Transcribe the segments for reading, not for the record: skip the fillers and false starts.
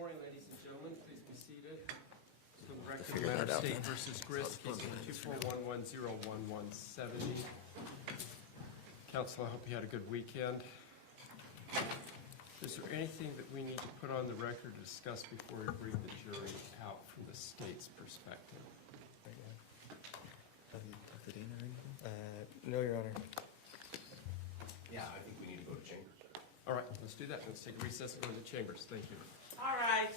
Morning, ladies and gentlemen. Please be seated. So the record, matter of State versus Grist, case number 241101170. Counsel, I hope you had a good weekend. Is there anything that we need to put on the record to discuss before we bring the jury out from the state's perspective? Have you talked to Dana or anything? No, Your Honor. Yeah, I think we need to go to chambers. All right, let's do that. Let's take a recess and go to the chambers. Thank you. All right.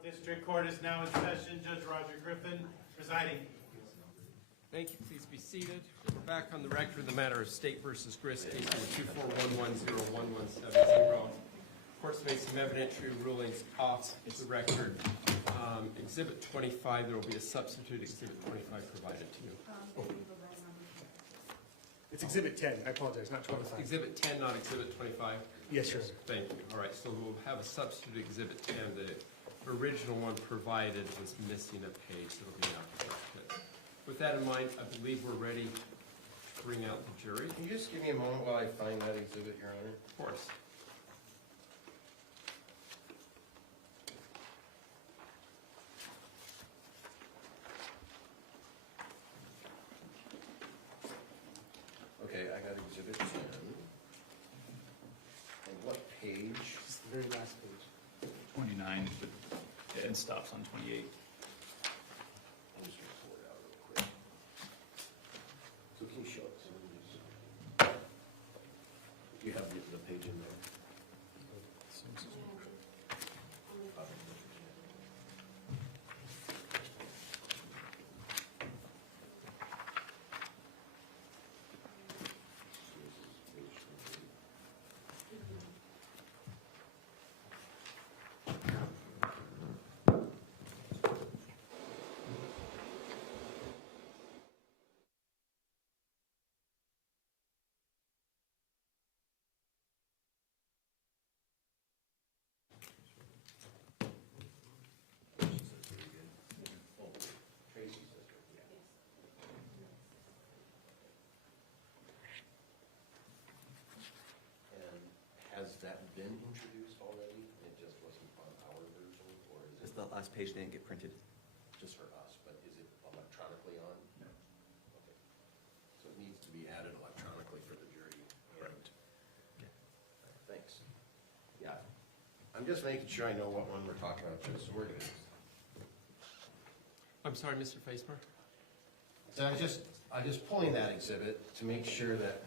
Fourth District Court is now in session. Judge Roger Griffin presiding. Thank you. Please be seated. We're back on the record in the matter of State versus Grist, case number 241101170. Court's made some evidentiary rulings off the record. Exhibit 25, there will be a substitute Exhibit 25 provided to you. It's Exhibit 10. I apologize, not 25. Exhibit 10, not Exhibit 25? Yes, sir. Thank you. All right, so we'll have a substitute Exhibit 10. The original one provided was missing a page. It'll be after that. With that in mind, I believe we're ready to bring out the jury. Can you just give me a moment while I find that exhibit, Your Honor? Of course. Okay, I got exhibit 10. And what page? It's the very last page. 29, but it stops on 28. I'll just pull it out real quick. So can you show it to me? You have the page in there? Tracy's sister, yeah. And has that been introduced already? It just wasn't on our version, or is Just it the last page didn't get printed. just for us, but is it electronically on? No. Okay. So it needs to be added electronically for the jury. Correct. Thanks. Yeah, I'm just making sure I know what one we're talking about, just so we're good. I'm sorry, Mr. Facemer? So I was just pulling that exhibit to make sure that,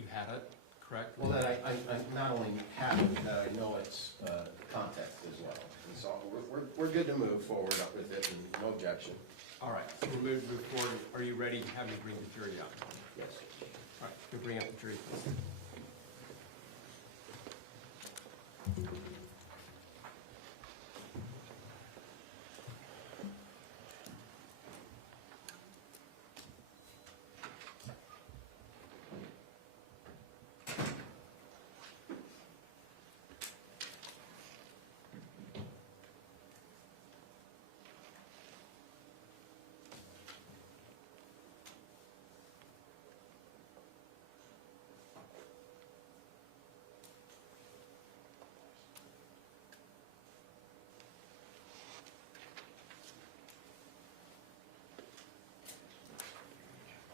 You had it, correct? well, that I not only have it, that I know its context as well. And so we're good to move forward up with it, and no objection. All right, so we're moving to move forward. Are you ready to have me bring the jury out? Yes. All right, go bring out the jury, please.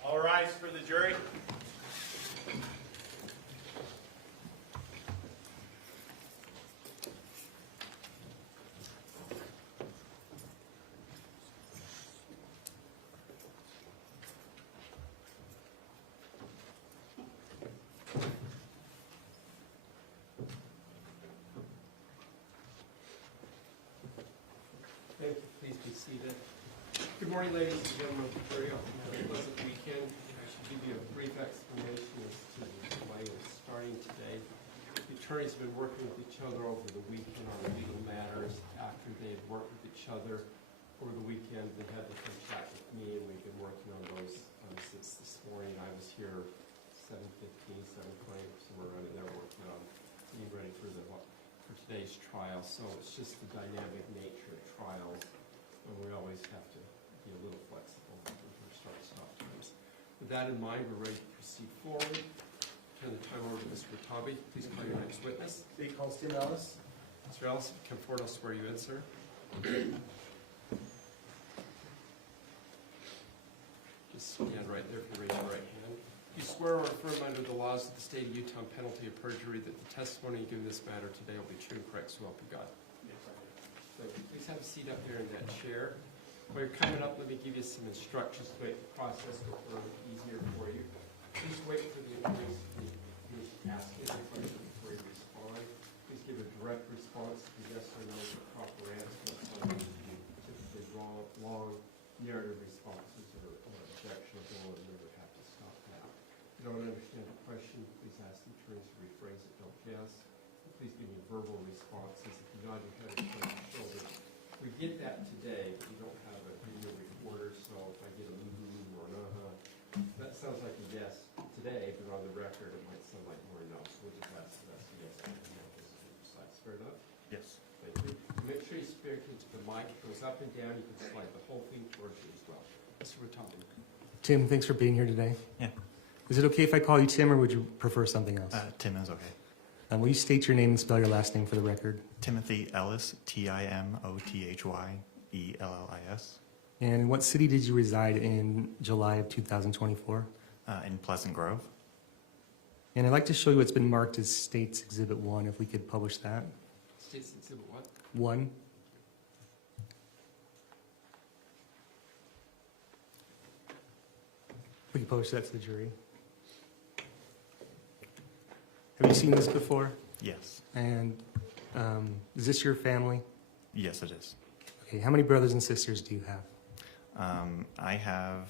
All rise for the jury. Thank you. Please be seated. Good morning, ladies and gentlemen of the jury. I hope you have a pleasant weekend. I should give you a brief explanation as to why we're starting today. The attorneys have been working with each other over the weekend on legal matters. After they had worked with each other over the weekend, they had to come chat with me, and we've been working on those since this morning. I was here 7:15, 7:20, somewhere around there, working on getting ready for today's trial. So it's just the dynamic nature of trials, and we always have to be a little flexible with our start-stop times. With that in mind, we're ready to proceed forward. Turn the time over to Mr. Watabe. Please call your next witness. State calls Tim Ellis. Mr. Ellis, if you come forward, I'll swear you in, sir. Just stand right there if you raise your right hand. You swear or affirm under the laws of the state of Utah on penalty of perjury that the testimony you give in this matter today will be true and correct, so help you God. So please have a seat up here in that chair. While you're coming up, let me give you some instructions to make the process go a little easier for you. Please wait for the attorneys to ask you a question before you respond. Please give a direct response to yes or no with a proper answer. get that today, but you don't have a video recorder, so if I get a or an that sounds like a yes today, but on the record, it might sound like more no. So we'll just ask the rest of you guys to know this is precise. Fair enough? Yes. Thank you. Make sure you speak into the mic. It goes up and down. You can slide the whole thing towards you as well. Mr. Raton. Tim, thanks for being here today. Yeah. Is it okay if I call you Tim, or would you prefer something else? Tim is okay. Will you state your name and spell your last name for the record? Timothy Ellis, Timothyellis. And in what city did you reside in July of 2024? In Pleasant Grove. And I'd like to show you what's been marked as States Exhibit 1, if we could publish that. States Exhibit what? 1. We can publish that to the jury. Have you seen this before? Yes. And is this your family? Yes, it is. Okay, how many brothers and sisters do you have? I have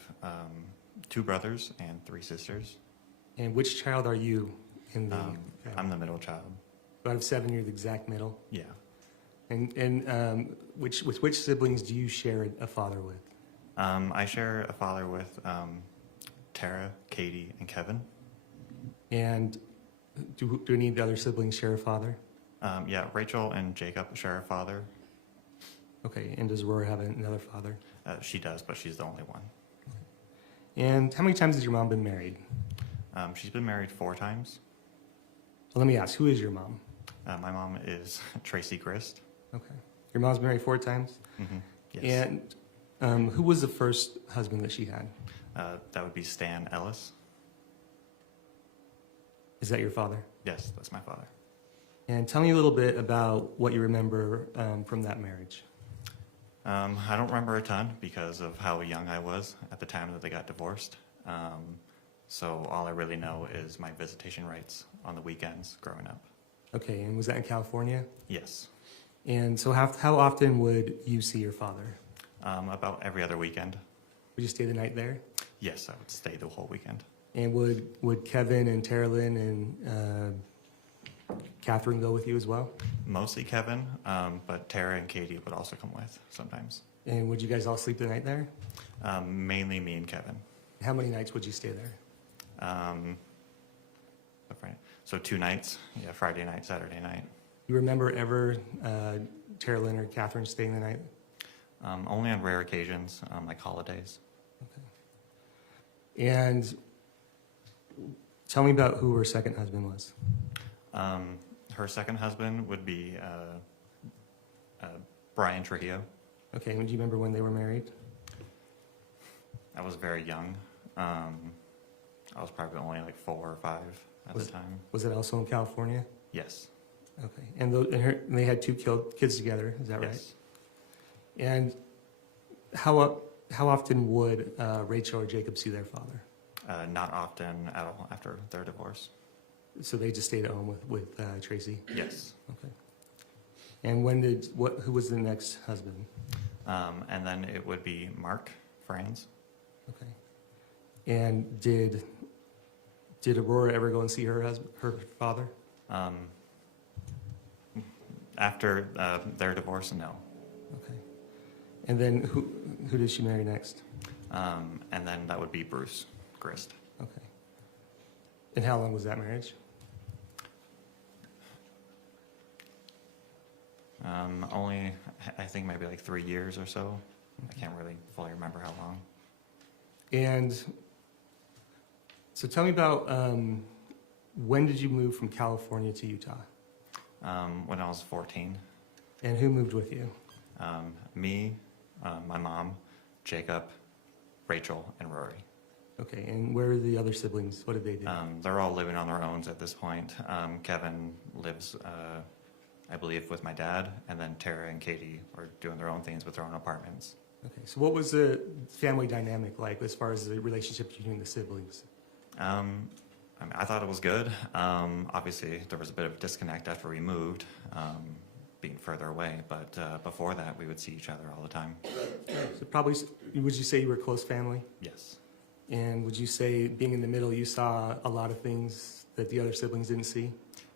2 brothers and 3 sisters. And which child are you in the I'm the middle child. out of 7, you're the exact middle? Yeah. And with which siblings do you share a father with? I share a father with Tara, Katie, and Kevin. And do any of the other siblings share a father? Yeah, Rachel and Jacob share a father. Okay, and does Aurora have another father? She does, but she's the only one. And how many times has your mom been married? She's been married 4 times. Well, let me ask, who is your mom? My mom is Tracy Grist. Okay. Your mom's married 4 times? Mm-hmm. Yes. And who was the first husband that she had? That would be Stan Ellis. Is that your father? Yes, that's my father. And tell me a little bit about what you remember from that marriage. I don't remember a ton because of how young I was at the time that they got divorced. So all I really know is my visitation rights on the weekends growing up. Okay, and was that in California? Yes. And so how often would you see your father? About every other weekend. Would you stay the night there? Yes, I would stay the whole weekend. And would Kevin and Terralyn and Kathryn go with you as well? Mostly Kevin, but Tara and Katie would also come with sometimes. And would you guys all sleep the night there? Mainly me and Kevin. How many nights would you stay there? So 2 nights, yeah, Friday night, Saturday night. You remember ever Terralyn or Kathryn staying the night? Only on rare occasions, like holidays. Okay. And tell me about who her second husband was. Her second husband would be Brian Trujillo. Okay, and do you remember when they were married? I was very young. I was probably only like 4 or 5 at the time. Was it also in California? Yes. Okay, and they had 2 kids together, is that right? Yes. And how often would Rachel or Jacob see their father? Not often at all after their divorce. So they just stayed at home with Tracy? Yes. Okay. And who was the next husband? And then it would be Mark Franz. Okay. And did Aurora ever go and see her father? After their divorce, no. Okay. And then who did she marry next? And then that would be Bruce Grist. Okay. And how long was that marriage? Only, I think maybe like 3 years or so. I can't really fully remember how long. And so tell me about when did you move from California to Utah? When I was 14. And who moved with you? Me, my mom, Jacob, Rachel, and Rory. Okay, and where are the other siblings? What did they do? They're all living on their own at this point. Kevin lives, I believe, with my dad, and then Tara and Katie are doing their own things with their own apartments. Okay, so what was the family dynamic like as far as the relationship between the siblings? I thought it was good. Obviously, there was a bit of disconnect after we moved, being further away, but before that, we would see each other all the time. So probably, would you say you were a close family? Yes. And would you say, being in the middle, you saw a lot of things that the other siblings didn't see?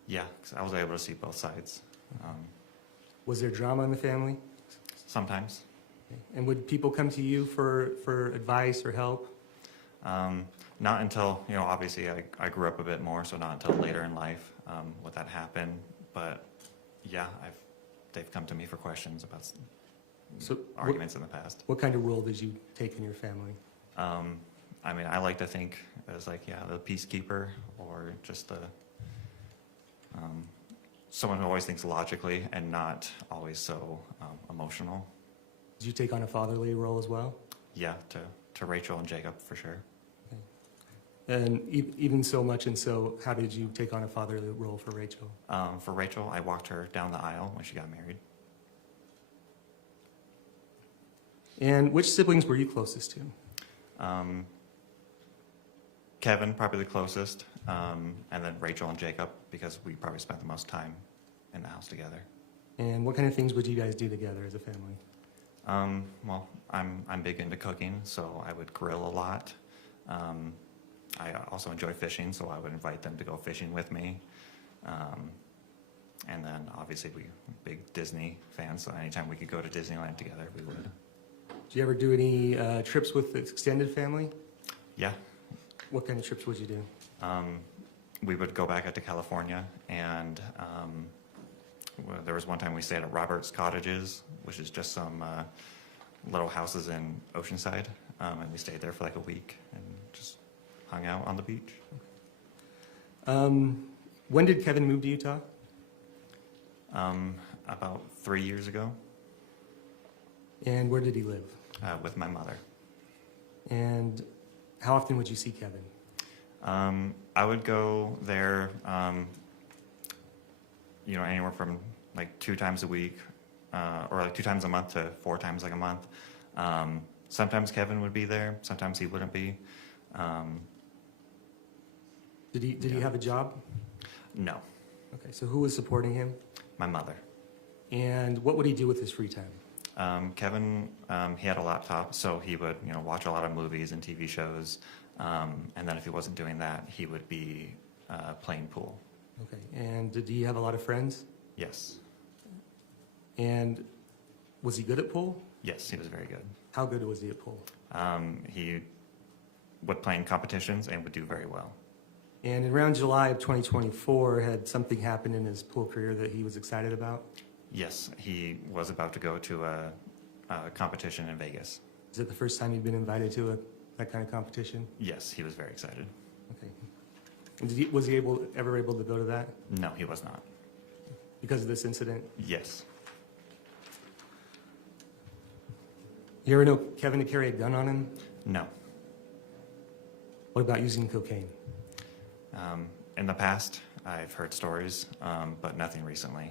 Yeah, 'cause I was able to see both sides. Was there drama in the family? Sometimes. And would people come to you for advice or help? Not until, obviously I grew up a bit more, so not until later in life would that happen. But yeah, they've come to me for questions about arguments in the past. What kind of role did you take in your family? I like to think as the peacekeeper, or just someone who always thinks logically and not always so emotional. Did you take on a fatherly role as well? Yeah, to Rachel and Jacob for sure. And even so much and so, how did you take on a fatherly role for Rachel? For Rachel, I walked her down the aisle when she got married. And which siblings were you closest to? Kevin, probably the closest, and then Rachel and Jacob, because we probably spent the most time in the house together. And what kind of things would you guys do together as a family? Well, I'm big into cooking, so I would grill a lot. I also enjoy fishing, so I would invite them to go fishing with me. And then obviously we're big Disney fans, so anytime we could go to Disneyland together, we would. Did you ever do any trips with the extended family? Yeah. What kind of trips would you do? We would go back out to California, and there was one time we stayed at Robert's Cottages, which is just some little houses in Oceanside, and we stayed there for like a week and just hung out on the beach. When did Kevin move to Utah? About 3 years ago, And where did he live? with my mother. And how often would you see Kevin? I would go there, anywhere from like 2 times a week, or like 2 times a month to 4 times like a month. Sometimes Kevin would be there, sometimes he wouldn't be. Did he have a job? No, Okay, so who was supporting him? my mother. And what would he do with his free time? Kevin, he had a laptop, so he would, watch a lot of movies and TV shows. And then if he wasn't doing that, he would be playing pool. Okay, and did he have a lot of friends? Yes. And was he good at pool? Yes, he was very good. How good was he at pool? He would play in competitions and would do very well. And around July of 2024, had something happened in his pool career that he was excited about? Yes, he was about to go to a competition in Vegas. Is it the first time he'd been invited to that kind of competition? Yes, he was very excited. Okay. And was he ever able to go to that No, he was not. because of this incident? Yes. You ever know Kevin to carry a gun on him? No. What about using cocaine? In the past, I've heard stories, but nothing recently.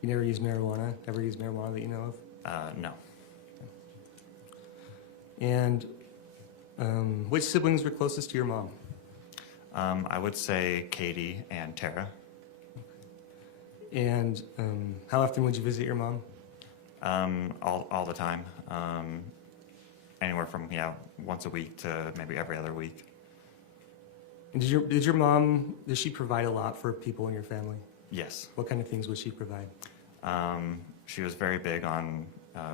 You never used marijuana? Ever used marijuana that you know of? No. And which siblings were closest to your mom? I would say Katie and Tara. And how often would you visit your mom? All the time. Anywhere from once a week to maybe every other week. And did your mom, did she provide a lot for people in your family? Yes. What kind of things would she provide? She was very big on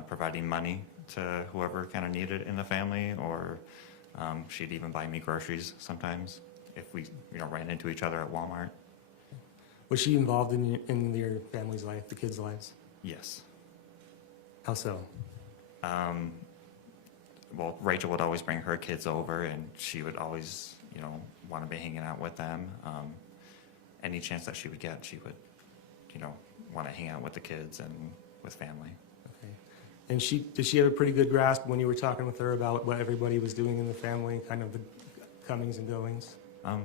providing money to whoever kind of needed in the family, or she'd even buy me groceries sometimes if we ran into each other at Walmart. Was she involved in your family's life, the kids' lives? Yes. How so? Well, Rachel would always bring her kids over, and she would always, want to be hanging out with them. Any chance that she would get, she would, want to hang out with the kids and with family. Okay. And did she have a pretty good grasp when you were talking with her about what everybody was doing in the family, kind of the comings and goings?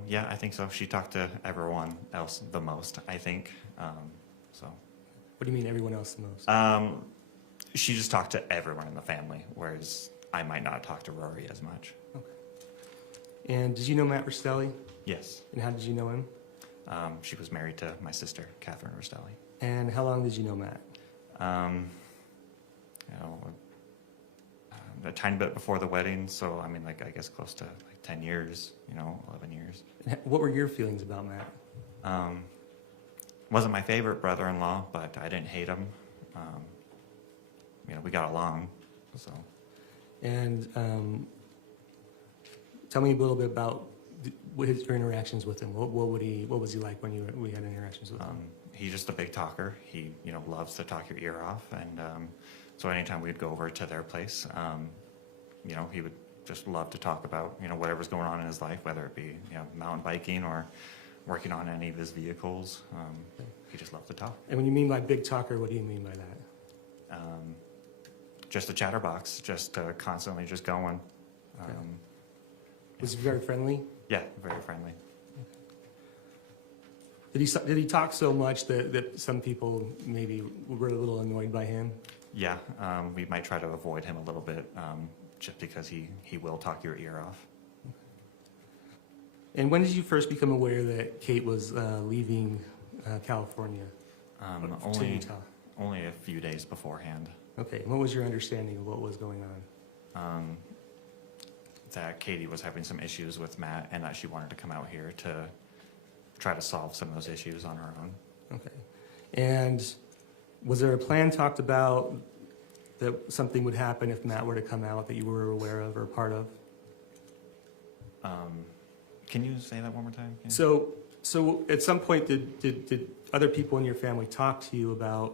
Yeah, I think so. She talked to everyone else the most, I think. So. What do you mean everyone else the most? She just talked to everyone in the family, whereas I might not talk to Rory as much. Okay. And did you know Matt Restelli? Yes. And how did you know him? She was married to my sister, Kathryn Restelli. And how long did you know Matt? A tiny bit before the wedding, so I guess close to 10 years, 11 years. And what were your feelings about Matt? Wasn't my favorite brother-in-law, but I didn't hate him. we got along, so. And tell me a little bit about your interactions with him. What was he like when we had interactions with him? He's just a big talker. He, loves to talk your ear off. And so anytime we'd go over to their place, he would just love to talk about, whatever's going on in his life, whether it be, mountain biking or working on any of his vehicles. He just loved to talk. And when you mean by big talker, what do you mean by that? Just a chatterbox, just constantly just going. Was he very friendly? Yeah, very friendly. Did he talk so much that some people maybe were a little annoyed by him? Yeah, we might try to avoid him a little bit, just because he will talk your ear off. And when did you first become aware that Kate was leaving California to Utah? Only a few days beforehand. Okay, and what was your understanding of what was going on? That Katie was having some issues with Matt and that she wanted to come out here to try to solve some of those issues on her own. Okay. And was there a plan talked about that something would happen if Matt were to come out that you were aware of or part of? Can you say that one more time? So at some point, did other people in your family talk to you about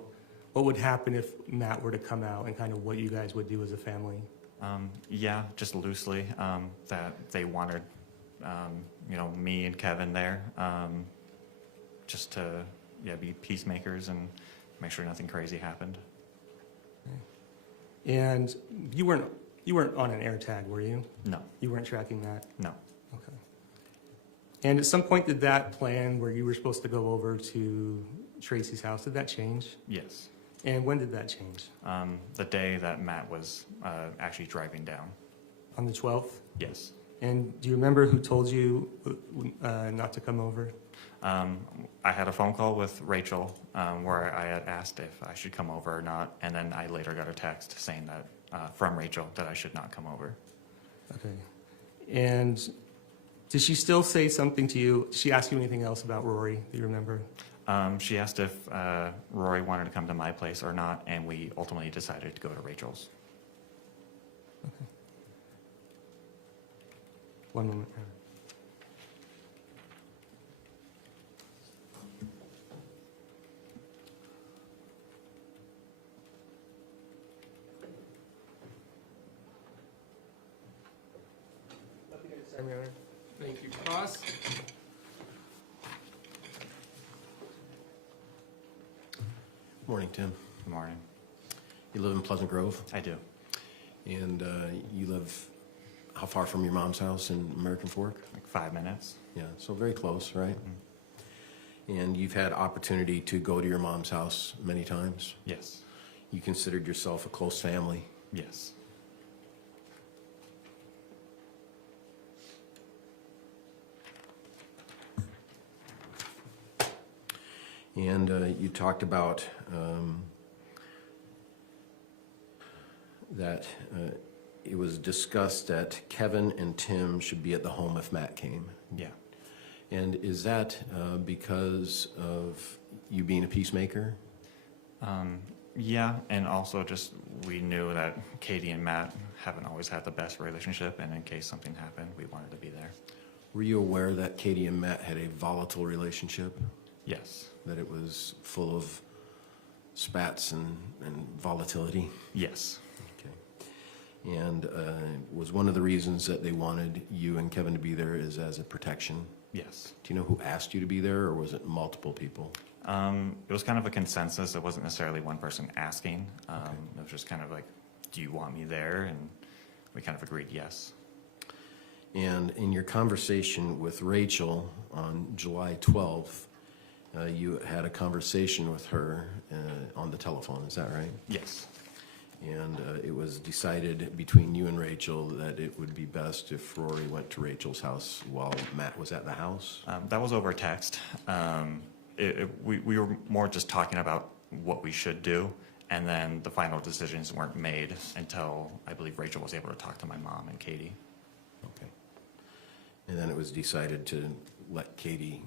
what would happen if Matt were to come out and kind of what you guys would do as a family? Yeah, just loosely, that they wanted, me and Kevin there, just to, be peacemakers and make sure nothing crazy happened. And you weren't on an air tag, were you? No, You weren't tracking that? no. Okay. And at some point, did that plan where you were supposed to go over to Tracy's house, did that change? Yes. And when did that change? The day that Matt was actually driving down. On the 12th? Yes. And do you remember who told you not to come over? I had a phone call with Rachel where I had asked if I should come over or not, and then I later got a text saying that from Rachel that I should not come over. Okay. And did she still say something to you? Did she ask you anything else about Rory? Do you remember? She asked if Rory wanted to come to my place or not, and we ultimately decided to go to Rachel's. Okay. One moment. Thank you. Cross? Morning, Tim. Good morning. You live in Pleasant Grove, I do. and you live how far from your mom's house in American Fork? Like 5 minutes. Yeah, so very close, right? And you've had opportunity to go to your mom's house many times. Yes. You considered yourself a close family. Yes. And you talked about that it was discussed that Kevin and Tim should be at the home if Matt came. Yeah. And is that because of you being a peacemaker? Yeah, and also just we knew that Katie and Matt haven't always had the best relationship, and in case something happened, we wanted to be there. Were you aware that Katie and Matt had a volatile relationship? Yes. That it was full of spats and volatility? Yes. Okay. And was one of the reasons that they wanted you and Kevin to be there is as a protection? Yes. Do you know who asked you to be there, or was it multiple people? It was kind of a consensus. It wasn't necessarily one person asking. It was just kind of like, do you want me there? And we kind of agreed yes. And in your conversation with Rachel on July 12th, you had a conversation with her on the telephone, is that right? Yes. And it was decided between you and Rachel that it would be best if Rory went to Rachel's house while Matt was at the house? That was over text. We were more just talking about what we should do, and then the final decisions weren't made until I believe Rachel was able to talk to my mom and Katie. Okay. And then it was decided to let Katie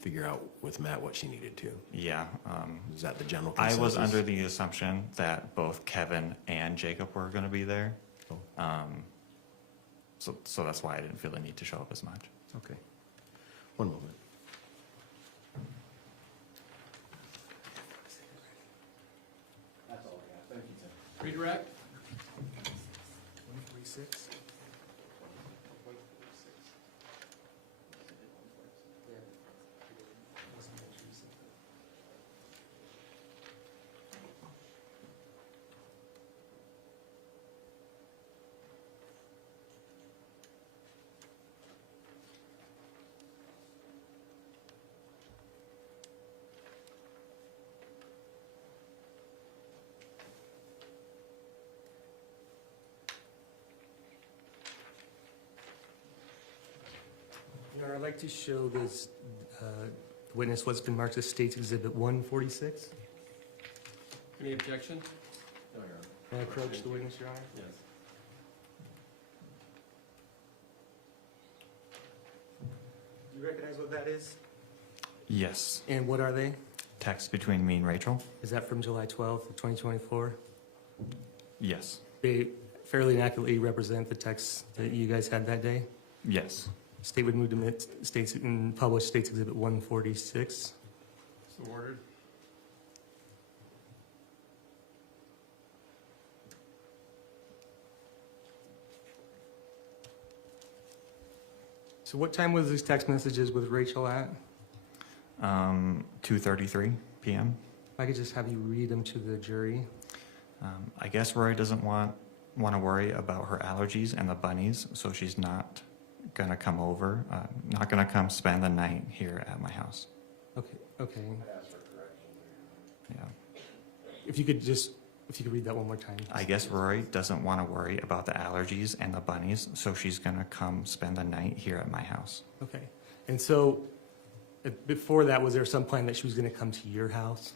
figure out with Matt what she needed to. Yeah. Is that the general I consensus? was under the assumption that both Kevin and Jacob were going to be there. Oh. So that's why I didn't feel the need to show up as much. Okay. One moment. That's all I got. Thank you, Tim. Redirect? 146. Your Honor, I'd like to show this witness what's been marked as State's Exhibit 146. Any objection? No, Your Honor. May I approach the witness, Your Honor? Yes. Do you recognize what that is? Yes. And what are they? Text between me and Rachel? Is that from July 12th, of 2024? Yes. They fairly and accurately represent the text that you guys had that day? Yes. State would move to admit states and publish State's Exhibit 146. So ordered. So what time was these text messages with Rachel at? 2:33 p.m. If I could just have you read them to the jury. I guess Rory doesn't want to worry about her allergies and the bunnies, so she's not gonna come over, not gonna come spend the night here at my house. Okay. Yeah. If you could read that one more time. I guess Rory doesn't want to worry about the allergies and the bunnies, so she's gonna come spend the night here at my house. Okay. And so before that, was there some plan that she was going to come to your house?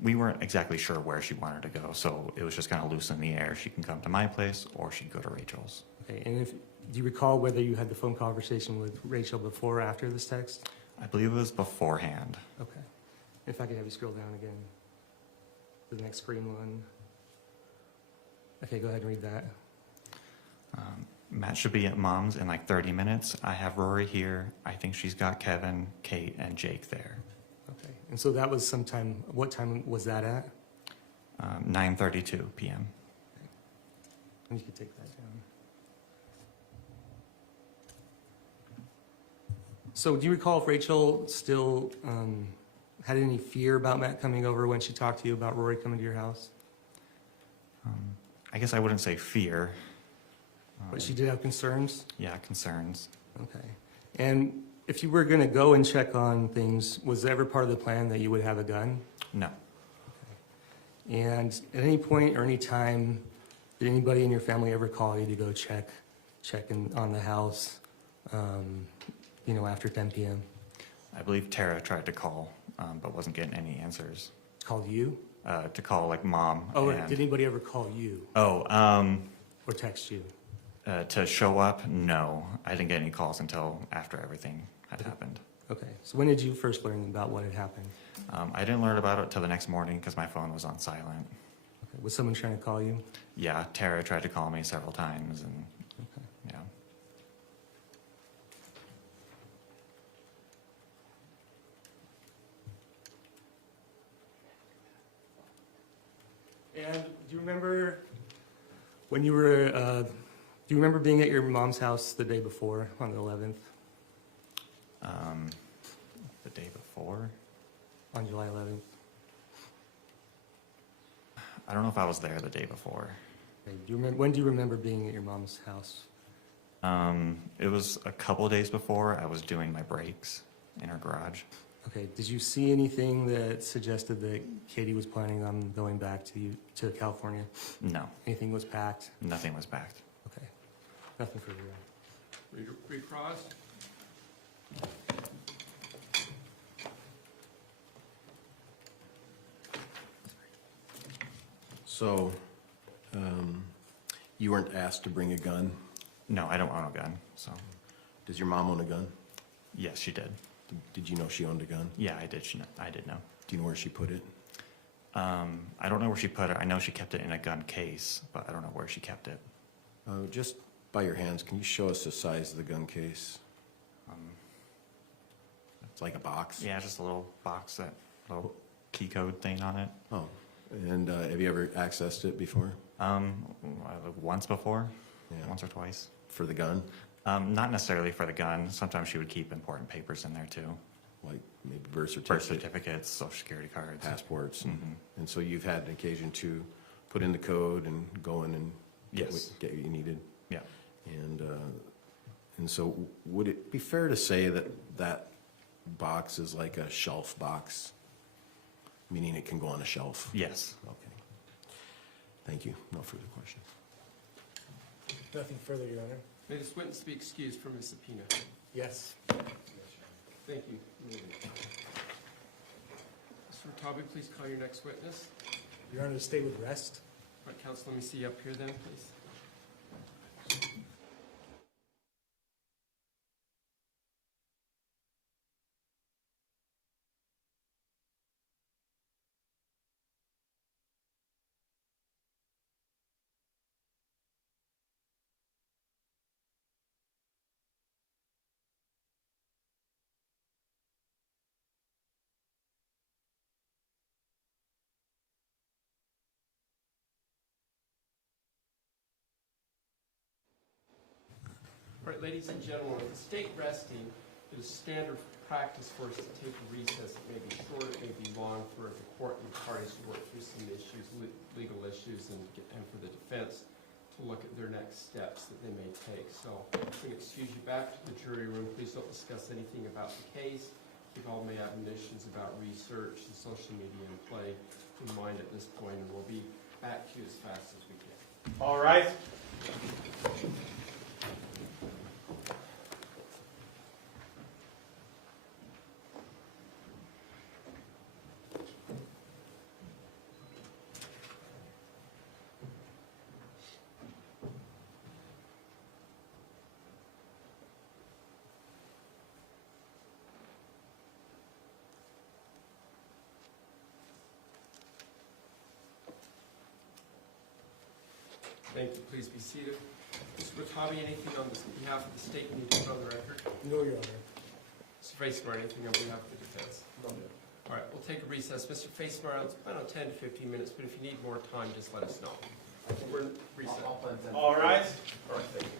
We weren't exactly sure where she wanted to go, so it was just kind of loose in the air. She can come to my place or she can go to Rachel's. Okay. And do you recall whether you had the phone conversation with Rachel before or after this text? I believe it was beforehand. Okay. If I could have you scroll down again to the next screen one. Okay, go ahead and read that. Matt should be at Mom's in like 30 minutes. I have Rory here. I think she's got Kevin, Kate, and Jake there. Okay. And so that was sometime, what time was that at? 9:32 p.m. And you could take that down. So do you recall if Rachel still had any fear about Matt coming over when she talked to you about Rory coming to your house? I guess I wouldn't say fear. But she did have concerns? Yeah, concerns. Okay. And if you were going to go and check on things, was there ever part of the plan that you would have a gun? No. And at any point or any time, did anybody in your family ever call you to go check on the house, after 10 p.m.? I believe Tara tried to call, but wasn't getting any answers. Called you? To call like Mom. Oh, and, did anybody ever call you or text you? To show up, no. I didn't get any calls until after everything had happened. Okay. So when did you first learn about what had happened? I didn't learn about it till the next morning because my phone was on silent. Okay. Was someone trying to call you? Yeah, Tara tried to call me several times, and Okay. yeah. And do you remember when you were, do you remember being at your mom's house the day before, on the 11th? The day before? On July 11th? I don't know if I was there the day before. Okay. When do you remember being at your mom's house? It was a couple days before. I was doing my breaks in her garage. Okay. Did you see anything that suggested that Katie was planning on going back to California? No, Anything was packed? nothing was packed. Okay. Nothing further. Recross? So, you weren't asked to bring a gun? No, I don't own a gun, so Does your mom own a gun? yes, she did. Did you know she owned a gun? Yeah, I did. I did know. Do you know where she put it? I don't know where she put it. I know she kept it in a gun case, but I don't know where she kept it. Just by your hands, can you show us the size of the gun case? It's like a box? Yeah, just a little box, that little key code thing on it. Oh, and have you ever accessed it before? Once before, Yeah. once or twice. For the gun? Not necessarily for the gun. Sometimes she would keep important papers in there too. Like maybe birth Birth certificate, certificates, social security cards. passports? Mhm. And so you've had an occasion to put in the code and go in and get Yes. what you needed? Yeah. And so would it be fair to say that that box is like a shelf box? Meaning it can go on a shelf? Yes. Okay. Thank you. No further questions. Nothing further, Your Honor. May this witness be excused from his subpoena. Yes. Thank you. Mr. Ratabi, please call your next witness. Your Honor, to stay with rest. All right, counsel, let me see you up here then, please. All right, ladies and gentlemen, with the state resting, it is standard practice for us to take a recess. It may be short, it may be long, for the court and the parties to work through some issues, legal issues, and for the defense to look at their next steps that they may take. So I'm going to excuse you back to the jury room. Please don't discuss anything about the case. Keep all my admonitions about research and social media in play in mind at this point, and we'll be back to you as fast as we can. All right. Thank you. Please be seated. Mr. Ratabi, anything on behalf of the state you need to put on the record? No, Your Honor. Mr. Facemar, anything on behalf of the defense? No. All right, we'll take a recess. Mr. Facemar, it's about 10 to 15 minutes, but if you need more time, just let us know. We're in recess. All right. All right, thank you.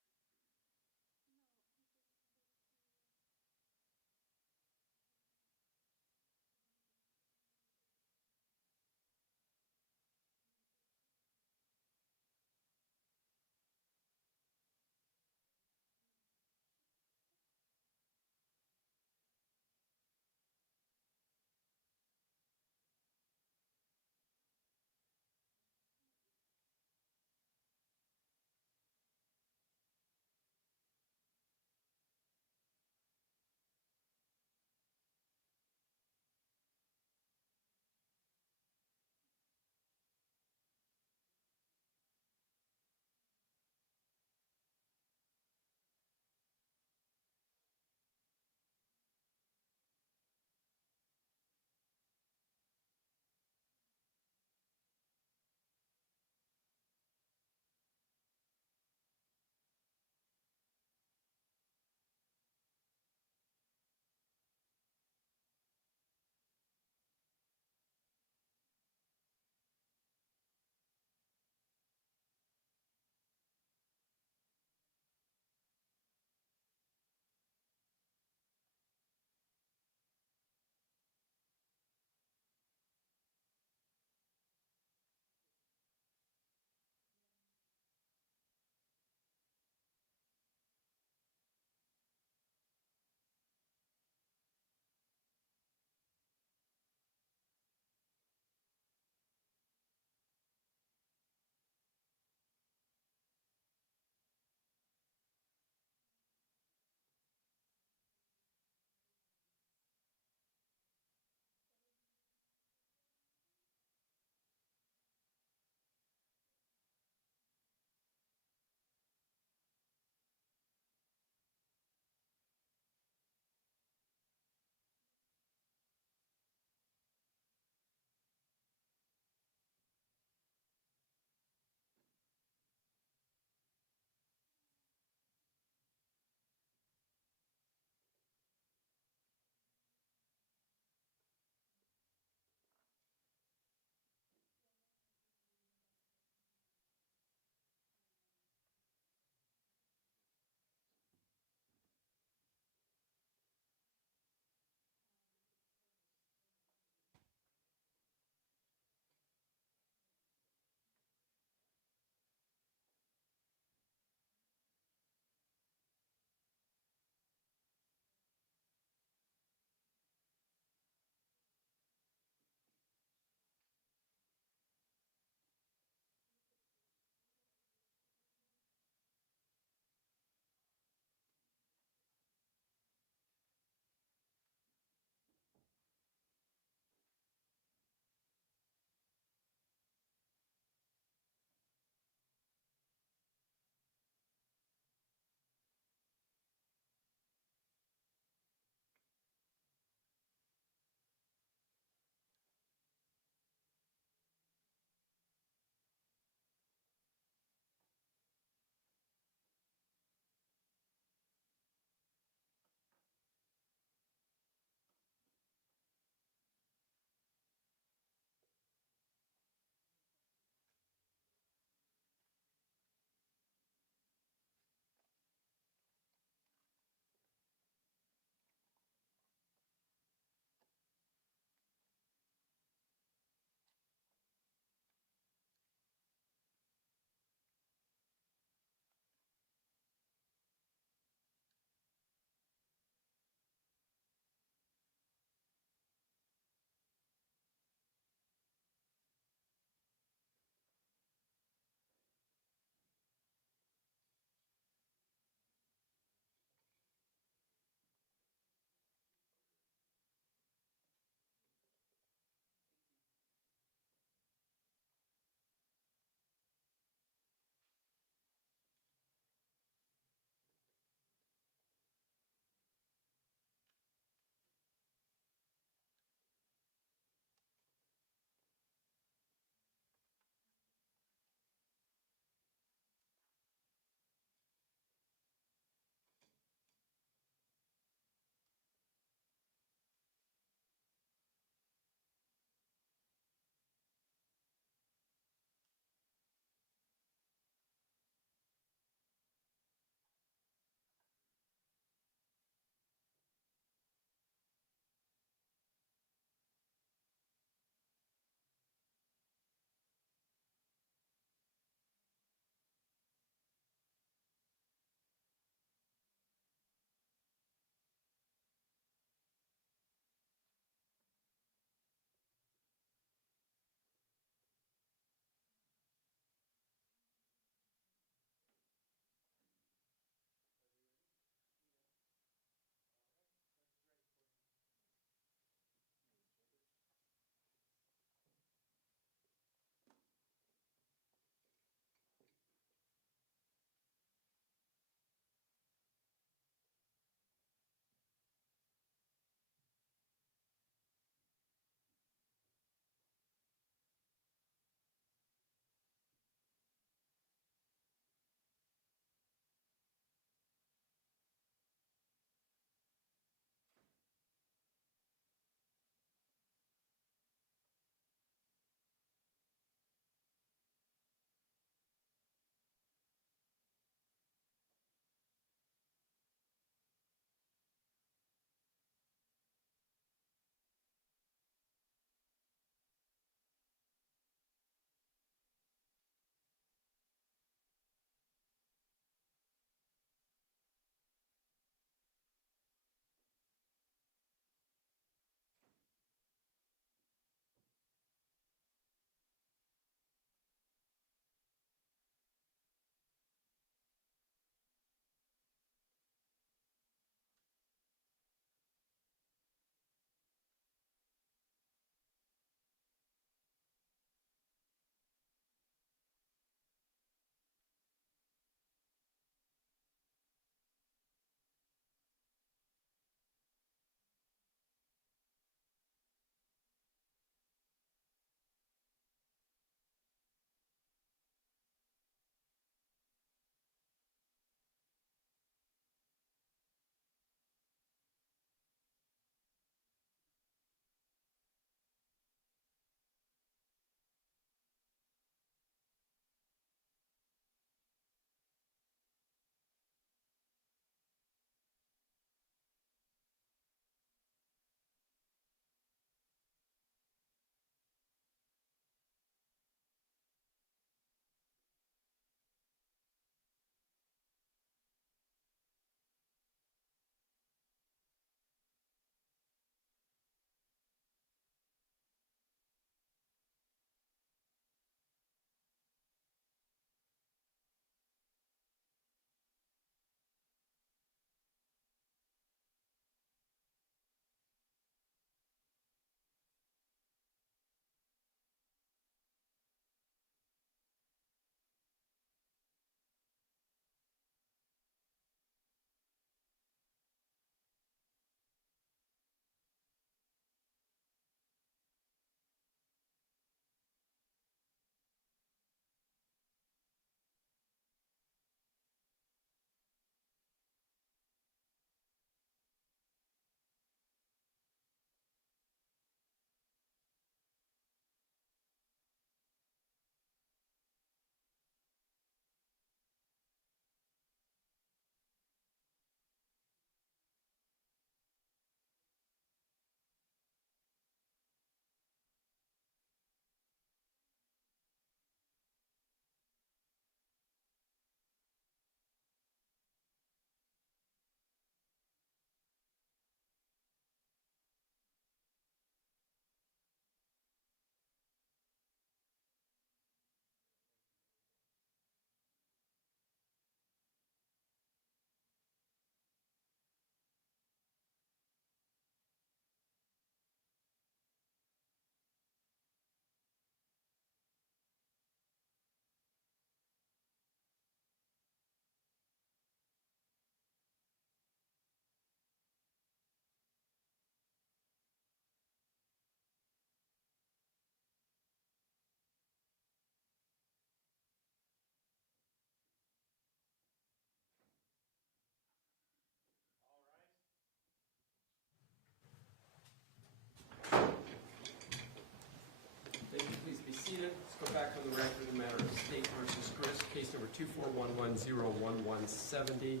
seated. Let's go back on the record in the matter of State versus Grist, case number 241101170.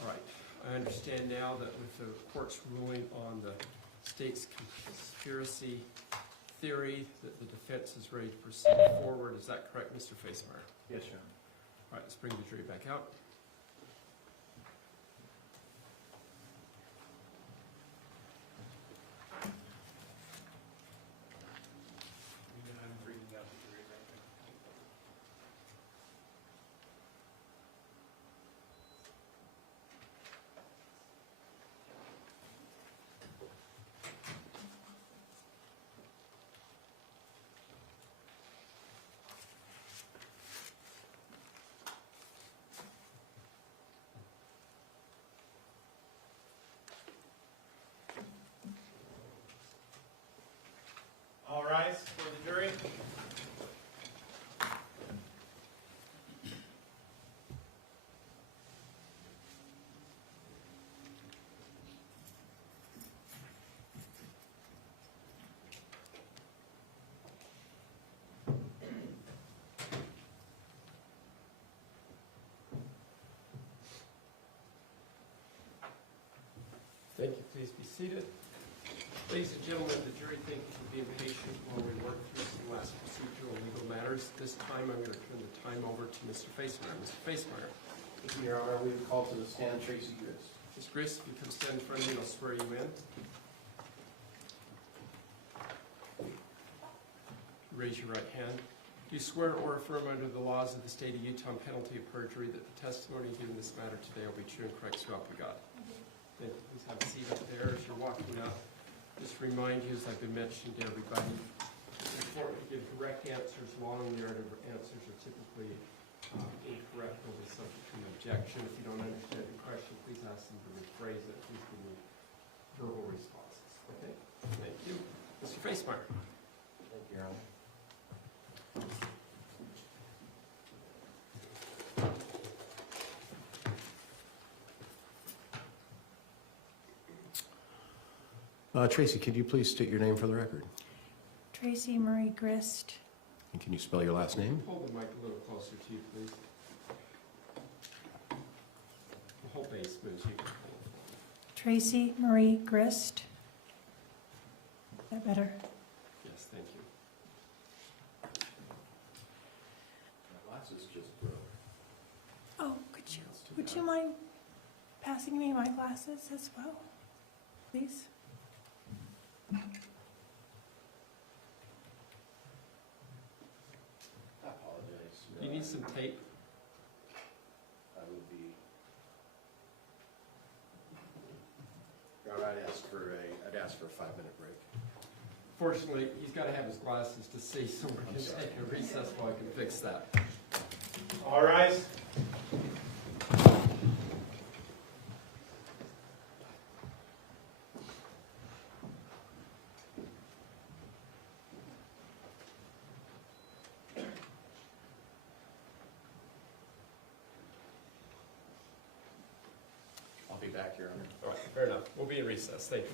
All right, I understand now that with the court's ruling on the state's conspiracy theory, that the defense is ready to proceed forward. Is that correct, Mr. Facemeyer? Yes, Your Honor. All right, let's bring the jury back out. I'm reading out the jury record. All rise for the jury. Thank you. Please be seated. Ladies and gentlemen, the jury, thank you for being patient while we work through some last procedural legal matters. This time, I'm going to turn the time over to Mr. Facemeyer. Mr. Facemeyer. Thank you, Your Honor. We would call to the stand Tracy Grist. Ms. Grist, if you come stand in front of me, I'll swear you in. Raise your right hand. Do you swear or affirm under the laws of the state of Utah on penalty of perjury that the testimony given in this matter today will be true and correct, so help you God? Thank you. Please have a seat up there as you're walking up. Just remind you, as I've been mentioning to everybody, it's important to give correct answers. Long narrative answers are typically incorrect or be subject to an objection. If you don't understand the question, please ask them to rephrase it. Please give me verbal responses. Okay? Thank you. Mr. Facemeyer. Thank you, Your Honor. Tracy, could you please state your name for the record? Tracy Marie Grist. And can you spell your last name? Hold the mic a little closer to you, please. The whole base moves. You can hold it. Tracy Marie Grist. Is that better? Yes, thank you. My glasses just broke. Oh, would you mind passing me my glasses as well, please? I apologize. Do you need some tape? I would be. Your Honor, I'd ask for a 5-minute break. Fortunately, he's got to have his glasses to see, so we're going to take a recess while I can fix that. All rise. I'll be back, Your Honor. All right, fair enough. We'll be in recess. Thank you.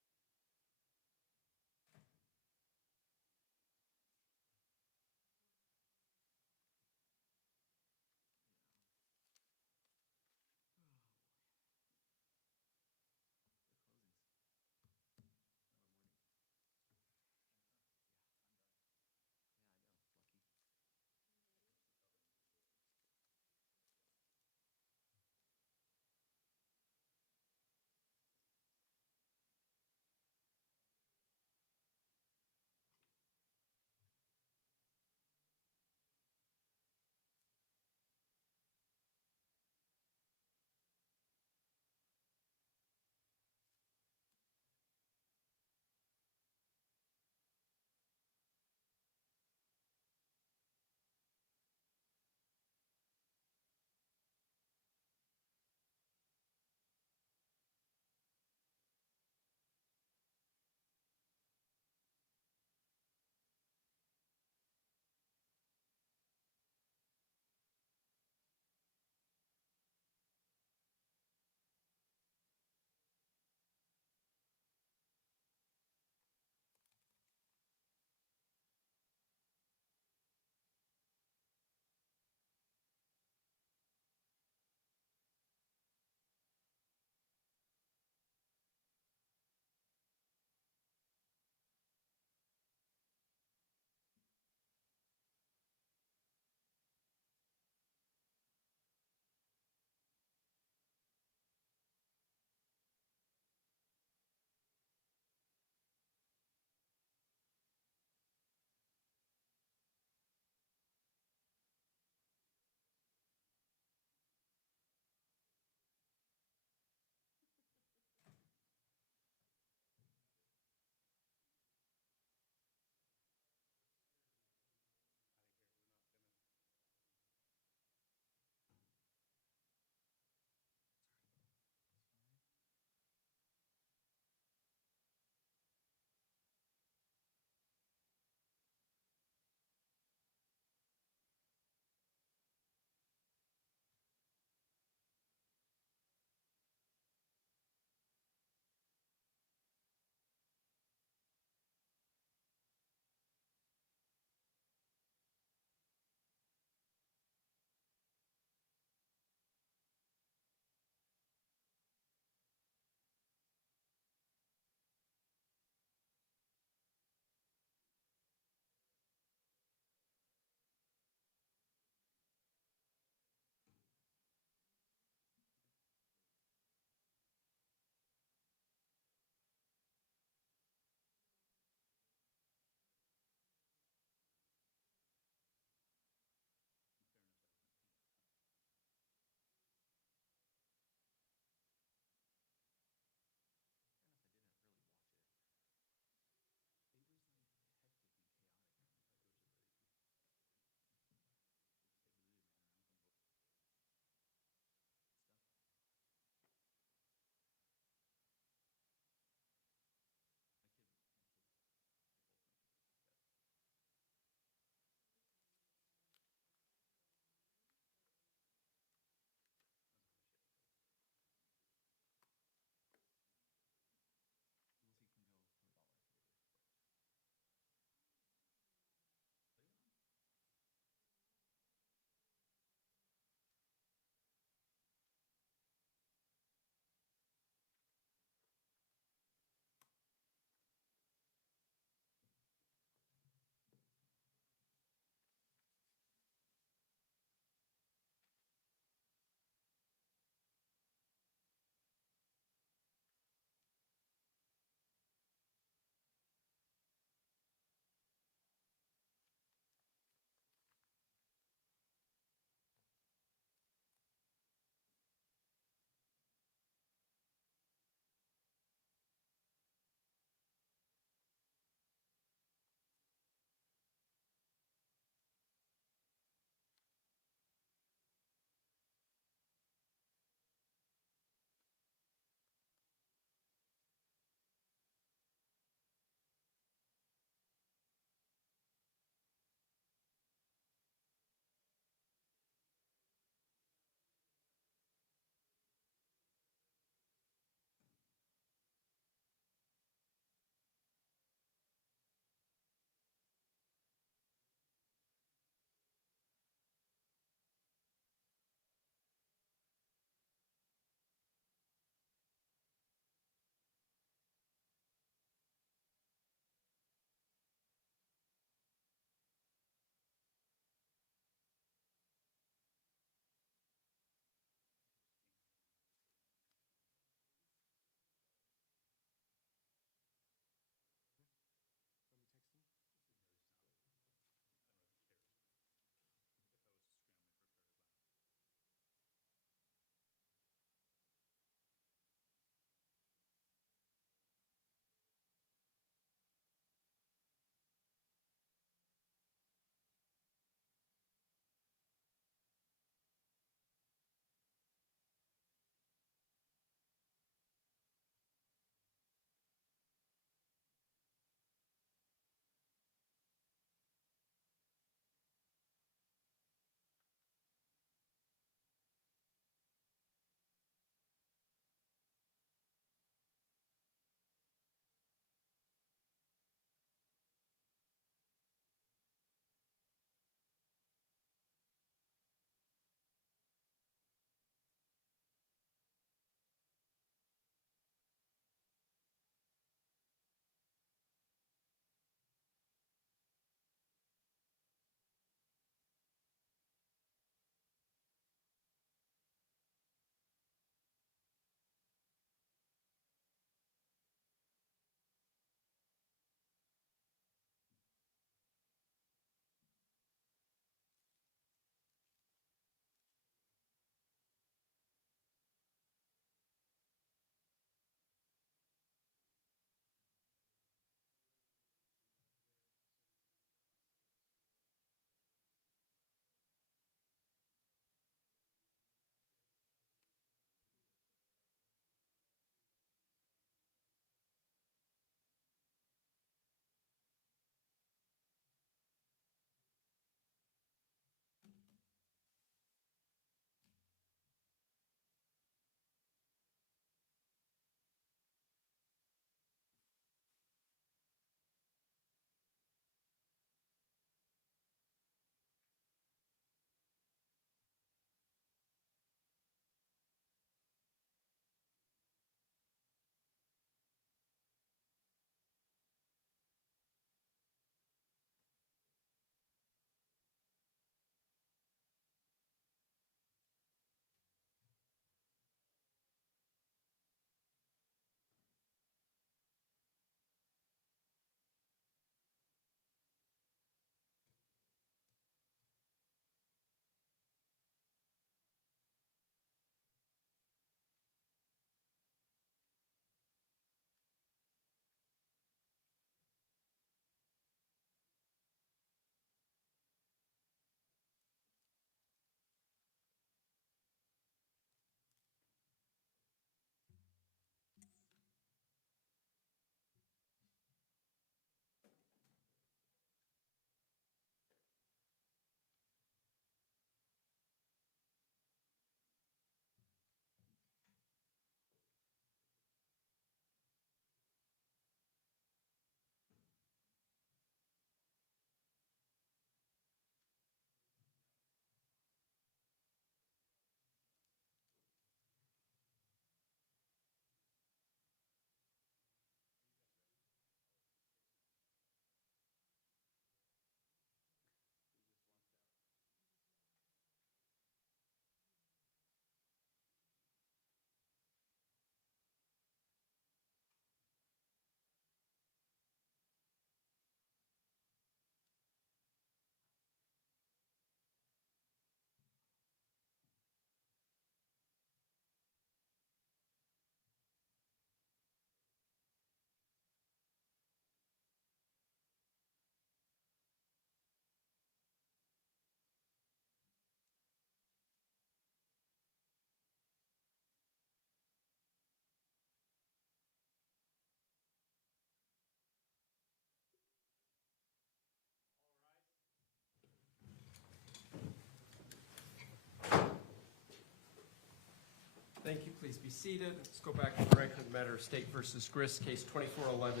Thank you. Please be seated. Let's go back to the record of the matter of State versus Grist, case 2411-01170.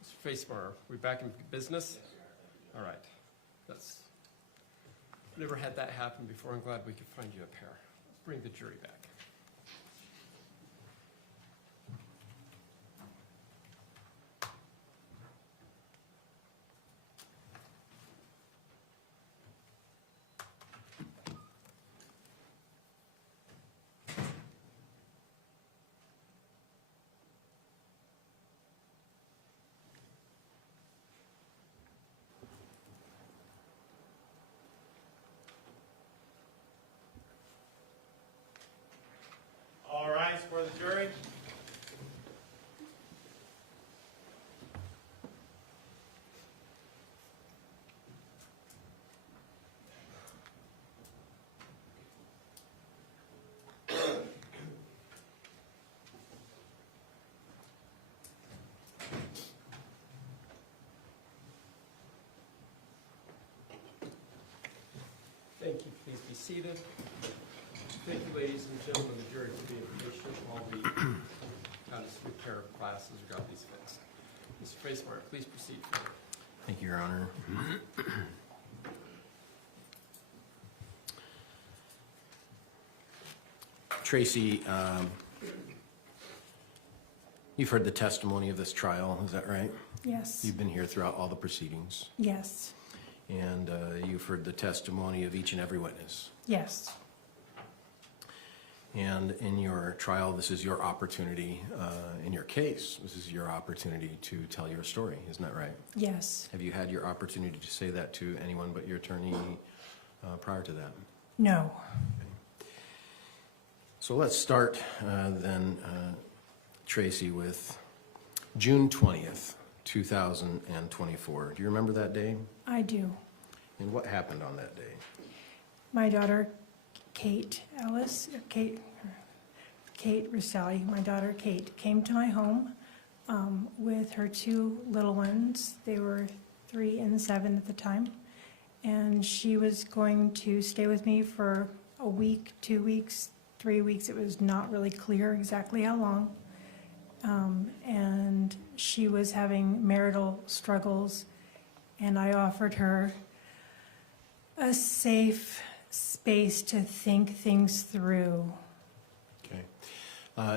Mr. Facemeyer, we back in business? All right. That's never had that happen before. I'm glad we could find you a pair. Let's bring the jury back. All rise for the jury. Thank you. Please be seated. Thank you, ladies and gentlemen, the jury, for being patient while we got us through a pair of classes or got these fixed. Mr. Facemeyer, please proceed. Thank you, Your Honor. Tracy, you've heard the testimony of this trial, is that right? Yes. You've been here throughout all the proceedings, Yes. and you've heard the testimony of each and every witness. Yes. And in your trial, this is your opportunity, in your case, this is your opportunity to tell your story, isn't that right? Yes. Have you had your opportunity to say that to anyone but your attorney prior to that? No. So let's start then, Tracy, with June 20th, 2024. Do you remember that day? I do. And what happened on that day? My daughter, Kate Restelli, my daughter Kate, came to my home with her two little ones. They were 3 and 7 at the time. And she was going to stay with me for a week, 2 weeks, 3 weeks. It was not really clear exactly how long. And she was having marital struggles, and I offered her a safe space to think things through. Okay.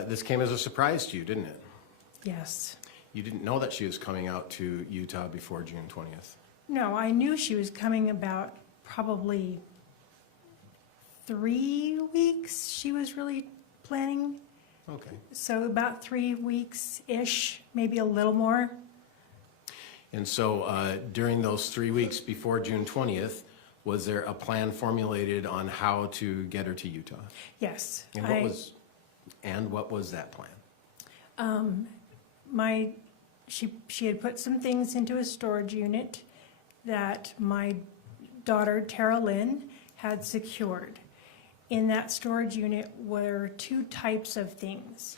This came as a surprise to you, didn't it? Yes. You didn't know that she was coming out to Utah before June 20th. No, I knew she was coming about probably 3 weeks. She was really planning. Okay. So about 3 weeks-ish, maybe a little more. And so during those 3 weeks before June 20th, was there a plan formulated on how to get her to Utah? Yes. And what was that plan? She had put some things into a storage unit that my daughter, Tara Lynn, had secured. In that storage unit were 2 types of things.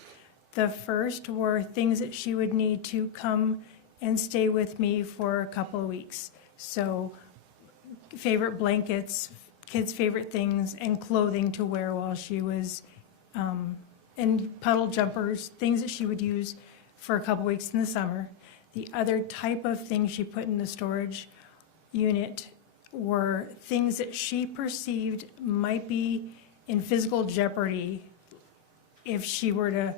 The first were things that she would need to come and stay with me for a couple of weeks. So favorite blankets, kids' favorite things, and clothing to wear while she was, and puddle jumpers, things that she would use for a couple weeks in the summer. The other type of things she put in the storage unit were things that she perceived might be in physical jeopardy if she were to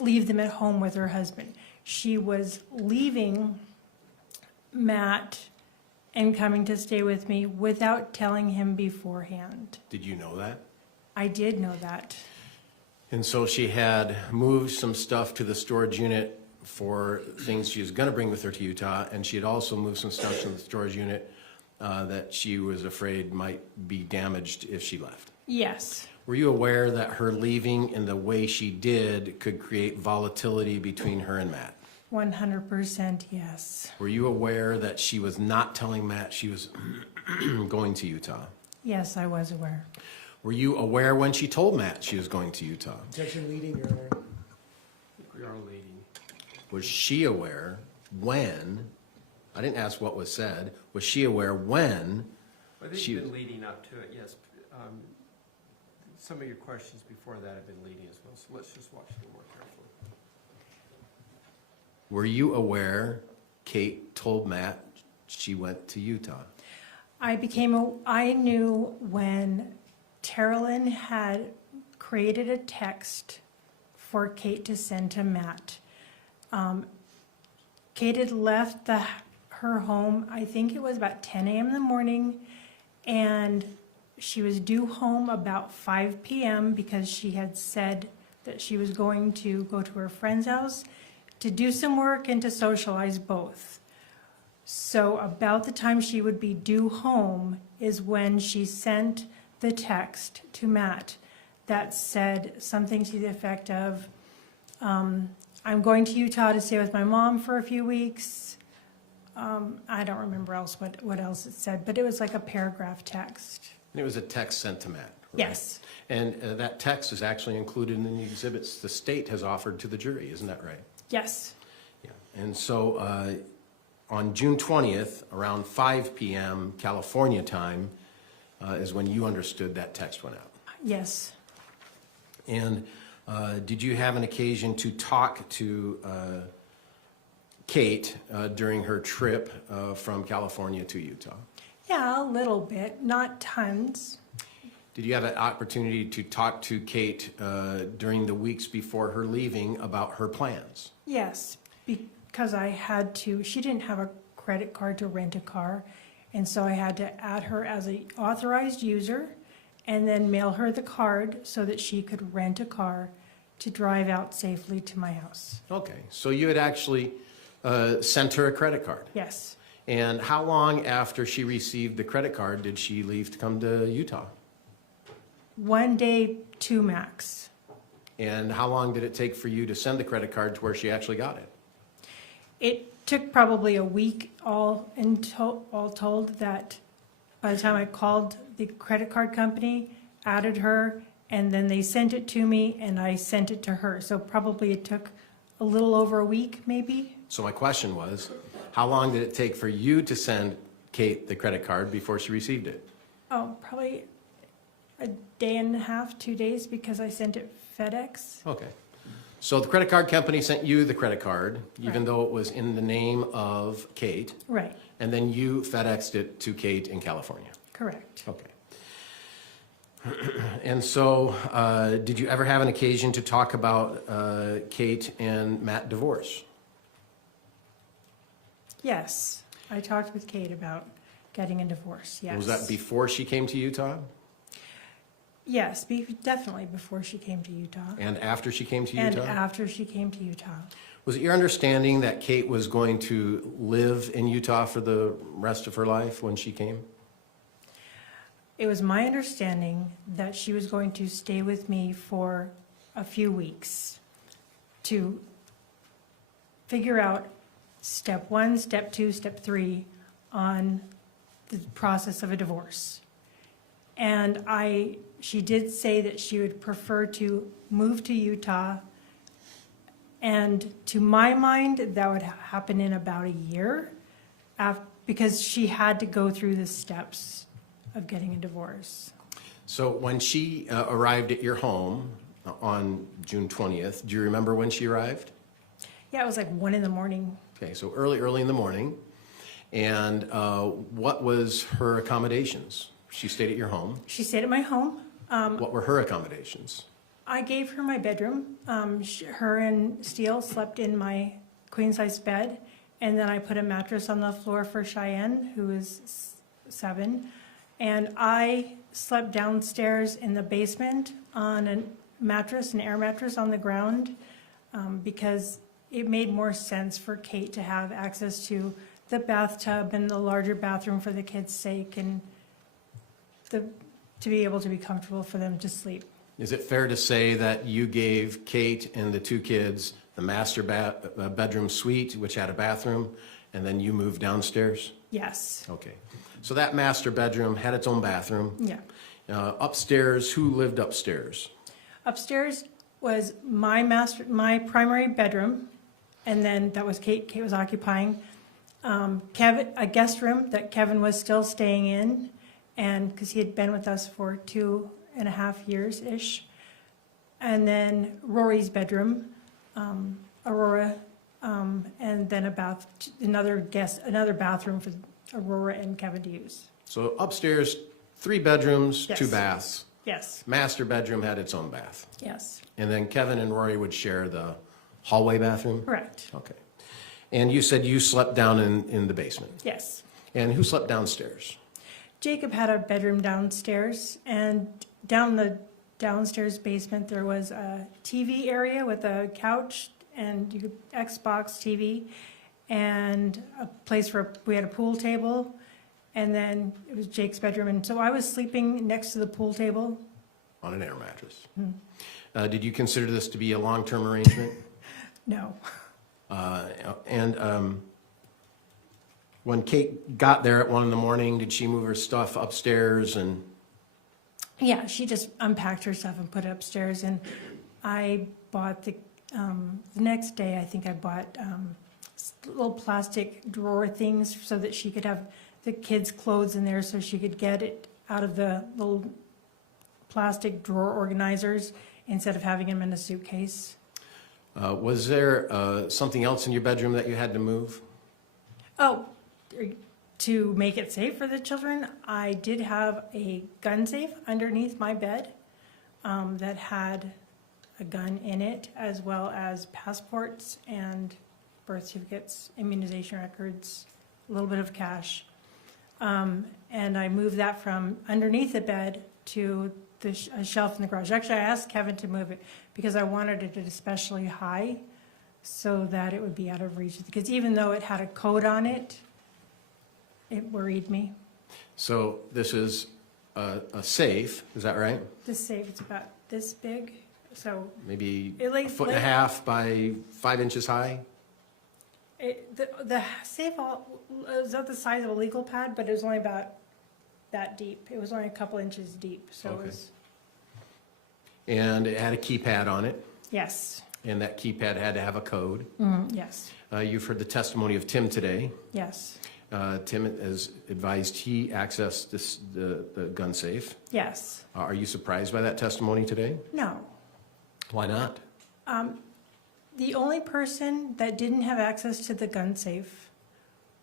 leave them at home with her husband. She was leaving Matt and coming to stay with me without telling him beforehand. Did you know that? I did know that. And so she had moved some stuff to the storage unit for things she was going to bring with her to Utah, and she had also moved some stuff to the storage unit that she was afraid might be damaged if she left. Yes. Were you aware that her leaving in the way she did could create volatility between her and Matt? 100% yes. Were you aware that she was not telling Matt she was going to Utah? Yes, I was aware. Were you aware when she told Matt she was going to Utah? Objection leading, Your Honor. We are leading. Was she aware when, I didn't ask what was said, was she aware when I think She- you've been leading up to it, yes. Some of your questions before that have been leading as well, so let's just watch them more carefully. Were you aware Kate told Matt she went to Utah? I knew when Terralyn had created a text for Kate to send to Matt. Kate had left her home, I think it was about 10 a.m. in the morning, and she was due home about 5 p.m. because she had said that she was going to go to her friend's house to do some work and to socialize both. So about the time she would be due home is when she sent the text to Matt that said something to the effect of, I'm going to Utah to stay with my mom for a few weeks. I don't remember what else it said, but it was like a paragraph text. And it was a text sent to Matt, right? Yes, And that text is actually included in the exhibits the state has offered to the jury, isn't that right? yes, Yeah. And so on June 20th, around 5 p.m. California time, is when you understood that text went out. yes. And did you have an occasion to talk to Kate during her trip from California to Utah? Yeah, a little bit, not tons. Did you have an opportunity to talk to Kate during the weeks before her leaving about her plans? Yes, because I had to, she didn't have a credit card to rent a car, and so I had to add her as an authorized user and then mail her the card so that she could rent a car to drive out safely to my house. Okay, so you had actually sent her a credit card. Yes. And how long after she received the credit card did she leave to come to Utah? 1 day, 2 max. And how long did it take for you to send the credit card to where she actually got it? It took probably a week all told, that by the time I called the credit card company, added her, and then they sent it to me and I sent it to her. So probably it took a little over a week, maybe. So my question was, how long did it take for you to send Kate the credit card before she received it? Oh, probably a day and a half, 2 days, because I sent it FedEx. Okay. So the credit card company sent you the credit card, even Right. though it was in the name of Kate, Right, and then you FedExed it to Kate in California. correct. Okay. And so, did you ever have an occasion to talk about Kate and Matt divorce? Yes, I talked with Kate about getting a divorce, yes. Was that before she came to Utah Yes, definitely before she came to Utah. and after she came to And Utah? after she came to Utah. Was it your understanding that Kate was going to live in Utah for the rest of her life when she came? It was my understanding that she was going to stay with me for a few weeks to figure out step 1, step 2, step 3 on the process of a divorce. And she did say that she would prefer to move to Utah. And to my mind, that would happen in about a year because she had to go through the steps of getting a divorce. So when she arrived at your home on June 20th, do you remember when she arrived? Yeah, it was like 1 in the morning. Okay, so early in the morning. And what was her accommodations? She stayed at your home. She stayed at my home. What were her accommodations? I gave her my bedroom. Her and Steele slept in my queen-size bed, and then I put a mattress on the floor for Cheyenne, who is 7. And I slept downstairs in the basement on a mattress, an air mattress on the ground, because it made more sense for Kate to have access to the bathtub and the larger bathroom for the kids' sake, and to be able to be comfortable for them to sleep. Is it fair to say that you gave Kate and the 2 kids the master bedroom suite, which had a bathroom, and then you moved downstairs? Yes. Okay. So that master bedroom had its own bathroom. Yeah. Upstairs, who lived upstairs? Upstairs was my primary bedroom, and then that was Kate was occupying. Kevin, a guest room that Kevin was still staying in, and because he had been with us for 2.5 years-ish. And then Rory's bedroom, Aurora, and then another bathroom for Aurora and Kevin to use. So upstairs, 3 bedrooms, Yes. 2 baths. Yes, Master bedroom had its own bath. yes, And then Kevin and Rory would share the hallway bathroom? correct, Okay. And you said you slept down in the basement. yes. And who slept downstairs? Jacob had a bedroom downstairs, and down the downstairs basement, there was a TV area with a couch and you could Xbox TV, and a place where we had a pool table, and then it was Jake's bedroom, and so I was sleeping next to the pool table. On an air mattress. Did you consider this to be a long-term arrangement? No, And when Kate got there at 1 in.the morning, did she move her stuff upstairs and? yeah, she just unpacked her stuff and put it upstairs, and I bought the next day, I think I bought little plastic drawer things so that she could have the kids' clothes in there, so she could get it out of the little plastic drawer organizers instead of having them in a suitcase. Was there something else in your bedroom that you had to move? Oh, to make it safe for the children, I did have a gun safe underneath my bed that had a gun in it, as well as passports and birth certificates, immunization records, a little bit of cash. And I moved that from underneath the bed to a shelf in the garage. Actually, I asked Kevin to move it because I wanted it especially high so that it would be out of reach. Because even though it had a code on it, it worried me. So this is a safe, is that right? This safe is about this big, so Maybe It like- a foot and a like- half by 5 inches high? the safe was about the size of a legal pad, but it was only about that deep. It was only a couple inches deep, so Okay. it was, And it had a keypad on it, yes, and that keypad had to have a code. yes, You've heard the testimony of Tim today. yes, Tim has advised he accessed the gun safe. yes. Are you surprised by that testimony today? No. Why not? The only person that didn't have access to the gun safe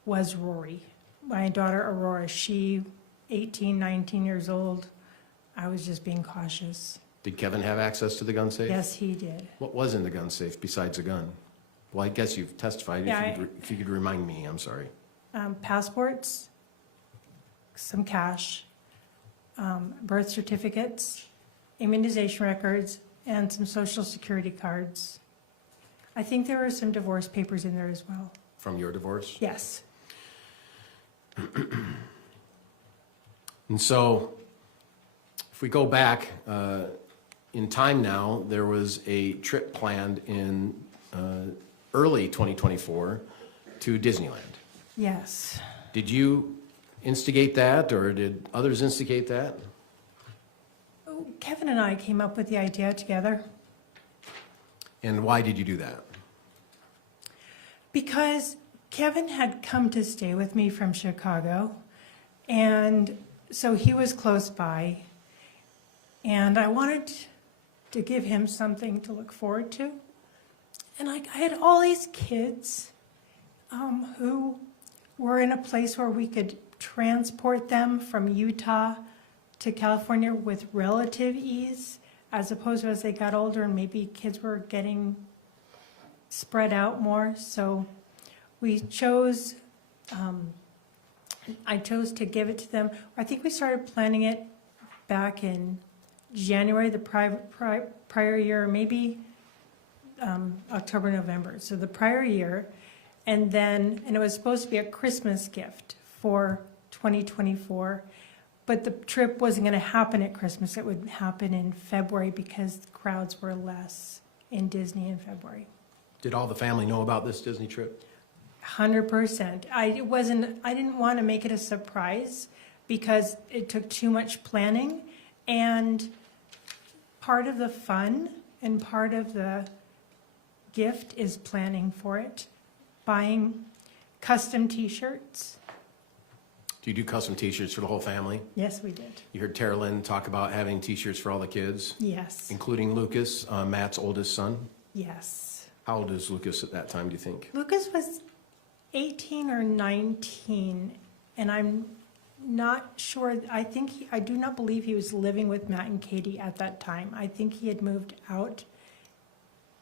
was Rory, my daughter Aurora. She, 18, 19 years old. I was just being cautious. Did Kevin have access to the gun safe? Yes, he did. What was in the gun safe besides a gun? Well, I guess you've testified. Yeah, If you could remind me, I'm sorry. Passports, some cash, birth certificates, immunization records, and some social security cards. I think there were some divorce papers in there as well. From your divorce? Yes. And so, if we go back in time now, there was a trip planned in early 2024 to Disneyland. Yes. Did you instigate that, or did others instigate that? Kevin and I came up with the idea together And why did you do that? because Kevin had come to stay with me from Chicago, and so he was close by, and I wanted to give him something to look forward to. And I had all these kids who were in a place where we could transport them from Utah to California with relative ease, as opposed to as they got older and maybe kids were getting spread out more. So we chose, I chose to give it to them. I think we started planning it back in January, the prior year, maybe October, November. So the prior year, and it was supposed to be a Christmas gift for 2024, but the trip wasn't going to happen at Christmas. It would happen in February because the crowds were less in Disney in February. Did all the family know about this Disney trip? 100%. I didn't want to make it a surprise because it took too much planning, and part of the fun and part of the gift is planning for it, buying custom t-shirts. Do you do custom T-shirts for the whole family? Yes, we did. You heard Tara Lynn talk about having T-shirts for all the kids, Yes, including Lucas, Matt's oldest son. yes. How old is Lucas at that time, do you think? Lucas was 18 or 19, and I'm not sure. I do not believe he was living with Matt and Katie at that time. I think he had moved out.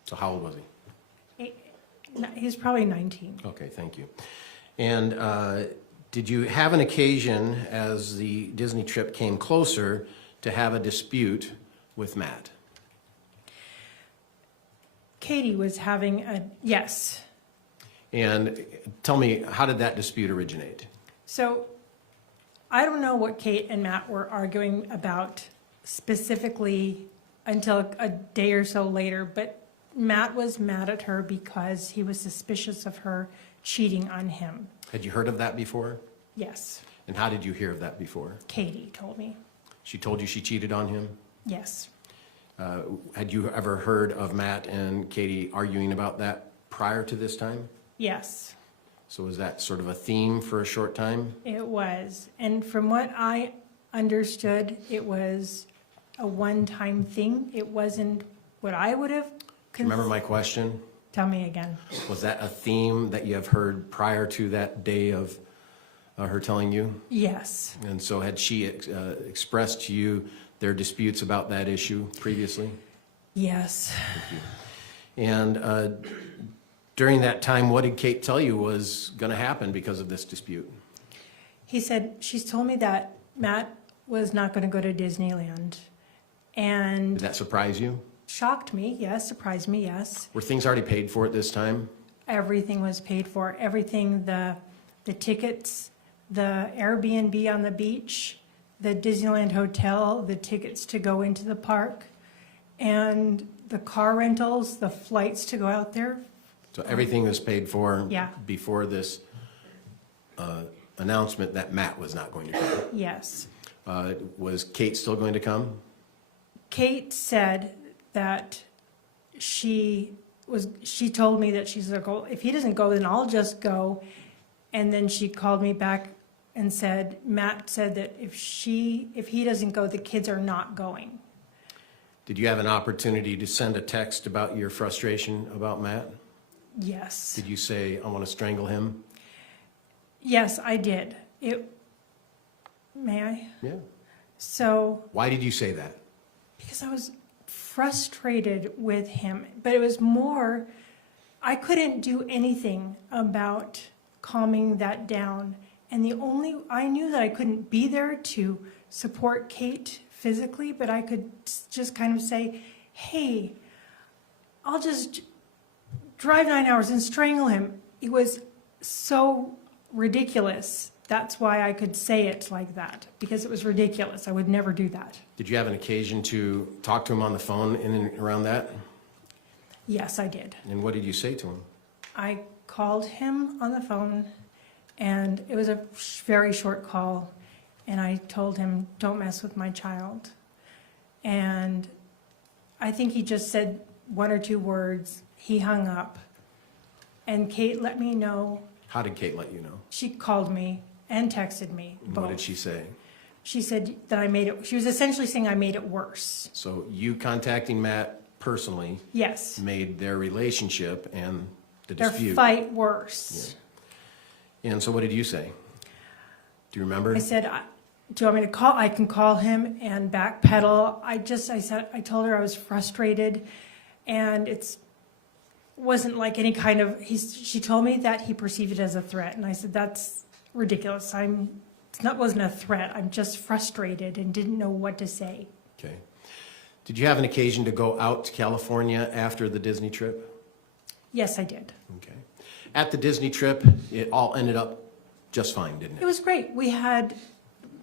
So how old was he? He was probably 19. Okay, thank you. And did you have an occasion, as the Disney trip came closer, to have a dispute with Matt? Katie was having yes. And tell me, how did that dispute originate? So I don't know what Kate and Matt were arguing about specifically until a day or so later, but Matt was mad at her because he was suspicious of her cheating on him. Had you heard of that before? Yes, And how did you hear of that before? Katie told me. She told you she cheated on him? Yes. Had you ever heard of Matt and Katie arguing about that prior to this time? Yes, So was that sort of a theme for a short time? it was. And from what I understood, it was a one-time thing. It wasn't what I would have. Remember my question? Tell me again. Was that a theme that you have heard prior to that day of her telling you? Yes. And so had she expressed to you their disputes about that issue previously? Yes. And during that time, what did Kate tell you was going to happen because of this dispute? He said, she's told me that Matt was not going to go to Disneyland. And Did that surprise you? shocked me, yes. Surprised me, yes. Were things already paid for at this time? Everything was paid for. Everything, the tickets, the Airbnb on the beach, the Disneyland hotel, the tickets to go into the park, and the car rentals, the flights to go out there. So everything was paid for Yeah. before this announcement that Matt was not going to come. Yes. Was Kate still going to come? Kate said that she told me that she's like, "Oh, if he doesn't go, then I'll just go." And then she called me back and said, Matt said that if he doesn't go, the kids are not going. Did you have an opportunity to send a text about your frustration about Matt? Yes. Did you say, I want to strangle him? Yes, I did. May I? Yeah. So, Why did you say that? because I was frustrated with him, but it was more, I couldn't do anything about calming that down. And I knew that I couldn't be there to support Kate physically, but I could just kind of say, hey, I'll just drive 9 hours and strangle him. It was so ridiculous. That's why I could say it like that, because it was ridiculous. I would never do that. Did you have an occasion to talk to him on the phone in and around that? Yes, I did. And what did you say to him? I called him on the phone, and it was a very short call, and I told him, don't mess with my child. And I think he just said one or two words. He hung up, and Kate let me know. How did Kate let you know? She called me and texted me And both. what did she say? She said that I made it, she was essentially saying I made it worse. So you contacting Matt personally Yes, made their relationship and the their dispute. fight worse. And so what did you say? Do you remember? I said, do you want me to call? I can call him and backpedal. I told her I was frustrated, and wasn't like any kind of, she told me that he perceived it as a threat, and I said, that's ridiculous. That wasn't a threat. I'm just frustrated and didn't know what to say. Okay. Did you have an occasion to go out to California after the Disney trip? Yes, I did. Okay. At the Disney trip, it all ended up just fine, didn't It it? was great.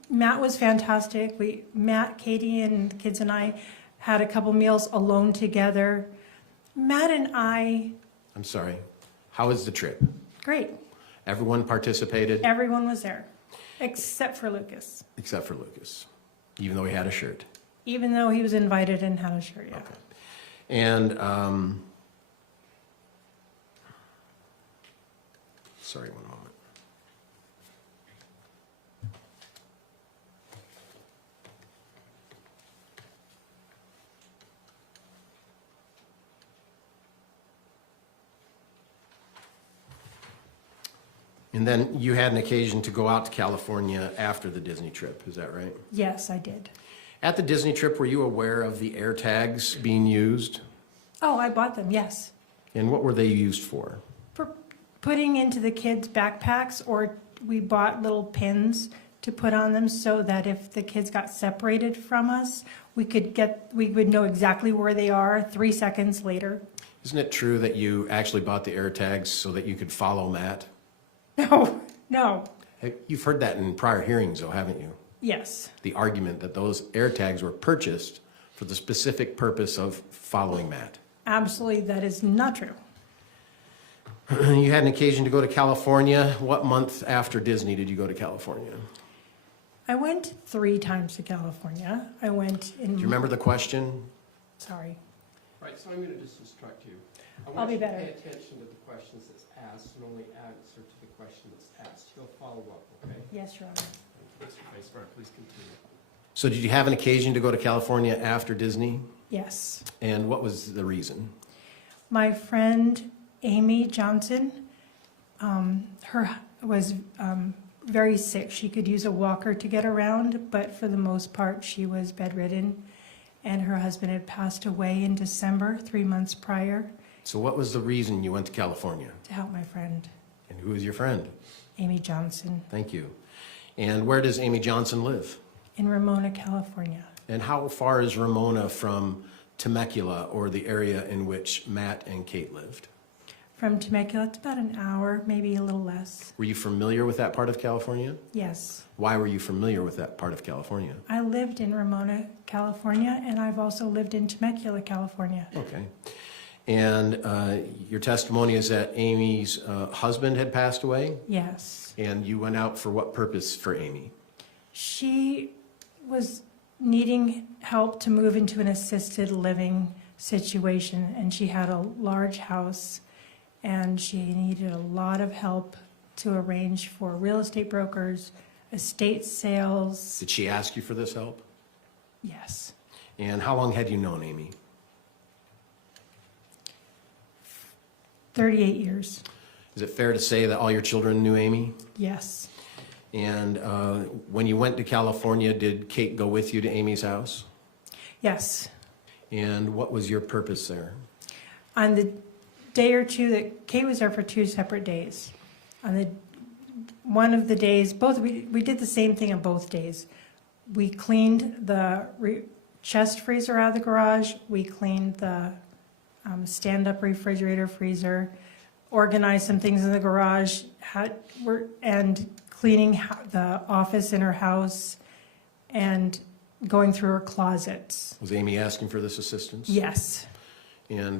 Matt was fantastic. Matt, Katie, and the kids and I had a couple meals alone together. Matt and I, I'm sorry. How was the trip? great. Everyone participated Everyone was there, except for Lucas, except for Lucas, even though he had a shirt. even though he was invited and had a shirt, yeah. Okay. And, sorry, one moment. And then you had an occasion to go out to California after the Disney trip, is that right? Yes, I did. At the Disney trip, were you aware of the air tags being used? Oh, I bought them, yes. And what were they used for? For putting into the kids' backpacks, or we bought little pins to put on them so that if the kids got separated from us, we would know exactly where they are 3 seconds later. Isn't it true that you actually bought the air tags so that you could follow Matt? No. Hey, you've heard that in prior hearings, though, haven't you? Yes. The argument that those air tags were purchased for the specific purpose of following Matt. Absolutely, that is not true. You had an occasion to go to California. What month after Disney did you go to California? I went 3 times to California. I went in. Do you remember the question? Sorry. Right, so I'm going to just instruct you. I'll be better. I want you to pay attention to the questions that's asked and only answer to the question that's asked. He'll follow up, okay? Yes, Your Honor. Mr. Vice Mayor, please continue. So did you have an occasion to go to California after Disney? Yes. And what was the reason? My friend Amy Johnson, her was very sick. She could use a walker to get around, but for the most part, she was bedridden. And her husband had passed away in December, 3 months prior, So what was the reason you went to California? to help my friend, And who is your friend? Amy Johnson, Thank you. And where does Amy Johnson live? in Ramona, California. And how far is Ramona from Temecula, or the area in which Matt and Kate lived? From Temecula, it's about an hour, maybe a little less. Were you familiar with that part of California? Yes. Why were you familiar with that part of California? I lived in Ramona, California, and I've also lived in Temecula, California. Okay. And your testimony is that Amy's husband had passed away, Yes. and you went out for what purpose for Amy? She was needing help to move into an assisted living situation, and she had a large house, and she needed a lot of help to arrange for real estate brokers, estate sales. Did she ask you for this help? Yes. And how long had you known Amy? 38 years. Is it fair to say that all your children knew Amy? Yes. And when you went to California, did Kate go with you to Amy's house? Yes. And what was your purpose there? On the day or two that Kate was there for 2 separate days. On the one of the days, we did the same thing on both days. We cleaned the chest freezer out of the garage. We cleaned the stand-up refrigerator freezer, organized some things in the garage, and cleaning the office in her house, and going through her closets. Was Amy asking for this assistance? Yes. And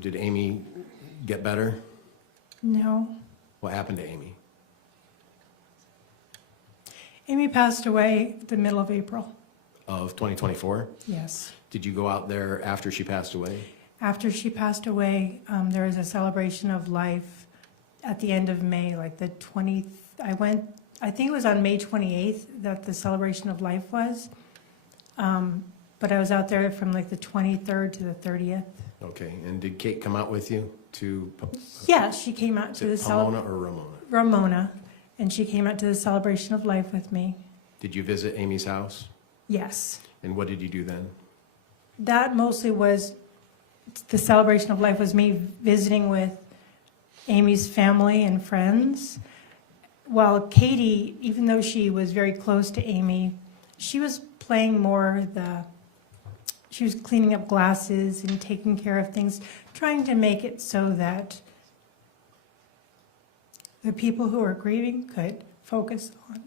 did Amy get better? No. What happened to Amy? Amy passed away the middle of April. Of 2024? Yes. Did you go out there after she passed away? After she passed away, there was a celebration of life at the end of May, like the 20th. I think it was on May 28th that the celebration of life was. But I was out there from like the 23rd to the 30th. Okay, and did Kate come out with you to Yeah, she came out to the Pomona or Ramona? Ramona, and she came out to the celebration of life with me. Did you visit Amy's house? Yes. And what did you do then? That mostly was, the celebration of life was me visiting with Amy's family and friends. While Katie, even though she was very close to Amy, she was playing more she was cleaning up glasses and taking care of things, trying to make it so that the people who are grieving could focus on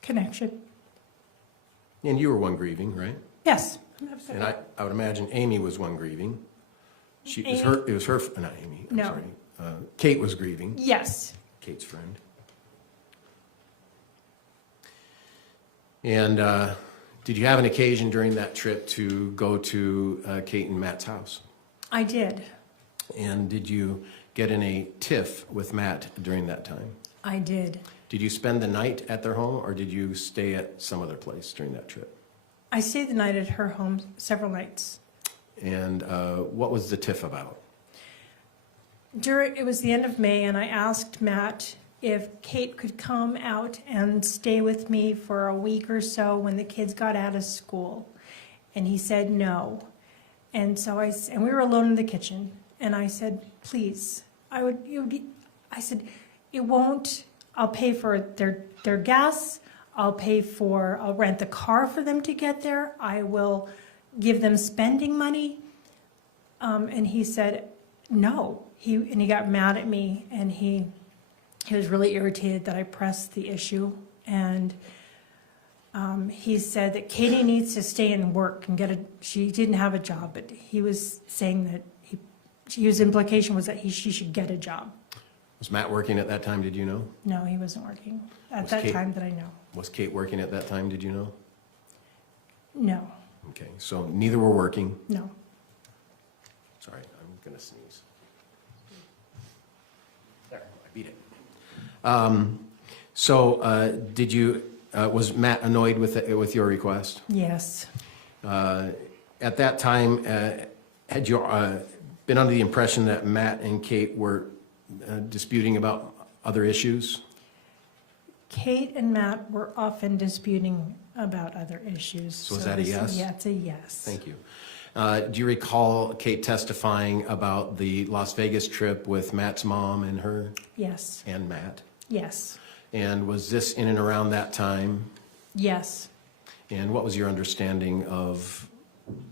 connection. And you were one grieving, right? Yes. And I would imagine Amy was one grieving. It was her, not Amy, I'm No. sorry. Kate was grieving, Yes. Kate's friend. And did you have an occasion during that trip to go to Kate and Matt's house? I did. And did you get in a tiff with Matt during that time? I did. Did you spend the night at their home, or did you stay at some other place during that trip? I stayed the night at her home several nights. And what was the tiff about? It was the end of May, and I asked Matt if Kate could come out and stay with me for a week or so when the kids got out of school. And he said no. And so and we were alone in the kitchen. And I said, please, I said, it won't, I'll pay for their gas. I'll rent the car for them to get there. I will give them spending money. And he said, no. He got mad at me, and he was really irritated that I pressed the issue. And he said that Katie needs to stay and work and she didn't have a job, but he was saying that his implication was that she should get a job. Was Matt working at that time, did you know? No, he wasn't working at Was that Kate- time that I know. Was Kate working at that time, did you know? No, Okay, so neither were working. no. Sorry, I'm gonna sneeze. There, I beat it. Did you, was Matt annoyed with your request? Yes, At that time, had you been under the impression that Matt and Kate were disputing about other issues? Kate and Matt were often disputing about other issues. So is that a yes? Yeah, it's a yes. Thank you. Do you recall Kate testifying about the Las Vegas trip with Matt's mom and her Yes, and Matt? yes, And was this in and around that time? yes. And what was your understanding of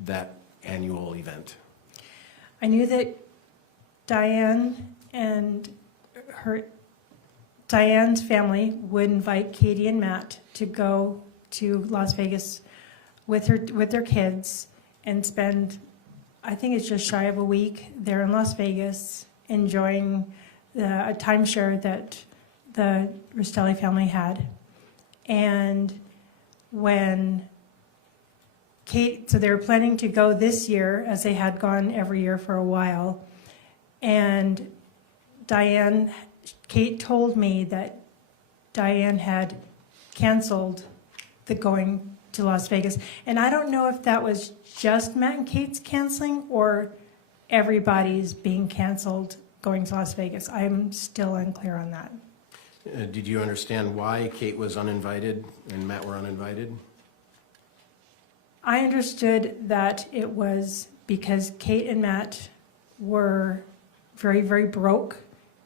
that annual event? I knew that Diane and Diane's family would invite Katie and Matt to go to Las Vegas with their kids and spend, I think it's just shy of a week there in Las Vegas, enjoying a timeshare that the Restelli family had. And when so they were planning to go this year, as they had gone every year for a while. And Kate told me that Diane had canceled the going to Las Vegas. And I don't know if that was just Matt and Kate's canceling or everybody's being canceled going to Las Vegas. I'm still unclear on that. Did you understand why Kate was uninvited and Matt were uninvited? I understood that it was because Kate and Matt were very, very broke,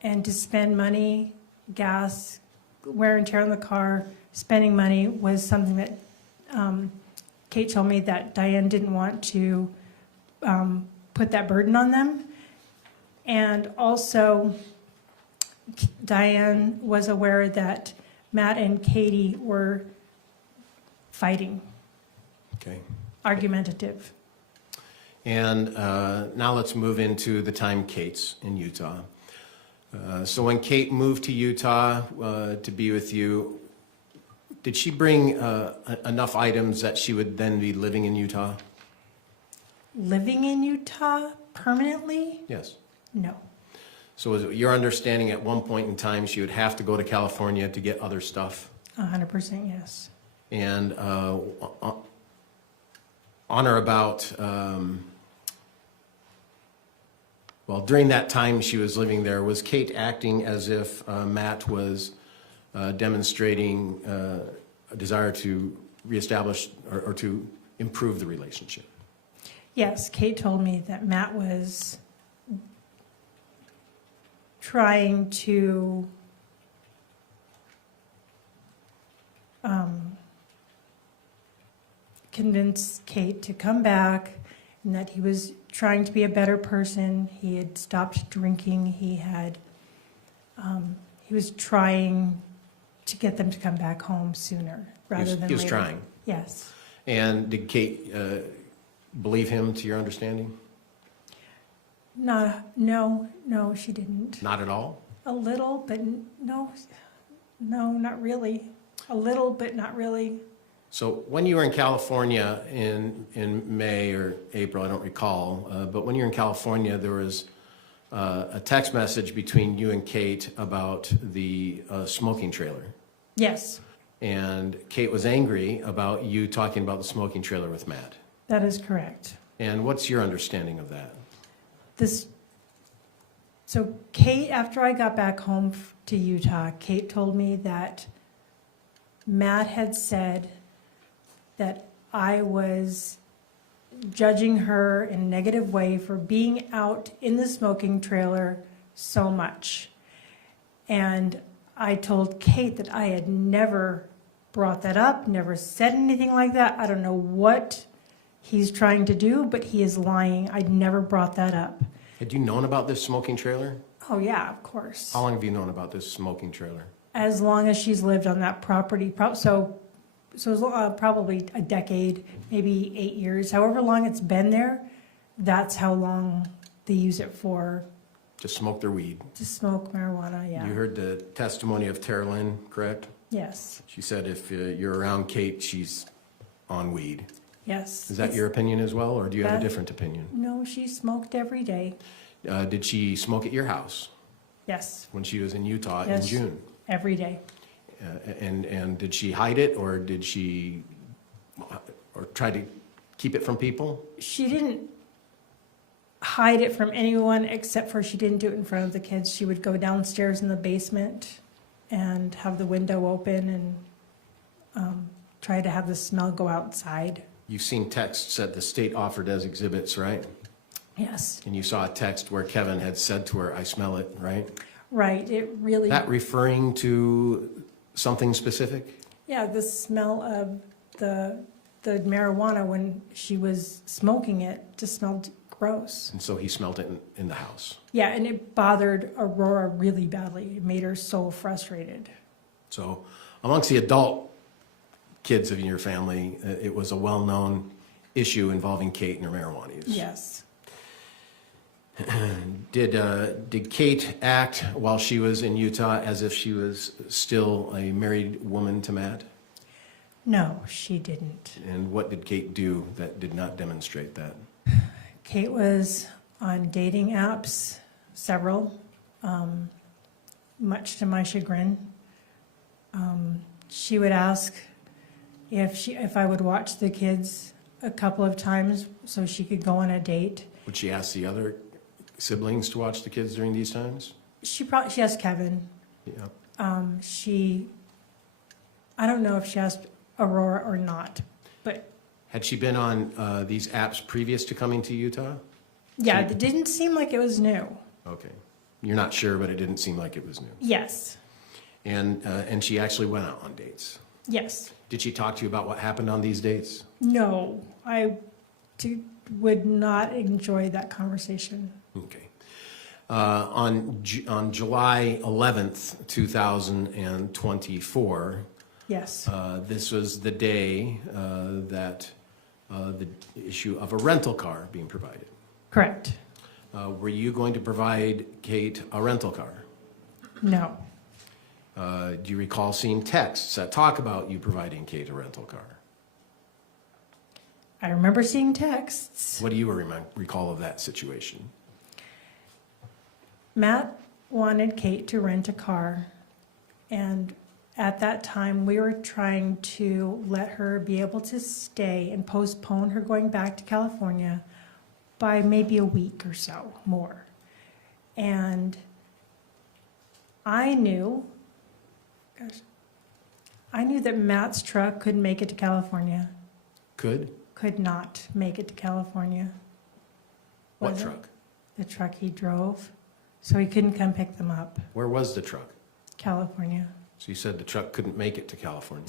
and to spend money, gas, wear and tear on the car, spending money was something that Kate told me that Diane didn't want to put that burden on them. And also, Diane was aware that Matt and Katie were fighting. Okay. Argumentative. And now let's move into the time Kate's in Utah. So when Kate moved to Utah to be with you, did she bring enough items that she would then be living in Utah? Living in Utah permanently? Yes. No. So was it your understanding at one point in time she would have to go to California to get other stuff? 100% yes. And on or about, during that time she was living there, was Kate acting as if Matt was demonstrating a desire to reestablish or to improve the relationship? Yes, Kate told me that Matt was trying to convince Kate to come back, and that he was trying to be a better person. He had stopped drinking. He was trying to get them to come back home sooner rather than later. He was trying. Yes. And did Kate believe him, to your understanding? No, she didn't. Not at all? A little, but no, not really. A little, but not really. So when you were in California in May or April, I don't recall, but when you were in California, there was a text message between you and Kate about the smoking trailer. Yes, And Kate was angry about you talking about the smoking trailer with Matt. that is correct. And what's your understanding of that? So Kate, after I got back home to Utah, Kate told me that Matt had said that I was judging her in a negative way for being out in the smoking trailer so much. And I told Kate that I had never brought that up, never said anything like that. I don't know what he's trying to do, but he is lying. I'd never brought that up. Had you known about this smoking trailer? Oh, yeah, of course. How long have you known about this smoking trailer? As long as she's lived on that property. So probably a decade, maybe 8 years. However long it's been there, that's how long they use it for, To smoke their weed? to smoke marijuana, yeah. You heard the testimony of Tara Lynn, correct? Yes, She said if you're around Kate, she's on weed. yes. Is that your opinion as well, or do you have a That- different opinion? No, she smoked every day. Did she smoke at your house Yes, when she was in Utah in Yes. June? every day. And did she hide it, or did she, or try to keep it from people? She didn't hide it from anyone except for she didn't do it in front of the kids. She would go downstairs in the basement and have the window open and try to have the smell go outside. You've seen texts that the state offered as exhibits, right? Yes, And you saw a text where Kevin had said to her, "I smell it," right? right. It really, That referring to something specific? yeah, the smell of the marijuana when she was smoking it just smelled gross. And so he smelled it in the house. Yeah, and it bothered Aurora really badly. It made her so frustrated. So amongst the adult kids of your family, it was a well-known issue involving Kate and her marijuana use. Yes. Did Kate act while she was in Utah as if she was still a married woman to Matt? No, she didn't. And what did Kate do that did not demonstrate that? Kate was on dating apps, several, much to my chagrin. She would ask if I would watch the kids a couple of times so she could go on a date. Would she ask the other siblings to watch the kids during these times? She asked Kevin. Yeah. I don't know if she asked Aurora or not, but Had she been on these apps previous to coming to Utah? yeah, it didn't seem like it was new. Okay. You're not sure, but it didn't seem like it was new. Yes, And she actually went out on dates. yes. Did she talk to you about what happened on these dates? No, would not enjoy that conversation. Okay. On July 11th, 2024, Yes, this was the day that the issue of a rental car being provided. correct. Were you going to provide Kate a rental car? No, Do you recall seeing texts that talk about you providing Kate a rental car? I remember seeing texts. What do you recall of that situation? Matt wanted Kate to rent a car, and at that time, we were trying to let her be able to stay and postpone her going back to California by maybe a week or so more. And I knew that Matt's truck couldn't make it to California, Could? could not make it to California. What Was it? truck? The truck he drove, so he couldn't come pick them up, Where was the truck? California. So you said the truck couldn't make it to California.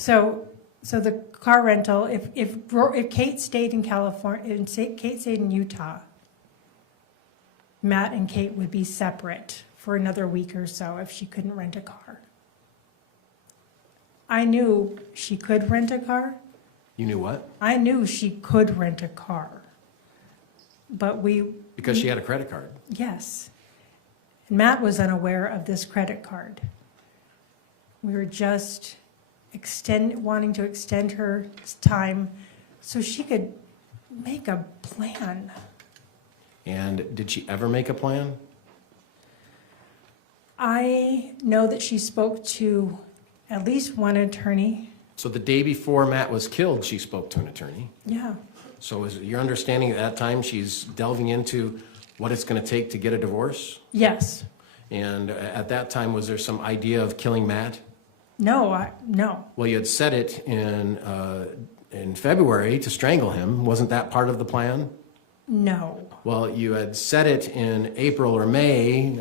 So the car rental, if Kate stayed in California, Kate stayed in Utah, Matt and Kate would be separate for another week or so if she couldn't rent a car. I knew she could rent a car. You knew what? I knew she could rent a car. But Because she had a credit card. yes. And Matt was unaware of this credit card. We were just wanting to extend her time so she could make a plan. And did she ever make a plan? I know that she spoke to at least one attorney. So the day before Matt was killed, she spoke to an attorney. Yeah, So is it your understanding at that time she's delving into what it's going to take to get a divorce? Yes. And at that time, was there some idea of killing Matt? No, no. Well, you had said it in February to strangle him. Wasn't that part of the plan? No. Well, you had said it in April or May.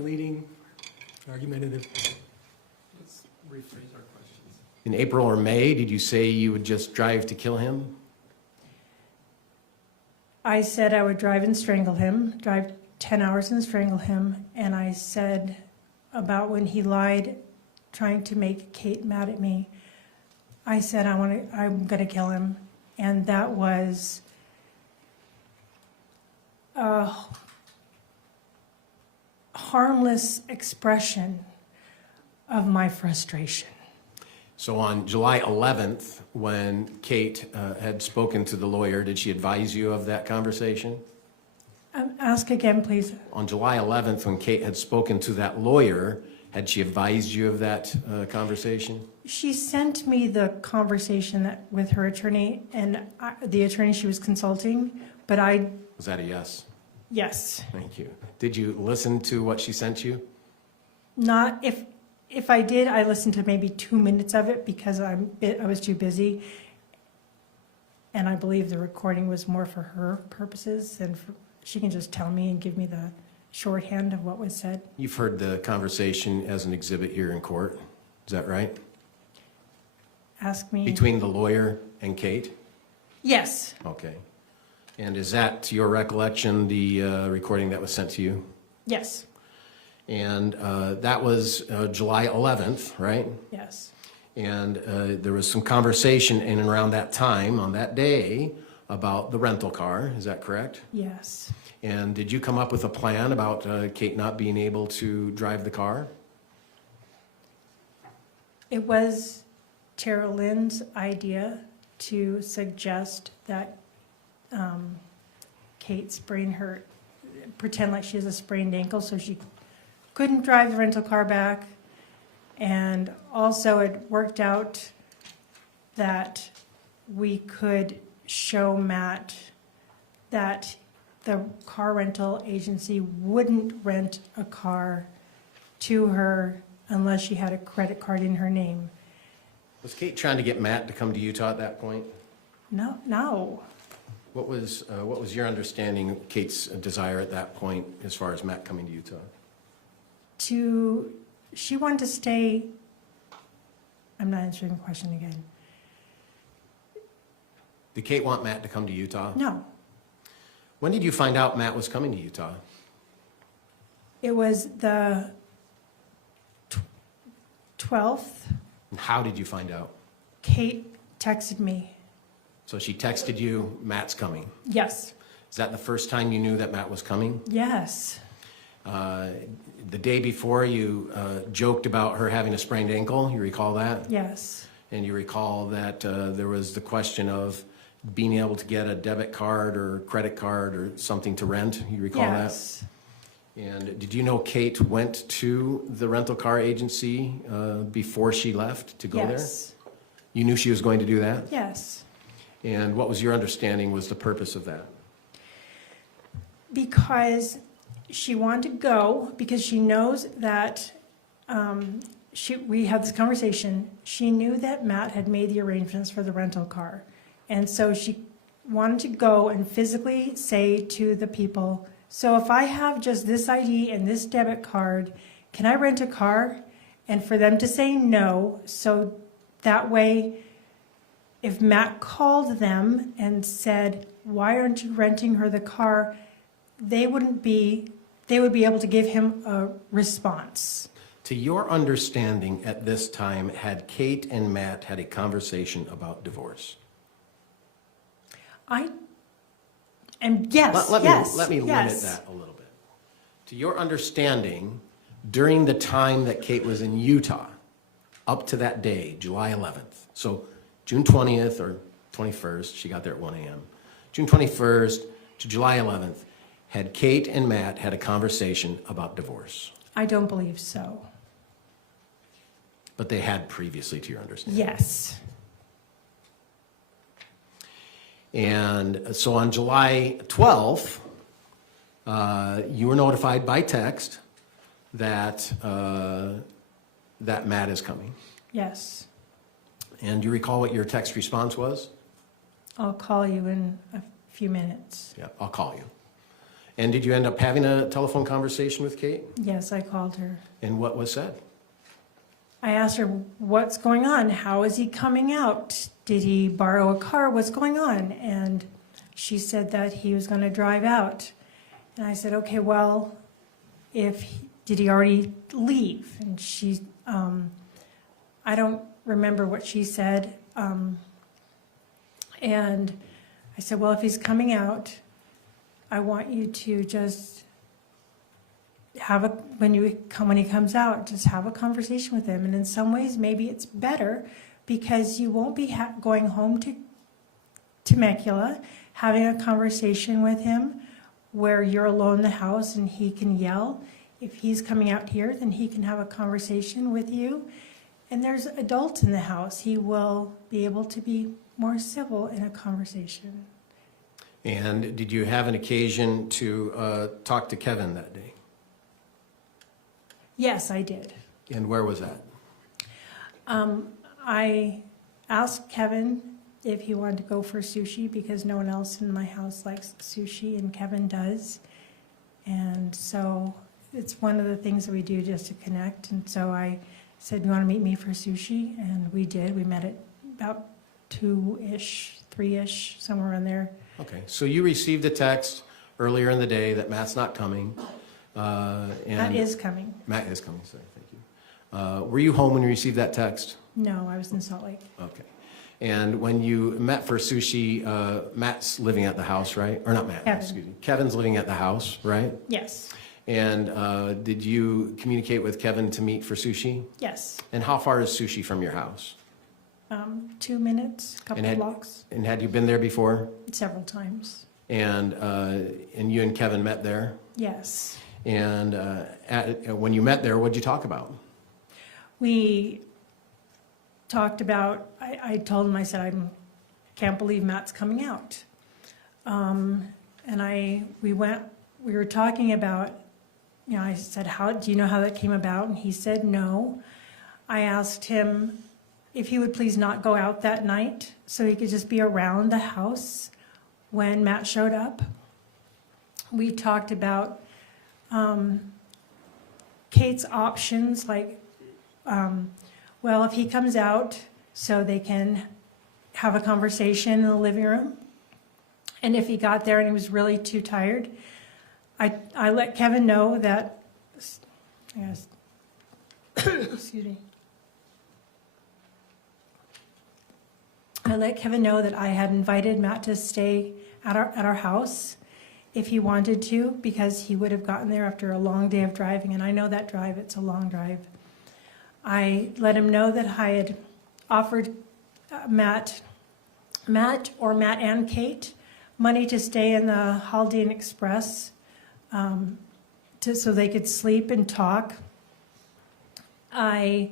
Leading, argumentative. Let's rephrase our questions. In April or May, did you say you would just drive to kill him? I said I would drive and strangle him, drive 10 hours and strangle him. And I said about when he lied, trying to make Kate mad at me, I said I'm going to kill him. And that was a harmless expression of my frustration. So on July 11th, when Kate had spoken to the lawyer, did she advise you of that conversation? Ask again, please. On July 11th, when Kate had spoken to that lawyer, had she advised you of that conversation? She sent me the conversation with her attorney and the attorney she was consulting, but Was that a yes? yes. Thank you. Did you listen to what she sent you? Not, if I did, I listened to maybe 2 minutes of it because I was too busy. And I believe the recording was more for her purposes than she can just tell me and give me the shorthand of what was said. You've heard the conversation as an exhibit here in court, is that right? Ask me. Between the lawyer and Kate? Yes, Okay. And is that, to your recollection, the recording that was sent to you? yes, And that was July 11th, right? yes, And there was some conversation in and around that time, on that day, about the rental car, is that correct? yes. And did you come up with a plan about Kate not being able to drive the car? It was Tara Lynn's idea to suggest that Kate pretend like she has a sprained ankle so she couldn't drive the rental car back. And also it worked out that we could show Matt that the car rental agency wouldn't rent a car to her unless she had a credit card in her name. Was Kate trying to get Matt to come to Utah at that point? No. What was your understanding of Kate's desire at that point as far as Matt coming to Utah? She wanted to stay, I'm not answering the question again. Did Kate want Matt to come to Utah? No, When did you find out Matt was coming to Utah? it was the 12th. And how did you find out? Kate texted me. So she texted you, Matt's coming. Yes, Is that the first time you knew that Matt was coming? yes, The day before, you joked about her having a sprained ankle. You recall that? yes, And you recall that there was the question of being able to get a debit card or credit card or something to rent. You recall yes. that? And did you know Kate went to the rental car agency before she left to go there? Yes, You knew she was going to do that? yes. And what was your understanding was the purpose of that? Because she wanted to go, because she knows that, we had this conversation, she knew that Matt had made the arrangements for the rental car. And so she wanted to go and physically say to the people, so if I have just this ID and this debit card, can I rent a car? And for them to say no, so that way, if Matt called them and said, why aren't you renting her the car? They would be able to give him a response. To your understanding at this time, had Kate and Matt had a conversation about divorce? Yes, Let yes, me limit yes. that a little bit. To your understanding, during the time that Kate was in Utah, up to that day, July 11th, so June 20th or 21st, she got there at 1 a.m., June 21st to July 11th, had Kate and Matt had a conversation about divorce? I don't believe so. But they had previously, to your understanding? Yes, And so on July 12th, You were notified by text that, that Matt is coming. Yes. And do you recall what your text response was? I'll call you in a few minutes. Yeah, I'll call you. And did you end up having a telephone conversation with Kate? Yes, I called her. And what was said? I asked her, what's going on? How is he coming out? Did he borrow a car? What's going on? And she said that he was going to drive out. And I said, okay, well, did he already leave? And she, I don't remember what she said. And I said, well, if he's coming out, I want you to just when he comes out, just have a conversation with him. And in some ways, maybe it's better because you won't be going home to Temecula, having a conversation with him where you're alone in the house and he can yell. If he's coming out here, then he can have a conversation with you. And there's adults in the house. He will be able to be more civil in a conversation. And did you have an occasion to talk to Kevin that day? Yes, I did. And where was that? I asked Kevin if he wanted to go for sushi because no one else in my house likes sushi and Kevin does. And so it's one of the things that we do just to connect. And so I said, you want to meet me for sushi? And we did. We met at about 2-ish, 3-ish, somewhere in there. Okay, so you received a text earlier in the day that Matt's not coming. Matt is coming. Matt is coming, sorry, thank you. Were you home when you received that text? No, I was in Salt Lake. Okay. And when you met for sushi, Matt's living at the house, right? Or not Matt, Kevin. excuse me. Kevin's living at the house, right? Yes. And did you communicate with Kevin to meet for sushi? Yes. And how far is sushi from your house? 2 minutes, a couple And blocks, And had you been there before? several times. And you and Kevin met there? Yes. And when you met there, what'd you talk about? We talked about, I told him, I said, I can't believe Matt's coming out. And we were talking about, you know, I said, do you know how that came about? And he said, no. I asked him if he would please not go out that night so he could just be around the house when Matt showed up. We talked about Kate's options, like, well, if he comes out so they can have a conversation in the living room, and if he got there and he was really too tired, I let Kevin know that, excuse me. I let Kevin know that I had invited Matt to stay at our house if he wanted to, because he would have gotten there after a long day of driving, and I know that drive, it's a long drive. I let him know that I had offered Matt and Kate money to stay in the Holiday Inn Express so they could sleep and talk. And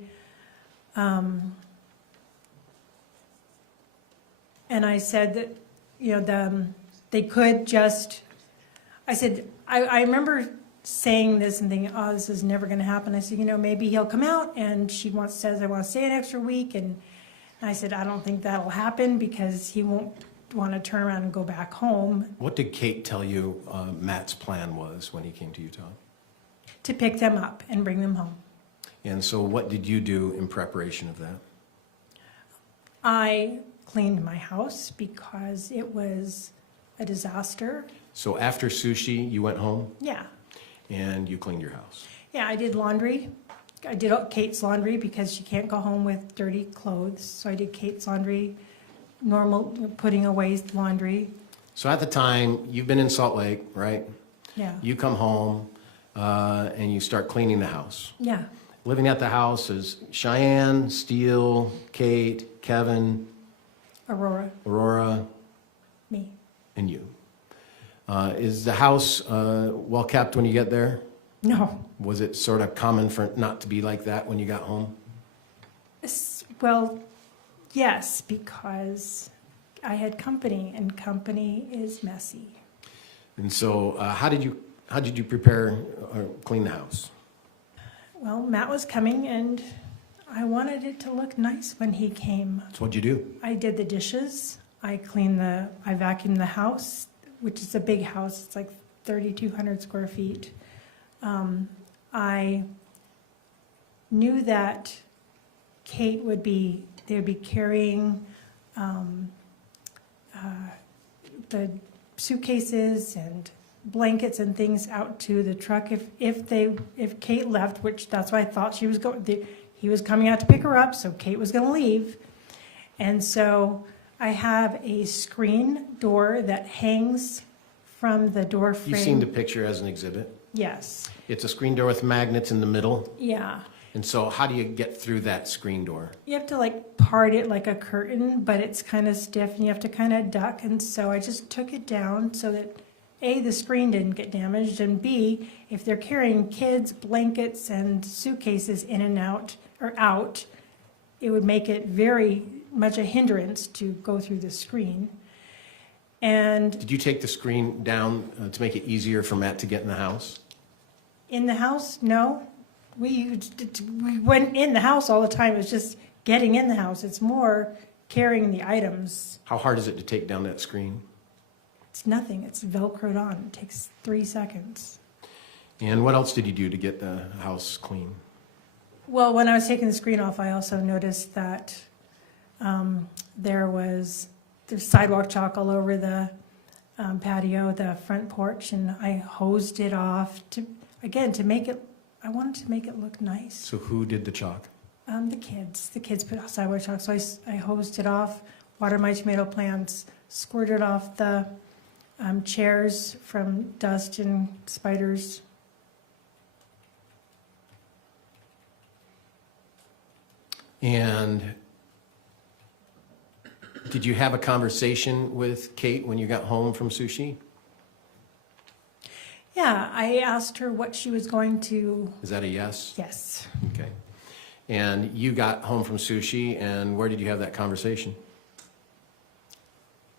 I said that, you know, they could just, I said, I remember saying this and thinking, oh, this is never going to happen. I said, you know, maybe he'll come out and she says, I want to stay an extra week. And I said, I don't think that'll happen because he won't want to turn around and go back home. What did Kate tell you Matt's plan was when he came to Utah? To pick them up and bring them home. And so what did you do in preparation of that? I cleaned my house because it was a disaster. So after sushi, you went home Yeah. and you cleaned your house. Yeah, I did laundry. I did Kate's laundry because she can't go home with dirty clothes. So I did Kate's laundry, normal putting away laundry. So at the time, you've been in Salt Lake, right? Yeah. You come home and you start cleaning the house. Yeah. Living at the house is Cheyenne, Steele, Kate, Kevin, Aurora, Me. and you. Is the house well kept when you get there? No. Was it sort of common for not to be like that when you got home? Well, yes, because I had company, and company is messy. And so how did how did you prepare or clean the house? Well, Matt was coming and I wanted it to look nice when he came. So what'd you do? I did the dishes, I vacuumed the house, which is a big house, it's like 3,200 square feet. I knew that Kate would be carrying the suitcases and blankets and things out to the truck if Kate left, which that's why I thought she was going. He was coming out to pick her up, so Kate was going to leave. And so I have a screen door that hangs from the door frame. You've seen the picture as an exhibit. Yes. It's a screen door with magnets in the middle. Yeah. And so how do you get through that screen door? You have to like part it like a curtain, but it's kind of stiff and you have to kind of duck. And so I just took it down so that A, the screen didn't get damaged, and B, if they're carrying kids, blankets, and suitcases in and out, it would make it very much a hindrance to go through the screen. And Did you take the screen down to make it easier for Matt to get in the house? in the house, no. We went in the house all the time. It was just getting in the house. It's more carrying the items. How hard is it to take down that screen? It's nothing. It's Velcroed on. It takes 3 seconds. And what else did you do to get the house clean? Well, when I was taking the screen off, I also noticed that there's sidewalk chalk all over the patio, the front porch, and I hosed it off I wanted to make it look nice. So who did the chalk? The kids put sidewalk chalk, so I hosed it off, watered my tomato plants, squirted off the chairs from dust and spiders. And did you have a conversation with Kate when you got home from sushi? Yeah, I asked her what she was going to, Is that a yes? yes. Okay. And you got home from sushi, and where did you have that conversation?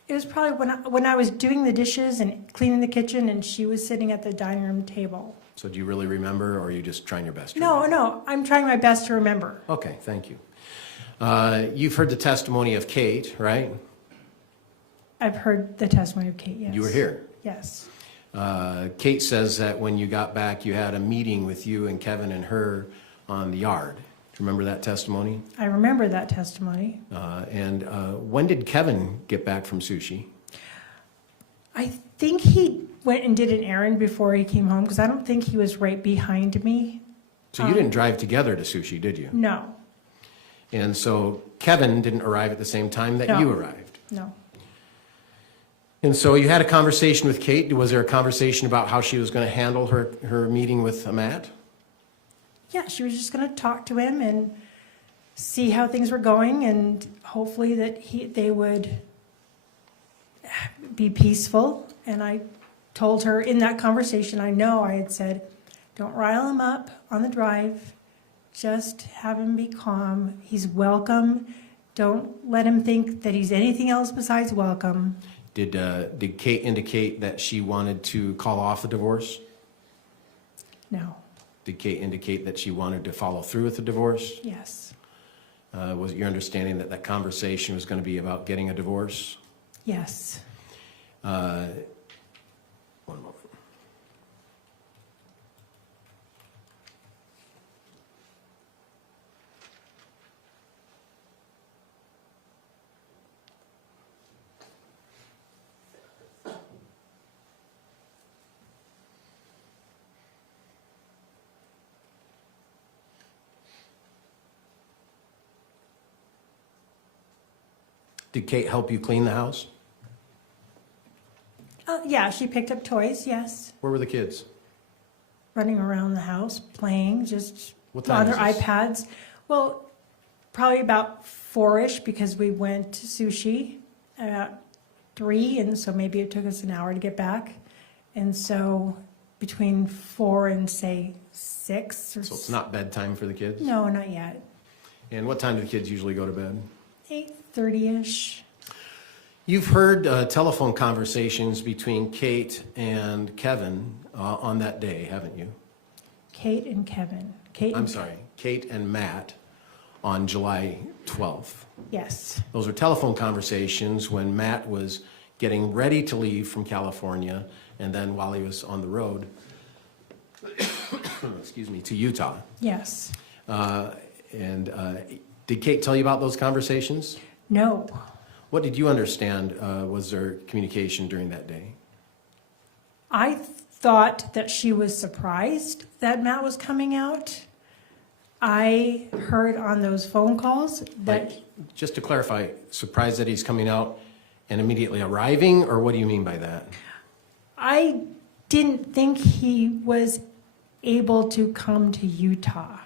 It was probably when I was doing the dishes and cleaning the kitchen and she was sitting at the dining room table. So do you really remember, or are you just trying your best? to No, remember? no, I'm trying my best to remember. Okay, thank you. You've heard the testimony of Kate, right? I've heard the testimony of Kate, yes. You were here. Yes. Kate says that when you got back, you had a meeting with you and Kevin and her on the yard. Do you remember that testimony? I remember that testimony. And when did Kevin get back from sushi? I think he went and did an errand before he came home because I don't think he was right behind me. So you didn't drive together to sushi, did you? No, And so Kevin didn't arrive at the same time that No. you arrived. no. And so you had a conversation with Kate. Was there a conversation about how she was going to handle her meeting with Matt? Yeah, she was just going to talk to him and see how things were going and hopefully that they would be peaceful. And I told her in that conversation, I had said, don't rile him up on the drive. Just have him be calm. He's welcome. Don't let him think that he's anything else besides welcome. Did Kate indicate that she wanted to call off the divorce? No. Did Kate indicate that she wanted to follow through with the divorce? Yes. Was it your understanding that that conversation was going to be about getting a divorce? Yes. One moment. Did Kate help you clean the house? Yeah, she picked up toys, yes. Where were the kids? Running around the house, playing, just What time on their is this? iPads. Well, probably about 4-ish because we went to sushi about 3, and so maybe it took us an hour to get back. And so between 4 and say 6 or So it's not bedtime for the kids? No, not yet. And what time do the kids usually go to bed? 8:30-ish. You've heard telephone conversations between Kate and Kevin on that day, haven't you? Kate and Kevin. I'm sorry, Kate and Matt on July 12th. Yes, Those were telephone conversations when Matt was getting ready to leave from California, and then while he was on the road, excuse me, to Utah. yes. Did Kate tell you about those conversations? No, What did you understand was their communication during that day? I thought that she was surprised that Matt was coming out. I heard on those phone calls that, Like, just to clarify, surprised that he's coming out and immediately arriving, or what do you mean by that? I didn't think he was able to come to Utah.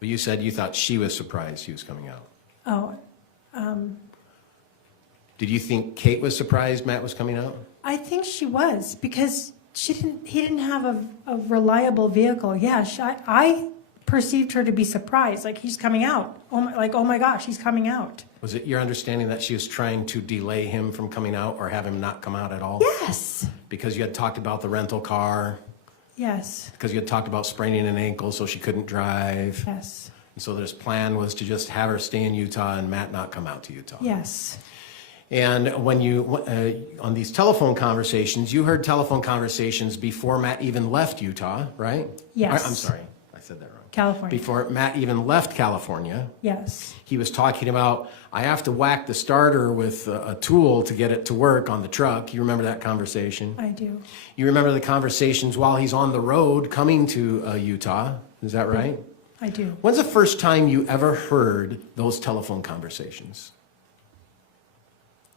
Well, you said you thought she was surprised he was coming out. Oh, Did you think Kate was surprised Matt was coming out? I think she was, because he didn't have a reliable vehicle. Yeah, I perceived her to be surprised, like he's coming out. Oh my gosh, he's coming out. Was it your understanding that she was trying to delay him from coming out or have him not come out at all? Yes, Because you had talked about the rental car, yes, because you had talked about spraining an ankle so she couldn't drive. yes, And so this plan was to just have her stay in Utah and Matt not come out to Utah. yes, And when you, on these telephone conversations, you heard telephone conversations before Matt even left Utah, right? Yes. I'm sorry, I said that wrong. California. Before Matt even left California, Yes, he was talking about, I have to whack the starter with a tool to get it to work on the truck. You remember that conversation? I do. You remember the conversations while he's on the road coming to Utah, is that right? I do. When's the first time you ever heard those telephone conversations?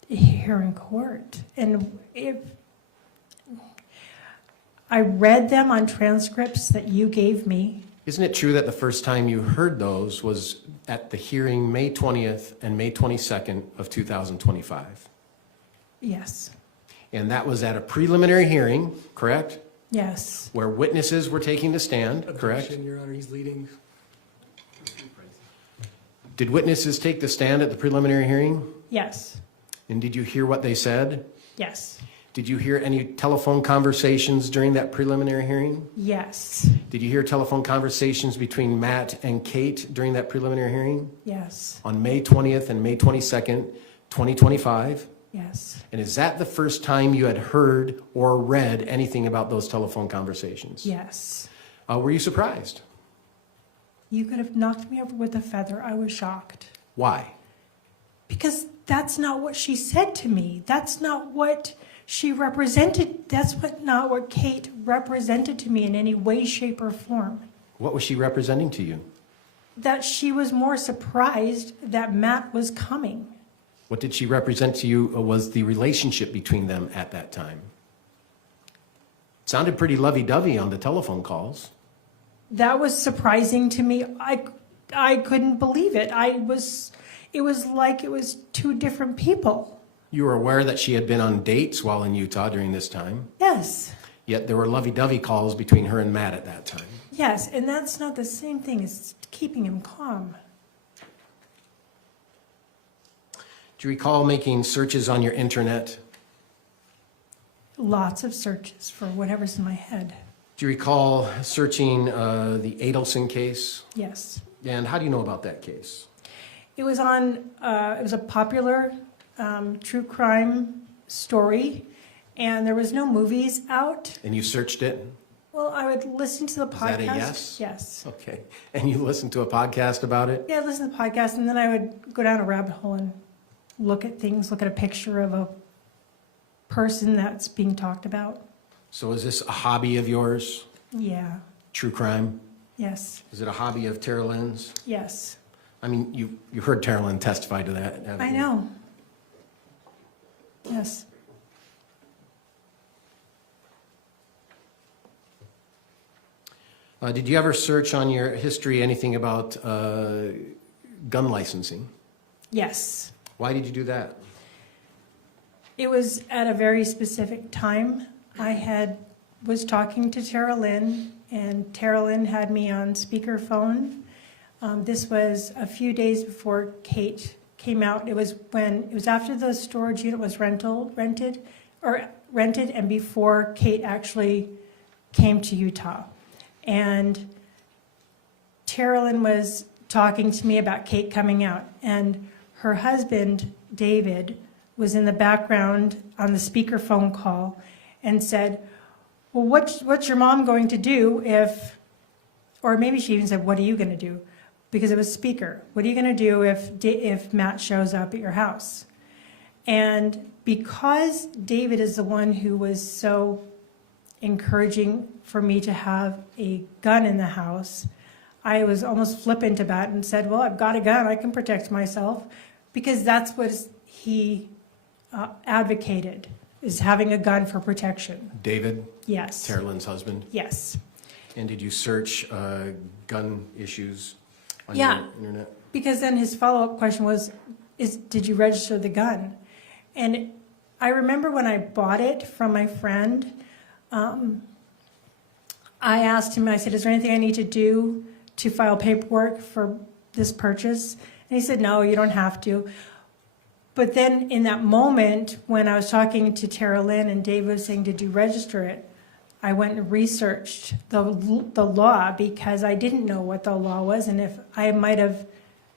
Here in court. And if I read them on transcripts that you gave me. Isn't it true that the first time you heard those was at the hearing May 20th and May 22nd of 2025? Yes, And that was at a preliminary hearing, correct? yes, Where witnesses were taking the stand, correct? Objection, Your Honor, he's leading. Did witnesses take the stand at the preliminary hearing? yes, And did you hear what they said? yes, Did you hear any telephone conversations during that preliminary hearing? yes, Did you hear telephone conversations between Matt and Kate during that preliminary hearing yes, on May 20th and May 22nd, 2025? yes. And is that the first time you had heard or read anything about those telephone conversations? Yes. Were you surprised? You could have knocked me over with a feather. I was shocked. Why? Because that's not what she said to me. That's not what she represented. Not what Kate represented to me in any way, shape, or form. What was she representing to you? That she was more surprised that Matt was coming. What did she represent to you was the relationship between them at that time? It sounded pretty lovey-dovey on the telephone calls. That was surprising to me. I couldn't believe it. It was like it was two different people. You were aware that she had been on dates while in Utah during this time, Yes, yet there were lovey-dovey calls between her and Matt at that time. yes, and that's not the same thing as keeping him calm. Do you recall making searches on your internet? Lots of searches for whatever's in my head. Do you recall searching the Adelson case? Yes. And how do you know about that case? It was a popular true crime story, and there was no movies out. And you searched it? Well, I would listen to the podcast. Is that a yes? Yes. Okay. And you listened to a podcast about it? Yeah, I'd listen to the podcast, and then I would go down a rabbit hole and look at things, look at a picture of a person that's being talked about. So is this a hobby of yours? Yeah. True crime? Yes. Is it a hobby of Tara Lynn's? Yes. I mean, you heard Tara Lynn testify to that, haven't I you? know. Yes. Did you ever search on your history anything about gun licensing? Yes. Why did you do that? It was at a very specific time. I was talking to Tara Lynn, and Tara Lynn had me on speakerphone. This was a few days before Kate came out, it was after the storage unit was rented, and before Kate actually came to Utah. And Terralyn was talking to me about Kate coming out, and her husband, David, was in the background on the speakerphone call and said, well, what's your mom going to do if, or maybe she even said, what are you going to do? Because it was speaker. What are you going to do if Matt shows up at your house? And because David is the one who was so encouraging for me to have a gun in the house, I was almost flippant about it and said, well, I've got a gun, I can protect myself, because that's what he advocated, is having a gun for protection. David? Yes. Terralyn's husband? Yes. And did you search gun issues on Yeah. your internet? Because then his follow-up question was, did you register the gun? And I remember when I bought it from my friend, I asked him, I said, is there anything I need to do to file paperwork for this purchase? And he said, no, you don't have to. But then in that moment, when I was talking to Terralyn and Dave was saying, did you register it? I went and researched the law, because I didn't know what the law was, and if I might have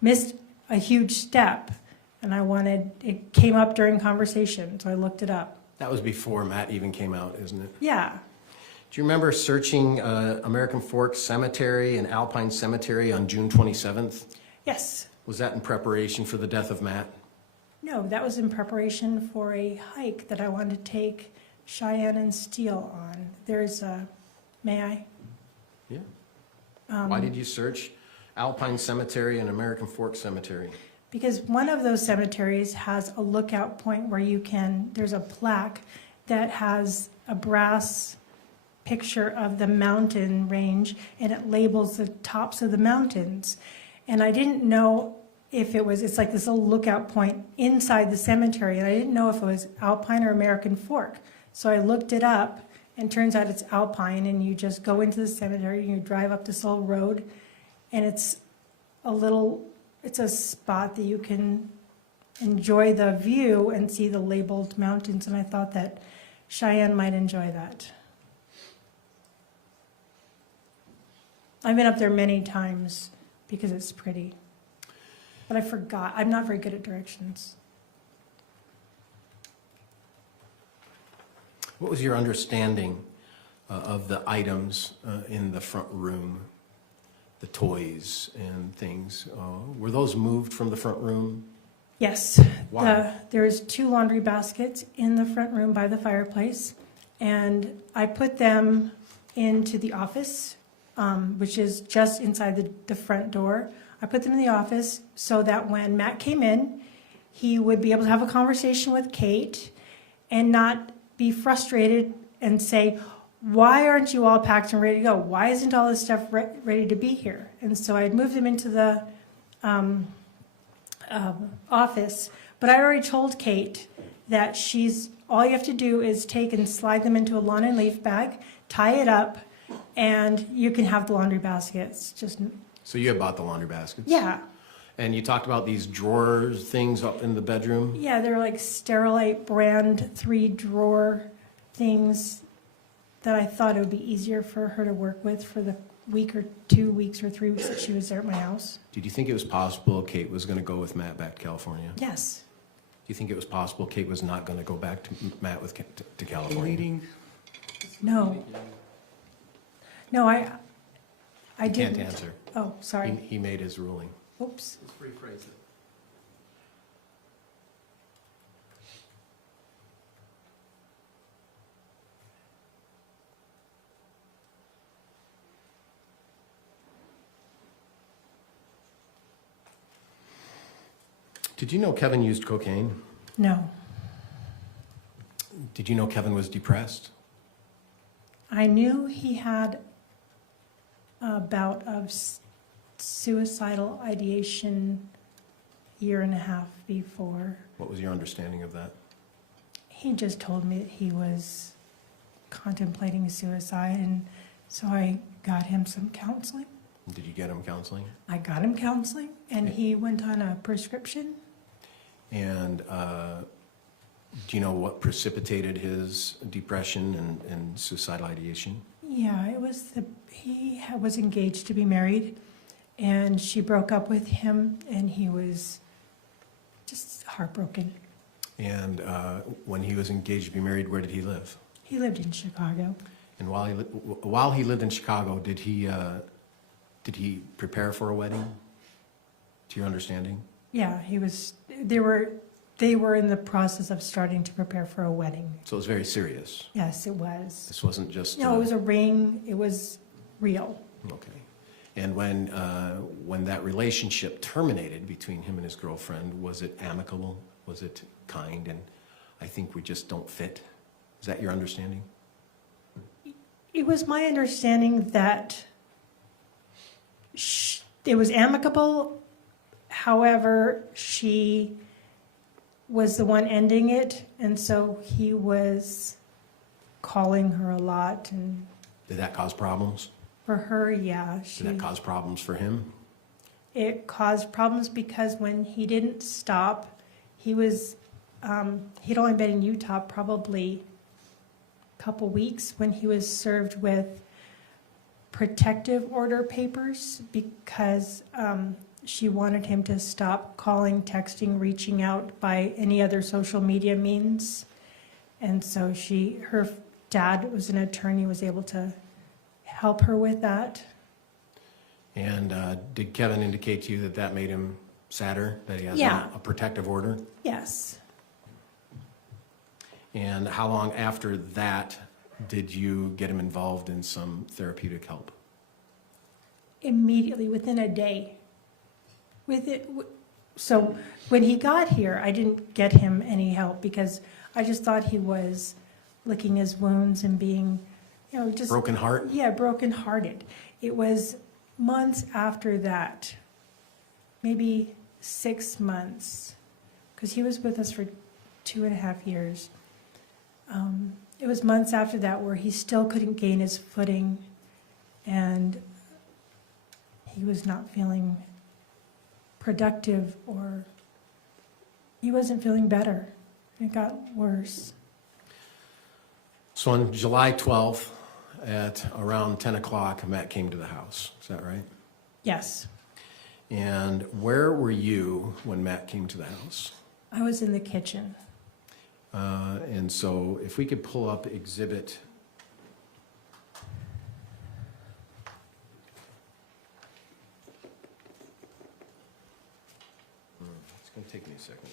missed a huge step, and it came up during conversation, so I looked it up. That was before Matt even came out, isn't it? Yeah. Do you remember searching American Fork Cemetery and Alpine Cemetery on June 27th? Yes. Was that in preparation for the death of Matt? No, that was in preparation for a hike that I wanted to take Cheyenne and Steele on. May I? Yeah. Why did you search Alpine Cemetery and American Fork Cemetery? Because one of those cemeteries has a lookout point where there's a plaque that has a brass picture of the mountain range, and it labels the tops of the mountains. And I didn't know if it's like this little lookout point inside the cemetery, and I didn't know if it was Alpine or American Fork. So I looked it up, and turns out it's Alpine, and you just go into the cemetery, and you drive up this little road, and it's a spot that you can enjoy the view and see the labeled mountains, and I thought that Cheyenne might enjoy that. I've been up there many times because it's pretty, but I forgot. I'm not very good at directions. What was your understanding of the items in the front room, the toys and things? Were those moved from the front room? Yes. Why? There's 2 laundry baskets in the front room by the fireplace, and I put them into the office, which is just inside the front door. I put them in the office so that when Matt came in, he would be able to have a conversation with Kate and not be frustrated and say, why aren't you all packed and ready to go? Why isn't all this stuff ready to be here? And so I had moved them into the office, but I already told Kate that all you have to do is take and slide them into a lawn and leaf bag, tie it up, and you can have the laundry baskets. So you had bought the laundry baskets? Yeah. And you talked about these drawer things up in the bedroom? Yeah, they're like Sterilite brand 3-drawer things that I thought it would be easier for her to work with for the week or 2 weeks or 3 weeks that she was there at my house. Did you think it was possible Kate was going to go with Matt back to California? Yes. Do you think it was possible Kate was not going to go back to Matt to California? No. No, I You didn't. can't answer. Oh, sorry. He made his ruling. Oops. Let's rephrase it. Did you know Kevin used cocaine? No. Did you know Kevin was depressed? I knew he had a bout of suicidal ideation 1.5 years before. What was your understanding of that? He just told me that he was contemplating suicide, and so I got him some counseling. Did you get him counseling? I got him counseling, and he went on a prescription. And do you know what precipitated his depression and suicidal ideation? Yeah, it was was engaged to be married, and she broke up with him, and he was just heartbroken. And when he was engaged to be married, where did he live? He lived in Chicago. And while he lived in Chicago, did he prepare for a wedding? To your understanding? Yeah, he was. They were in the process of starting to prepare for a wedding. So it was very serious. Yes, it was. This wasn't just. No, it was a ring. It was real. Okay. And when that relationship terminated between him and his girlfriend, was it amicable? Was it kind? And I think we just don't fit. Is that your understanding? It was my understanding that it was amicable. However, she was the one ending it, and so he was calling her a lot. And Did that cause problems? for her, yeah, Did that cause problems for him? it caused problems because when he didn't stop, he was he'd only been in Utah probably a couple weeks when he was served with protective order papers because she wanted him to stop calling, texting, reaching out by any other social media means. And so her dad was an attorney, was able to help her with that. And did Kevin indicate to you that that made him sadder, that he has Yeah. a protective order? Yes. And how long after that did you get him involved in some therapeutic help? Immediately, within a day. So when he got here, I didn't get him any help because I just thought he was licking his wounds and being, just Broken heart? yeah, brokenhearted. It was months after that, maybe 6 months, because he was with us for 2.5 years. It was months after that where he still couldn't gain his footing, and he was not feeling productive, or he wasn't feeling better. It got worse. So on July 12th at around 10 o'clock, Matt came to the house. Is that right? Yes, And where were you when Matt came to the house? I was in the kitchen. And so if we could pull up exhibit. It's going to take me a second.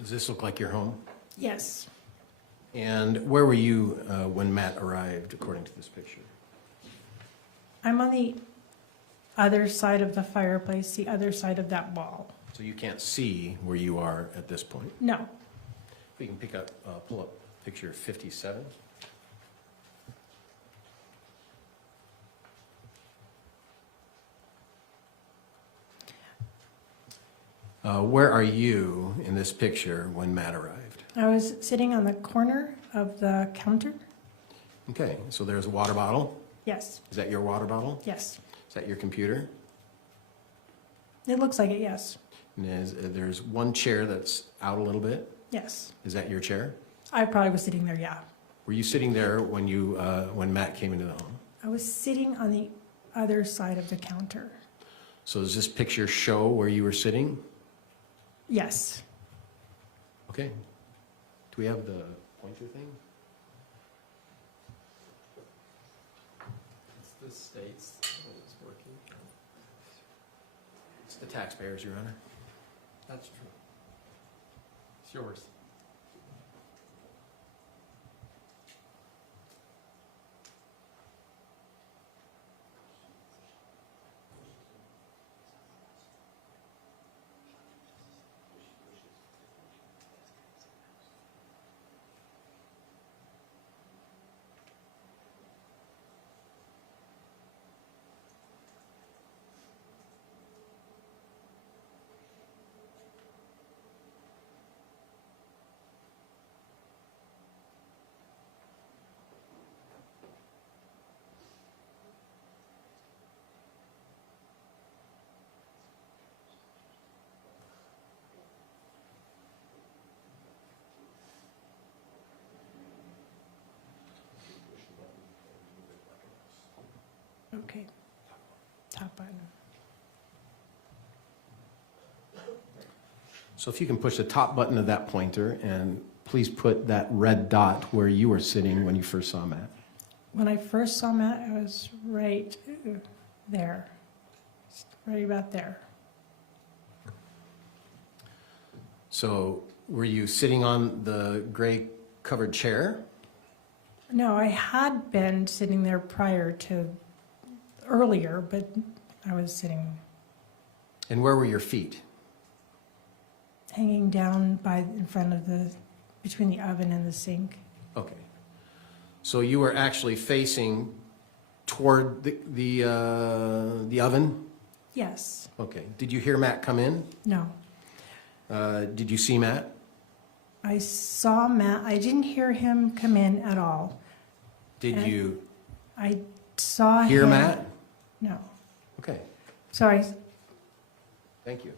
Does this look like your home? Yes, And where were you when Matt arrived, according to this picture? I'm on the other side of the fireplace, the other side of that wall. So you can't see where you are at this point. No, We can pull up picture 57. Where are you in this picture when Matt arrived? I was sitting on the corner of the counter. Okay, so there's a water bottle. Yes, Is that your water bottle? yes. Is that your computer? It looks like it, yes, And there's one chair that's out a little bit. yes. Is that your chair? I probably was sitting there, yeah. Were you sitting there when Matt came into the home? I was sitting on the other side of the counter. So does this picture show where you were sitting? Yes. Okay. Do we have the pointer thing? It's the states that it's working. It's the taxpayers, Your Honor. That's true. It's yours. Okay. Top button. So if you can push the top button of that pointer and please put that red dot where you were sitting when you first saw Matt. When I first saw Matt, I was right there. Right about there. So were you sitting on the gray covered chair? No, I had been sitting there prior to earlier, but I was sitting, And where were your feet? hanging down in front of between the oven and the sink. Okay. So you were actually facing toward the oven? Yes. Okay. Did you hear Matt come in? No. Did you see Matt? I saw Matt. I didn't hear him come in at all. Did And you I saw hear him. Matt? No. Okay. Sorry. Thank you.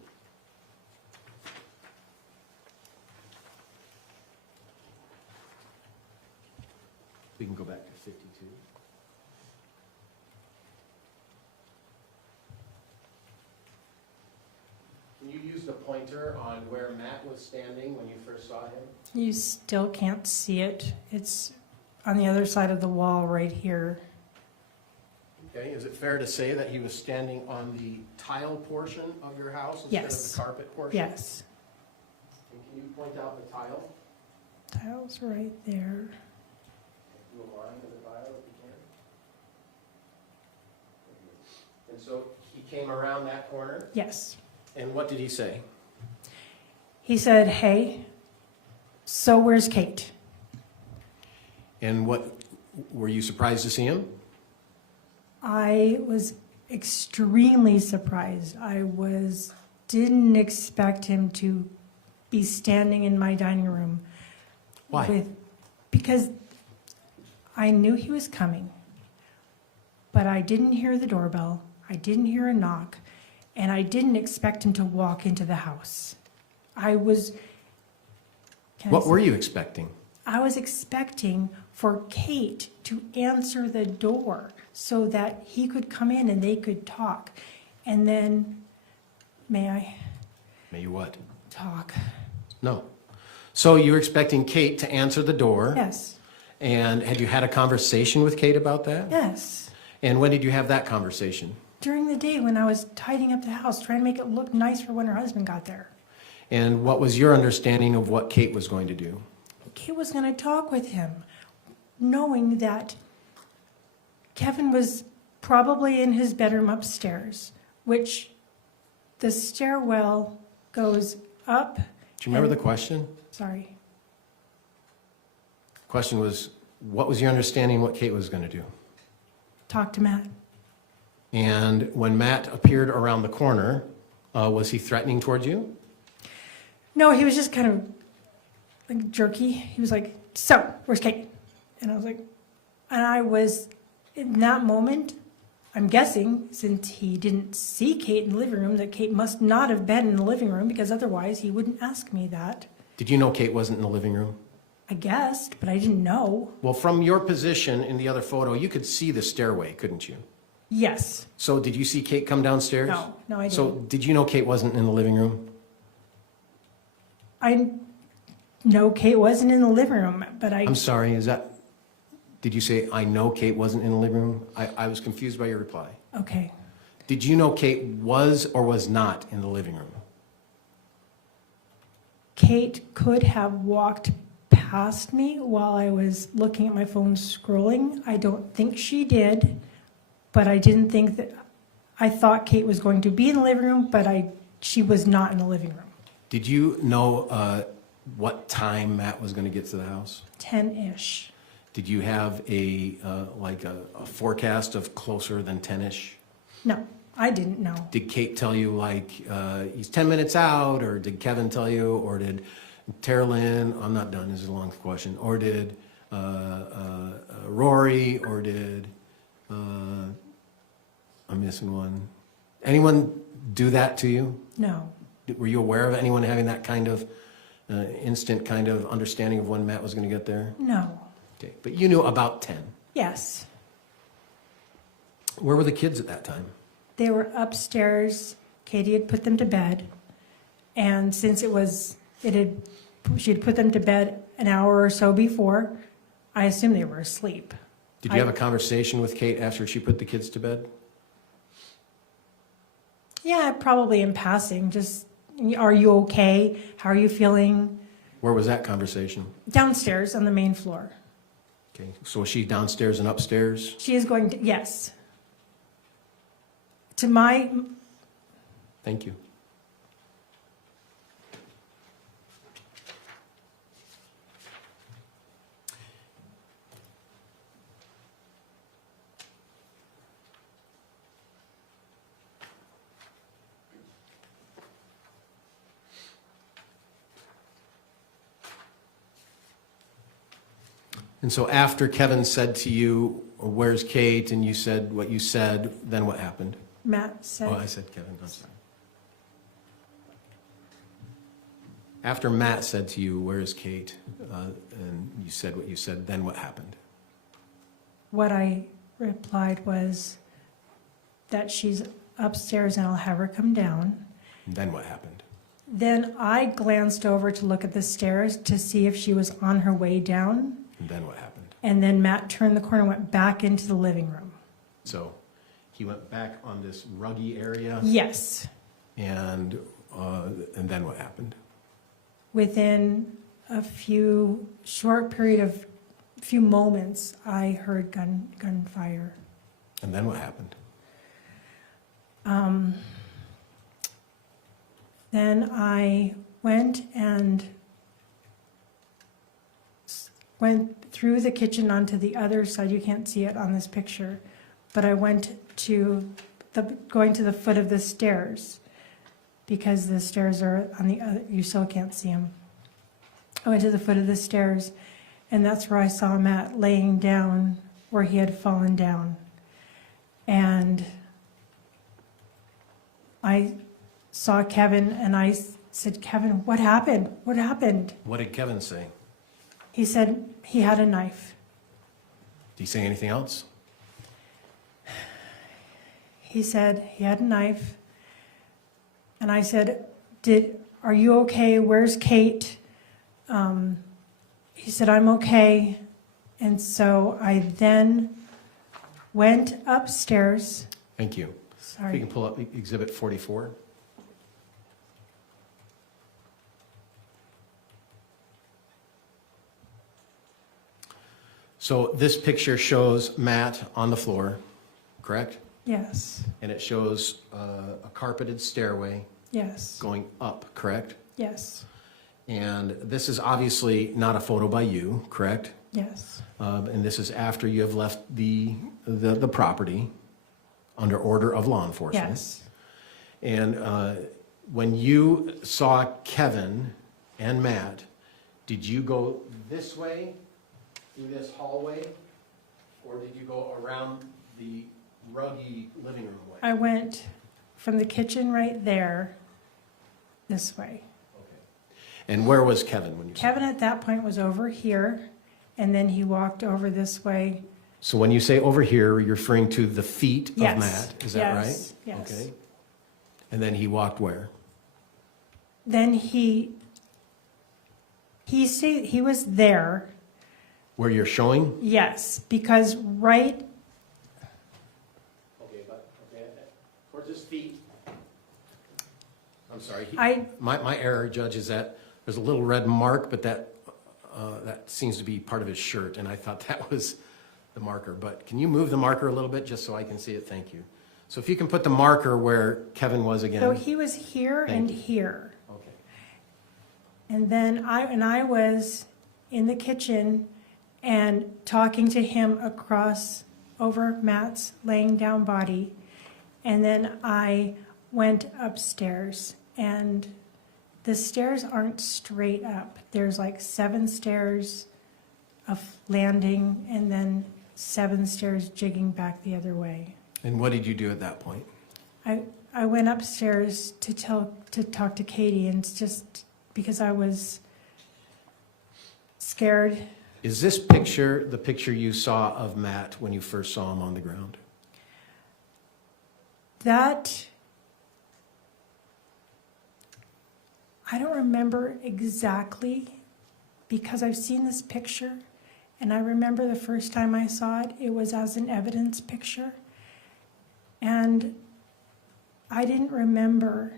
We can go back to 52. Can you use the pointer on where Matt was standing when you first saw him? You still can't see it. It's on the other side of the wall right here. Okay, is it fair to say that he was standing on the tile portion of your house instead of Yes. the carpet portion? Yes. And can you point out the tile? Tile's right there. Do a line to the tile if you can. And so he came around that corner, Yes. and what did he say? He said, "Hey, so where's Kate?" And what, were you surprised to see him? I was extremely surprised. Didn't expect him to be standing in my dining room. Why? Because I knew he was coming, but I didn't hear the doorbell. I didn't hear a knock, and I didn't expect him to walk into the house. What were you expecting? I was expecting for Kate to answer the door so that he could come in and they could talk. And then, may I May you what? talk? No. So you were expecting Kate to answer the door? Yes, And had you had a conversation with Kate about that? yes. And when did you have that conversation? During the day when I was tidying up the house, trying to make it look nice for when her husband got there. And what was your understanding of what Kate was going to do? Kate was going to talk with him, knowing that Kevin was probably in his bedroom upstairs, which the stairwell goes up. Do you remember the question? Sorry. The question was, what was your understanding what Kate was going to do? Talk to Matt. And when Matt appeared around the corner, was he threatening towards you? No, he was just kind of like jerky. He was like, "So, where's Kate?" And I was in that moment, I'm guessing, since he didn't see Kate in the living room, that Kate must not have been in the living room because otherwise he wouldn't ask me that. Did you know Kate wasn't in the living room? I guessed, but I didn't know. Well, from your position in the other photo, you could see the stairway, couldn't you? Yes. So did you see Kate come downstairs? No, I didn't. So did you know Kate wasn't in the living room? I know Kate wasn't in the living room, but I'm sorry, did you say, I know Kate wasn't in the living room? I was confused by your reply. okay. Did you know Kate was or was not in the living room? Kate could have walked past me while I was looking at my phone scrolling. I don't think she did, but I didn't think that, I thought Kate was going to be in the living room, but she was not in the living room. Did you know what time Matt was going to get to the house? 10-ish. Did you have a forecast of closer than 10-ish? No, I didn't know. Did Kate tell you like he's 10 minutes out, or did Kevin tell you, or did Terralyn? I'm not done. This is a long question. Or did Rory, or did I'm missing one? Anyone do that to you? No. Were you aware of anyone having that kind of instant kind of understanding of when Matt was going to get there? No. Okay, but you knew about 10. Yes. Where were the kids at that time? They were upstairs. Katie had put them to bed. And since she had put them to bed an hour or so before, I assumed they were asleep. Did you have a conversation with Kate after she put the kids to bed? Yeah, probably in passing. Just, are you okay? How are you feeling? Where was that conversation? Downstairs on the main floor. Okay, so was she downstairs and upstairs? She is going to, yes. Thank you. And so after Kevin said to you, where's Kate? And you said what you said, then what happened? Matt said. Oh, I said Kevin, I'm sorry. After Matt said to you, where's Kate? And you said what you said, then what happened? What I replied was that she's upstairs and I'll have her come down. And then what happened? Then I glanced over to look at the stairs to see if she was on her way down. And then what happened? And then Matt turned the corner and went back into the living room. So he went back on this ruggy area, Yes. and then what happened? Within a few moments, I heard gunfire. And then what happened? Then I went through the kitchen onto the other side. You can't see it on this picture, but I went going to the foot of the stairs because the stairs are on the other, you still can't see them. I went to the foot of the stairs, and that's where I saw Matt laying down where he had fallen down. And I saw Kevin, and I said, Kevin, what happened? What happened? What did Kevin say? He said he had a knife. Did he say anything else? He said he had a knife. And I said, are you okay? Where's Kate? He said, I'm okay. And so I then went upstairs. Thank you. If you Sorry. can pull up Exhibit 44. So this picture shows Matt on the floor, correct? Yes. And it shows a carpeted stairway Yes. going up, correct? Yes. And this is obviously not a photo by you, correct? Yes. And this is after you have left the property under order of law enforcement. Yes. And when you saw Kevin and Matt, did you go this way through this hallway, or did you go around the ruggy living room way? I went from the kitchen right there this way. And where was Kevin when you saw Kevin at that point was over here, and then he walked over this way. So when you say over here, you're referring to the feet of Yes. Matt, is that right? Yes. Yes. Okay. And then he walked where? Then he was there. Where you're showing? Yes, because right, Okay, but for I'm sorry. I, My error, Judge, is that there's a little red mark, but that seems to be part of his shirt, and I thought that was the marker. But can you move the marker a little bit just so I can see it? Thank you. So if you can put the marker where Kevin was again. so he was here and here. Okay. And then I was in the kitchen and talking to him across over Matt's laying down body. And then I went upstairs, and the stairs aren't straight up. There's like 7 stairs of landing and then 7 stairs jigging back the other way. And what did you do at that point? I went upstairs to talk to Katie, and it's just because I was scared. Is this picture the picture you saw of Matt when you first saw him on the ground? That, I don't remember exactly, because I've seen this picture, and I remember the first time I saw it, it was as an evidence picture. And I didn't remember,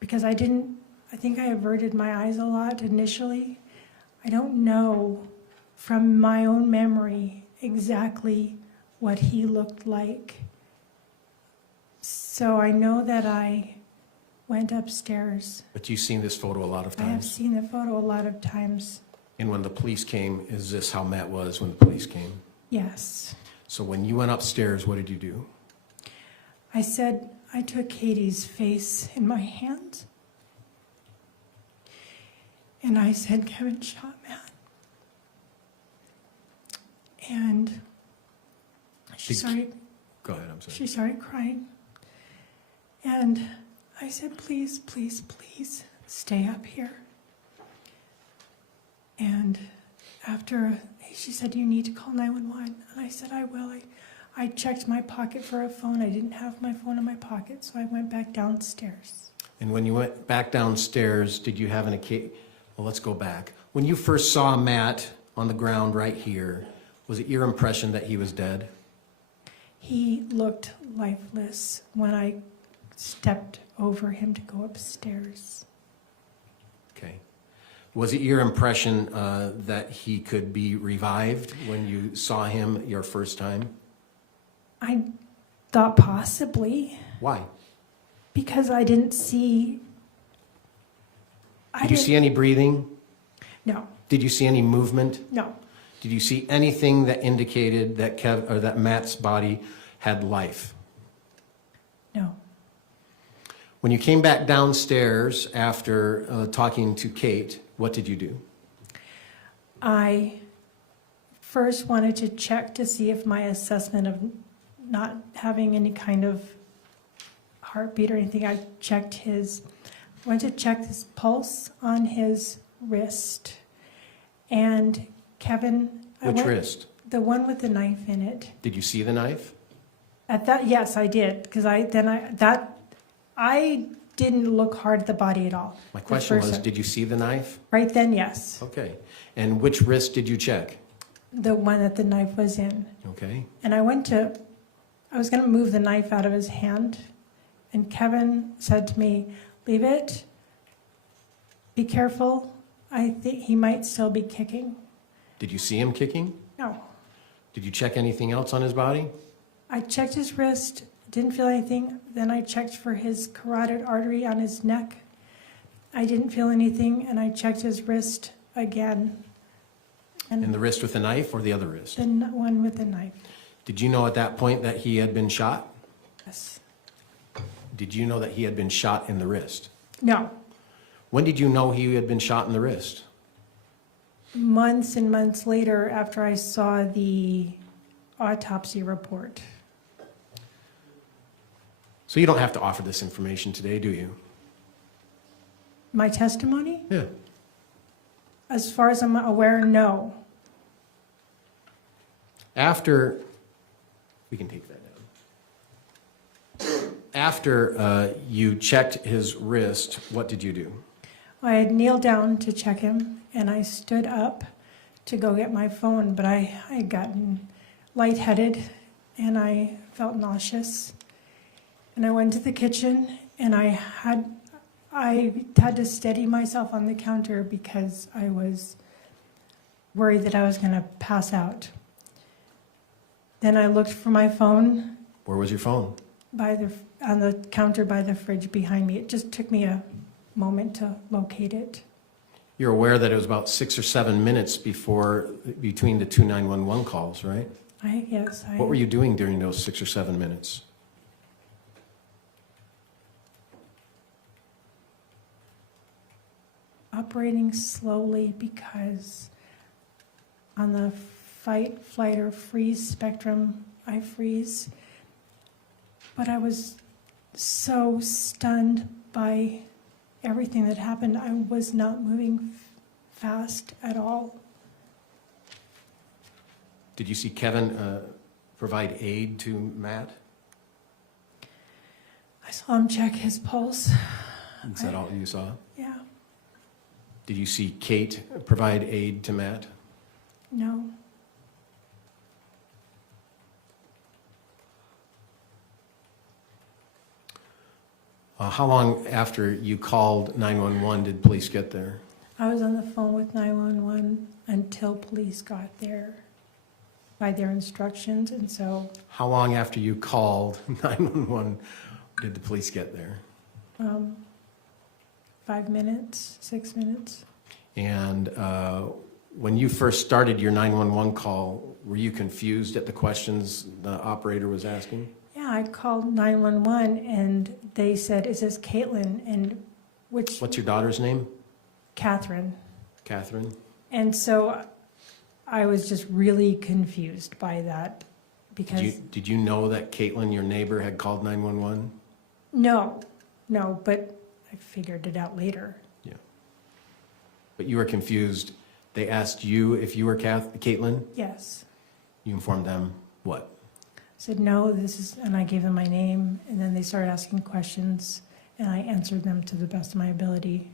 because I think I averted my eyes a lot initially. I don't know from my own memory exactly what he looked like. So I know that I went upstairs. But you've seen this photo a lot of I have times. seen the photo a lot of times. And when the police came, is this how Matt was when the police came? Yes. So when you went upstairs, what did you do? I took Katie's face in my hands. And I said, Kevin shot Matt. And she started Go ahead, I'm sorry. She started crying. And I said, please, please, please stay up here. And after, she said, you need to call 911. And I said, I will. I checked my pocket for a phone. I didn't have my phone in my pocket, so I went back downstairs. And when you went back downstairs, did you have an occasion? Well, let's go back. When you first saw Matt on the ground right here, was it your impression that he was dead? He looked lifeless when I stepped over him to go upstairs. Okay. Was it your impression that he could be revived when you saw him your first time? I thought possibly, Why? because I didn't see. Did you see any breathing? No, Did you see any movement? no, Did you see anything that indicated that that Matt's body had life? no. When you came back downstairs after talking to Kate, what did you do? I first wanted to check to see if my assessment of not having any kind of heartbeat or anything, I went to check his pulse on his wrist. And Kevin, Which wrist? The one with the knife in it. Did you see the knife? At that, yes, I did, because I didn't look hard at the body at all. My The question first was, time. did you see the knife? Right then, yes. Okay. And which wrist did you check? The one that the knife was in. Okay. And I was going to move the knife out of his hand, and Kevin said to me, leave it, be careful, I think he might still be kicking. Did you see him kicking? No. Did you check anything else on his body? I checked his wrist, didn't feel anything. Then I checked for his carotid artery on his neck. I didn't feel anything, and I checked his wrist again. And the wrist with the knife or the other wrist? The one with the knife. Did you know at that point that he had been shot? Yes. Did you know that he had been shot in the wrist? No. When did you know he had been shot in the wrist? Months and months later, after I saw the autopsy report. So you don't have to offer this information today, do you? My testimony? Yeah. As far as I'm aware, no. After, we can take that down. After you checked his wrist, what did you do? I had kneeled down to check him, and I stood up to go get my phone, but I had gotten lightheaded, and I felt nauseous. And I went to the kitchen, and I I had to steady myself on the counter because I was worried that I was going to pass out. Then I looked for my phone Where was your phone? on the counter by the fridge behind me. It just took me a moment to locate it. You're aware that it was about 6 or 7 minutes between the two 911 calls, right? Yes. What were you doing during those 6 or 7 minutes? Operating slowly because on the fight, flight, or freeze spectrum, I freeze. But I was so stunned by everything that happened. I was not moving fast at all. Did you see Kevin provide aid to Matt? I saw him check his pulse. Is that all you saw? Yeah, Did you see Kate provide aid to Matt? no. How long after you called 911 did police get there? I was on the phone with 911 until police got there by their instructions, and so How long after you called 911 did the police get there? 5 minutes, 6 minutes. And when you first started your 911 call, were you confused at the questions the operator was asking? Yeah, I called 911 and they said, "Is this Caitlin?" And which What's your daughter's name? Catherine. Catherine? And so I was just really confused by that because Did you know that Caitlin, your neighbor, had called 911? no, but I figured it out later. Yeah. But you were confused. They asked you if you were Caitlin. Yes. You informed them what? Said no, and I gave them my name, and then they started asking questions, and I answered them to the best of my ability.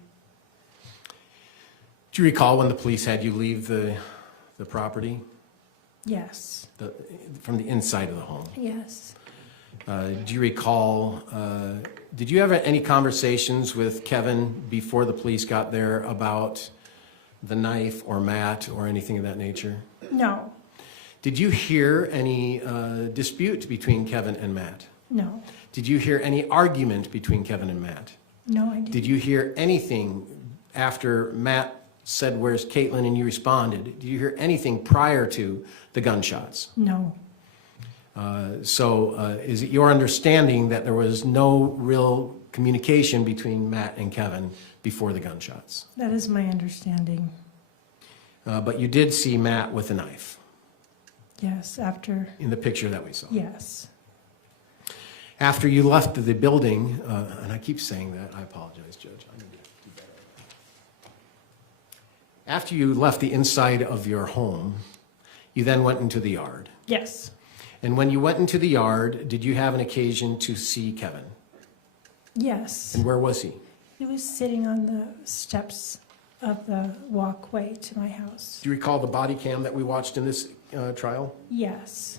Do you recall when the police had you leave the property? Yes. From the inside of the home? Yes. Do you recall, did you have any conversations with Kevin before the police got there about the knife or Matt or anything of that nature? No. Did you hear any dispute between Kevin and Matt? No. Did you hear any argument between Kevin and Matt? No, I didn't. Did you hear anything after Matt said, "Where's Caitlin?" and you responded? Did you hear anything prior to the gunshots? No. So is it your understanding that there was no real communication between Matt and Kevin before the gunshots? That is my understanding. But you did see Matt with a knife Yes, after, in the picture that we saw. yes. After you left the building, and I keep saying that, I apologize, Judge. I need to do better. After you left the inside of your home, you then went into the yard. Yes. And when you went into the yard, did you have an occasion to see Kevin? Yes. And where was he? He was sitting on the steps of the walkway to my house. Do you recall the body cam that we watched in this trial? Yes.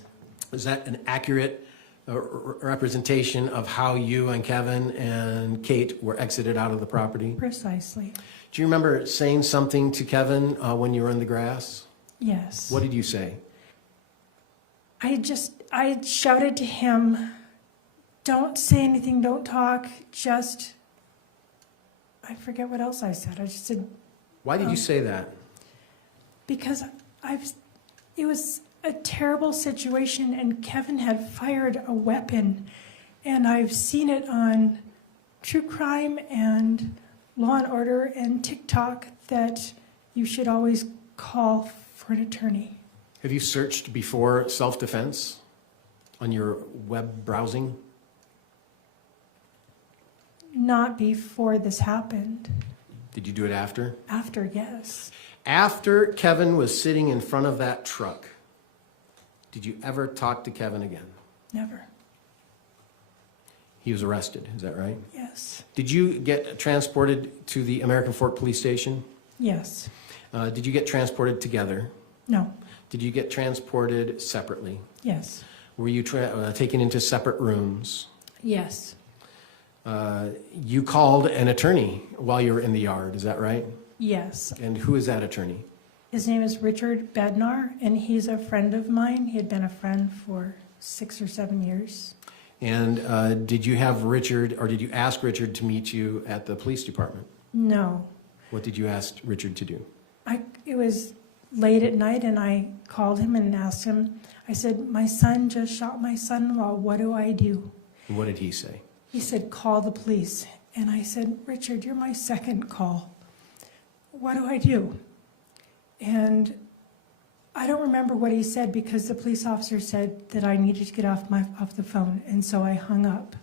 Is that an accurate representation of how you and Kevin and Kate were exited out of the property? Precisely. Do you remember saying something to Kevin when you were in the grass? Yes. What did you say? I shouted to him, "Don't say anything, don't talk, just," I forget what else I said. I just said, Why did you say that? because it was a terrible situation and Kevin had fired a weapon, and I've seen it on True Crime and Law and Order and TikTok that you should always call for an attorney. Have you searched before self-defense on your web browsing? Not before this happened. Did you do it after? After, yes. After Kevin was sitting in front of that truck, did you ever talk to Kevin again? Never. He was arrested, is that right? Yes. Did you get transported to the American Fork Police Station? Yes. Did you get transported together? No. Did you get transported separately? Yes. Were you taken into separate rooms? Yes. You called an attorney while you were in the yard, is that right? Yes. And who is that attorney? His name is Richard Bednar, and he's a friend of mine. He had been a friend for 6 or 7 years. And did you have Richard, or did you ask Richard to meet you at the police department? No. What did you ask Richard to do? It was late at night, and I called him and asked him, I said, my son just shot my son-in-law. What do I do? And what did he say? He said, call the police. And I said, Richard, you're my second call. What do I do? And I don't remember what he said because the police officer said that I needed to get off the phone, and so I hung up.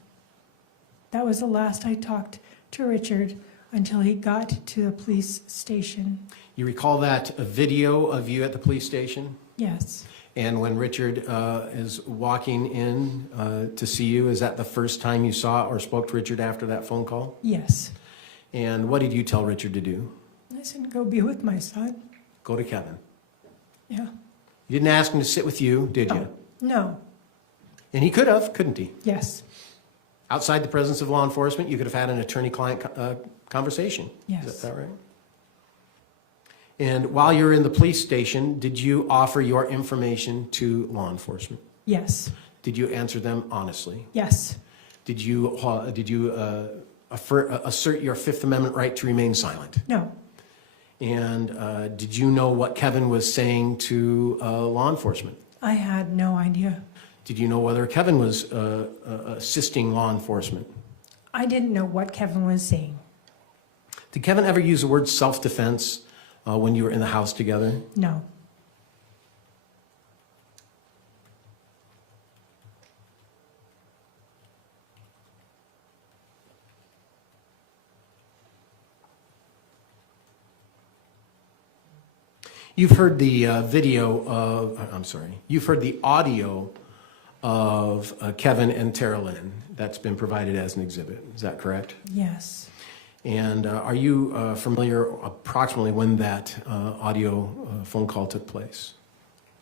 That was the last I talked to Richard until he got to the police station. You recall that a video of you at the police station? Yes. And when Richard is walking in to see you, is that the first time you saw or spoke to Richard after that phone call? Yes. And what did you tell Richard to do? I said, go be with my son. Go to Kevin. Yeah. You didn't ask him to sit with you, did you? No. And he could have, couldn't he? Yes. Outside the presence of law enforcement, you could have had an attorney-client conversation. Yes. Is that right? And while you're in the police station, did you offer your information to law enforcement? Yes. Did you answer them honestly? Yes. Did you assert your Fifth Amendment right to remain silent? No. And did you know what Kevin was saying to law enforcement? I had no idea. Did you know whether Kevin was assisting law enforcement? I didn't know what Kevin was saying. Did Kevin ever use the word self-defense when you were in the house together? No. You've heard the you've heard the audio of Kevin and Tara Lynn that's been provided as an exhibit. Is that correct? Yes. And are you familiar approximately when that audio phone call took place?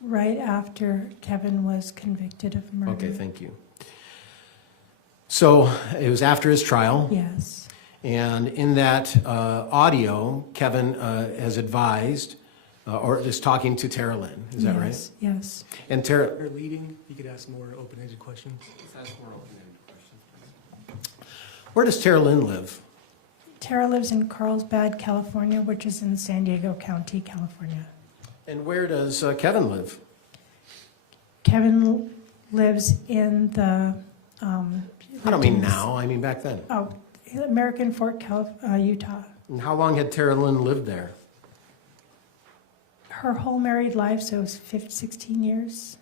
Right after Kevin was convicted of murder. Okay, thank you. So it was after his trial. Yes. And in that audio, Kevin has advised or is talking to Tara Lynn. Is that right? Yes. Yes. And Tara, Her leading, you could ask more open-ended questions. Let's ask more open-ended questions, please. where does Tara Lynn live? Tara lives in Carlsbad, California, which is in San Diego County, California. And where does Kevin live? Kevin lives in the. I don't mean now, I mean back then. Oh, American Fork, Utah. And how long had Tara Lynn lived there? Her whole married life, so it was 16 years.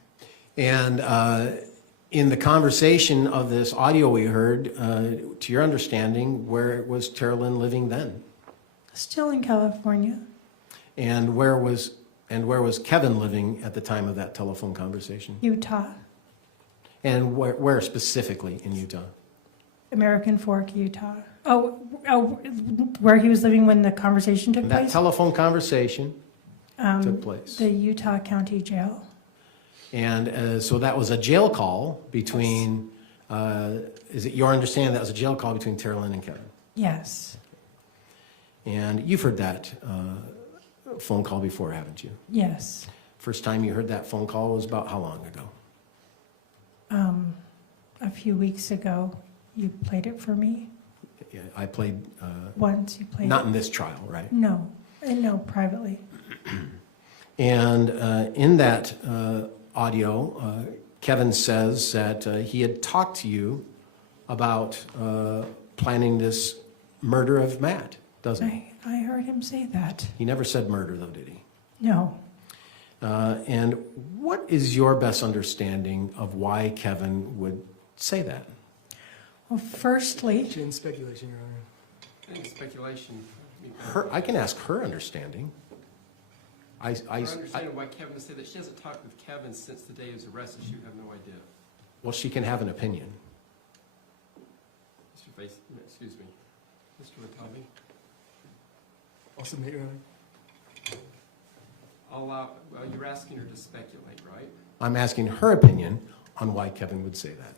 And in the conversation of this audio we heard, to your understanding, where was Tara Lynn living then? Still in California. And where was Kevin living at the time of that telephone conversation? Utah. And where specifically in Utah? American Fork, Utah. Oh, where he was living when the conversation took That place? telephone conversation took place. The Utah County Jail. And so that was a jail call between, is it your understanding that was a jail call between Tara Lynn and Kevin? Yes. And you've heard that phone call before, haven't you? Yes. First time you heard that phone call was about how long ago? A few weeks ago, you played it for me. Yeah, I played, Once you played not it. in this trial, right? No, no, privately. And in that audio, Kevin says that he had talked to you about planning this murder of Matt, doesn't he? I heard him say that. He never said murder, though, did he? No. And what is your best understanding of why Kevin would say that? Well, firstly, In speculation, Your Honor. Any speculation? I can ask her understanding. I understand why Kevin would say that. She hasn't talked with Kevin since the day he was arrested. She would have no idea. Well, she can have an opinion. Excuse me. Mr. Watabe? I'll submit, Your Honor. You're asking her to speculate, right? I'm asking her opinion on why Kevin would say that.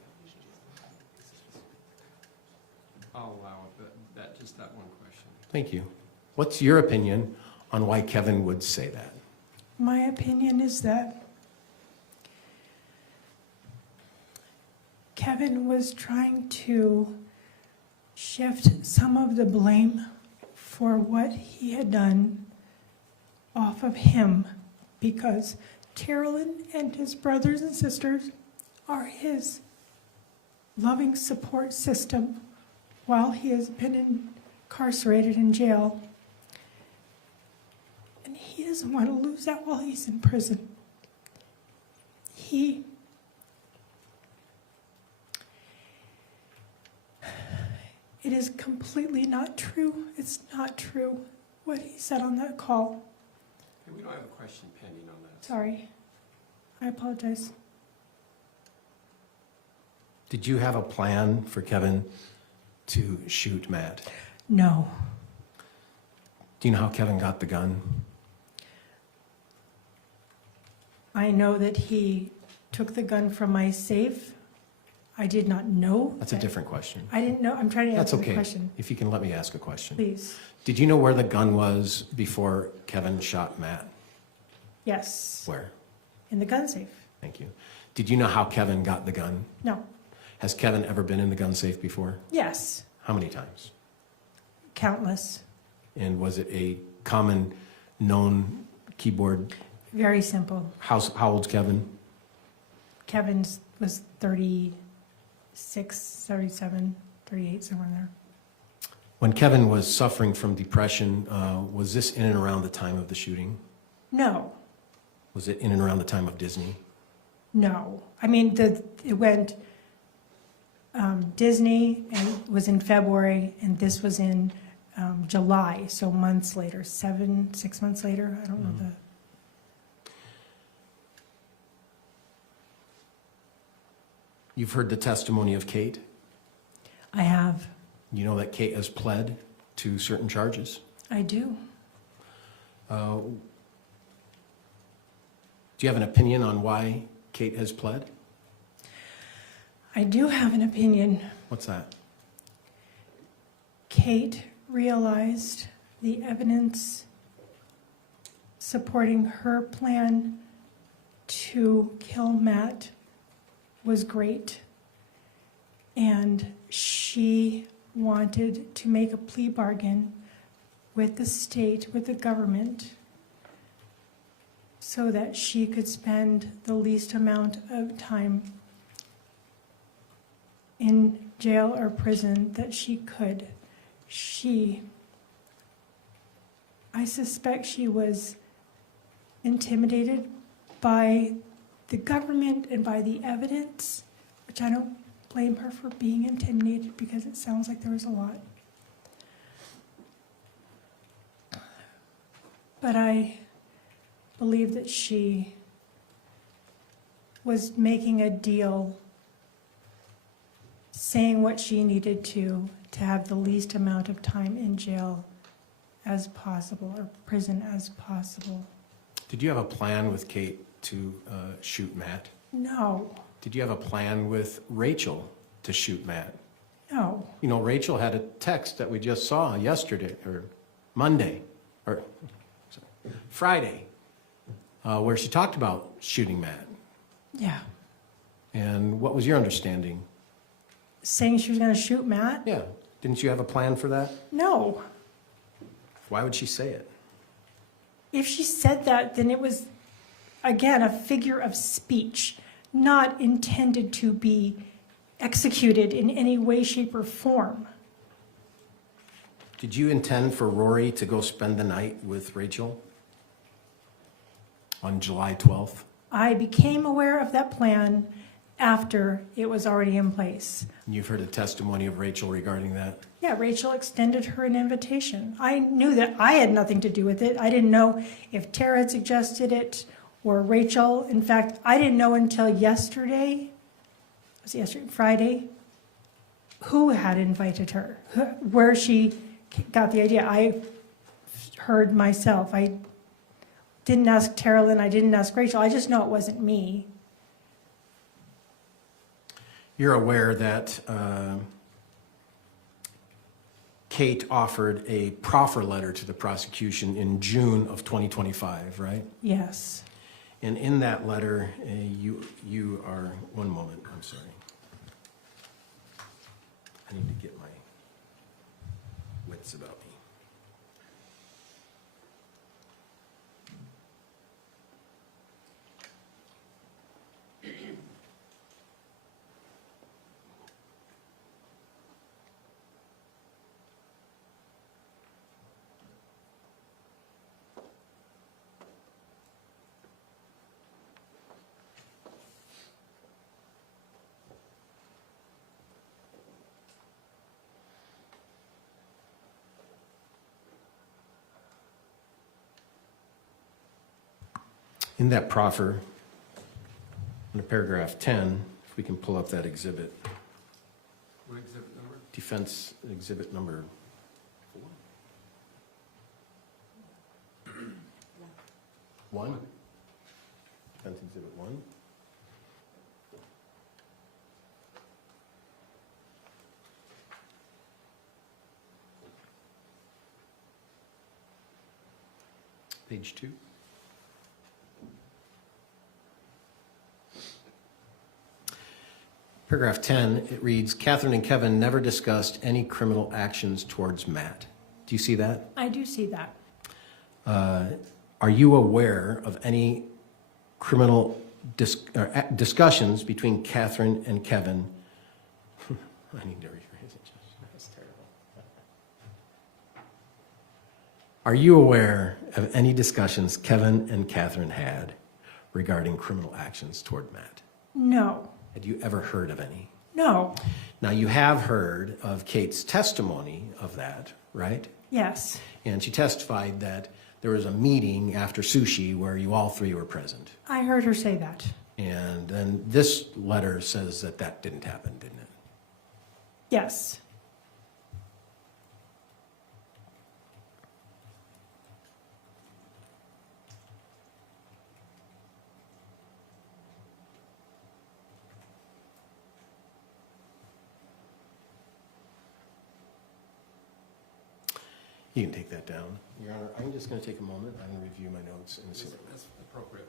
I'll allow it, but just that one question. Thank you. What's your opinion on why Kevin would say that? My opinion is that Kevin was trying to shift some of the blame for what he had done off of him, because Carolyn and his brothers and sisters are his loving support system while he has been incarcerated in jail. And he doesn't want to lose that while he's in prison. It is completely not true. It's not true what he said on that call. Okay, we don't have a question pending on that. Sorry. I apologize. Did you have a plan for Kevin to shoot Matt? No. Do you know how Kevin got the gun? I know that he took the gun from my safe. I did not know. That's a that- different question. I didn't know. I'm trying to That's answer the okay. question. If you can let me ask a question. Please. Did you know where the gun was before Kevin shot Matt? Yes. Where? In the gun safe. Thank you. Did you know how Kevin got the gun? No. Has Kevin ever been in the gun safe before? Yes. How many times? Countless. And was it a common known keyboard? Very simple. How old's Kevin? Kevin's was 36, 37, 38, somewhere in there. When Kevin was suffering from depression, was this in and around the time of the shooting? No. Was it in and around the time of Disney? No. I mean, it went Disney and was in February, and this was in July, so months later, 6 months later. I don't know the. You've heard the testimony of Kate. I have. You know that Kate has pled to certain charges. I do. Do you have an opinion on why Kate has pled? I do have an opinion. What's that? Kate realized the evidence supporting her plan to kill Matt was great, and she wanted to make a plea bargain with the state, with the government, so that she could spend the least amount of time in jail or prison that she could. I suspect she was intimidated by the government and by the evidence, which I don't blame her for being intimidated, because it sounds like there was a lot. But I believe that she was making a deal, saying what she needed to have the least amount of time in jail as possible, or prison as possible. Did you have a plan with Kate to shoot Matt? No, Did you have a plan with Rachel to shoot Matt? no. You know, Rachel had a text that we just saw yesterday, or Monday, or sorry, Friday, where she talked about shooting Matt. Yeah. And what was your understanding? Saying she was going to shoot Matt? Yeah. Didn't you have a plan for that? No. Why would she say it? If she said that, then it was, again, a figure of speech, not intended to be executed in any way, shape, or form. Did you intend for Rory to go spend the night with Rachel on July 12th? I became aware of that plan after it was already in place. You've heard a testimony of Rachel regarding that. Yeah, Rachel extended her an invitation. I knew that I had nothing to do with it. I didn't know if Tara had suggested it or Rachel. In fact, I didn't know until yesterday, Friday, who had invited her, where she got the idea. I heard myself. I didn't ask Tara Lynn, I didn't ask Rachel. I just know it wasn't me. You're aware that Kate offered a proffer letter to the prosecution in June of 2025, right? Yes. And in that letter, you are, one moment, I'm sorry. I need to get my wits about me. In that proffer, in paragraph 10, if we can pull up that exhibit, What exhibit number? defense exhibit number 1? Defense exhibit 1. Page 2. Paragraph 10, it reads, Kathryn and Kevin never discussed any criminal actions towards Matt. Do you see that? I do see that. Are you aware of any criminal discussions between Kathryn and Kevin? I need to rephrase it. That's terrible. Are you aware of any discussions Kevin and Kathryn had regarding criminal actions toward Matt? No. Had you ever heard of any? No. Now, you have heard of Kate's testimony of that, right? Yes. And she testified that there was a meeting after sushi where you all three were present. I heard her say that. And then this letter says that that didn't happen, didn't it? Yes. You can take that down. Your Honor, I'm just going to take a moment. I'm going to review my notes and see. That's appropriate.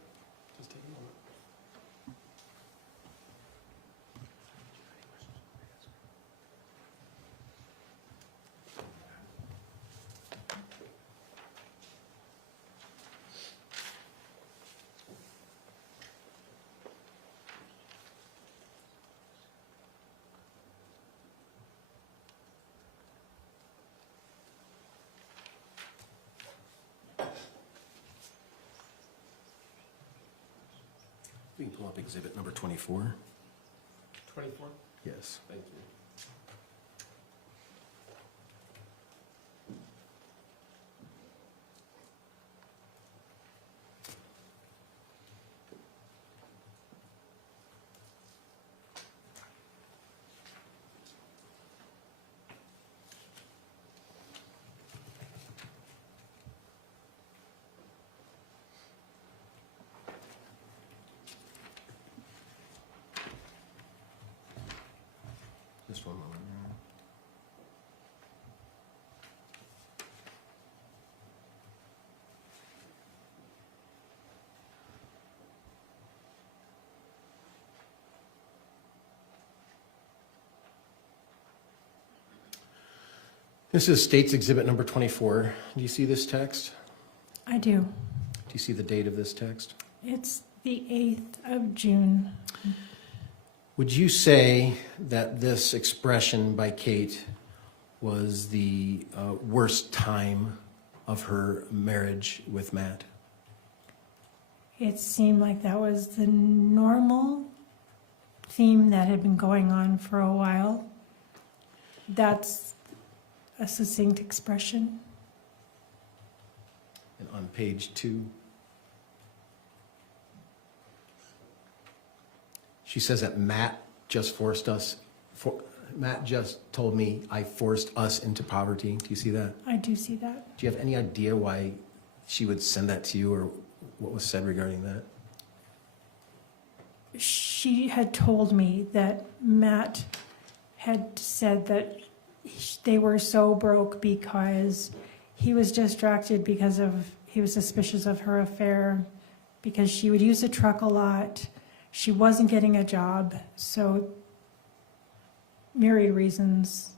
Just take a moment. We can pull up exhibit number 24. 24? Yes. Thank you. Just one moment. This is State's Exhibit number 24. Do you see this text? I do. Do you see the date of this text? It's the 8th of June. Would you say that this expression by Kate was the worst time of her marriage with Matt? It seemed like that was the normal theme that had been going on for a while. That's a succinct expression. And on page 2, she says that Matt just told me I forced us into poverty. Do you see that? I do see that. Do you have any idea why she would send that to you or what was said regarding that? She had told me that Matt had said that they were so broke because he was distracted because he was suspicious of her affair, because she would use the truck a lot. She wasn't getting a job, so myriad reasons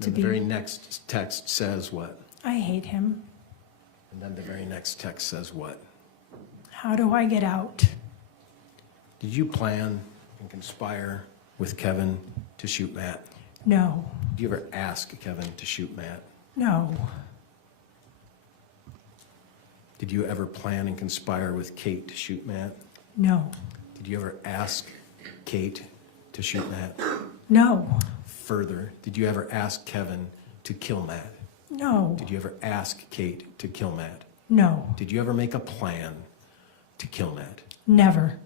to And be. the very next text says what? I hate him. And then the very next text says what? How do I get out? Did you plan and conspire with Kevin to shoot Matt? No, Did you ever ask Kevin to shoot Matt? no, Did you ever plan and conspire with Kate to shoot Matt? no, Did you ever ask Kate to shoot Matt? no, Further, did you ever ask Kevin to kill Matt? no, Did you ever ask Kate to kill Matt? no, Did you ever make a plan to kill Matt? never.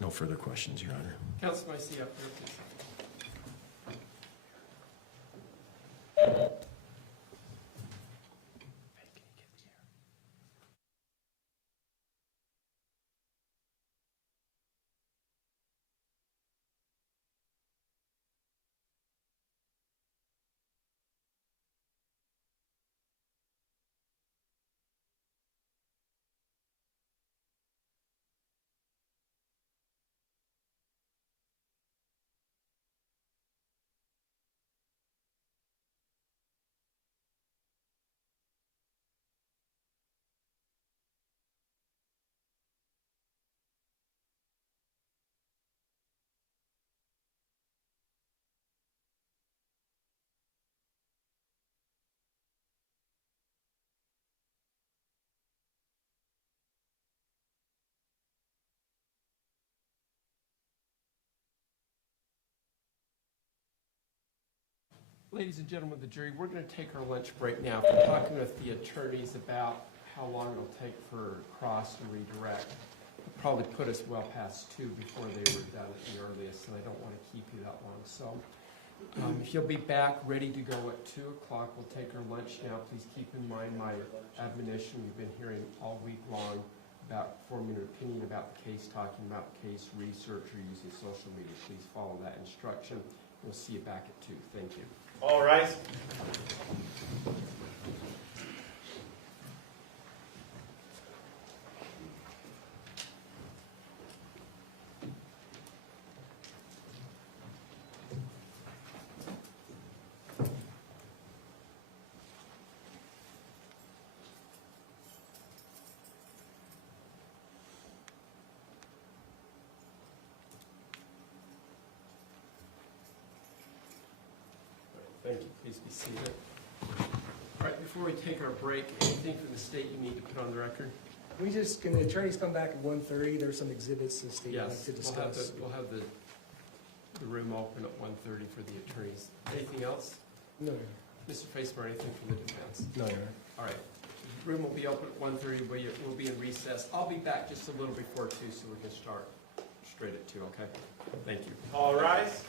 No further questions, Your Honor. Counsel, I see up there, please. Ladies and gentlemen of the jury, we're going to take our lunch break now. We're talking with the attorneys about how long it'll take for cross to redirect. It'll probably put us well past 2 before they were done at the earliest, so I don't want to keep you that long. So if you'll be back ready to go at 2 o'clock, we'll take our lunch now. Please keep in mind my admonition you've been hearing all week long about forming an opinion about the case, talking about the case, research, or using social media. Please follow that instruction. We'll see you back at 2. Thank you. All rise. Thank you. Please be seated. All right, before we take our break, anything from the state you need to put on the record? Can the attorneys come back at 1:30? There's some exhibits the state would like Yes, to discuss. we'll have the room open at 1:30 for the attorneys. Anything else? No, Mr. Facemer, anything from the defense? no, Your Honor. All right. The room will be open at 1:30. We'll be in recess. I'll be back just a little before 2 so we can start straight at 2, okay? Thank you. All rise.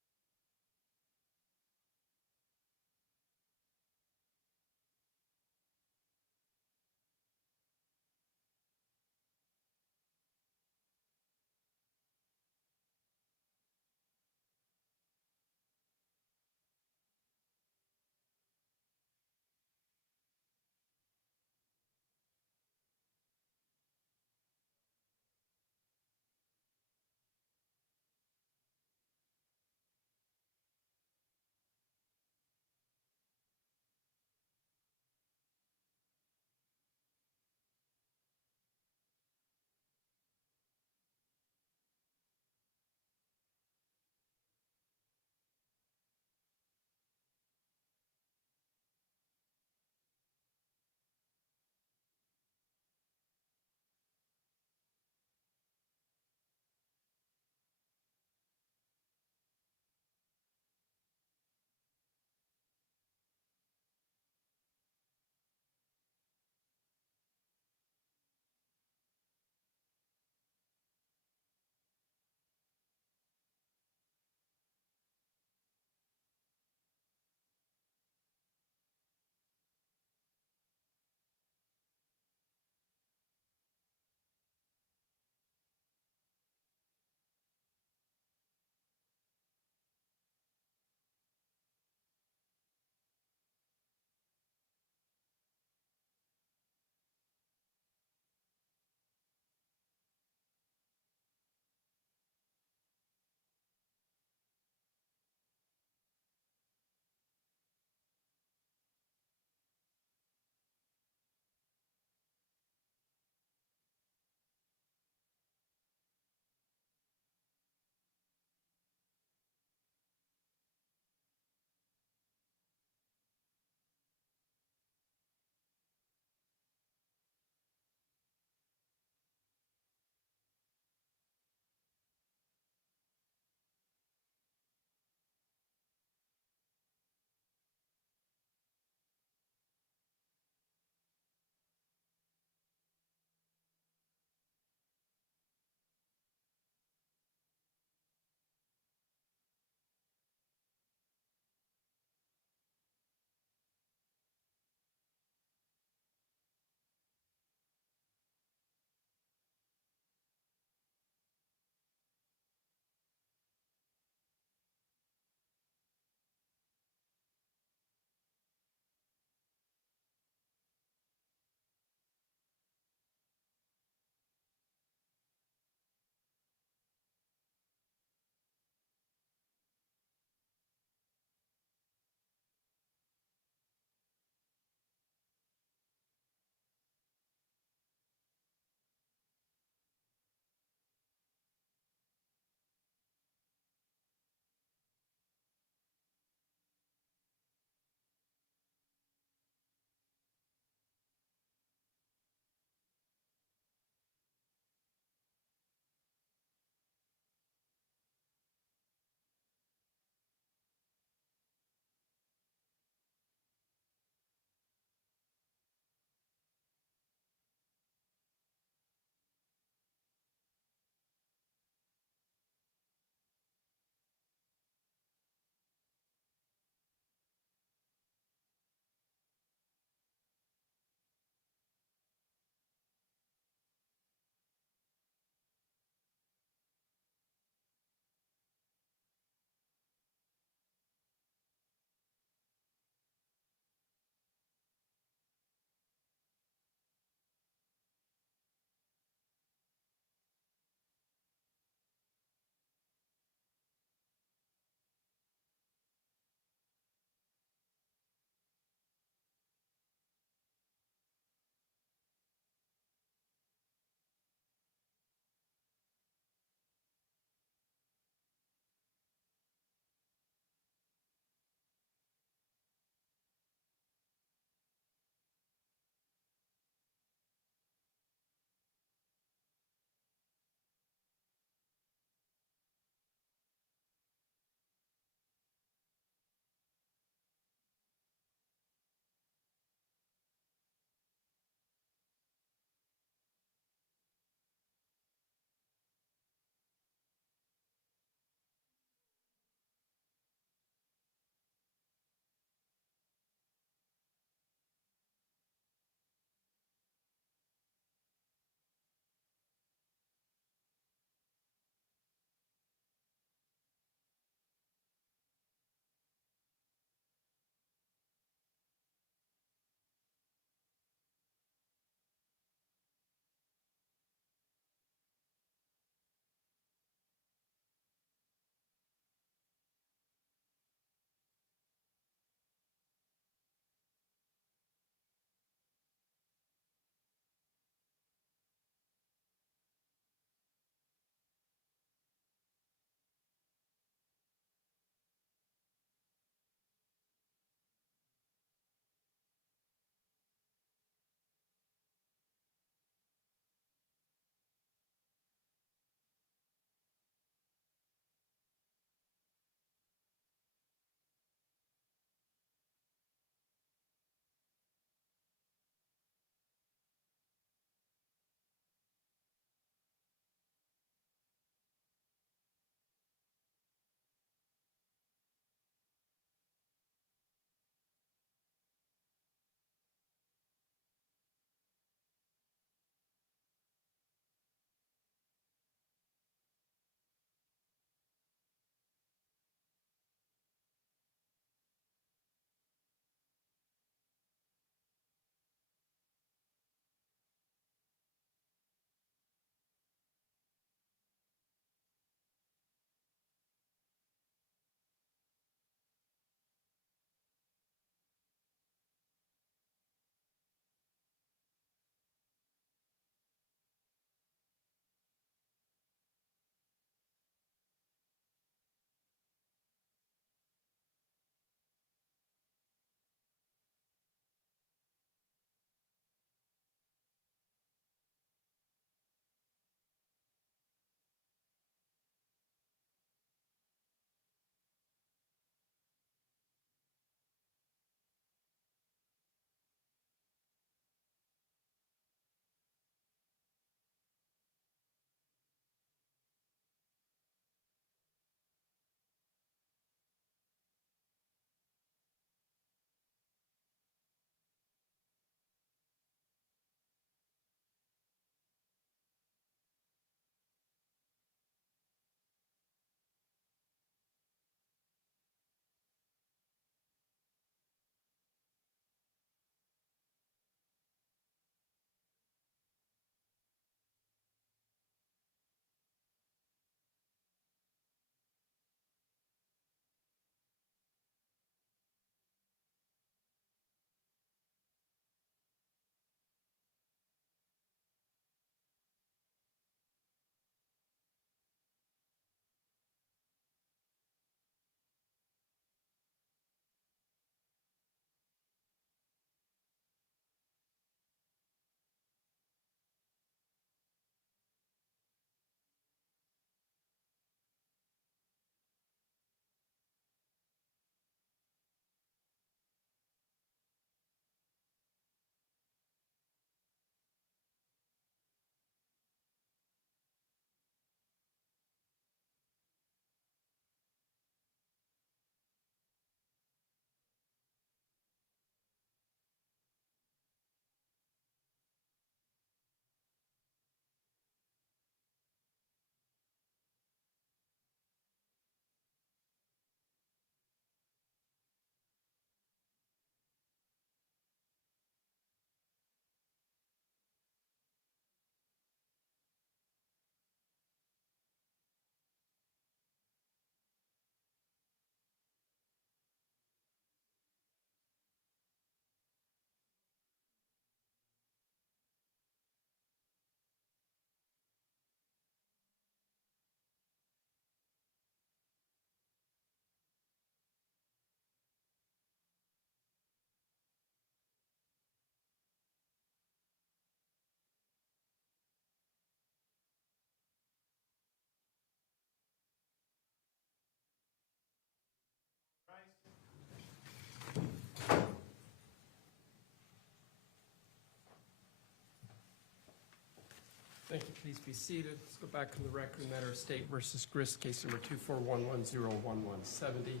Thank you. Please be seated. Let's go back to the record, matter of State versus Grist, case number 241101170.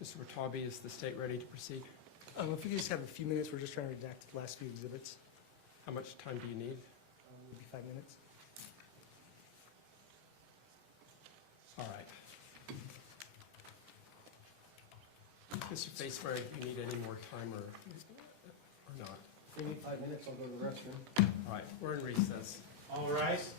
Mr. Watabe, is the state ready to proceed? If you just have a few minutes, we're just trying to redact the last few exhibits. How much time do you need? Maybe 5 minutes. All right. Mr. Faceberg, do you need any more time or not? If you need 5 minutes, I'll go to the restroom. All right, we're in recess. All rise.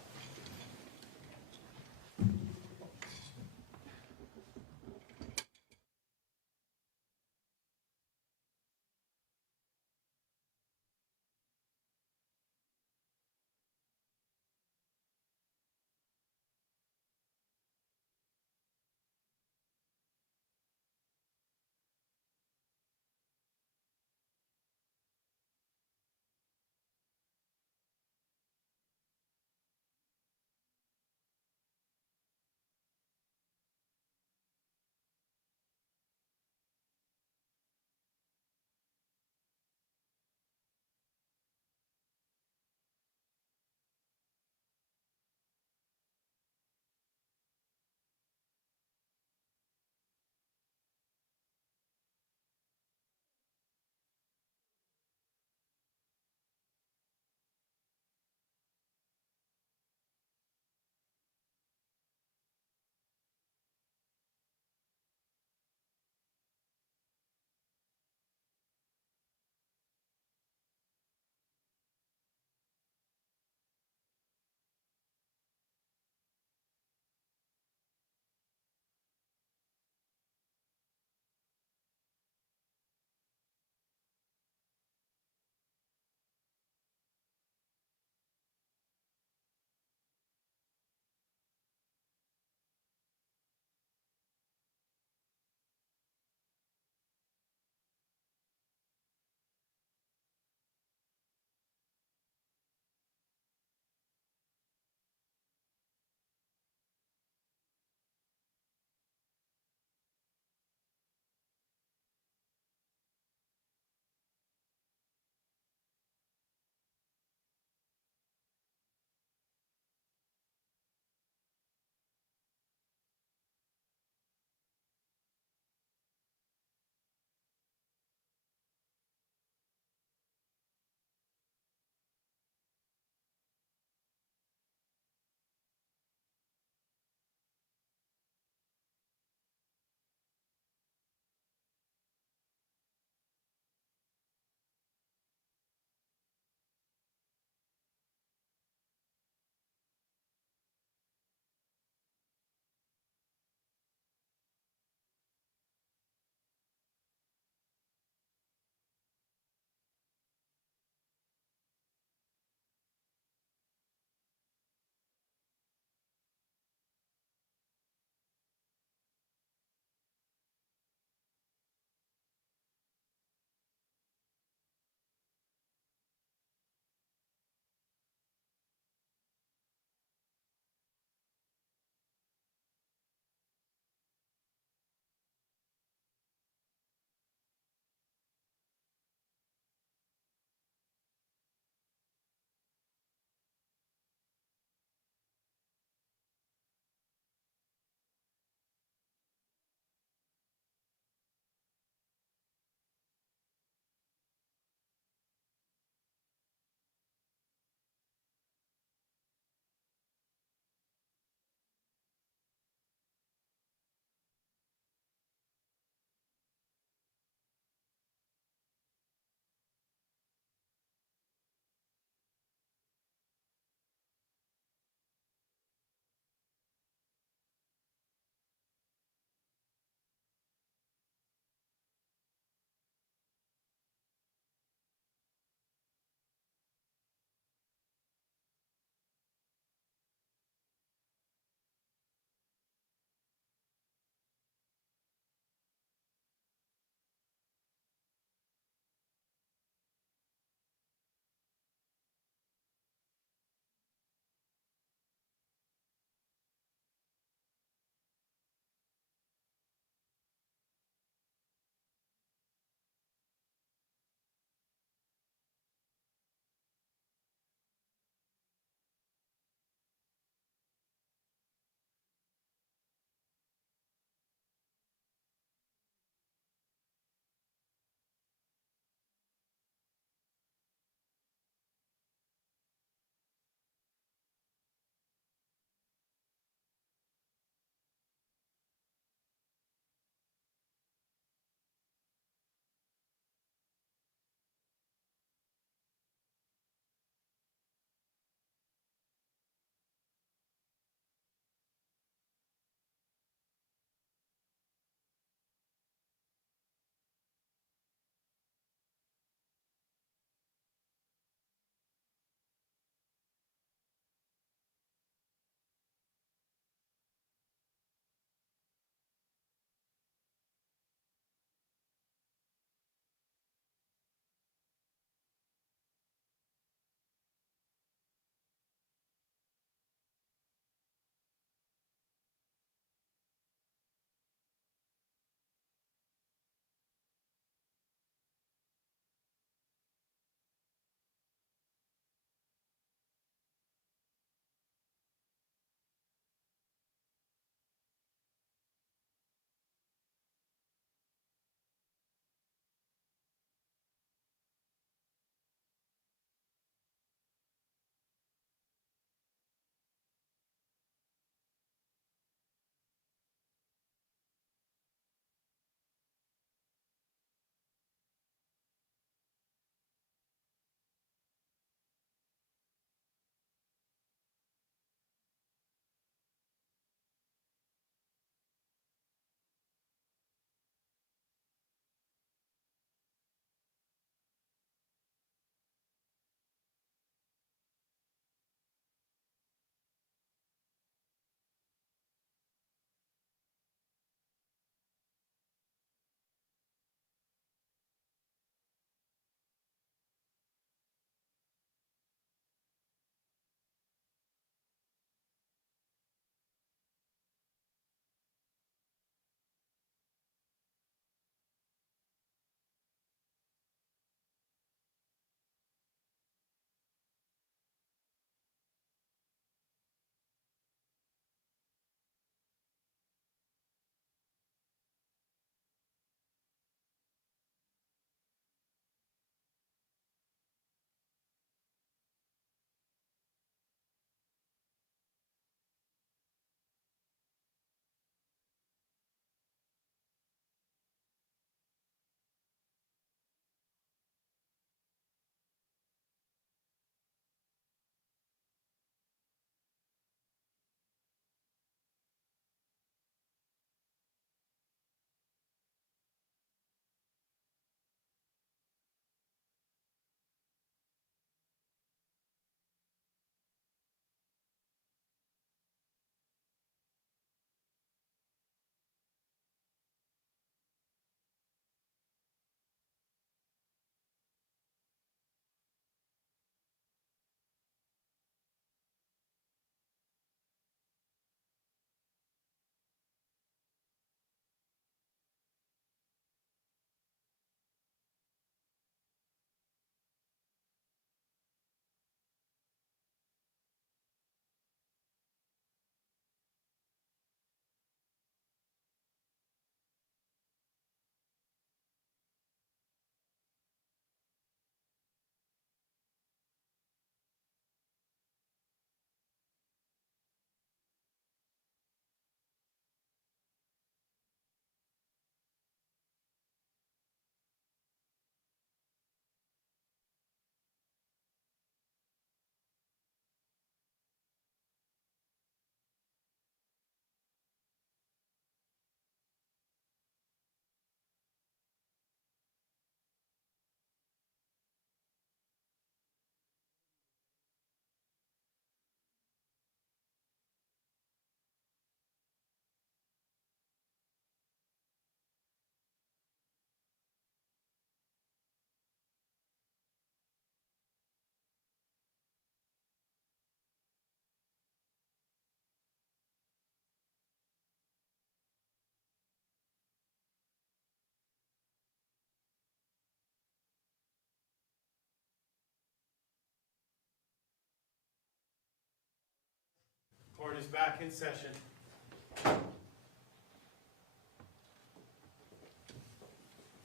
Court is back in session.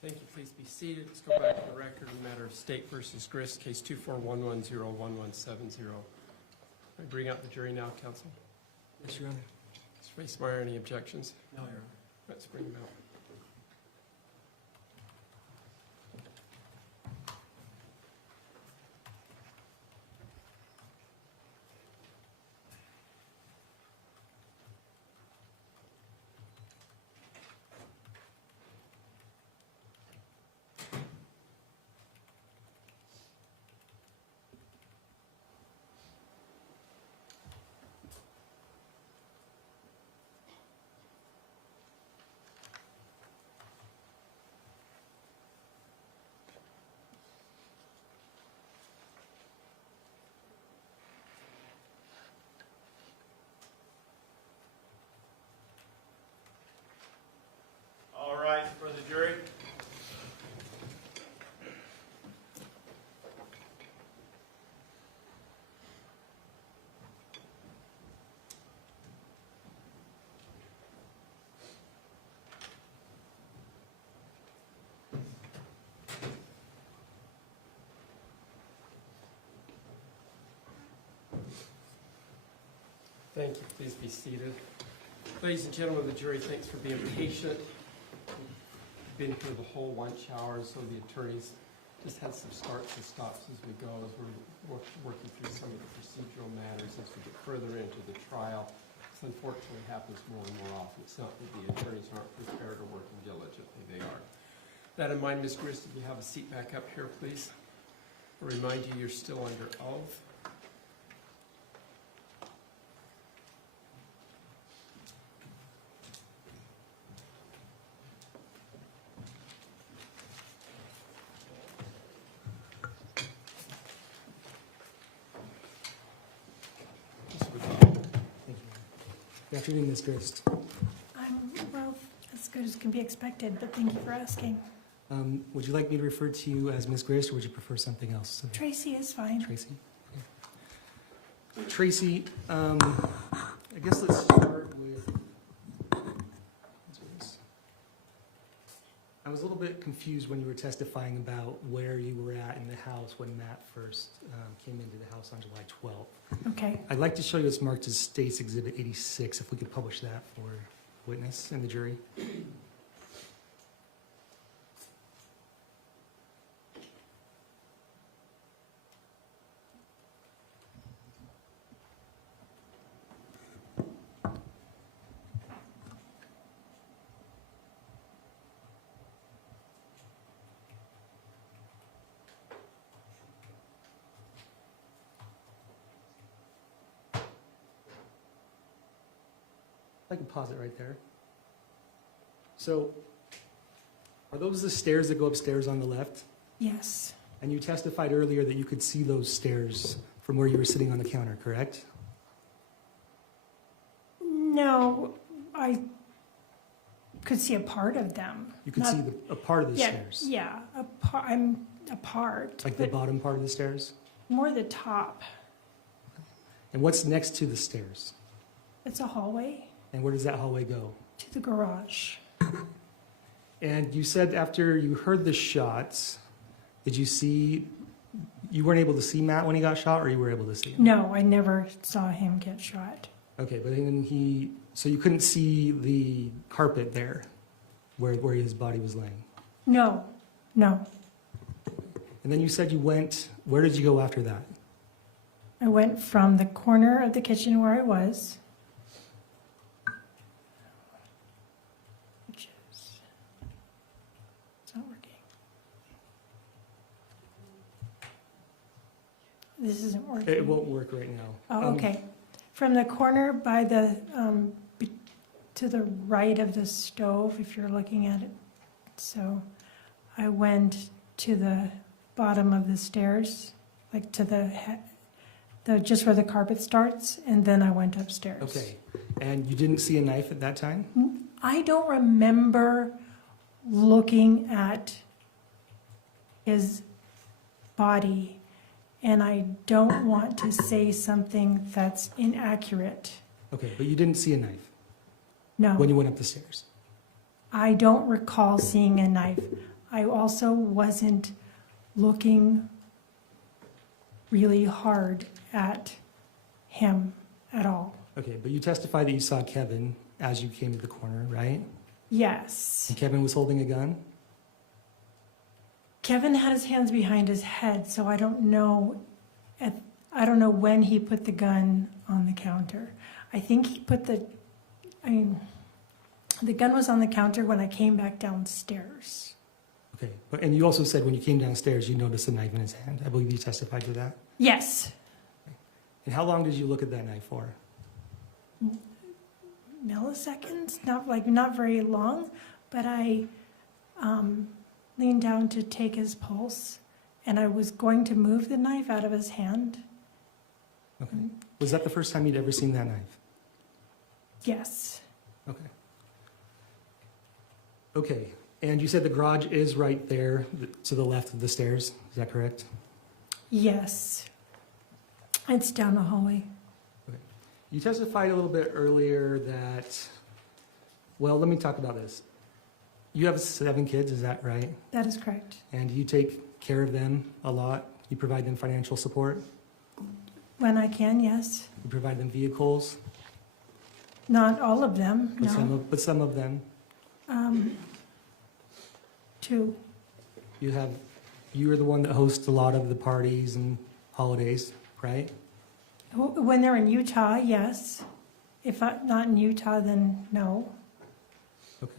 Thank you. Please be seated. Let's go back to the record in the matter of State versus Grist, case 241101170. I bring out the jury now, counsel. Yes, Your Honor. Mr. Facemeyer, any objections? No, Your Honor. Let's bring them out. All right, for the jury. Thank you. Please be seated. Ladies and gentlemen of the jury, thanks for being patient. We've been here the whole lunch hour, so the attorneys just had some starts and stops as we go, as we're working through some of the procedural matters as we get further into the trial. This unfortunately happens more and more often. It's not that the attorneys aren't prepared or working diligently, they are. That in mind, Ms. Grist, if you have a seat back up here, please. I'll remind you, you're still under oath. Good afternoon, Ms. Grist. I'm, well, as good as can be expected, but thank you for asking. Would you like me to refer to you as Ms. Grist, or would you prefer something else? Tracy is fine. Tracy? Okay. Tracy, I guess let's start with... I was a little bit confused when you were testifying about where you were at in the house when Matt first came into the house on July 12th. Okay. I'd like to show you it's marked as State's Exhibit 86, if we could publish that for witness and the jury. I can pause it right there. So, are those the stairs that go upstairs on the left? Yes. And you testified earlier that you could see those stairs from where you were sitting on the counter, correct? No, I could see a part of them. You could Not- see a part of the Yeah, stairs? yeah, I'm a part, Like the but bottom part of the stairs? more the top. And what's next to the stairs? It's a hallway And where does that hallway go? to the garage. And you said after you heard the shots, did you see, you weren't able to see Matt when he got shot, or you were able to see him? No, I never saw him get shot. Okay, but then so you couldn't see the carpet there where his body was laying? No, no. And then you said you went, where did you go after that? I went from the corner of the kitchen where I was, which is, it's not working. This isn't working. It won't work right now. Oh, okay. From the corner by the, to the right of the stove, if you're looking at it. So I went to the bottom of the stairs, like to the just where the carpet starts, and then I went upstairs. Okay, and you didn't see a knife at that time? I don't remember looking at his body, and I don't want to say something that's inaccurate. Okay, but you didn't see a knife No. when you went up the stairs? I don't recall seeing a knife. I also wasn't looking really hard at him at all. Okay, but you testified that you saw Kevin as you came to the corner, right? Yes. And Kevin was holding a gun? Kevin had his hands behind his head, so I don't know when he put the gun on the counter. I think he put the gun was on the counter when I came back downstairs. Okay, and you also said when you came downstairs, you noticed a knife in his hand. I believe you testified to that. Yes. And how long did you look at that knife for? Milliseconds, not very long, but I leaned down to take his pulse, and I was going to move the knife out of his hand. Okay. Was that the first time you'd ever seen that knife? Yes. Okay. Okay, and you said the garage is right there to the left of the stairs, is that correct? Yes. It's down the hallway. You testified a little bit earlier that, well, let me talk about this. You have 7 kids, is that right? That is correct. And you take care of them a lot? You provide them financial support? When I can, yes. You provide them vehicles? Not all of them, But no. some of them? 2. You are the one that hosts a lot of the parties and holidays, right? When they're in Utah, yes. If not in Utah, then no. Okay.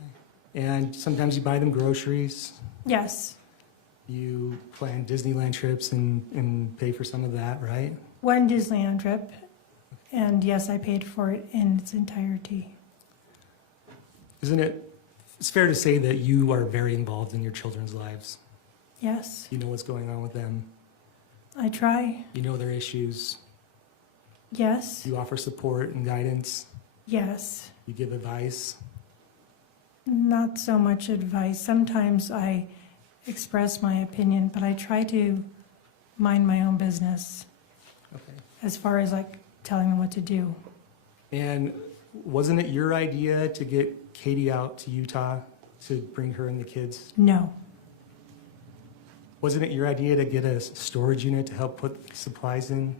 And sometimes you buy them groceries? Yes. You plan Disneyland trips and pay for some of that, right? One Disneyland trip, and yes, I paid for it in its entirety. It's fair to say that you are very involved in your children's lives. Yes, You know what's going on with them. I try. You know their issues. Yes, You offer support and guidance. yes. You give advice. Not so much advice. Sometimes I express my opinion, but I try to mind my own business Okay. as far as telling them what to do. And wasn't it your idea to get Katie out to Utah to bring her and the kids? No, Wasn't it your idea to get a storage unit to help put supplies in?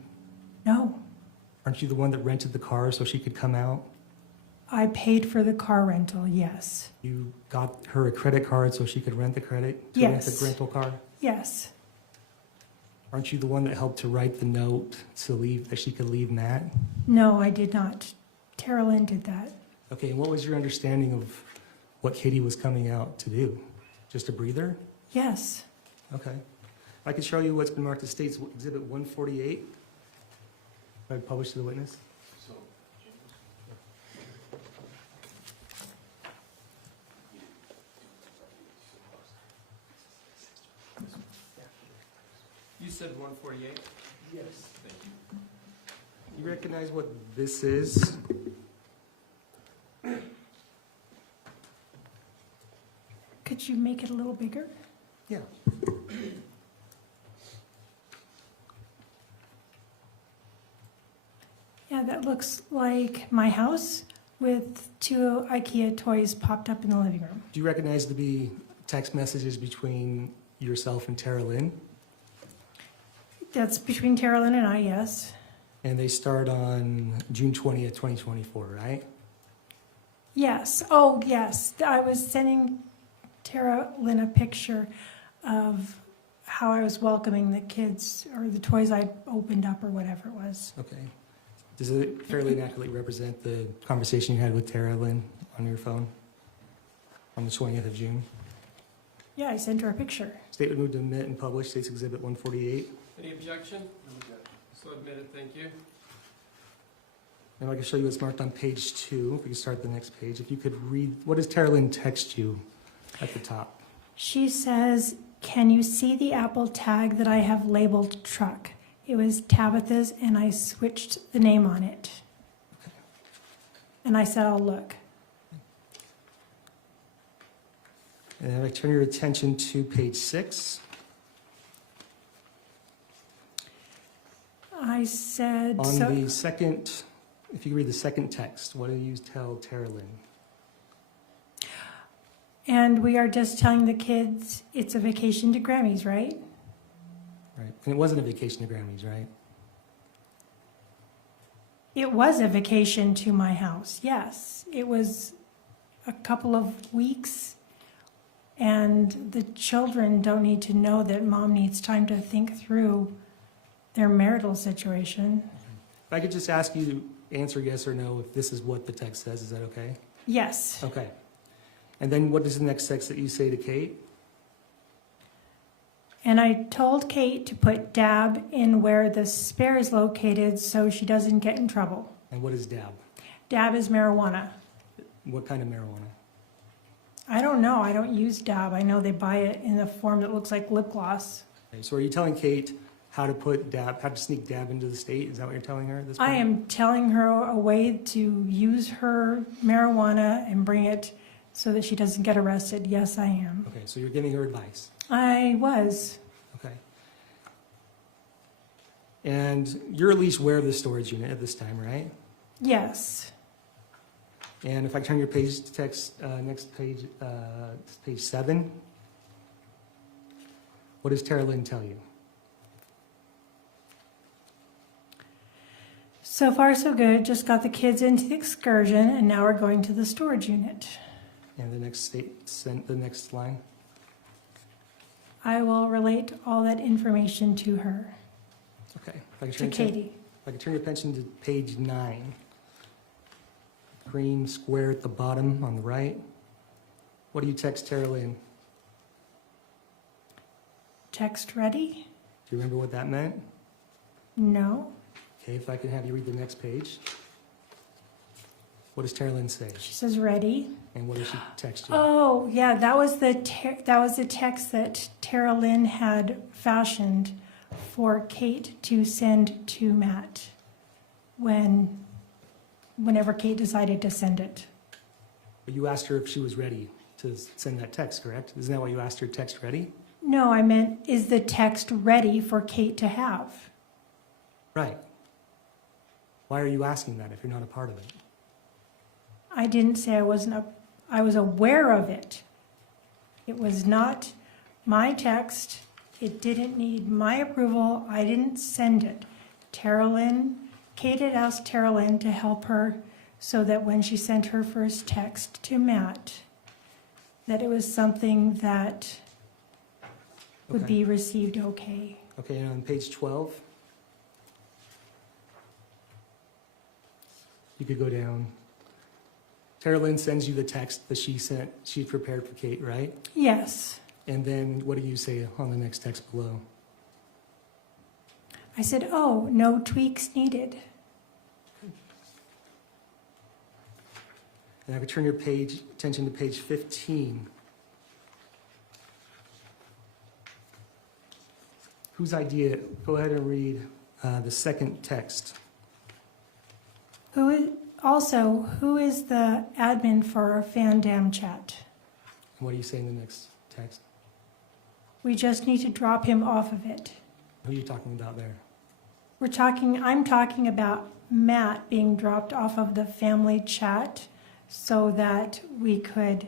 no. Aren't you the one that rented the car so she could come out? I paid for the car rental, yes. You got her a credit card so she could rent the rent Yes. the rental car? Yes, Aren't you the one that helped to write the note to leave, that she could leave Matt? no, I did not. Tara Lynn did that. Okay, and what was your understanding of what Katie was coming out to do? Just a breather? Yes, Okay. I can show you what's been marked as State's Exhibit 148. I published to the witness. You said 148? Yes. You recognize what this is? could you make it a little bigger? Yeah. Yeah, that looks like my house with 2 IKEA toys popped up in the living room. Do you recognize to be text messages between yourself and Tara Lynn? That's between Tara Lynn and I, yes. And they start on June 20th, 2024, right? Yes, oh, yes. I was sending Tara Lynn a picture of how I was welcoming the kids, or the toys I opened up, or whatever it was. Okay. Does it fairly accurately represent the conversation you had with Tara Lynn on your phone on the 20th of June? Yeah, I sent her a picture. State would move to admit and publish State's Exhibit 148. Any objection? So admitted, thank you. And I can show you what's marked on page 2. If we can start the next page. If you could read, what does Tara Lynn text you at the top? She says, "Can you see the Apple tag that I have labeled truck?" It was Tabitha's, and I switched the name on it. And I said, "I'll look." And if I turn your attention to page 6. I said, On the second if you could read the second text, what do you tell Tara Lynn? And we are just telling the kids it's a vacation to Grammys, right? Right. And it wasn't a vacation to Grammys, right? It was a vacation to my house, yes. It was a couple of weeks, and the children don't need to know that mom needs time to think through their marital situation. If I could just ask you to answer yes or no if this is what the text says, is that okay? Yes. Okay. And then what is the next text that you say to Kate? And I told Kate to put dab in where the spare is located so she doesn't get in trouble. And what is dab? Dab is marijuana. What kind of marijuana? I don't know. I don't use dab. I know they buy it in a form that looks like lip gloss. Okay, so are you telling Kate how to put dab, how to sneak dab into the state? Is that what you're telling her at this point? I am telling her a way to use her marijuana and bring it so that she doesn't get arrested. Yes, I am. Okay, so you're giving her advice. I was. Okay. And you're at least aware of the storage unit at this time, right? Yes. And if I turn your page to text, next page, page 7, what does Tara Lynn tell you? So far, so good. Just got the kids into the excursion, and now we're going to the storage unit. And the next line? I will relate all that information to her, Okay. If I could to turn Katie. If I could turn your attention to page 9. Green square at the bottom on the right. What do you text Tara Lynn? Text ready? Do you remember what that meant? No. Okay, if I could have you read the next page. What does Tara Lynn say? She says ready. And what does she text you? Oh, yeah, that was the text that Tara Lynn had fashioned for Kate to send to Matt whenever Kate decided to send it. But you asked her if she was ready to send that text, correct? Isn't that why you asked her text ready? No, I meant, is the text ready for Kate to have? Right. Why are you asking that if you're not a part of it? I didn't say I wasn't. I was aware of it. It was not my text. It didn't need my approval. I didn't send it. Kate had asked Tara Lynn to help her so that when she sent her first text to Matt, that it was something that would Okay. be received okay. Okay, and on page 12, you could go down. Tara Lynn sends you the text that she prepared for Kate, right? Yes. And then what do you say on the next text below? I said, oh, no tweaks needed. And I could turn your attention to page 15. Whose idea? Go ahead and read the second text. Who is the admin for our Fandam chat? And what do you say in the next text? We just need to drop him off of it. Who are you talking about there? I'm talking about Matt being dropped off of the family chat so that we could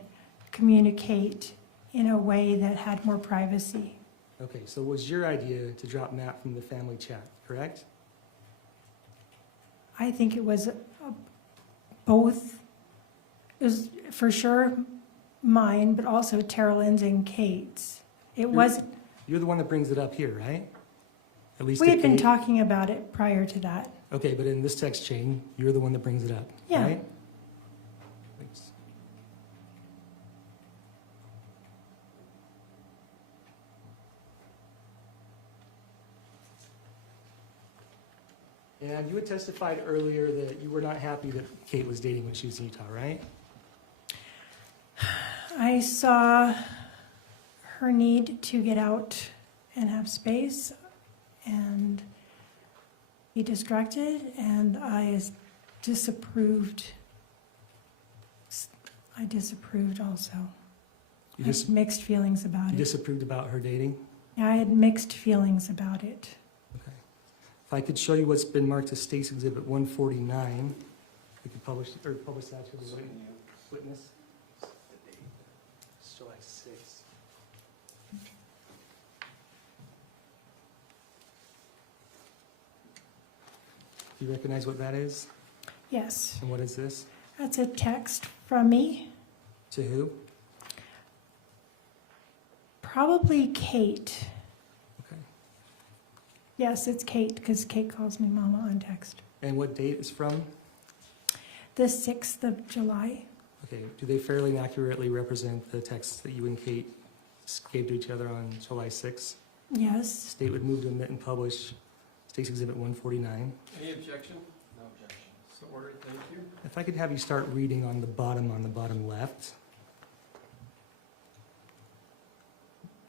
communicate in a way that had more privacy. Okay, so it was your idea to drop Matt from the family chat, correct? I think it was both. It was for sure mine, but also Tara Lynn's and Kate's. It wasn't. You're the one that brings it up here, right? At least We to had been Kate. talking about it prior to that. Okay, but in this text chain, you're the one that brings it up, Yeah. right? Thanks. And you had testified earlier that you were not happy that Kate was dating when she was in Utah, right? I saw her need to get out and have space and be distracted, and I disapproved. I disapproved also. You I had mixed feelings about You it. disapproved about her dating? Yeah, I had mixed feelings about it. Okay. If I could show you what's been marked as State's Exhibit 149. We could publish that to the witness. July 6th. Do you recognize what that is? Yes, And what is this? that's a text from me. To who? Probably Kate. Okay. Yes, it's Kate, because Kate calls me Mama on text. And what date is from? The 6th of July. Okay. Do they fairly accurately represent the texts that you and Kate gave to each other on July 6th? Yes. State would move to omit and publish State's Exhibit 149. Any objection? No objection. So ordered, thank you. If I could have you start reading on the bottom left.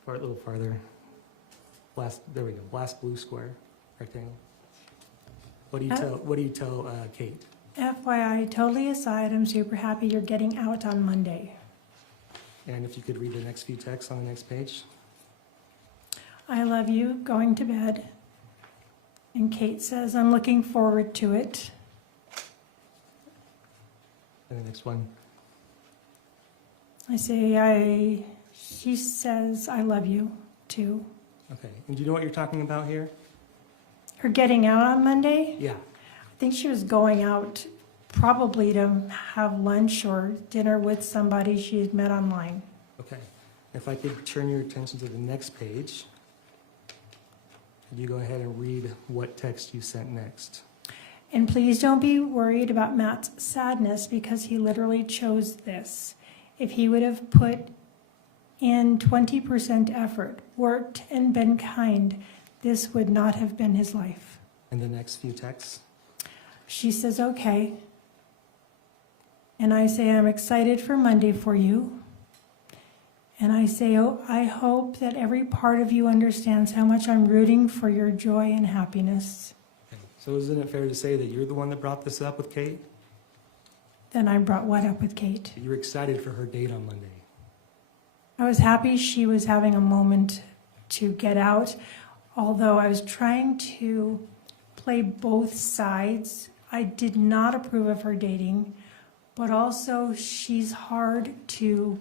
A little farther. There we go. Last blue square, rectangle. What do you tell Kate? FYI, totally aside, I'm super happy you're getting out on Monday. And if you could read the next few texts on the next page. I love you, going to bed. And Kate says, I'm looking forward to it. And the next one. She says, I love you, too. Okay. And do you know what you're talking about here? Her getting out on Monday? Yeah. I think she was going out probably to have lunch or dinner with somebody she had met online. Okay. If I could turn your attention to the next page. Could you go ahead and read what text you sent next? And please don't be worried about Matt's sadness because he literally chose this. If he would have put in 20% effort, worked, and been kind, this would not have been his life. And the next few texts? She says, okay. And I say, I'm excited for Monday for you. And I say, oh, I hope that every part of you understands how much I'm rooting for your joy and happiness. Okay. So isn't it fair to say that you're the one that brought this up with Kate? Then I brought what up with Kate? You were excited for her date on Monday. I was happy she was having a moment to get out, although I was trying to play both sides. I did not approve of her dating, but also she's hard to,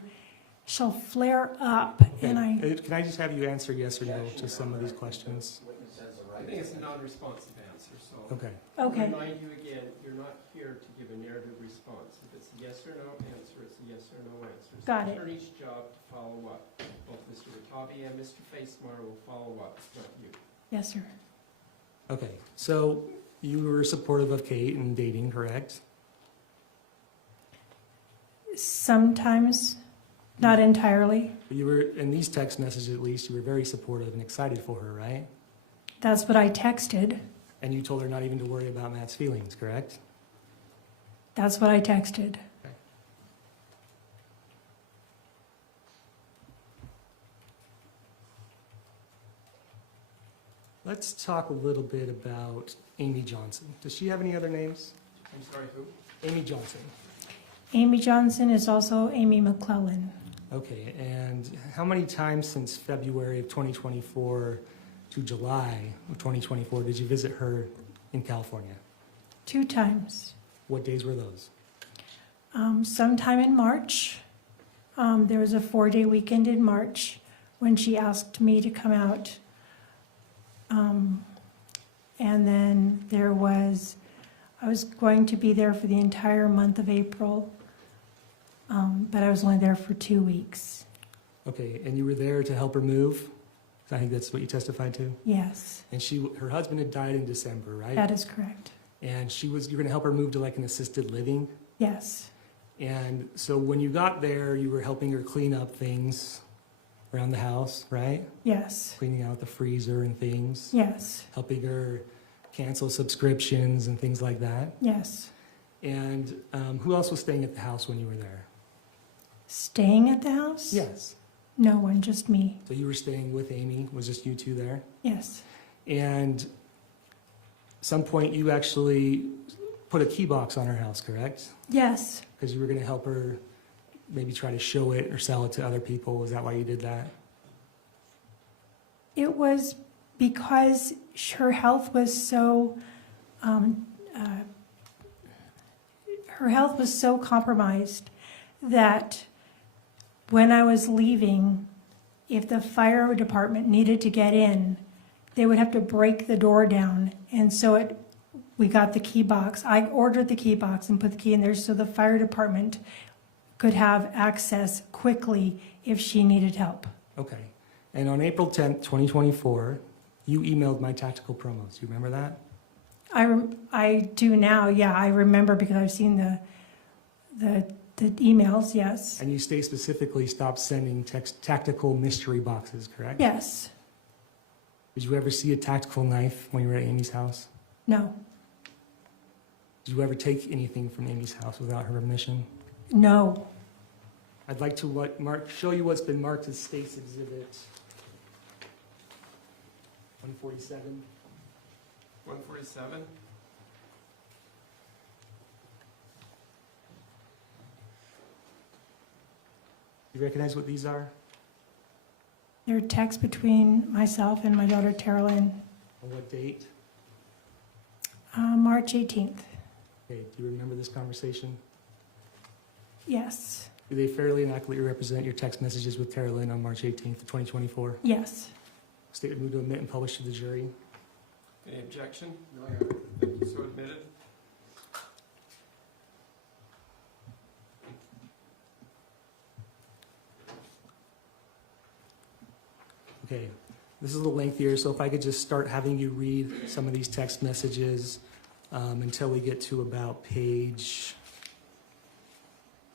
she'll flare up, and Can I just have you answer yes or no to some of these questions? I think it's a non-responsive answer, so. Okay. Okay. I'll remind you again, you're not here to give a narrative response. If it's a yes or no answer, it's a yes or no answer. It's Got the it. attorney's job to follow up. Both Mr. Ratabi and Mr. Facemeyer will follow up, not you. Yes, sir. Okay. So you were supportive of Kate and dating, correct? Sometimes, not entirely. But you were, in these text messages at least, you were very supportive and excited for her, right? That's what I texted. And you told her not even to worry about Matt's feelings, correct? That's what I texted. Let's talk a little bit about Amy Johnson. Does she have any other names? I'm sorry, who? Amy Johnson. Amy Johnson is also Amy McClellan. Okay, and how many times since February of 2024 to July of 2024 did you visit her in California? 2 times. What days were those? Sometime in March. There was a 4-day weekend in March when she asked me to come out. And then I was going to be there for the entire month of April, but I was only there for 2 weeks. Okay, and you were there to help her move? I think that's what you testified to? Yes, And her husband had died in December, right? that is correct. And you were going to help her move to like an assisted living? Yes, And so when you got there, you were helping her clean up things around the house, right? yes, Cleaning out the freezer and things, yes, helping her cancel subscriptions and things like that. yes. And who else was staying at the house when you were there? Staying at the house? Yes. No one, just me. So you were staying with Amy, was just you two there? Yes, And at some point you actually put a key box on her house, correct? yes, Because you were going to help her maybe try to show it or sell it to other people. Is that why you did that? it was because her health was so, her health was so compromised that when I was leaving, if the fire department needed to get in, they would have to break the door down. And so we got the key box. I ordered the key box and put the key in there so the fire department could have access quickly if she needed help. Okay. And on April 10th, 2024, you emailed my tactical promos. You remember that? I do now, yeah. I remember because I've seen the emails, yes. And you specifically stopped sending tactical mystery boxes, correct? Yes. Did you ever see a tactical knife when you were at Amy's house? No. Did you ever take anything from Amy's house without her permission? No. I'd like to show you what's been marked as State's Exhibit 147. 147? You recognize what these are? There are texts between myself and my daughter Tara Lynn. On what date? March 18th. Okay, do you remember this conversation? Yes. Do they fairly and accurately represent your text messages with Tara Lynn on March 18th, 2024? Yes. State would move to admit and publish to the jury. Any objection? No. Thank you. So admitted. Okay, this is a little lengthier, so if I could just start having you read some of these text messages until we get to about page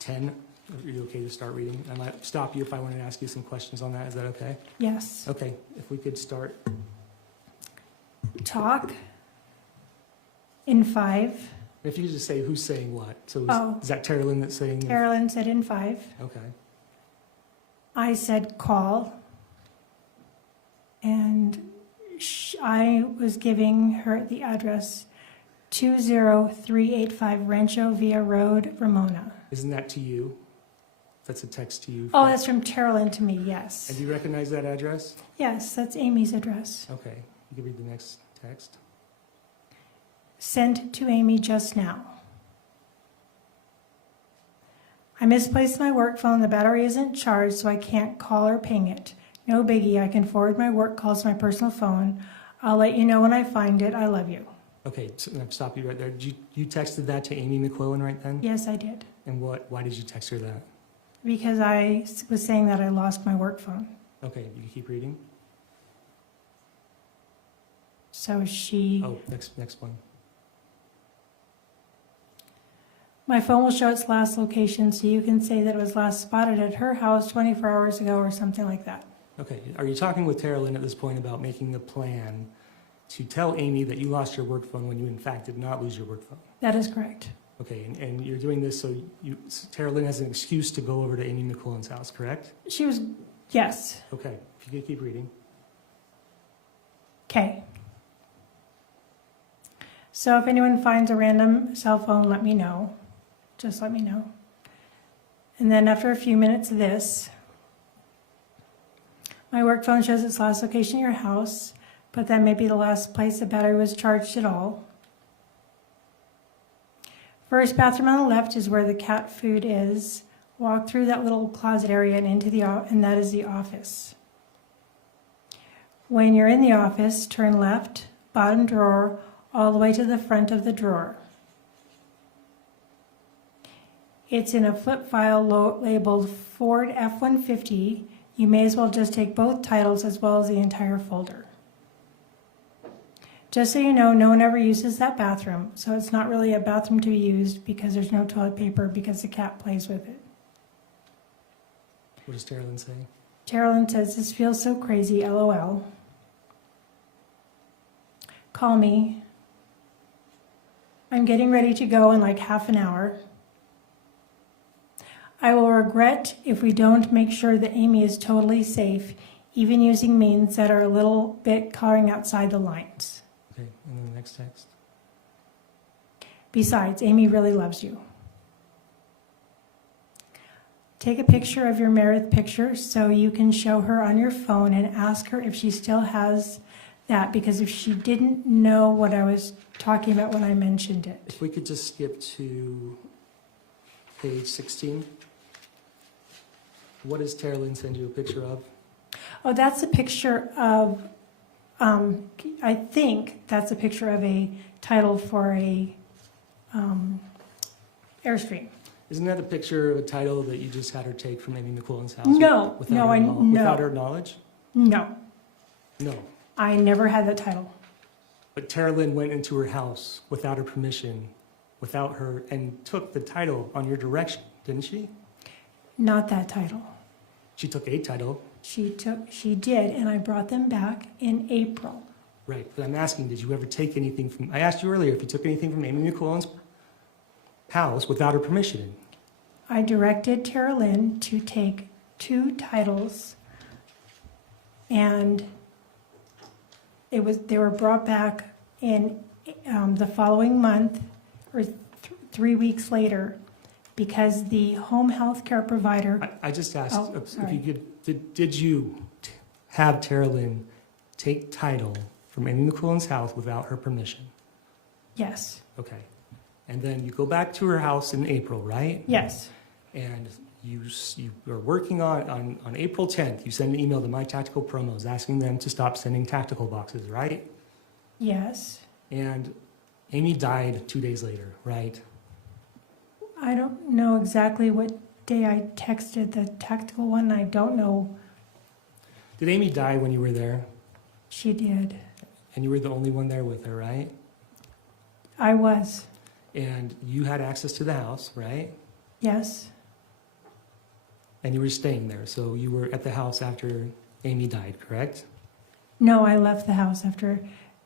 10. Are you okay to start reading? I might stop you if I want to ask you some questions on that. Is that okay? Yes. Okay, if we could start. Talk in 5. If you could just say who's saying what. So Oh. is that Tara Lynn that's saying? Tara Lynn said in 5. Okay. I said call. And I was giving her the address 20385 Rancho Villa Road, Ramona. Isn't that to you? That's a text to you. Oh, that's from Tara Lynn to me, yes. And do you recognize that address? Yes, that's Amy's address. Okay, you can read the next text. Sent to Amy just now. I misplaced my work phone. The battery isn't charged, so I can't call or ping it. No biggie. I can forward my work calls to my personal phone. I'll let you know when I find it. I love you. Okay, so I'll stop you right there. You texted that to Amy McClellan right then? Yes, I did. And why did you text her that? Because I was saying that I lost my work phone. Okay, you can keep reading. So she... Oh, next one. My phone will show its last location, so you can say that it was last spotted at her house 24 hours ago or something like that. Okay, are you talking with Tara Lynn at this point about making a plan to tell Amy that you lost your work phone when you in fact did not lose your work phone? That is correct. Okay, and you're doing this so Tara Lynn has an excuse to go over to Amy McClellan's house, correct? She was... Yes. Okay, if you could keep reading. Okay. So if anyone finds a random cell phone, let me know. Just let me know. And then after a few minutes of this, my work phone shows its last location at your house, but that may be the last place the battery was charged at all. First bathroom on the left is where the cat food is. Walk through that little closet area and into and that is the office. When you're in the office, turn left, bottom drawer, all the way to the front of the drawer. It's in a flip file labeled Ford F-150. You may as well just take both titles as well as the entire folder. Just so you know, no one ever uses that bathroom, so it's not really a bathroom to be used because there's no toilet paper because the cat plays with it. What does Tara Lynn say? Tara Lynn says, this feels so crazy, LOL. Call me. I'm getting ready to go in like half an hour. I will regret if we don't make sure that Amy is totally safe, even using means that are a little bit coloring outside the lines. Okay, and then the next text. Besides, Amy really loves you. Take a picture of your Meredith picture so you can show her on your phone and ask her if she still has that, because if she didn't know what I was talking about when I mentioned it. If we could just skip to page 16. What does Tara Lynn send you a picture of? Oh, that's a picture of, I think that's a picture of a title for a Airstream. Isn't that a picture of a title that you just had her take from Amy McQuillan's house? No, without no, her no. Without her knowledge? No, No. I never had that title. But Tara Lynn went into her house without her permission, without her, and took the title on your direction, didn't she? Not that title. She took a title. She did, and I brought them back in April. Right, but I'm asking, did you ever take anything from, I asked you earlier if you took anything from Amy McQuillan's house without her permission. I directed Tara Lynn to take 2 titles, and they were brought back in the following month, or 3 weeks later, because the home health care provider. I just asked Oh, if sorry. you could, did you have Tara Lynn take title from Amy McQuillan's house without her permission? Yes, Okay. And then you go back to her house in April, right? yes, And you are working on April 10th, you send an email to My Tactical Promos asking them to stop sending tactical boxes, right? yes. And Amy died 2 days later, right? I don't know exactly what day I texted the tactical one. I don't know. Did Amy die when you were there? She did. And you were the only one there with her, right? I was. And you had access to the house, right? Yes, And you were staying there, so you were at the house after Amy died, correct? no, I left the house after.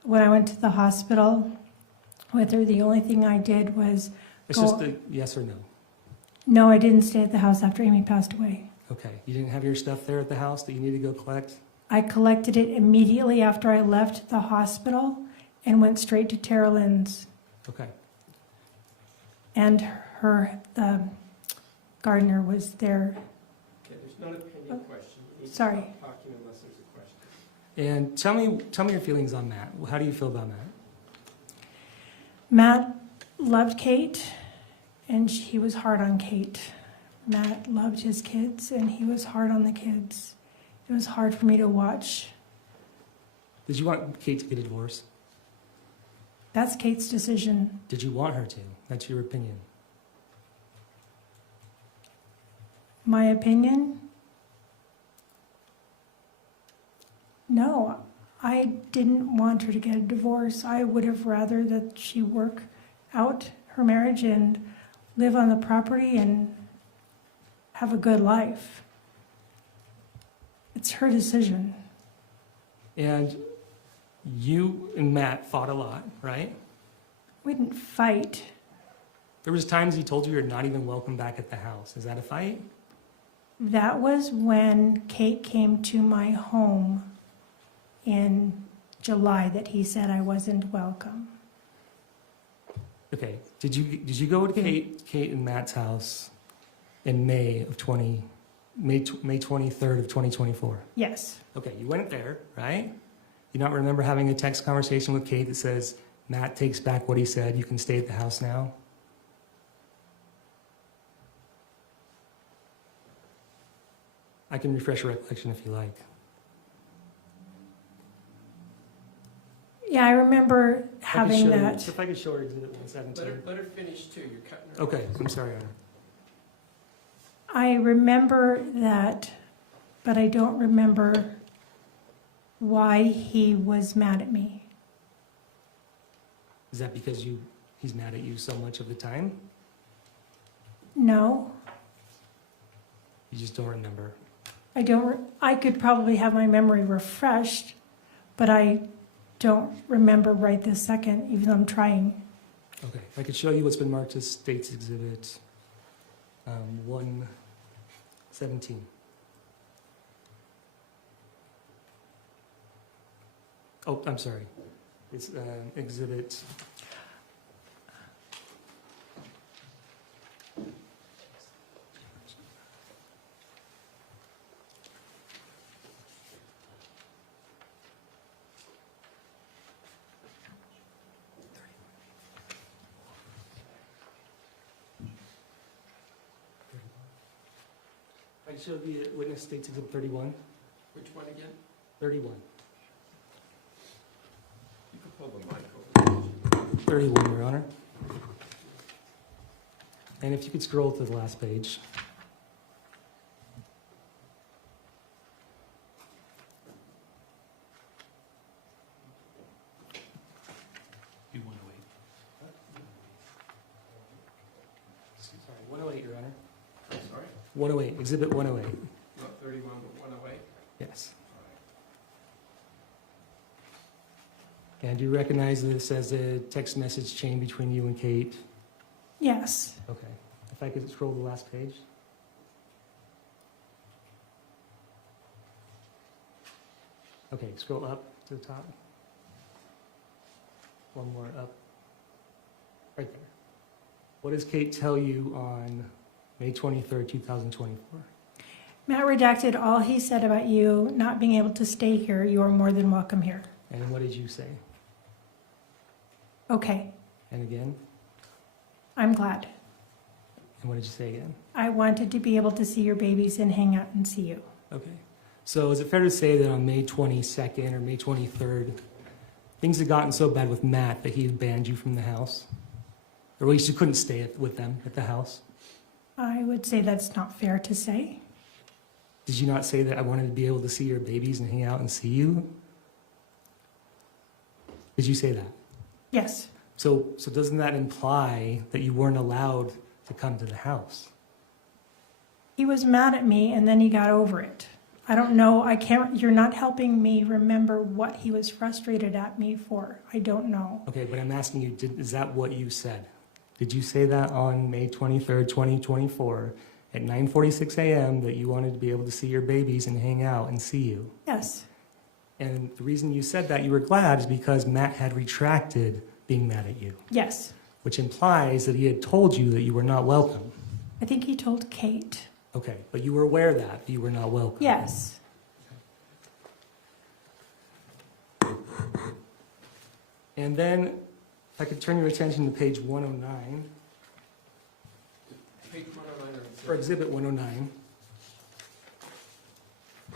When I went to the hospital with her, the only thing I did was It's go. just a yes or no. No, I didn't stay at the house after Amy passed away. Okay, you didn't have your stuff there at the house that you needed to go collect? I collected it immediately after I left the hospital and went straight to Tara Lynn's. Okay. And the gardener was there. Okay, there's not a pending question. You need to Sorry. stop talking unless there's a question. And tell me your feelings on Matt. How do you feel about Matt? Matt loved Kate, and he was hard on Kate. Matt loved his kids, and he was hard on the kids. It was hard for me to watch. Did you want Kate to get a divorce? That's Kate's decision. Did you want her to? That's your opinion. My opinion? No, I didn't want her to get a divorce. I would have rather that she work out her marriage and live on the property and have a good life. It's her decision. And you and Matt fought a lot, right? We didn't fight. There was times he told you you're not even welcome back at the house. Is that a fight? That was when Kate came to my home in July that he said I wasn't welcome. Okay. Did you go to Kate and Matt's house in May 23rd of 2024? Yes, Okay, you went there, right? You not remember having a text conversation with Kate that says, Matt takes back what he said, you can stay at the house now? I can refresh your recollection if you like. yeah, I remember having If that. I could show her Exhibit 117. Let her finish too, you're cutting her. Okay, I'm sorry, Honor. I remember that, but I don't remember why he was mad at me. Is that because he's mad at you so much of the time? No, You just don't remember? I could probably have my memory refreshed, but I don't remember right this second, even though I'm trying. Okay, I could show you what's been marked as State's Exhibit 117. Oh, I'm sorry. It's Exhibit... I showed the witness states exhibit 31. Which one again? 31. You can pull the mic over. 31, Your Honor. And if you could scroll to the last page. You want to wait? Sorry, 108, Your Honor. I'm sorry? 108, exhibit 108. Not 31, but 108? Yes. And do you recognize this as a text message chain between you and Kate? Yes. Okay. If I could scroll to the last page. Okay, scroll up to the top. One more up. Right there. What does Kate tell you on May 23rd, 2024? Matt redacted all he said about you not being able to stay here. You are more than welcome here. And what did you say? Okay, And again? I'm glad. And what did you say again? I wanted to be able to see your babies and hang out and see you. Okay. So is it fair to say that on May 22nd or May 23rd, things had gotten so bad with Matt that he had banned you from the house? Or at least you couldn't stay with them at the house? I would say that's not fair to say. Did you not say that I wanted to be able to see your babies and hang out and see you? Did you say that? Yes, So doesn't that imply that you weren't allowed to come to the house? he was mad at me and then he got over it. I don't know, you're not helping me remember what he was frustrated at me for. I don't know. Okay, but I'm asking you, is that what you said? Did you say that on May 23rd, 2024, at 9:46 a.m. that you wanted to be able to see your babies and hang out and see you? Yes, And the reason you said that you were glad is because Matt had retracted being mad at you, yes. which implies that he had told you that you were not welcome. I think he told Kate. Okay, but you were aware that you were not welcome. Yes. And then, if I could turn your attention to page 109, Page 109 or exhibit 109.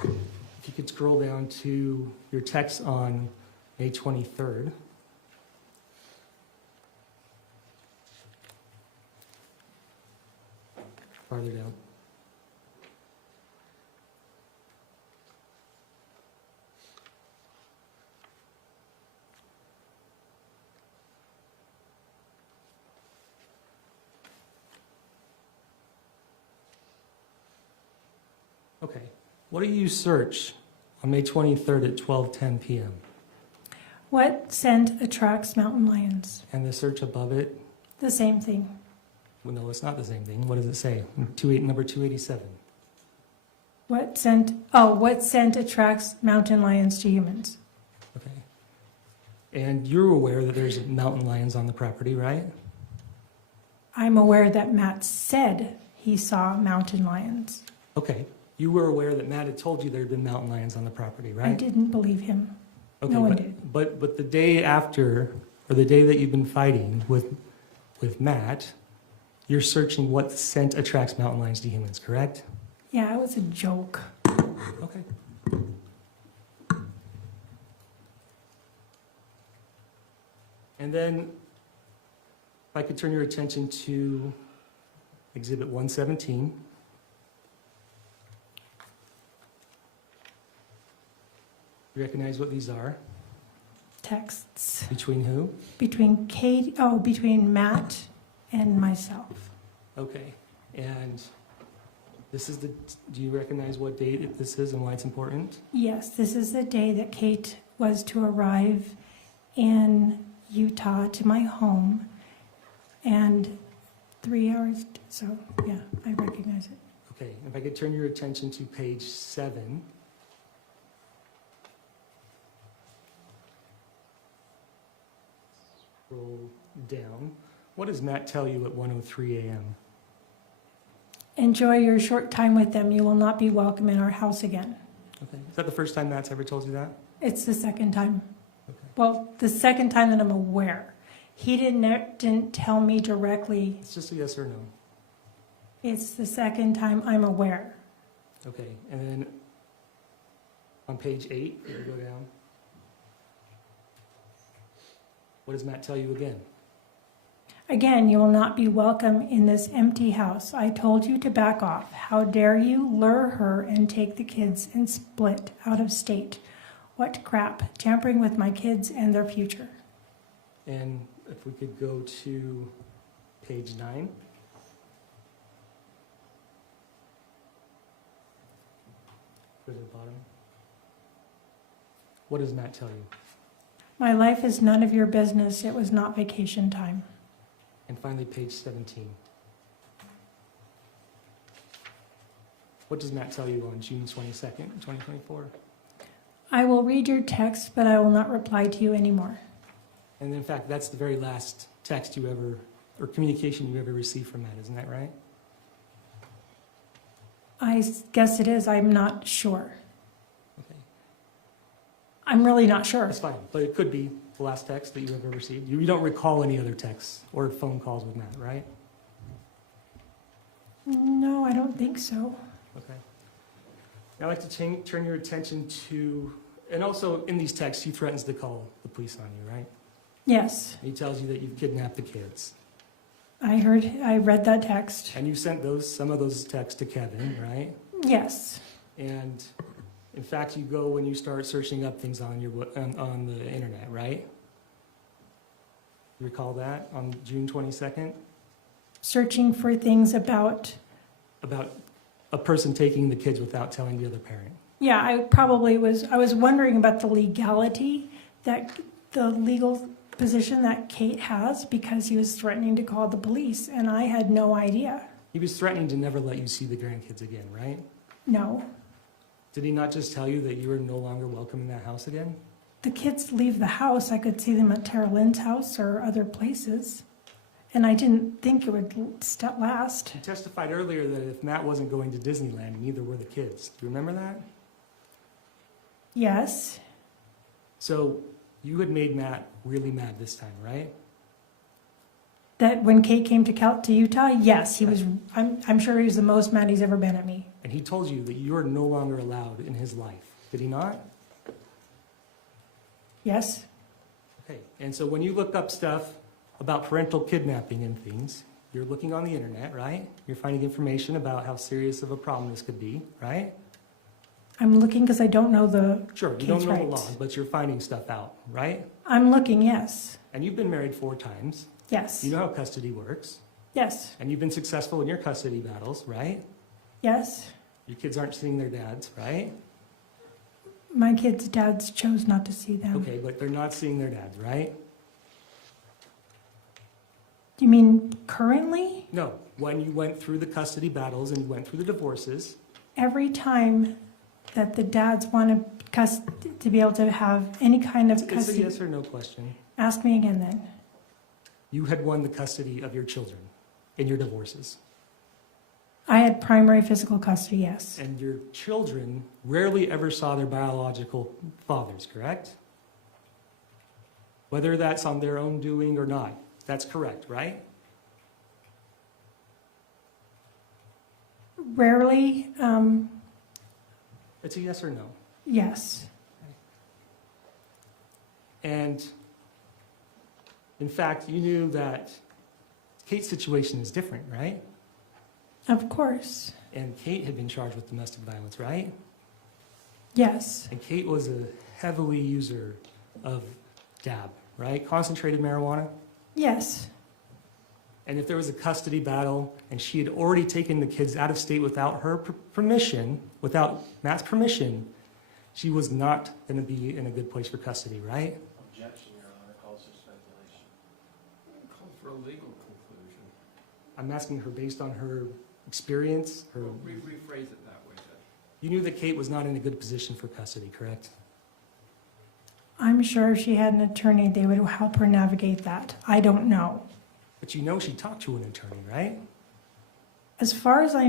If you could scroll down to your text on May 23rd. Farther down. Okay. What do you search on May 23rd at 12:10 p.m.? What scent attracts mountain lions? And the search above it? The same thing. Well, no, it's not the same thing. What does it say? Number 287. What scent attracts mountain lions to humans? Okay. And you're aware that there's mountain lions on the property, right? I'm aware that Matt said he saw mountain lions. Okay. You were aware that Matt had told you there had been mountain lions on the property, right? I didn't believe him. Okay, No one but, did. But the day after, or the day that you've been fighting with Matt, you're searching what scent attracts mountain lions to humans, correct? Yeah, it was a joke. Okay. And then, if I could turn your attention to Exhibit 117. You recognize what these are? Texts Between who? between Matt and myself. Okay. And this is do you recognize what date this is and why it's important? Yes, this is the day that Kate was to arrive in Utah to my home, and 3 hours, so yeah, I recognize it. Okay. If I could turn your attention to page 7. Scroll down. What does Matt tell you at 1:03 a.m.? Enjoy your short time with them. You will not be welcome in our house again. Okay. Is that the first time Matt's ever told you that? It's the second time. Okay. Well, the second time that I'm aware. He didn't tell me directly. It's just a yes or no. It's the second time I'm aware. Okay, and then on page 8, if you go down, what does Matt tell you again? Again, you will not be welcome in this empty house. I told you to back off. How dare you lure her and take the kids and split out of state? What crap, tampering with my kids and their future. And if we could go to page 9. Go to the bottom. What does Matt tell you? My life is none of your business. It was not vacation time. And finally, page 17. What does Matt tell you on June 22nd, 2024? I will read your text, but I will not reply to you anymore. And in fact, that's the very last text you ever, or communication you ever received from Matt, isn't that right? I guess it is. I'm not sure. Okay, I'm really not sure. that's fine, but it could be the last text that you ever received. You don't recall any other texts or phone calls with Matt, right? No, I don't think so. Okay. Now I'd like to turn your attention to, and also in these texts, he threatens to call the police on you, right? Yes, He tells you that you've kidnapped the kids. I read that text. And you sent some of those texts to Kevin, right? Yes, And in fact, you go and you start searching up things on on the internet, right? You recall that on June 22nd? searching for things about, About a person taking the kids without telling the other parent. yeah, I was wondering about the legality, the legal position that Kate has, because he was threatening to call the police, and I had no idea. He was threatening to never let you see the grandkids again, right? No. Did he not just tell you that you were no longer welcome in that house again? The kids leave the house. I could see them at Tara Lynn's house or other places. And I didn't think it would last. You testified earlier that if Matt wasn't going to Disneyland, neither were the kids. Do you remember that? Yes, So you had made Matt really mad this time, right? that when Kate came to Utah, yes, he was. I'm sure he was the most mad he's ever been at me. And he told you that you are no longer allowed in his life. Did he not? Yes, Okay. And so when you look up stuff about parental kidnapping and things, you're looking on the internet, right? You're finding information about how serious of a problem this could be, right? I'm looking because I don't know the. Sure, you Kate's don't know the rights. laws, but you're finding stuff out, right? I'm looking. Yes, And you've been married 4 times. yes, You know how custody works. yes, And you've been successful in your custody battles, right? yes. Your kids aren't seeing their dads, right? My kids' dads chose not to see them. Okay, but they're not seeing their dads, right? You mean currently? No, when you went through the custody battles and you went through the divorces, Every time that the dads want to be able to have any kind of it's a custody, yes or no question. ask me again then. You had won the custody of your children in your divorces. I had primary physical custody, yes. And your children rarely ever saw their biological fathers, correct? Whether that's on their own doing or not. That's correct, right? Rarely, It's a yes or no. yes. And in fact, you knew that Kate's situation is different, right? Of course, And Kate had been charged with domestic violence, right? yes, And Kate was a heavily user of DAB, right? Concentrated marijuana. yes, And if there was a custody battle and she had already taken the kids out of state without her permission, without Matt's permission, she was not going to be in a good place for custody, right? Objection, Your Honor, calls for speculation. Call for a legal conclusion. I'm asking her based on her experience. Rephrase it that way then. You knew that Kate was not in a good position for custody, correct? I'm sure if she had an attorney, they would help her navigate that. I don't know. But you know she talked to an attorney, right? As far as I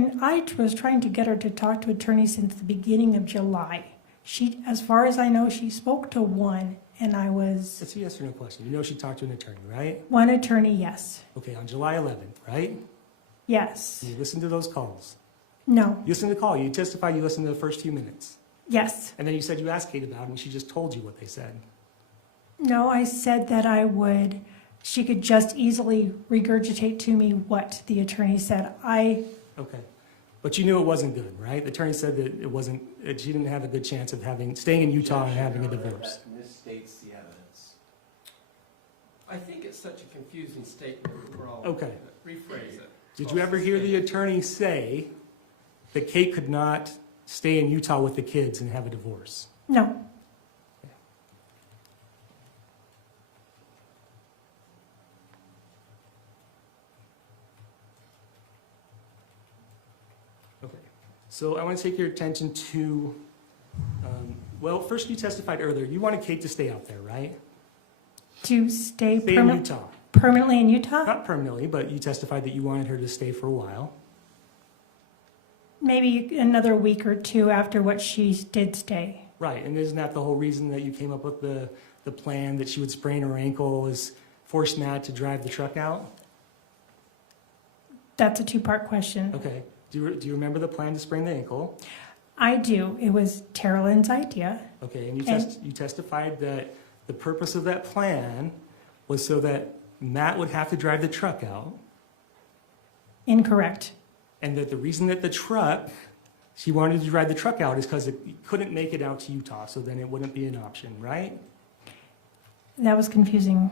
was trying to get her to talk to attorneys since the beginning of July. As far as I know, she spoke to one, and I was, It's a yes or no question. You know she talked to an attorney, right? one attorney, yes, Okay, on July 11th, right? yes, You listened to those calls. No. You listened to the call. You testified you listened to the first few minutes. Yes. And then you said you asked Kate about it, and she just told you what they said. No, I said that she could just easily regurgitate to me what the attorney said. Okay. But you knew it wasn't good, right? The attorney said that it wasn't, she didn't have a good chance of staying in Utah and having a divorce. That misstates the evidence. I think it's such a confusing statement overall. Okay. Rephrase it. Did you ever hear the attorney say that Kate could not stay in Utah with the kids and have a divorce? No. Okay. So I want to take your attention to, well, first you testified earlier. You wanted Kate to stay out there, right? To stay Stay in Utah. permanently in Utah? Not permanently, but you testified that you wanted her to stay for a while. Maybe another week or two after what she did stay. Right, and isn't that the whole reason that you came up with the plan that she would sprain her ankle, is force Matt to drive the truck out? That's a two-part question. Okay. Do you remember the plan to sprain the ankle? I do. It was Tara Lynn's idea. Okay, and you testified that the purpose of that plan was so that Matt would have to drive the truck out, Incorrect. and that the reason that she wanted to drive the truck out is because it couldn't make it out to Utah, so then it wouldn't be an option, right? That was confusing.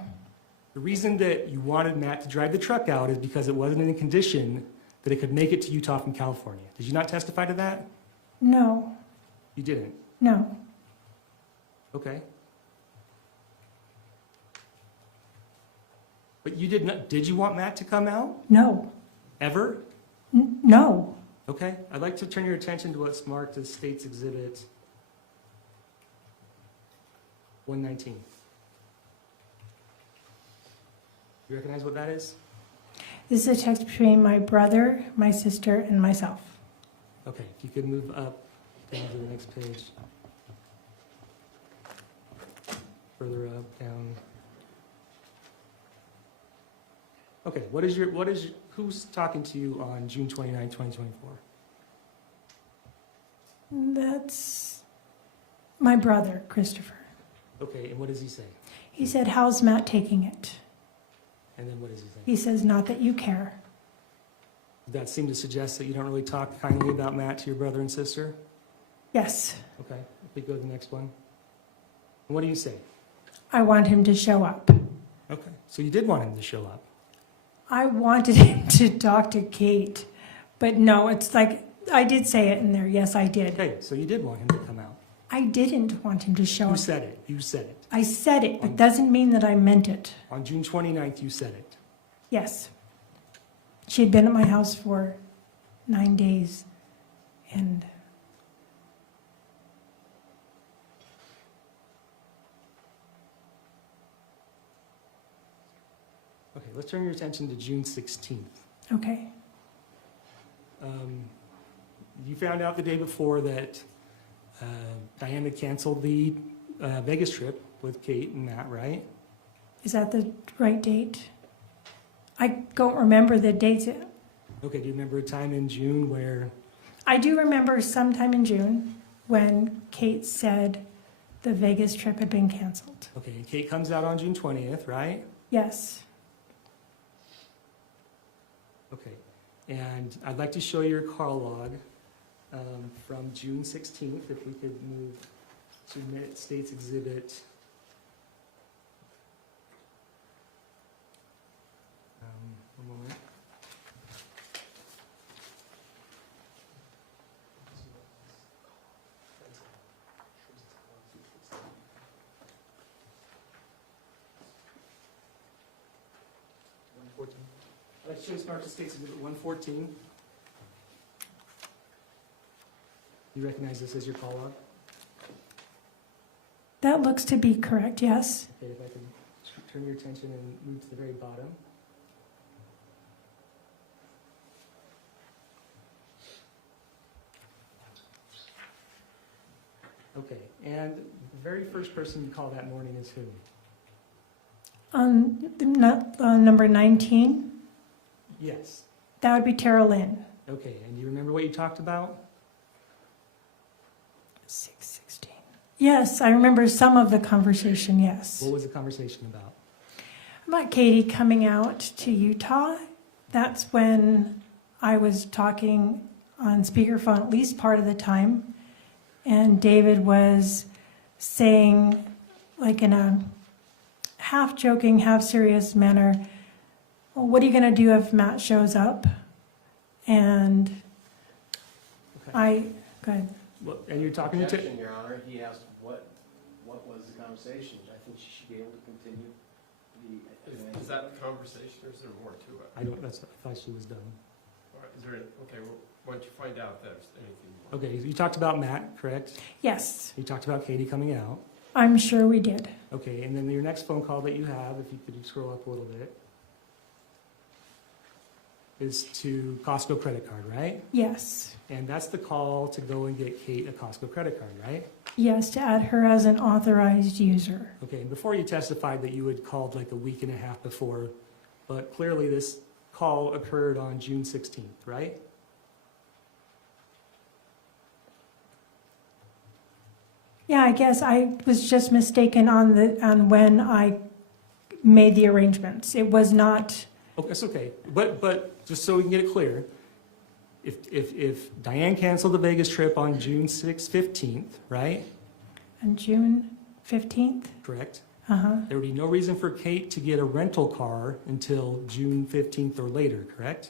The reason that you wanted Matt to drive the truck out is because it wasn't in a condition that it could make it to Utah from California. Did you not testify to that? No. You didn't? No. Okay. But you did you want Matt to come out? No. Ever? No. Okay. I'd like to turn your attention to what's marked as State's Exhibit 119. You recognize what that is? This is a text between my brother, my sister, and myself. Okay, if you could move up, down to the next page. Further up, down. Okay, who's talking to you on June 29, 2024? That's my brother, Christopher. Okay, and what does he say? He said, "How's Matt taking it?" And then what does he say? He says, "Not that you care." Does that seem to suggest that you don't really talk kindly about Matt to your brother and sister? Yes. Okay, if we go to the next one. And what do you say? I want him to show up. Okay, so you did want him to show up. I wanted him to talk to Kate, but no, it's like, I did say it in there. Yes, I did. Okay, so you did want him to come out. I didn't want him to show You up. said it. You said it. I said it, but doesn't mean that I meant it. On June 29th, you said it. Yes. She had been at my house for 9 days, and Okay, let's turn your attention to June 16th. okay. You found out the day before that Diana canceled the Vegas trip with Kate and Matt, right? Is that the right date? I don't remember the dates. Okay, do you remember a time in June where, I do remember sometime in June when Kate said the Vegas trip had been canceled. okay, Kate comes out on June 20th, right? Yes. Okay, and I'd like to show your call log from June 16th, if we could move to State's Exhibit. One moment. I'd like to show you Smart to State's Exhibit 114. You recognize this as your call log? That looks to be correct, yes. Okay, if I can turn your attention and move to the very bottom. Okay, and the very first person you call that morning is who? Number 19, Yes. that would be Tara Lynn. Okay, and do you remember what you talked about? 6:16. Yes, I remember some of the conversation, yes. What was the conversation about? About Katie coming out to Utah. That's when I was talking on speakerphone at least part of the time. And David was saying, like in a half joking, half serious manner, well, what are you going to do if Matt shows up? And Okay. go ahead. Well, and you're talking to, Objection, Your Honor, he asked what was the conversation. I think she should be able to continue the. Is that the conversation, or is there more to it? I don't, that's, I thought she was done. All right, is there, okay, well, why don't you find out if there's anything more? Okay, you talked about Matt, correct? Yes, You talked about Katie coming out. I'm sure we did. Okay, and then your next phone call that you have, if you could scroll up a little bit, is to Costco credit card, right? Yes. And that's the call to go and get Kate a Costco credit card, right? Yes, to add her as an authorized user. Okay, and before you testified that you had called like a week and a half before, but clearly this call occurred on June 16th, right? Yeah, I guess I was just mistaken on when I made the arrangements. It was not, Oh, that's okay. But just so we can get it clear, if Diane canceled the Vegas trip on June 15th, right? on June 15th. Correct? Uh-huh. There would be no reason for Kate to get a rental car until June 15th or later, correct?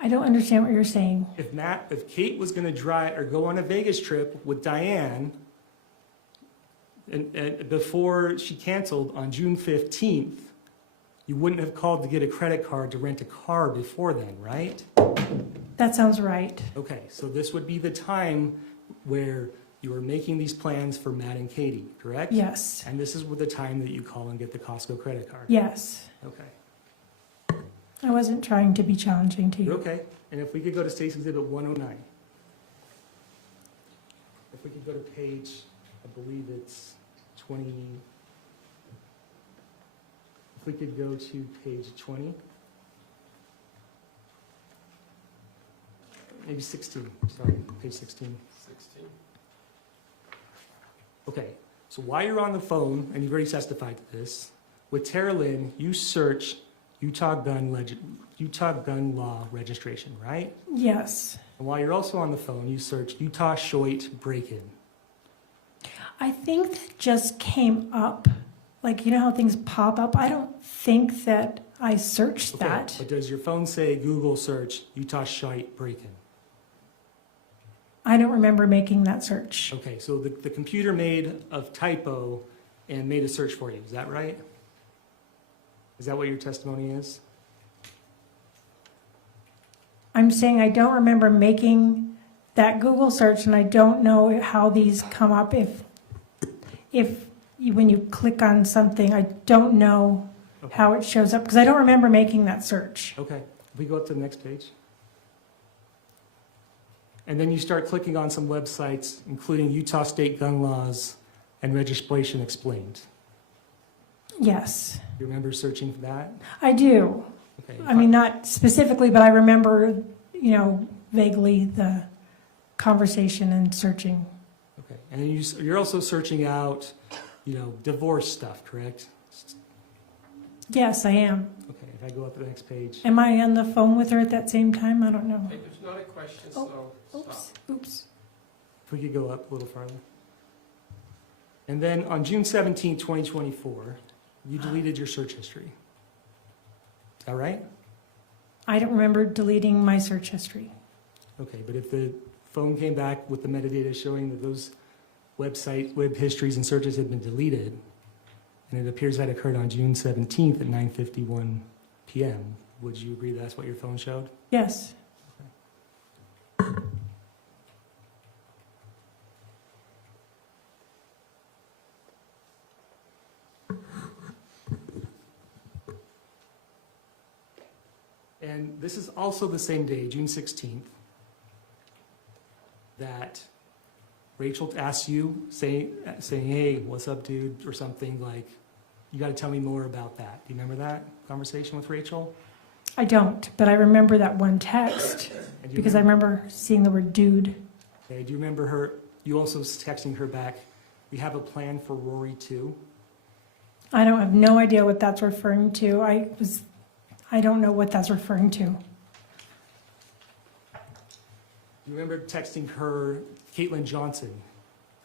I don't understand what you're saying. If Kate was going to drive or go on a Vegas trip with Diane, and before she canceled on June 15th, you wouldn't have called to get a credit card to rent a car before then, right? That sounds right. Okay, so this would be the time where you were making these plans for Matt and Katie, correct? Yes. And this is the time that you call and get the Costco credit card? Yes. Okay. I wasn't trying to be challenging to You're you. okay. And if we could go to State's Exhibit 109. If we could go to page, I believe it's 20. If we could go to page 20. Maybe 16, sorry, page 16. 16. Okay, so while you're on the phone, and you've already testified to this, with Tara Lynn, you search Utah gun law registration, right? Yes. And while you're also on the phone, you search Utah Shoit break-in. I think that just came up. Like, you know how things pop up? I don't think that I searched Okay, that. but does your phone say Google search Utah Shoit break-in? I don't remember making that search. Okay, so the computer made a typo and made a search for you, is that right? Is that what your testimony is? I'm saying I don't remember making that Google search, and I don't know how these come up when you click on something. I don't know Okay. how it shows up, because I don't remember making that search. Okay, if we go up to the next page. And then you start clicking on some websites, including Utah State Gun Laws and Registration Explained. Yes, You remember searching for that? I do. Okay. I mean, not specifically, but I remember, vaguely the conversation and searching. Okay, and then you're also searching out, divorce stuff, correct? Yes, I am. Okay, if I go up to the next page. Am I on the phone with her at that same time? I don't know. Hey, there's not a question, so stop. Oops. If we could go up a little farther. And then on June 17, 2024, you deleted your search history. Is that right? I don't remember deleting my search history. Okay, but if the phone came back with the metadata showing that those web histories and searches had been deleted, and it appears that occurred on June 17th at 9:51 p.m., would you agree that's what your phone showed? Yes. And this is also the same day, June 16th, that Rachel asks you, saying, hey, what's up, dude, or something like, you got to tell me more about that. Do you remember that conversation with Rachel? I don't, but I remember that one text And do you because I remember seeing the word dude. Okay, do you remember her, you also texting her back, we have a plan for Rory too? I don't have no idea what that's referring to. I don't know what that's referring to. Do you remember texting her, Caitlin Johnson,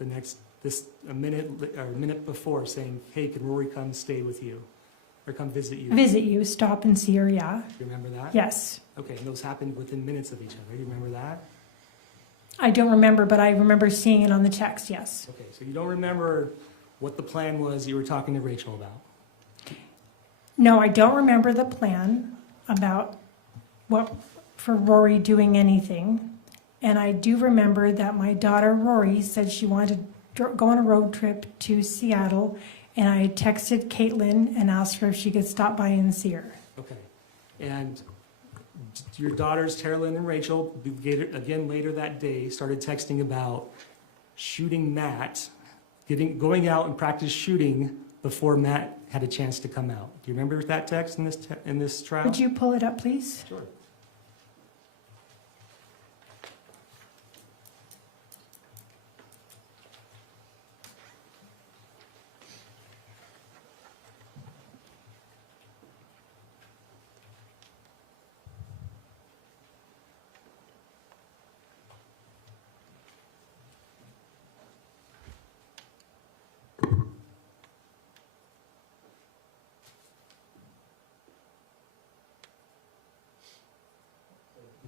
a minute before saying, hey, can Rory come stay with you? Or come visit you? Visit you, stop and see her, yeah. Do you remember that? Yes. Okay, and those happened within minutes of each other. Do you remember that? I don't remember, but I remember seeing it on the text, yes. Okay, so you don't remember what the plan was you were talking to Rachel about? No, I don't remember the plan about for Rory doing anything. And I do remember that my daughter Rory said she wanted to go on a road trip to Seattle, and I texted Caitlin and asked her if she could stop by and see her. Okay, and your daughters, Tara Lynn and Rachel, again later that day, started texting about shooting Matt, going out and practice shooting before Matt had a chance to come out. Do you remember that text in this trial? Would you pull it up, please? Sure.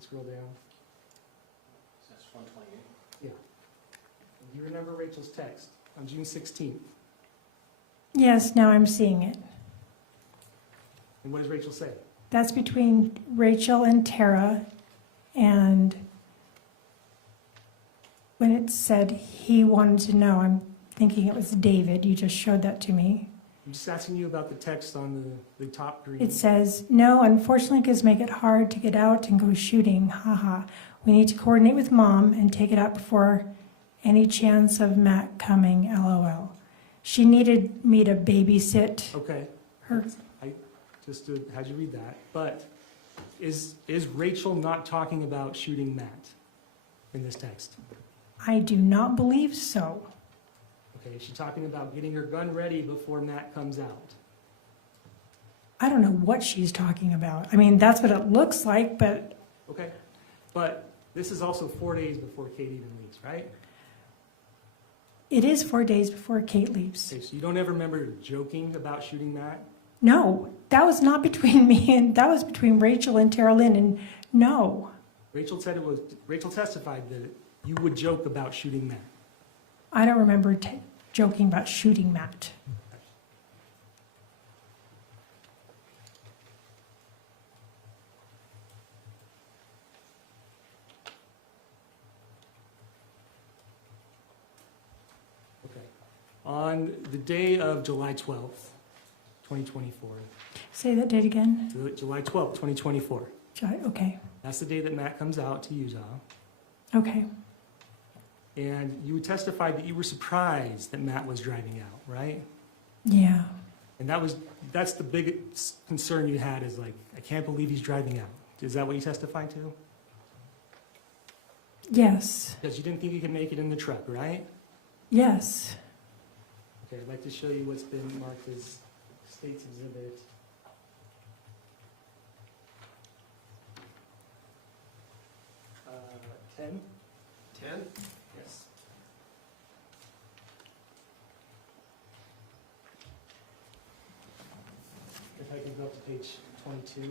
Scroll down. That's 128. Yeah. Do you remember Rachel's text on June 16th? Yes, now I'm seeing it. And what does Rachel say? That's between Rachel and Tara, and when it said he wanted to know, I'm thinking it was David. You just showed that to me. I'm just asking you about the text on the top green. It says, no, unfortunately, kids make it hard to get out and go shooting. Haha. We need to coordinate with mom and take it out before any chance of Matt coming, LOL. She needed me to babysit Okay. her. I just had you read that. But is Rachel not talking about shooting Matt in this text? I do not believe so. Okay, is she talking about getting her gun ready before Matt comes out? I don't know what she's talking about. I mean, that's what it looks like, but Okay, but this is also 4 days before Kate even leaves, right? it is 4 days before Kate leaves. Okay, so you don't ever remember joking about shooting Matt? No, that was not between me and that was between Rachel and Tara Lynn, and no. Rachel testified that you would joke about shooting Matt. I don't remember joking about shooting Matt. Okay. On the day of July 12th, 2024, Say that date again. July 12th, 2024, Okay, that's the day that Matt comes out to Utah. okay. And you testified that you were surprised that Matt was driving out, right? Yeah. And that's the biggest concern you had is like, I can't believe he's driving out. Is that what you testified to? Yes. Because you didn't think you could make it in the truck, right? Yes. Okay, I'd like to show you what's been marked as State's Exhibit. Uh, 10? 10? Yes. If I can go up to page 22.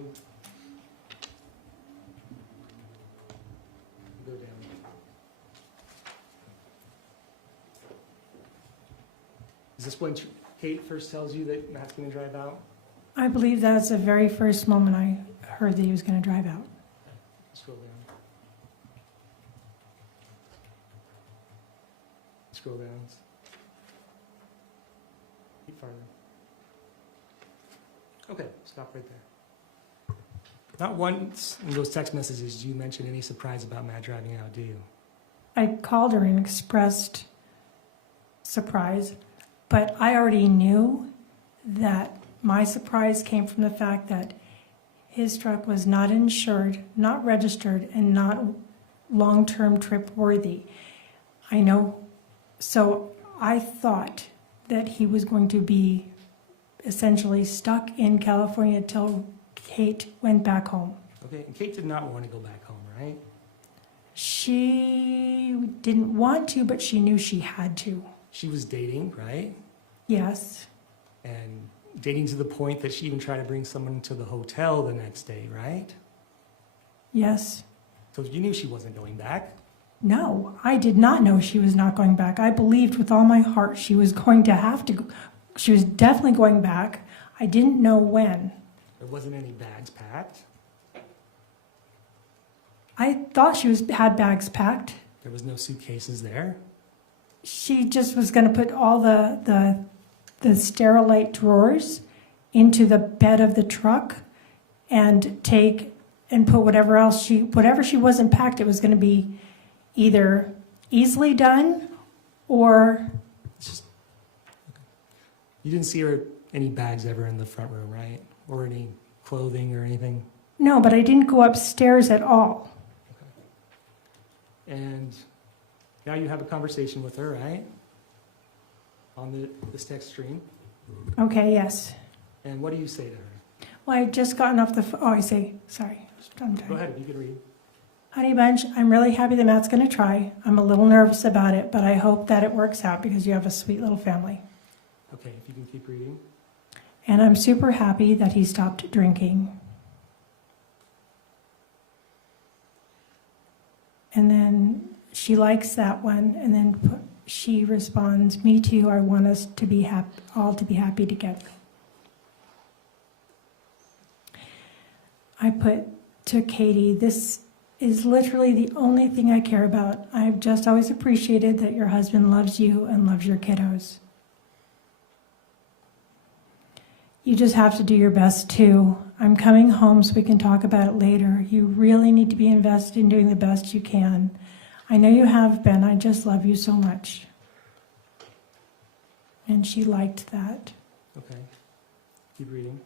Go down. Is this when Kate first tells you that Matt's going to drive out? I believe that's the very first moment I heard that he was going to drive out. Scroll down. Scroll down. Keep farther. Okay, stop right there. Not once in those text messages do you mention any surprise about Matt driving out, do you? I called her and expressed surprise, but I already knew that my surprise came from the fact that his truck was not insured, not registered, and not long-term trip worthy. I know, so I thought that he was going to be essentially stuck in California till Kate went back home. Okay, and Kate did not want to go back home, right? She didn't want to, but she knew she had to. She was dating, right? Yes, And dating to the point that she even tried to bring someone to the hotel the next day, right? yes. So you knew she wasn't going back. No, I did not know she was not going back. I believed with all my heart she was going to have to go. She was definitely going back. I didn't know when. There wasn't any bags packed. I thought she had bags packed. There was no suitcases there. She just was going to put all the Sterilite drawers into the bed of the truck and put whatever she wasn't packed, it was going to be either easily done or It's just, you didn't see her any bags ever in the front room, right? Or any clothing or anything. no, but I didn't go upstairs at all. And now you have a conversation with her, right? On this text stream. Okay, yes. And what do you say to her? Well, I had just gotten off the phone. Oh, I say, sorry. I'm Go ahead, you can read. Honey Bunch, I'm really happy that Matt's going to try. I'm a little nervous about it, but I hope that it works out because you have a sweet little family. Okay, if you can keep reading. And I'm super happy that he stopped drinking. And then she likes that one, and then she responds, me too, I want us to be all to be happy together. I put to Katie, this is literally the only thing I care about. I've just always appreciated that your husband loves you and loves your kiddos. You just have to do your best too. I'm coming home so we can talk about it later. You really need to be invested in doing the best you can. I know you have been. I just love you so much. And she liked that. Okay, keep reading.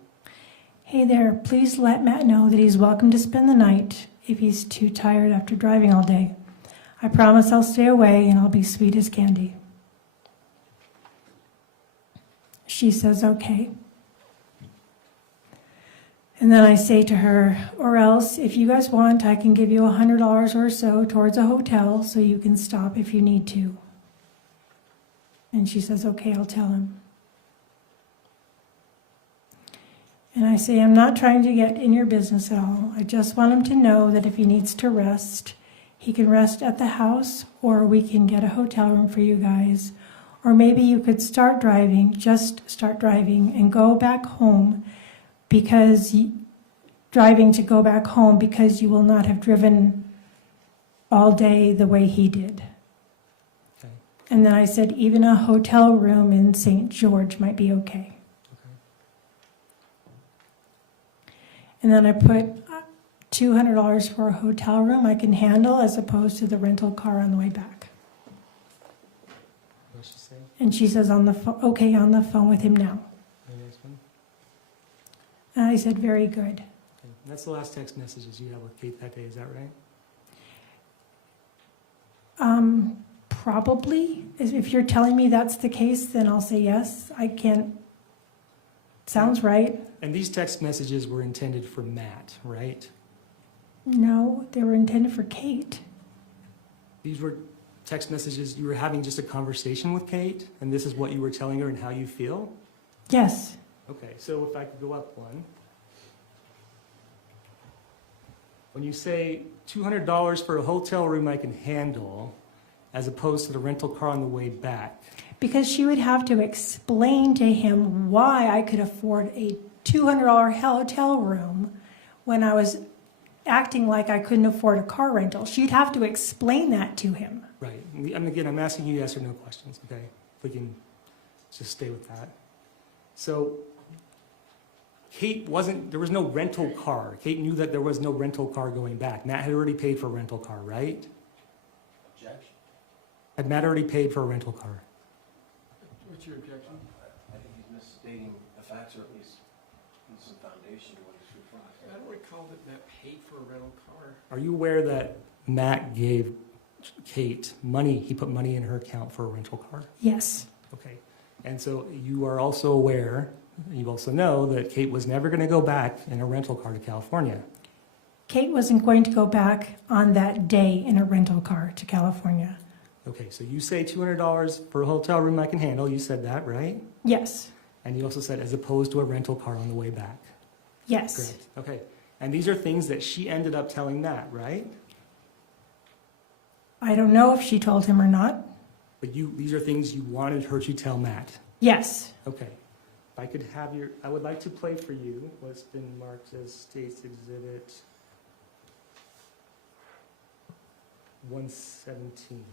Hey there, please let Matt know that he's welcome to spend the night if he's too tired after driving all day. I promise I'll stay away and I'll be sweet as candy. She says, okay. And then I say to her, or else, if you guys want, I can give you $100 or so towards a hotel so you can stop if you need to. And she says, okay, I'll tell him. And I say, I'm not trying to get in your business at all. I just want him to know that if he needs to rest, he can rest at the house, or we can get a hotel room for you guys. Or maybe you could start driving, just start driving, and go back home because driving to go back home because you will not have driven all day the way he did. Okay. And then I said, even a hotel room in St. George might be okay. And then I put $200 for a hotel room I can handle as opposed to the rental car on the way back. What's she say? And she says, on the phone with him now. The next one. And I said, very good. Okay. And that's the last text messages you have with Kate that day, is that right? Probably. If you're telling me that's the case, then I'll say yes. I can't. Sounds right. And these text messages were intended for Matt, right? No, they were intended for Kate. These were text messages, you were having just a conversation with Kate, and this is what you were telling her and how you feel? Yes. Okay, so if I could go up one. When you say $200 for a hotel room I can handle, as opposed to the rental car on the way back. Because she would have to explain to him why I could afford a $200 hotel room when I was acting like I couldn't afford a car rental. She'd have to explain that to him. Right, and again, I'm asking you yes or no questions, okay? If we can just stay with that. So, there was no rental car. Kate knew that there was no rental car going back. Matt had already paid for a rental car, right? Objection. Had Matt already paid for a rental car? What's your objection? I think he's misstating the facts, or at least some foundation to what he's referring to. I don't recall that Matt paid for a rental car. Are you aware that Matt gave Kate money, he put money in her account for a rental car? Yes, Okay. And so you are also aware, you also know that Kate was never going to go back in a rental car to California. Kate wasn't going to go back on that day in a rental car to California. Okay, so you say $200 for a hotel room I can handle. You said that, right? Yes, And you also said as opposed to a rental car on the way back. yes, Correct. Okay. And these are things that she ended up telling Matt, right? I don't know if she told him or not. But these are things you wanted her to tell Matt. Yes, Okay. If I could have I would like to play for you what's been marked as State's Exhibit 117.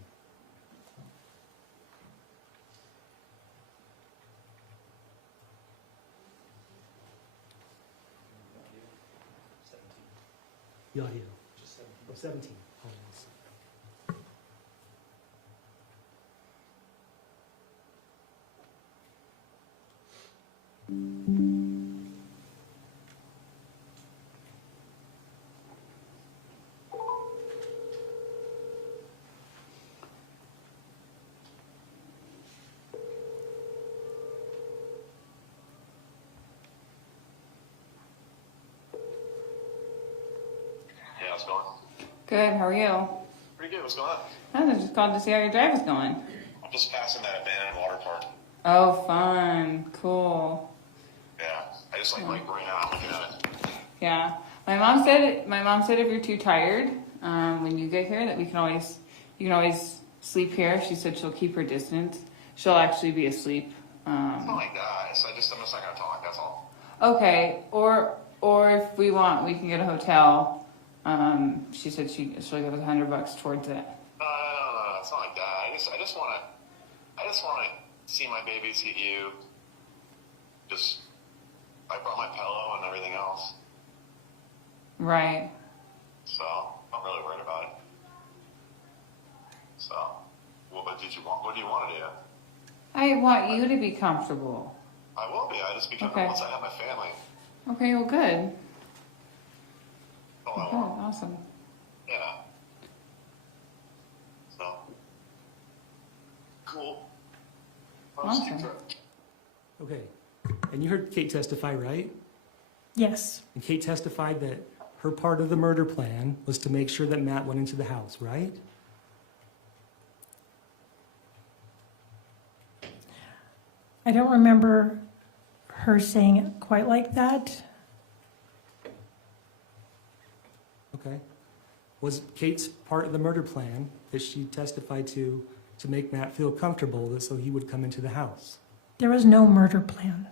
The audio. Just 17. Apologies. Yeah, how's it going? Good, how are you? Pretty good. What's going on? I just called to see how your drive is going. I'm just passing that abandoned water park. Oh, fun, cool. Yeah, I just like ran out looking at it. Yeah, my mom said if you're too tired, when you get here, that you can always sleep here. She said she'll keep her distance. She'll actually be asleep. It's not like that. I'm just not gonna talk. That's all. Okay, or if we want, we can get a hotel. She said she'll give us $100 towards it. No. It's not like that. I just wanna see my baby, see you. I brought my pillow and everything else, Right. so I'm really worried about it. So, what do you want to do? I want you to be comfortable. I will be. I just become Okay. once I have my family. Okay, well, good. That's all I Okay, want. awesome. Yeah. So, cool. Awesome. Okay. And you heard Kate testify, right? yes, And Kate testified that her part of the murder plan was to make sure that Matt went into the house, right? I don't remember her saying it quite like that. Okay. Was Kate's part of the murder plan that she testified to make Matt feel comfortable that so he would come into the house? There was no murder plan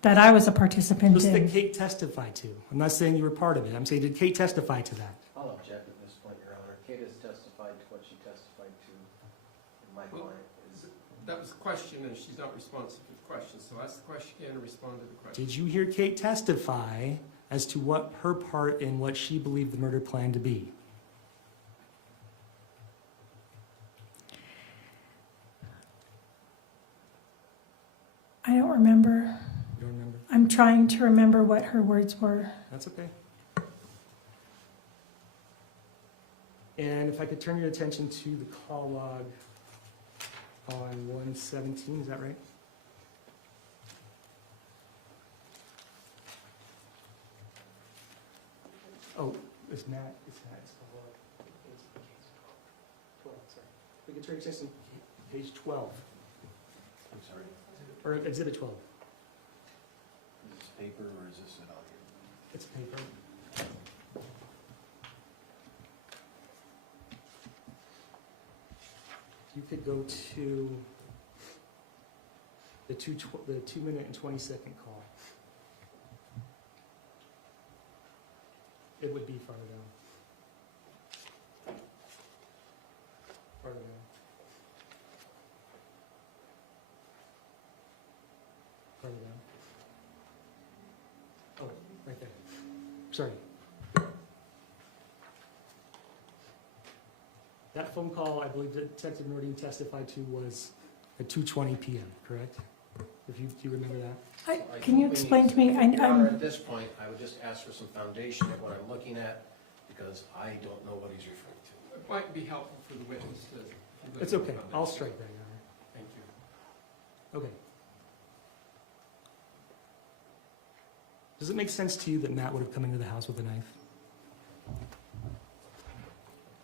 that I was a participant Just that in. Kate testified to. I'm not saying you were part of it. I'm saying, did Kate testify to that? I'll object at this point, Your Honor. Kate has testified to what she testified to, and my client is... That was the question, and she's not responsive to the question, so ask the question again and respond to the question. Did you hear Kate testify as to what her part in what she believed the murder plan to be? I don't remember. You don't remember? I'm trying to remember what her words were. That's okay. And if I could turn your attention to the call log on 117, is that right? Oh, it's Matt. It's Matt's call log. It's 12, sorry. We can turn your attention to page 12, I'm sorry, or exhibit 12. is this paper or is this an audio? It's paper. You could go to the 2 minute and 20 second call. It would be farther down. Farther down. Farther down. Oh, right there. Sorry. That phone call, I believe that Detective Nordine testified to was at 2:20 p.m., correct? Do you remember that? Can you explain to me? Your Honor, at this point, I would just ask for some foundation of what I'm looking at, because I don't know what he's referring to. It might be helpful for the witness to. It's okay. I'll strike that, Your Honor. Thank you. Okay. Does it make sense to you that Matt would have come into the house with a knife?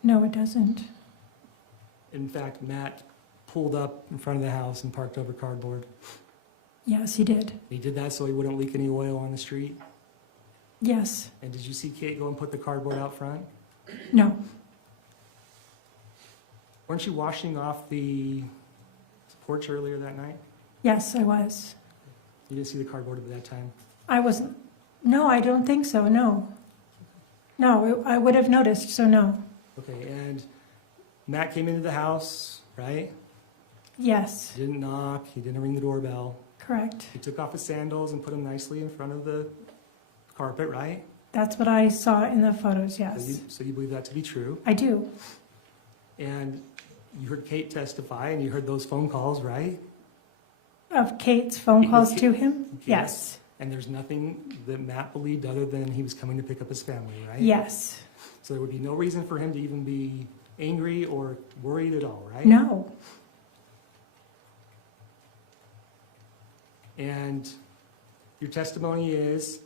No, it doesn't. In fact, Matt pulled up in front of the house and parked over cardboard. Yes, he did. He did that so he wouldn't leak any oil on the street. Yes. And did you see Kate go and put the cardboard out front? No. Weren't you washing off the porch earlier that night? Yes, I was. You didn't see the cardboard at that time? I wasn't. No, I don't think so. No. No, I would have noticed, so no. Okay, and Matt came into the house, right? Yes, He didn't knock, he didn't ring the doorbell. correct. He took off his sandals and put them nicely in front of the carpet, right? That's what I saw in the photos, So yes. so you believe that to be true? I do. And you heard Kate testify and you heard those phone calls, right? Of Kate's phone calls to him? Yes. Yes. And there's nothing that Matt believed other than he was coming to pick up his family, right? Yes. So there would be no reason for him to even be angry or worried at all, right? No. And your testimony is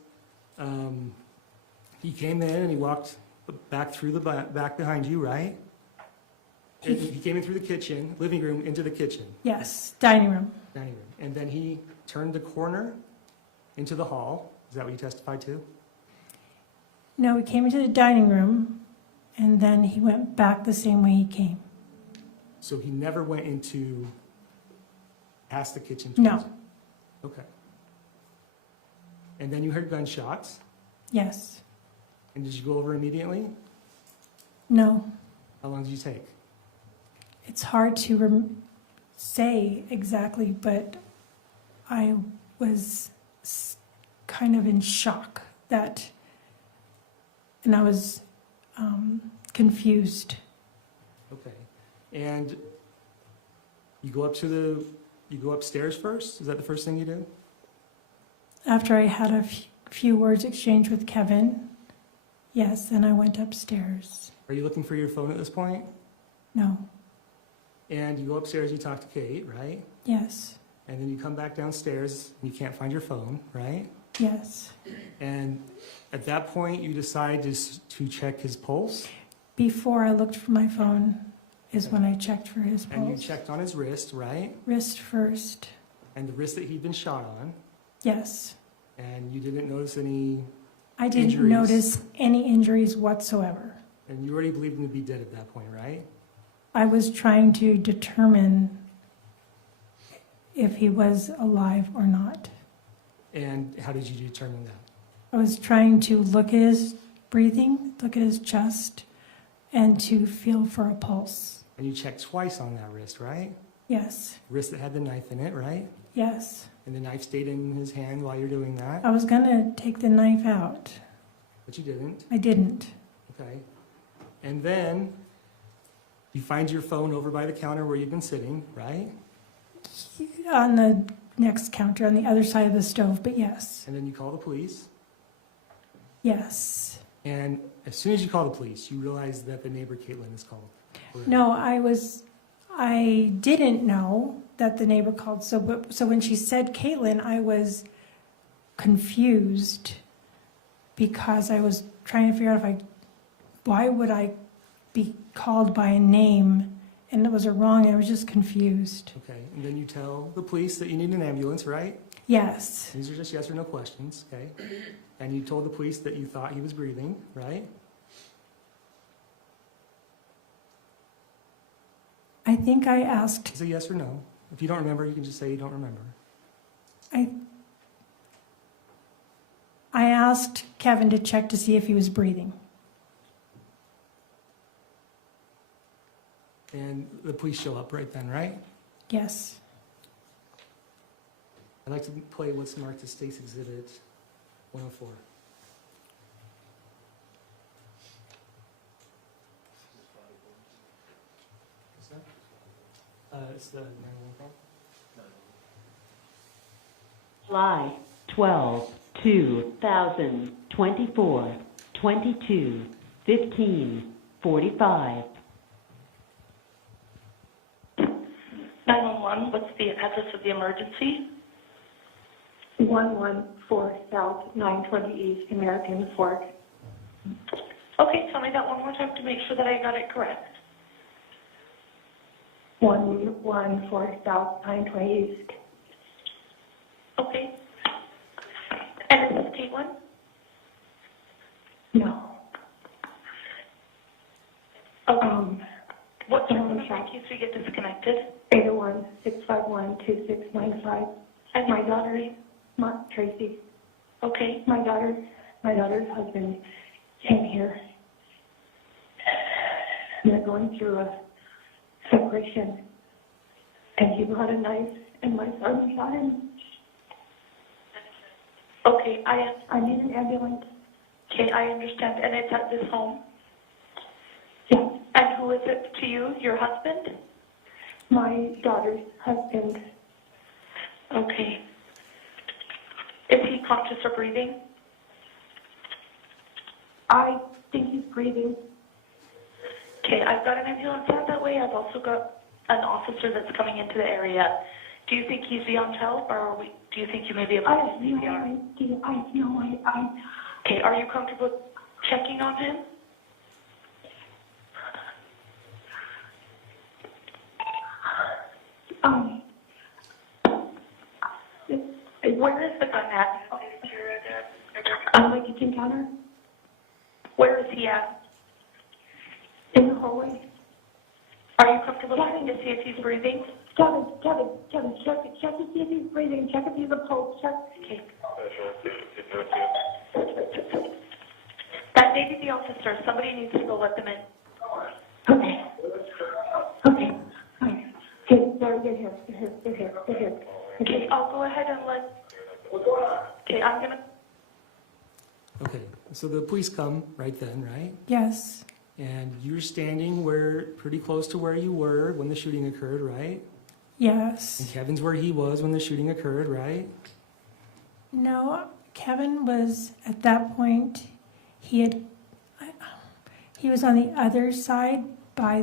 he came in and he walked back through the back behind you, right? And he came in through the kitchen, living room, into the kitchen, Yes, dining room. dining room. And then he turned the corner into the hall. Is that what you testified to? No, he came into the dining room, and then he went back the same way he came. So he never went into past the kitchen? No. towards- Okay. And then you heard gunshots. Yes. And did you go over immediately? No. How long did you take? It's hard to say exactly, but I was kind of in shock and I was confused. Okay. And you go upstairs first? Is that the first thing you do? After I had a few words exchanged with Kevin, yes, then I went upstairs. Are you looking for your phone at this point? No. And you go upstairs, you talk to Kate, right? Yes. And then you come back downstairs and you can't find your phone, right? Yes. And at that point, you decide to check his pulse, Before I looked for my phone is when I checked for his and you pulse. checked on his wrist, right? Wrist first. And the wrist that he'd been shot on, Yes. and you didn't notice any, I didn't Injuries. notice any injuries whatsoever. and you already believed him to be dead at that point, right? I was trying to determine if he was alive or not. And how did you determine that? I was trying to look at his breathing, look at his chest, and to feel for a pulse. And you checked twice on that wrist, right? Yes. Wrist that had the knife in it, right? Yes. And the knife stayed in his hand while you're doing that, I was going to take the knife out. but you didn't. I didn't. Okay. And then you find your phone over by the counter where you've been sitting, right? On the next counter, on the other side of the stove, but yes. And then you call the police. Yes. And as soon as you call the police, you realize that the neighbor Caitlin is called. No, I didn't know that the neighbor called. So when she said Caitlin, I was confused because I was trying to figure out why would I be called by a name, and it was a wrong. I was just confused. Okay. And then you tell the police that you need an ambulance, right? Yes. These are just yes or no questions, okay? And you told the police that you thought he was breathing, right? I think I asked. Is it yes or no? If you don't remember, you can just say you don't remember. I asked Kevin to check to see if he was breathing. And the police show up right then, right? Yes. I'd like to play what's marked as State's Exhibit 104. What's that? It's the 911 call. July 12, 2024, 22:15:45. 911, what's the address of the emergency? 114 South 920 East American Fork. Okay, tell me that one more time to make sure that I got it correct. 114 South 920 East. Okay. And is this Caitlin? No. Okay. What's your number in case we get disconnected? 801-651-2695. And My daughter, Tracy. Okay. My daughter's husband came here. And they're going through a separation. And he brought a knife, and my son shot him. Okay, I need an ambulance. Okay, I understand. And it's at this home? Yes. And who is it to you? Your husband? My daughter's husband. Okay. Is he conscious or breathing? I think he's breathing. Okay, I've got an ambulance out that way. I've also got an officer that's coming into the area. Do you think he's beyond help, or do you think you may be able to do CPR? Okay, are you comfortable checking on him? Where is the gun at? On my kitchen counter, Where is he at? in the hallway. Are you comfortable checking to see if he's breathing? Kevin, check to see if he's breathing. Check if he's a pulse. Check. Okay. That may be the officer. Somebody needs to go let them in. Okay. Okay. Okay, they're here. They're here. Okay, I'll go ahead and let... Okay, I'm going to... Okay, so the police come right then, right? Yes, And you're standing pretty close to where you were when the shooting occurred, right? yes. And Kevin's where he was when the shooting occurred, right? No, Kevin was, at that point, he was on the other side by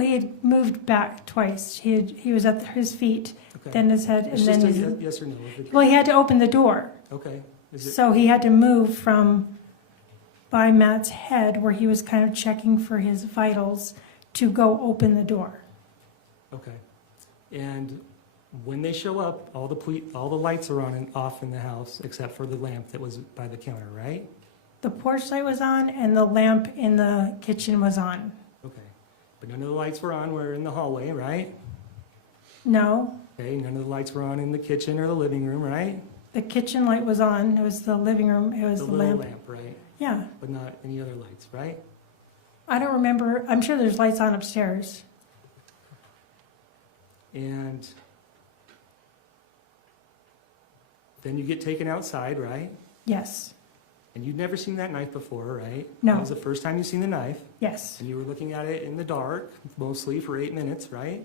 he had moved back twice. He was at his feet, Okay. then his head, and It's then just his... a yes or no. Well, he had to open the door. Okay. So he had to move from by Matt's head, where he was kind of checking for his vitals, to go open the door. Okay. And when they show up, all the lights are on and off in the house except for the lamp that was by the counter, right? The porch light was on, and the lamp in the kitchen was on. Okay. But none of the lights were on. We're in the hallway, right? No, Okay. None of the lights were on in the kitchen or the living room, right? the kitchen light was on. It was the living room. It was The the little lamp. lamp, right? Yeah, But not any other lights, right? I don't remember. I'm sure there's lights on upstairs. And then you get taken outside, right? Yes, And you'd never seen that knife before, right? No. That was the first time you seen the knife. yes. And you were looking at it in the dark, mostly for 8 minutes, right?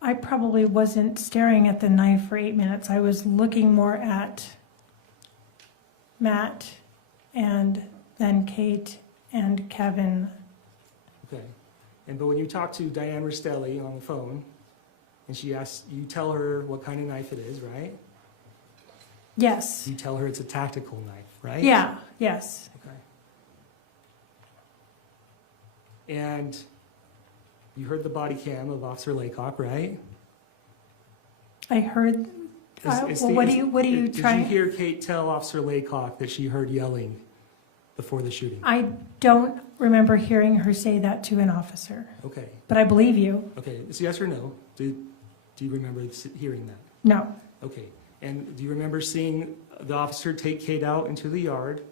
I probably wasn't staring at the knife for 8 minutes. I was looking more at Matt and then Kate and Kevin. Okay. But when you talk to Diane Restelli on the phone, and she asks, you tell her what kind of knife it is, right? Yes. You tell her it's a tactical knife, right? Yeah, yes. Okay. And you heard the body cam of Officer Laycock, right? I heard. What do you try? Did you hear Kate tell Officer Laycock that she heard yelling before the shooting? I don't remember hearing her say that to an officer, Okay. but I believe you. Okay. It's yes or no. Do you remember hearing that? No. Okay. And do you remember seeing the officer take Kate out into the yard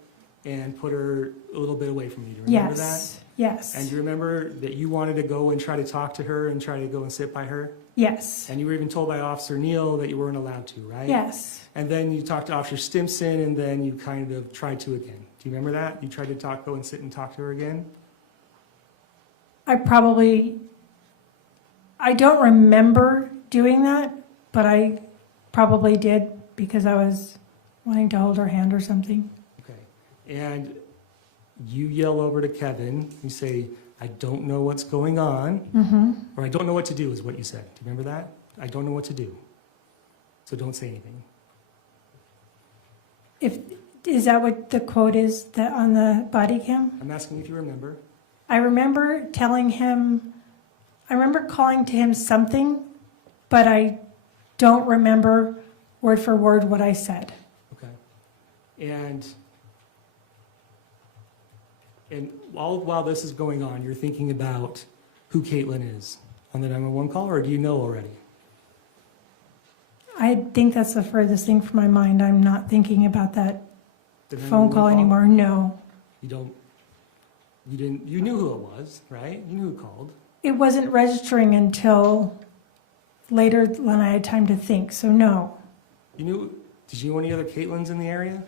and put her a little bit away from you? Do you remember Yes. that? Yes. And do you remember that you wanted to go and try to talk to her and try to go and sit by her? Yes. And you were even told by Officer Neal that you weren't allowed to, right? Yes. And then you talked to Officer Stimson, and then you kind of tried to again. Do you remember that? You tried to go and sit and talk to her again? I probably I don't remember doing that, but I probably did because I was wanting to hold her hand or something. Okay. And you yell over to Kevin, you say, I don't know what's going on, or I don't know what to do is what you said. Do you remember that? I don't know what to do. So don't say anything. Is that what the quote is that on the body cam? I'm asking if you remember. I remember telling him, I remember calling to him something, but I don't remember word for word what I said. Okay. And while this is going on, you're thinking about who Caitlin is on the 911 call, or do you know already? I think that's the furthest thing from my mind. I'm not thinking about that The phone 911 call anymore. No. You knew who it was, right? You knew who called. It wasn't registering until later when I had time to think, so no. Did you know any other Caitlins in the area?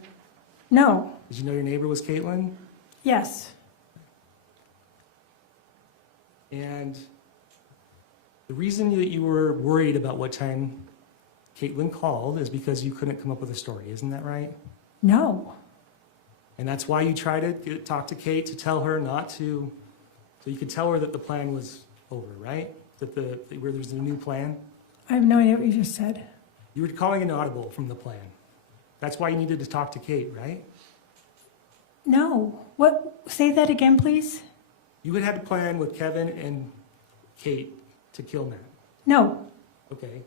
No. Did you know your neighbor was Caitlin? Yes. And the reason that you were worried about what time Caitlin called is because you couldn't come up with a story, isn't that right? No. And that's why you tried to talk to Kate to tell her not to, so you could tell her that the plan was over, right? Where there's a new plan? I have no idea what you just said. You were calling an audible from the plan. That's why you needed to talk to Kate, right? No. What? Say that again, please. You had a plan with Kevin and Kate to kill Matt. No. Okay.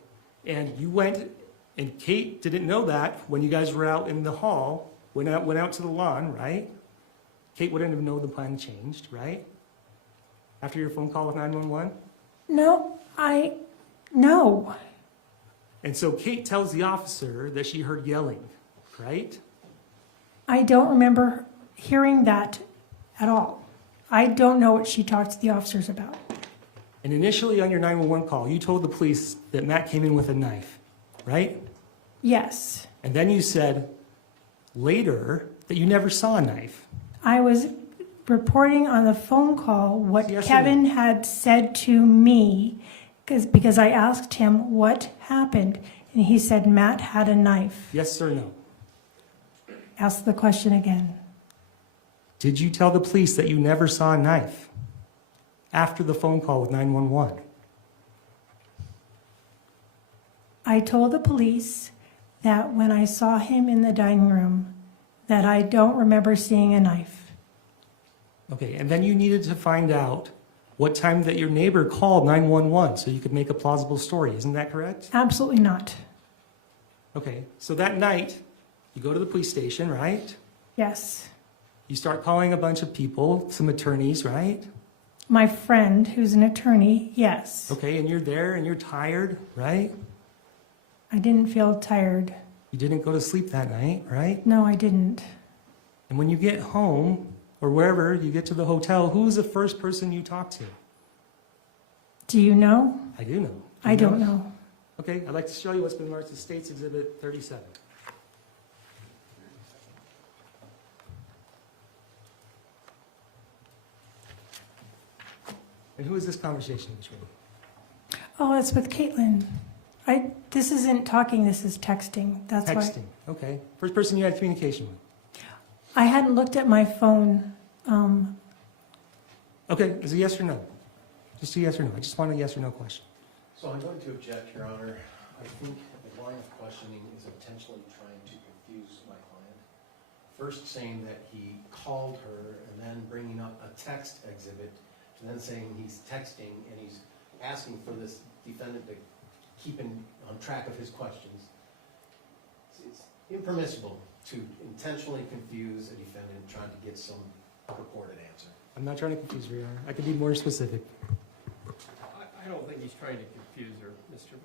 And you went, and Kate didn't know that when you guys were out in the hall, went out to the lawn, right? Kate wouldn't have known the plan changed, right? After your phone call with 911? No. No. And so Kate tells the officer that she heard yelling, right? I don't remember hearing that at all. I don't know what she talked to the officers about. And initially on your 911 call, you told the police that Matt came in with a knife, right? Yes. And then you said later that you never saw a knife. I was reporting on the phone call what Yes or Kevin had said to me because I asked him what happened, and he said Matt had a knife. Yes or no? Ask the question again. Did you tell the police that you never saw a knife after the phone call with 911? I told the police that when I saw him in the dining room, that I don't remember seeing a knife. Okay, and then you needed to find out what time that your neighbor called 911 so you could make a plausible story. Isn't that correct? Absolutely not. Okay, so that night, you go to the police station, right? Yes. You start calling a bunch of people, some attorneys, right? My friend, who's an attorney, yes. Okay, and you're there and you're tired, right? I didn't feel tired. You didn't go to sleep that night, right? No, I didn't. And when you get home, or wherever you get to the hotel, who's the first person you talk to? Do you know? I do know. I don't know. Okay, I'd like to show you what's been marked as State's Exhibit 37. And who is this conversation between? Oh, it's with Caitlin. This isn't talking, this is texting. That's why. Texting, okay. First person you had communication with? I hadn't looked at my phone. Okay, is it yes or no? Just a yes or no. I just want a yes or no question. So I'm going to object, Your Honor. I think the line of questioning is intentionally trying to confuse my client. First saying that he called her and then bringing up a text exhibit and then saying he's texting and he's asking for this defendant to keep on track of his questions. It's impermissible to intentionally confuse a defendant trying to get some purported answer. I'm not trying to confuse you, Your Honor. I could be more specific. I don't think he's trying to confuse her, Mr.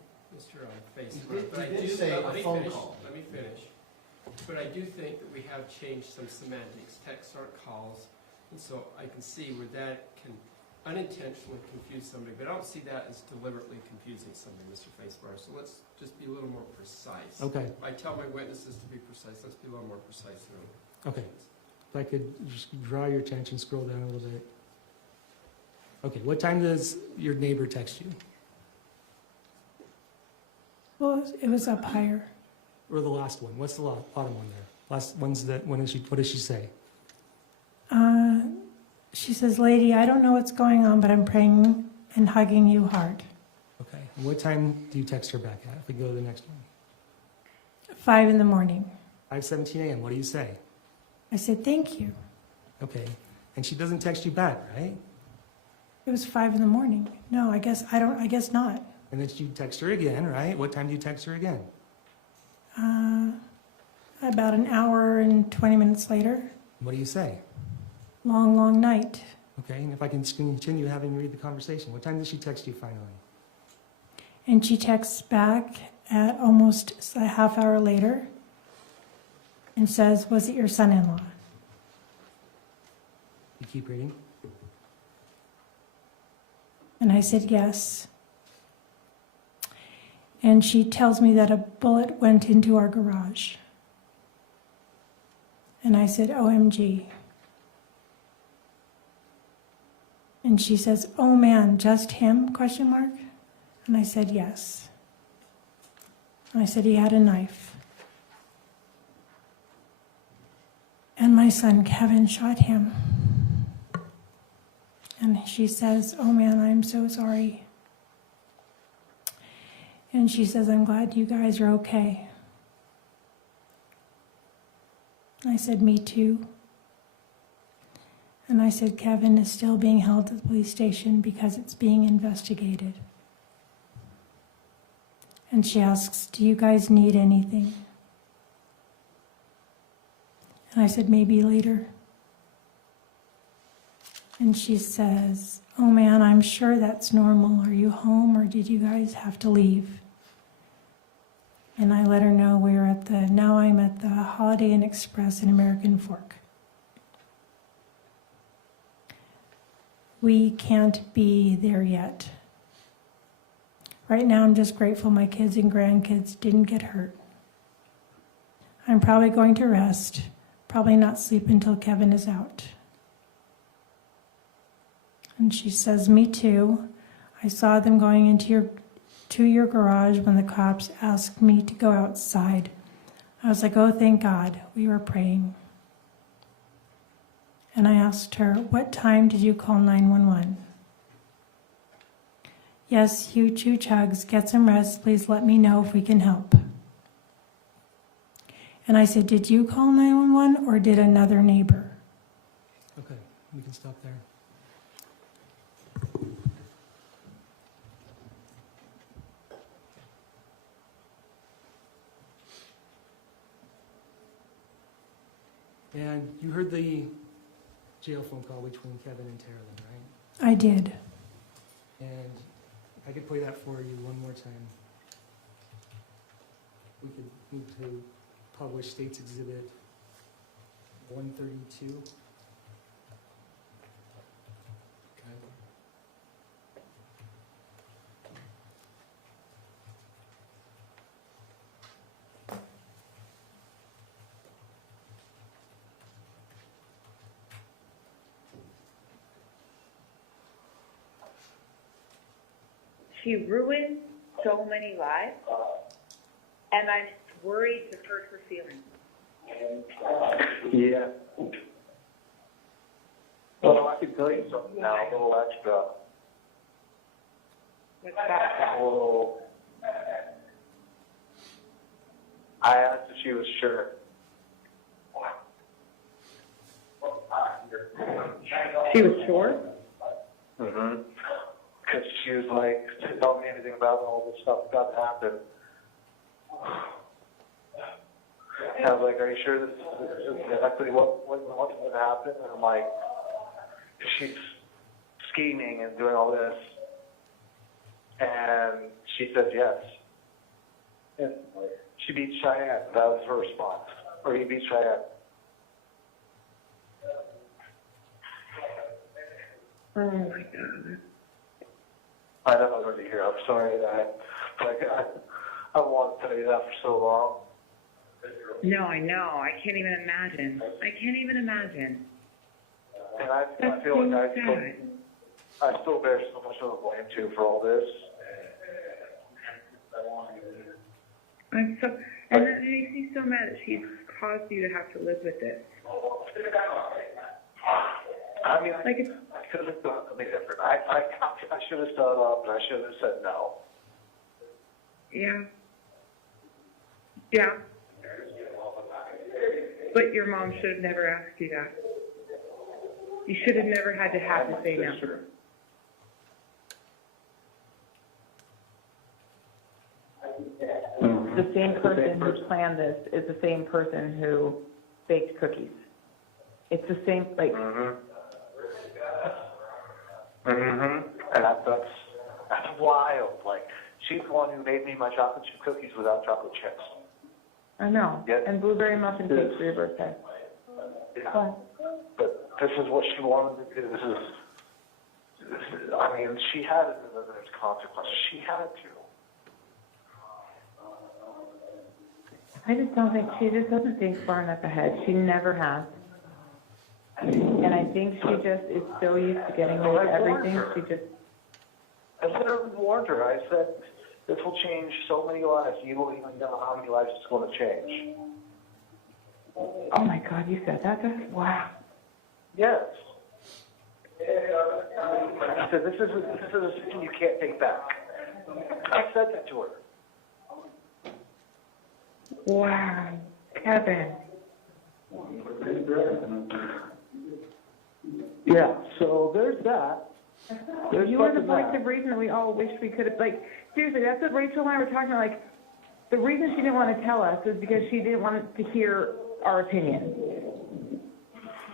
Face. He did say a phone call. Let me finish. But I do think that we have changed some semantics. Texts aren't calls. And so I can see where that can unintentionally confuse somebody. But I don't see that as deliberately confusing somebody, Mr. Facebar. So let's just be a little more precise. Okay. I tell my witnesses to be precise. Let's be a little more precise here. Okay. If I could just draw your attention, scroll down a little bit. Okay, what time does your neighbor text you? It was up higher. Or the last one? What's the bottom one there? Last one's that. What does she say? She says, "Lady, I don't know what's going on, but I'm praying and hugging you hard." Okay. And what time do you text her back at? If we go to the next one. 5 in the morning. 5:17 a.m. What do you say? I said, "Thank you." Okay. And she doesn't text you back, right? It was 5 in the morning. No, I guess not. And then you text her again, right? What time do you text her again? About an hour and 20 minutes later. What do you say? Long, long night. Okay. And if I can just continue having you read the conversation, what time does she text you finally? And she texts back at almost a half hour later and says, "Was it your son-in-law?" You keep reading. And I said, "Yes." And she tells me that a bullet went into our garage. And I said, "OMG." And she says, "Oh man, just him?" ? And I said, "Yes." And I said, "He had a knife. And my son Kevin shot him." And she says, "Oh man, I'm so sorry." And she says, "I'm glad you guys are okay." I said, "Me too." And I said, "Kevin is still being held at the police station because it's being investigated." And she asks, "Do you guys need anything?" And I said, "Maybe later." And she says, "Oh man, I'm sure that's normal. Are you home or did you guys have to leave?" And I let her know I'm at the Holiday Inn Express in American Fork. We can't be there yet. Right now I'm just grateful my kids and grandkids didn't get hurt. I'm probably going to rest, probably not sleep until Kevin is out. And she says, "Me too. I saw them going into your garage when the cops asked me to go outside. I was like, oh, thank God. We were praying." And I asked her, "What time did you call 911? "Yes, huge hugs. Get some rest. Please let me know if we can help." And I said, "Did you call 911 or did another neighbor?" Okay. We can stop there. And you heard the jail phone call between Kevin and Terrelyn, right? I did. And I could play that for you one more time. We could move to publish State's Exhibit 132. She ruined so many lives, and I'm worried to hurt her feelings. Yeah. Well, I can tell you something now, a little extra. What's that? Oh, I asked if she was sure. She was sure? Mm-hmm. Because she was like, didn't tell me anything about all this stuff about to happen. And I was like, "Are you sure this is exactly what's going to happen?" And I'm like, she's scheming and doing all this. And she says yes. And she beat Cheyenne. That was her response. Or he beat Cheyenne. Oh my God. I know I was already here. I'm sorry that I wanted to tell you that for so long. No, I know. I can't even imagine. I can't even imagine. And I feel so like sad. I still bear so much of the blame too for all this. And that makes me so mad that she's caused you to have to live with this. I mean, Like it's, I could have done something different. I should have stood up and I should have said no. yeah. Yeah. But your mom should have never asked you that. You should have never had to have to say no. The same person who planned this is the same person who baked cookies. It's the same, like. And that's wild. Like, she's the one who made me my chocolate chip cookies without chocolate chips. I know. Yeah. And blueberry muffin cake for your birthday. Yeah. But this is what she wanted to do. This is I mean, she had it, and there's consequences. She had to. I just don't think, she just doesn't think far enough ahead. She never has. And I think she just is so used to getting away with everything. She just. I literally warned her. I said, this will change so many lives. You won't even know how many lives it's going to change. Oh my God, you said that? Wow. Yes. I said, this is a decision you can't take back. I said that to her. Wow. Kevin. Yeah, so there's that. You were the voice of reason that we all wish we could have, like, seriously, that's what Rachel and I were talking about, like, the reason she didn't want to tell us is because she didn't want to hear our opinion.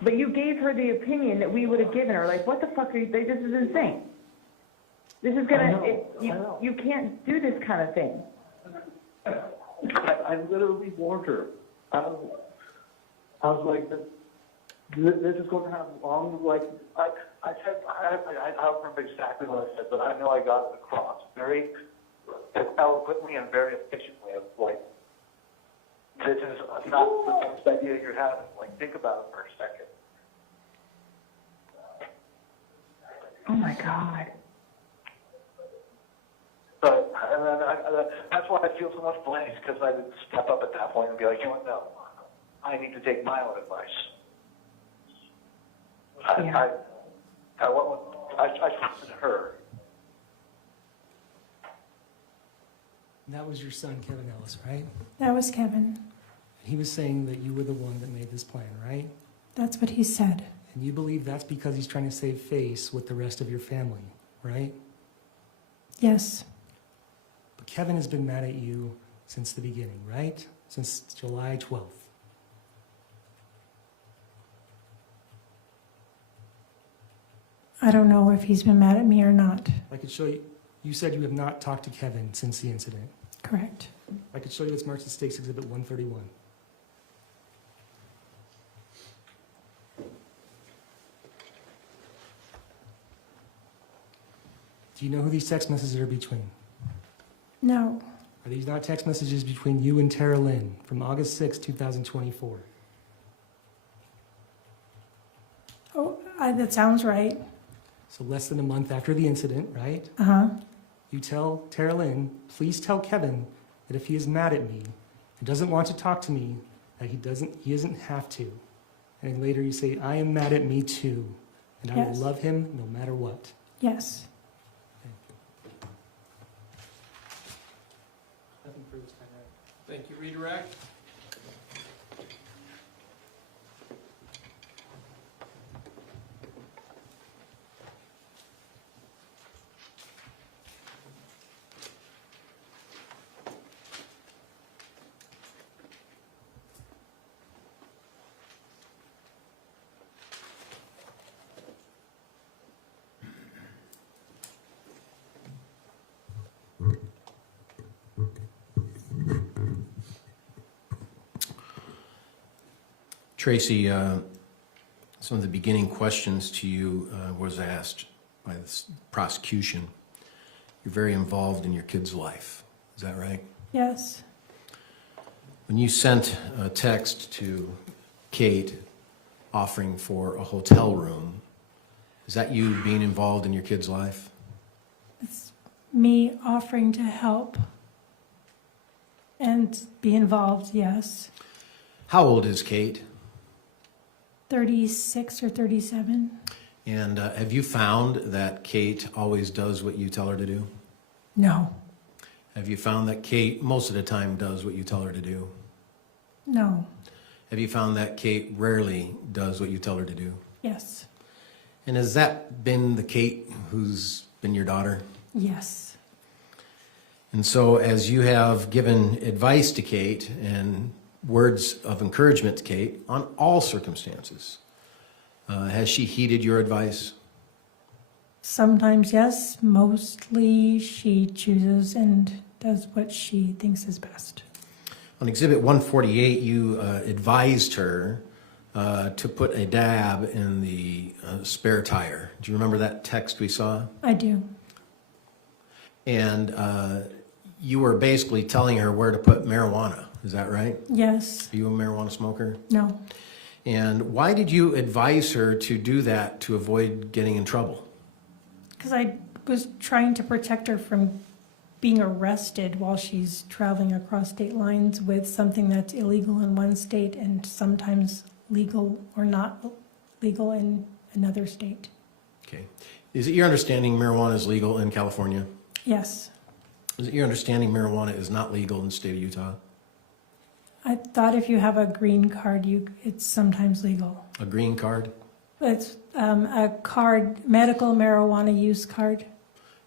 But you gave her the opinion that we would have given her. Like, what the fuck are you, this is insane. This is gonna, you can't do this kind of thing. I literally warned her. I was like, this is going to have long, like, I said, I don't remember exactly what I said, but I know I got it across very eloquently and very efficiently of, like, this is not the best idea you're having. Like, think about it for a second. Oh my God. But, and then that's why I feel so much blame, because I didn't step up at that point and be like, you know what, no, I need to take my own advice. I trusted her. That was your son, Kevin Ellis, right? That was Kevin. He was saying that you were the one that made this plan, right? That's what he said. And you believe that's because he's trying to save face with the rest of your family, right? Yes. But Kevin has been mad at you since the beginning, right? Since July 12th. I don't know if he's been mad at me or not. I could show you, you said you have not talked to Kevin since the incident. Correct. I could show you it's marked as Stakes Exhibit 131. Do you know who these text messages are between? No. Are these not text messages between you and Tara Lynn from August 6, 2024? Oh, that sounds right. So less than a month after the incident, right? Uh-huh. You tell Tara Lynn, please tell Kevin that if he is mad at me and doesn't want to talk to me, that he doesn't have to. And then later you say, I am mad at me too, and I will love him no matter what. Yes. Nothing further to find out. Thank you. Redirect. Tracy, some of the beginning questions to you was asked by the prosecution. You're very involved in your kid's life. Is that right? Yes. When you sent a text to Kate offering for a hotel room, is that you being involved in your kid's life? It's me offering to help. And be involved, yes. How old is Kate? 36 or 37? And have you found that Kate always does what you tell her to do? No. Have you found that Kate most of the time does what you tell her to do? No. Have you found that Kate rarely does what you tell her to do? Yes. And has that been the Kate who's been your daughter? Yes. And so as you have given advice to Kate and words of encouragement to Kate on all circumstances, has she heeded your advice? Sometimes yes, mostly she chooses and does what she thinks is best. On Exhibit 148, you advised her to put a dab in the spare tire. Do you remember that text we saw? I do. And you were basically telling her where to put marijuana. Is that right? Yes. Are you a marijuana smoker? No. And why did you advise her to do that to avoid getting in trouble? Because I was trying to protect her from being arrested while she's traveling across state lines with something that's illegal in one state and sometimes legal or not legal in another state. Okay. Is it your understanding marijuana is legal in California? Yes. Is it your understanding marijuana is not legal in the state of Utah? I thought if you have a green card, it's sometimes legal. A green card? It's a card, medical marijuana use card.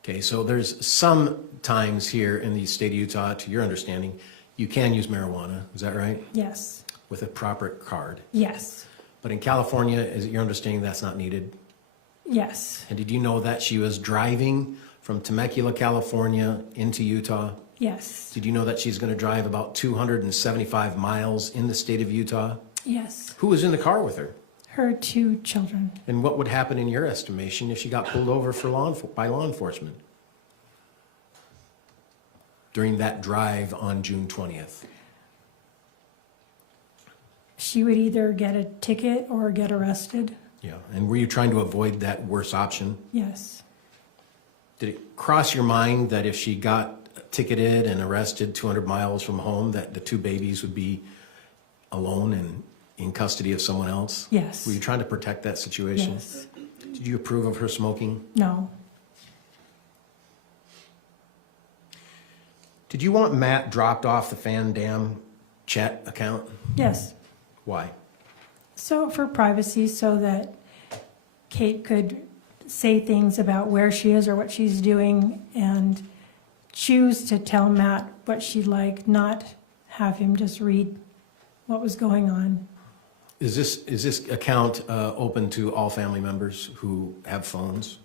Okay, so there's some times here in the state of Utah, to your understanding, you can use marijuana. Is that right? Yes. With a proper card. Yes. But in California, is it your understanding that's not needed? Yes. And did you know that she was driving from Temecula, California into Utah? Yes. Did you know that she's going to drive about 275 miles in the state of Utah? Yes. Who was in the car with her? Her 2 children. And what would happen in your estimation if she got pulled over for by law enforcement during that drive on June 20th? She would either get a ticket or get arrested. Yeah, and were you trying to avoid that worse option? Yes. Did it cross your mind that if she got ticketed and arrested 200 miles from home, that the 2 babies would be alone and in custody of someone else? Yes. Were you trying to protect that situation? Yes. Did you approve of her smoking? No. Did you want Matt dropped off the Fan Dam chat account? Yes. Why? So for privacy, so that Kate could say things about where she is or what she's doing and choose to tell Matt what she'd like, not have him just read what was going on. Is this account open to all family members who have phones?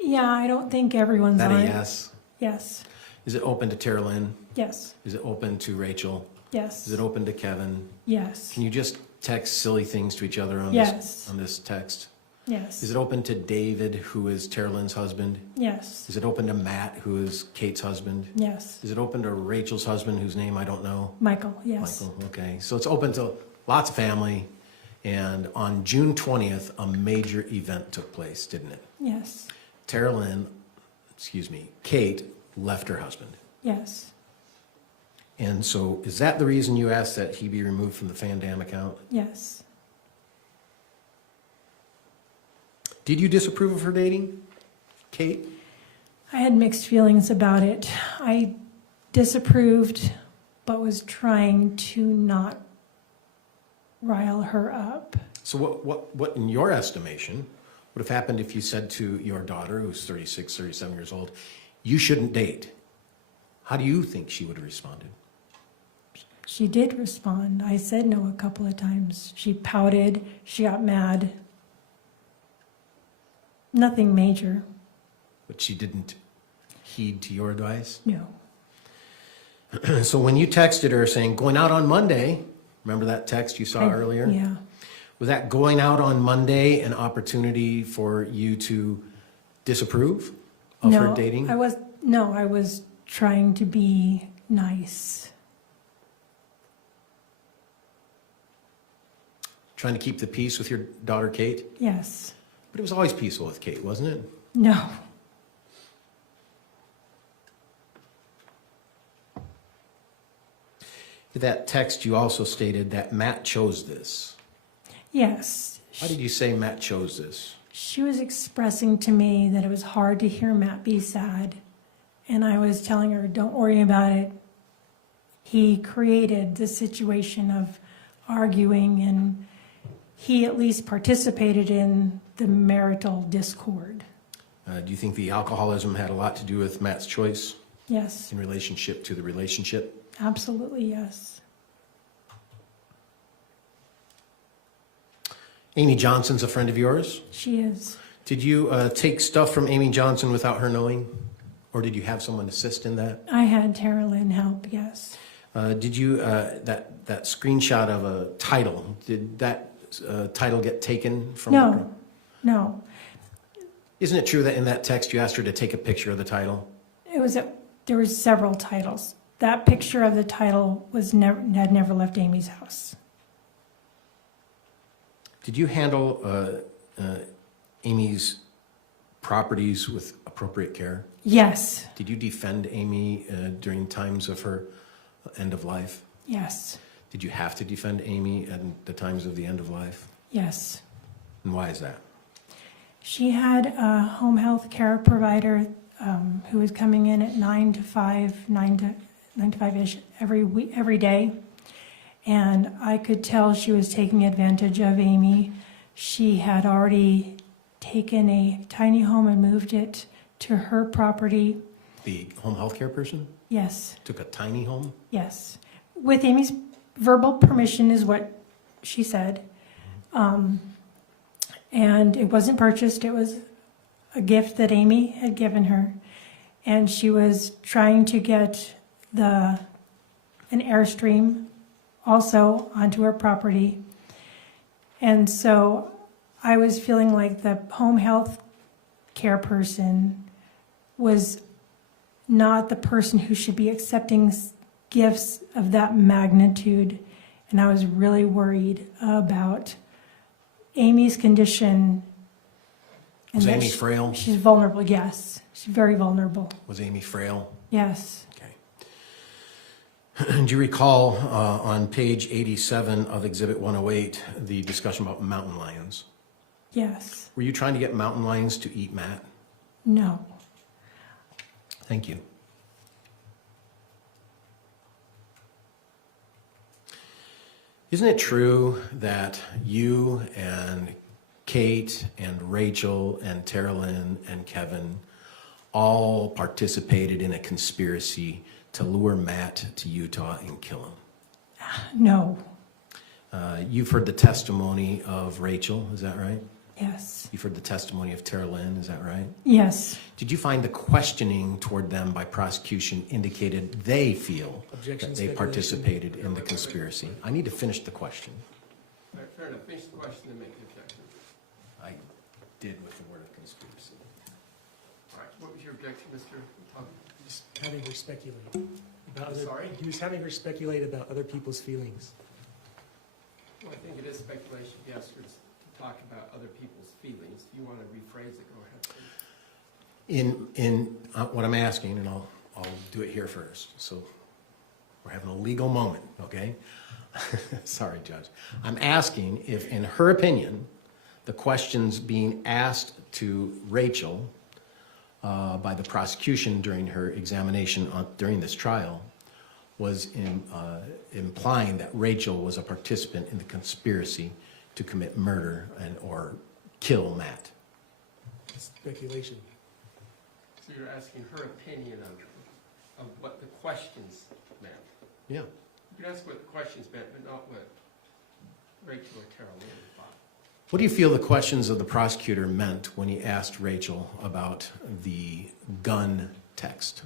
Yeah, I don't think everyone's That on a it. yes? Yes. Is it open to Tara Lynn? Yes. Is it open to Rachel? Yes. Is it open to Kevin? Yes. Can you just text silly things to each other on Yes. this text? Yes. Is it open to David, who is Tara Lynn's husband? Yes. Is it open to Matt, who is Kate's husband? Yes. Is it open to Rachel's husband, whose name I don't know? Michael, yes. Michael, okay. So it's open to lots of family. And on June 20th, a major event took place, didn't it? Yes. Kate left her husband. Yes. And so is that the reason you asked that he be removed from the Fan Dam account? Yes. Did you disapprove of her dating, Kate? I had mixed feelings about it. I disapproved, but was trying to not rile her up. So what in your estimation would have happened if you said to your daughter, who's 36, 37 years old, you shouldn't date? How do you think she would have responded? She did respond. I said no a couple of times. She pouted. She got mad. Nothing major. But she didn't heed to your advice? No. So when you texted her saying, going out on Monday, remember that text you saw earlier? Yeah. Was that going out on Monday an opportunity for you to disapprove of her dating? I was trying to be nice. Trying to keep the peace with your daughter, Kate? Yes. But it was always peaceful with Kate, wasn't it? No. That text, you also stated that Matt chose this. Yes. Why did you say Matt chose this? She was expressing to me that it was hard to hear Matt be sad. And I was telling her, don't worry about it. He created the situation of arguing, and he at least participated in the marital discord. Do you think the alcoholism had a lot to do with Matt's choice Yes, in relationship to the relationship? absolutely yes. Amy Johnson's a friend of yours? She is. Did you take stuff from Amy Johnson without her knowing? Or did you have someone assist in that? I had Tara Lynn help, yes. Did you, that screenshot of a title, did that title get taken from? No. Isn't it true that in that text you asked her to take a picture of the title? There were several titles. That picture of the title had never left Amy's house. Did you handle Amy's properties with appropriate care? Yes, Did you defend Amy during times of her end of life? yes, Did you have to defend Amy at the times of the end of life? yes. And why is that? She had a home health care provider who was coming in at 9 to 5-ish every day. And I could tell she was taking advantage of Amy. She had already taken a tiny home and moved it to her property. The home health care person Yes, took a tiny home? yes. With Amy's verbal permission is what she said. And it wasn't purchased, it was a gift that Amy had given her. And she was trying to get an Airstream also onto her property. And so I was feeling like the home health care person was not the person who should be accepting gifts of that magnitude. And I was really worried about Amy's condition. Was that Amy frail? She's vulnerable, yes. She's very vulnerable, Was Amy frail? yes. Okay. Do you recall on page 87 of Exhibit 108 the discussion about mountain lions? Yes, Were you trying to get mountain lions to eat Matt? no, Thank you. Isn't it true that you and Kate and Rachel and Tara Lynn and Kevin all participated in a conspiracy to lure Matt to Utah and kill him? no, You've heard the testimony of Rachel, is that right? yes, You've heard the testimony of Tara Lynn, is that right? yes, Did you find the questioning toward them by prosecution indicated they feel Objection, that they speculation. participated in the conspiracy? I need to finish the question. All right, fair enough. Finish the question and make the objection. I did with the word of conspiracy. All right, what was your objection, Mr. Tom? Just having her speculate about I'm sorry? He was having her speculate about other people's feelings. Well, I think it is speculation. Yes, to talk about other people's feelings. If you want to rephrase it, go ahead, please. In what I'm asking, and I'll do it here first. So we're having a legal moment, okay? Sorry, Judge. I'm asking if, in her opinion, the questions being asked to Rachel by the prosecution during her examination during this trial was implying that Rachel was a participant in the conspiracy to commit murder or kill Matt. Speculation. So you're asking her opinion of what the questions meant. Yeah. You can ask what the questions meant, but not what Rachel or Tara Lynn thought. What do you feel the questions of the prosecutor meant when he asked Rachel about the gun text?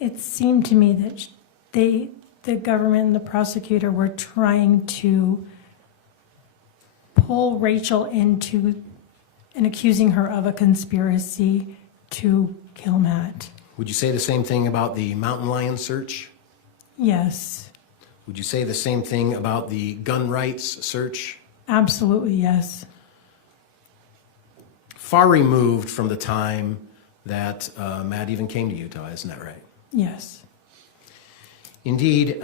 It seemed to me that the government and the prosecutor were trying to pull Rachel into and accusing her of a conspiracy to kill Matt. Would you say the same thing about the mountain lion search? Yes, Would you say the same thing about the gun rights search? absolutely, yes. Far removed from the time that Matt even came to Utah, isn't that right? Yes, Indeed,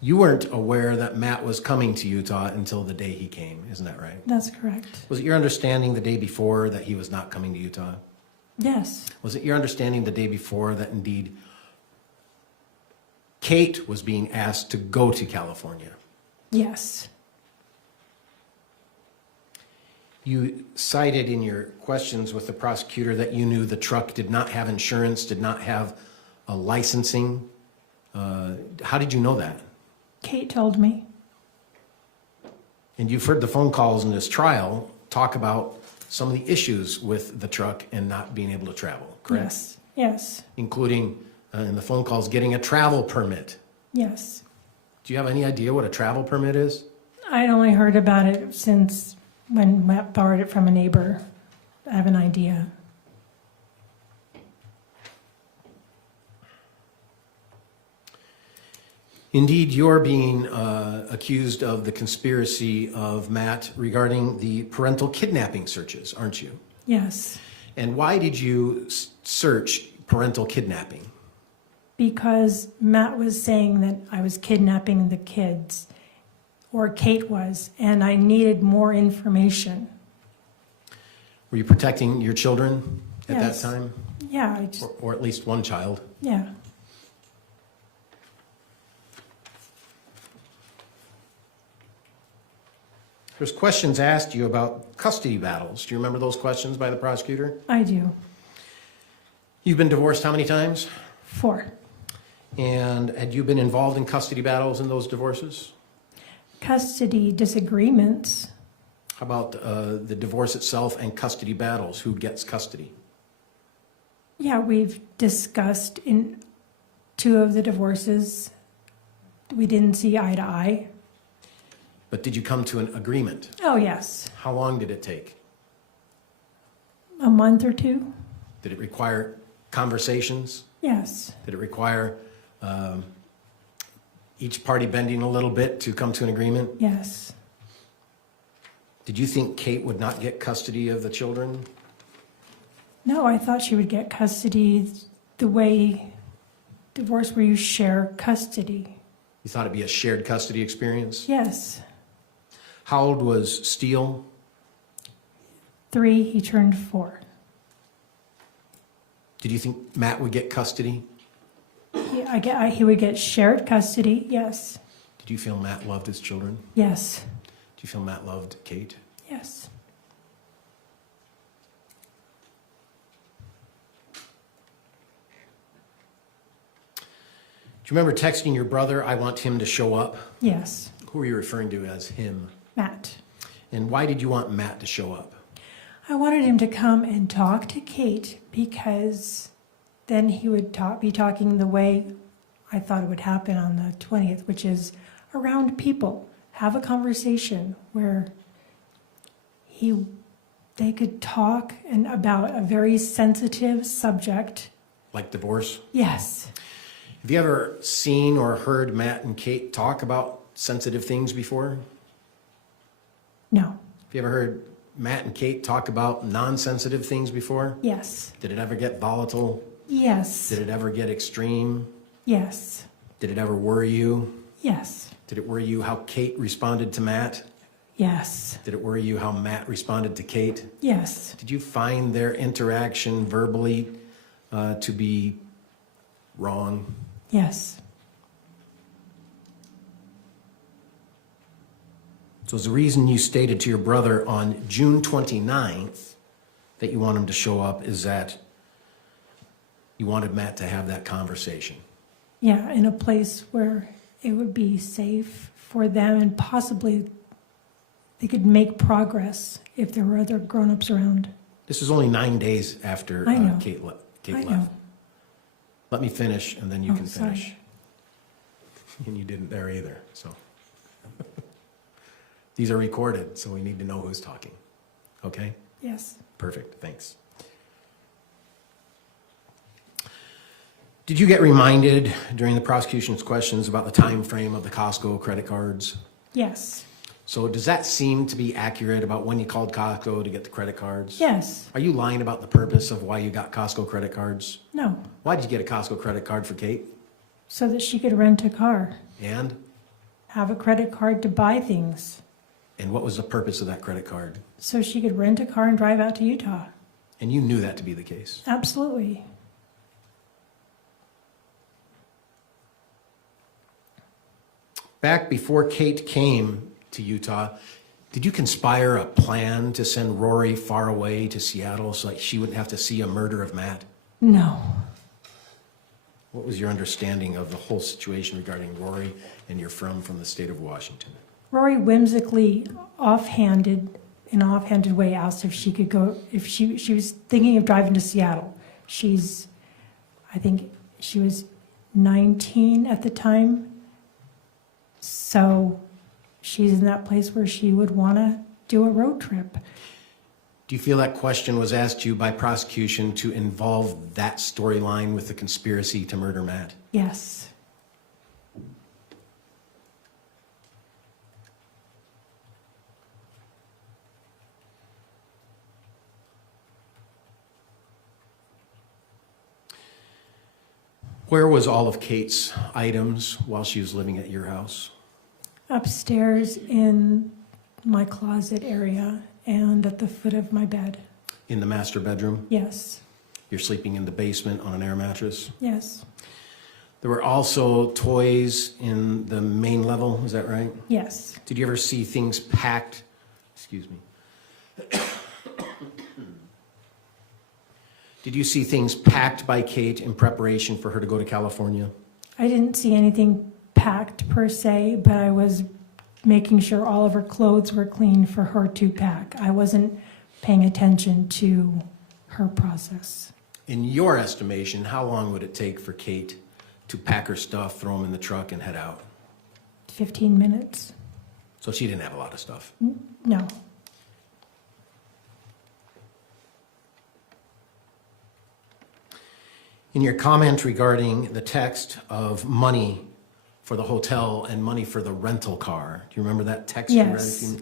You weren't aware that Matt was coming to Utah until the day he came, isn't that right? That's correct. Was it your understanding the day before that he was not coming to Utah? Yes, Was it your understanding the day before that indeed Kate was being asked to go to California? yes, You cited in your questions with the prosecutor that you knew the truck did not have insurance, did not have a licensing. How did you know that? Kate told me. And you've heard the phone calls in this trial talk about some of the issues with the truck and not being able to travel, correct? Yes, yes, Including in the phone calls getting a travel permit. yes. Do you have any idea what a travel permit is? I'd only heard about it since when Matt borrowed it from a neighbor. I have an idea. Indeed, you're being accused of the conspiracy of Matt regarding the parental kidnapping searches, aren't you? Yes, And why did you search parental kidnapping? because Matt was saying that I was kidnapping the kids, or Kate was, and I needed more information. Were you protecting your children at Yes. that time? Yeah, I just, Or at least one child? yeah. There's questions asked you about custody battles. Do you remember those questions by the prosecutor? I do. You've been divorced how many times? 4. And had you been involved in custody battles in those divorces? Custody disagreements. How about the divorce itself and custody battles? Who gets custody? Yeah, we've discussed in 2 of the divorces, we didn't see eye to eye. But did you come to an agreement? Oh, yes. How long did it take? A month or 2? Did it require conversations? Yes. Did it require each party bending a little bit to come to an agreement? Yes. Did you think Kate would not get custody of the children? No, I thought she would get custody the way divorce where you share custody. You thought it'd be a shared custody experience? Yes. How old was Steele? 3, he turned 4. Did you think Matt would get custody? He would get shared custody, yes. Did you feel Matt loved his children? Yes. Do you feel Matt loved Kate? Yes. Do you remember texting your brother, I want him to show up? Yes. Who are you referring to as him? Matt. And why did you want Matt to show up? I wanted him to come and talk to Kate because then he would be talking the way I thought it would happen on the 20th, which is around people. Have a conversation where they could talk and about a very sensitive subject. Like divorce? Yes. Have you ever seen or heard Matt and Kate talk about sensitive things before? No. Have you ever heard Matt and Kate talk about non-sensitive things before? Yes. Did it ever get volatile? Yes. Did it ever get extreme? Yes. Did it ever worry you? Yes. Did it worry you how Kate responded to Matt? Yes. Did it worry you how Matt responded to Kate? Yes. Did you find their interaction verbally to be wrong? Yes. So the reason you stated to your brother on June 29th that you want him to show up is that you wanted Matt to have that conversation. Yeah, in a place where it would be safe for them and possibly they could make progress if there were other grown-ups around. This is only 9 days after I know. Kate I left. know. Let me finish, and then you Oh, can sorry. finish. And you didn't there either, so. These are recorded, so we need to know who's talking. Okay? Yes. Perfect, thanks. Did you get reminded during the prosecution's questions about the time frame of the Costco credit cards? Yes. So does that seem to be accurate about when you called Costco to get the credit cards? Yes. Are you lying about the purpose of why you got Costco credit cards? No. Why did you get a Costco credit card for Kate? So that she could rent a car. And have a credit card to buy things And what was the purpose of that credit card? so she could rent a car and drive out to Utah. And you knew that to be the case. Absolutely. Back before Kate came to Utah, did you conspire a plan to send Rory far away to Seattle so that she wouldn't have to see a murder of Matt? No. What was your understanding of the whole situation regarding Rory and your from the state of Washington? Rory whimsically, in an offhanded way, asked if she could go, if she was thinking of driving to Seattle. I think she was 19 at the time. So she's in that place where she would want to do a road trip. Do you feel that question was asked you by prosecution to involve that storyline with the conspiracy to murder Matt? Yes. Where was all of Kate's items while she was living at your house? Upstairs in my closet area and at the foot of my bed. In the master bedroom? Yes. You're sleeping in the basement on an air mattress? Yes. There were also toys in the main level, is that right? Yes. Did you ever see things packed? Excuse me. Did you see things packed by Kate in preparation for her to go to California? I didn't see anything packed per se, but I was making sure all of her clothes were clean for her to pack. I wasn't paying attention to her process. In your estimation, how long would it take for Kate to pack her stuff, throw them in the truck, and head out? 15 minutes. So she didn't have a lot of stuff. No. In your comment regarding the text of money for the hotel and money for the rental car, do you remember that text you read Yes. a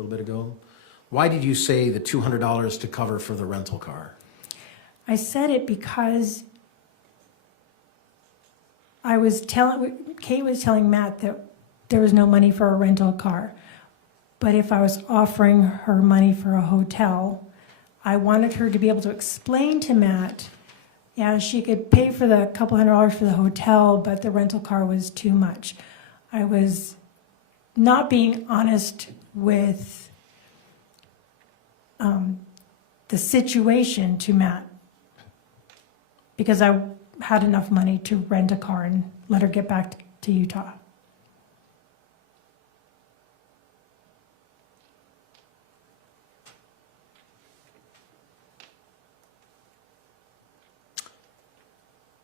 little bit ago? Why did you say the $200 to cover for the rental car? I said it because Kate was telling Matt that there was no money for a rental car. But if I was offering her money for a hotel, I wanted her to be able to explain to Matt, yeah, she could pay for the couple $100 for the hotel, but the rental car was too much. I was not being honest with the situation to Matt because I had enough money to rent a car and let her get back to Utah.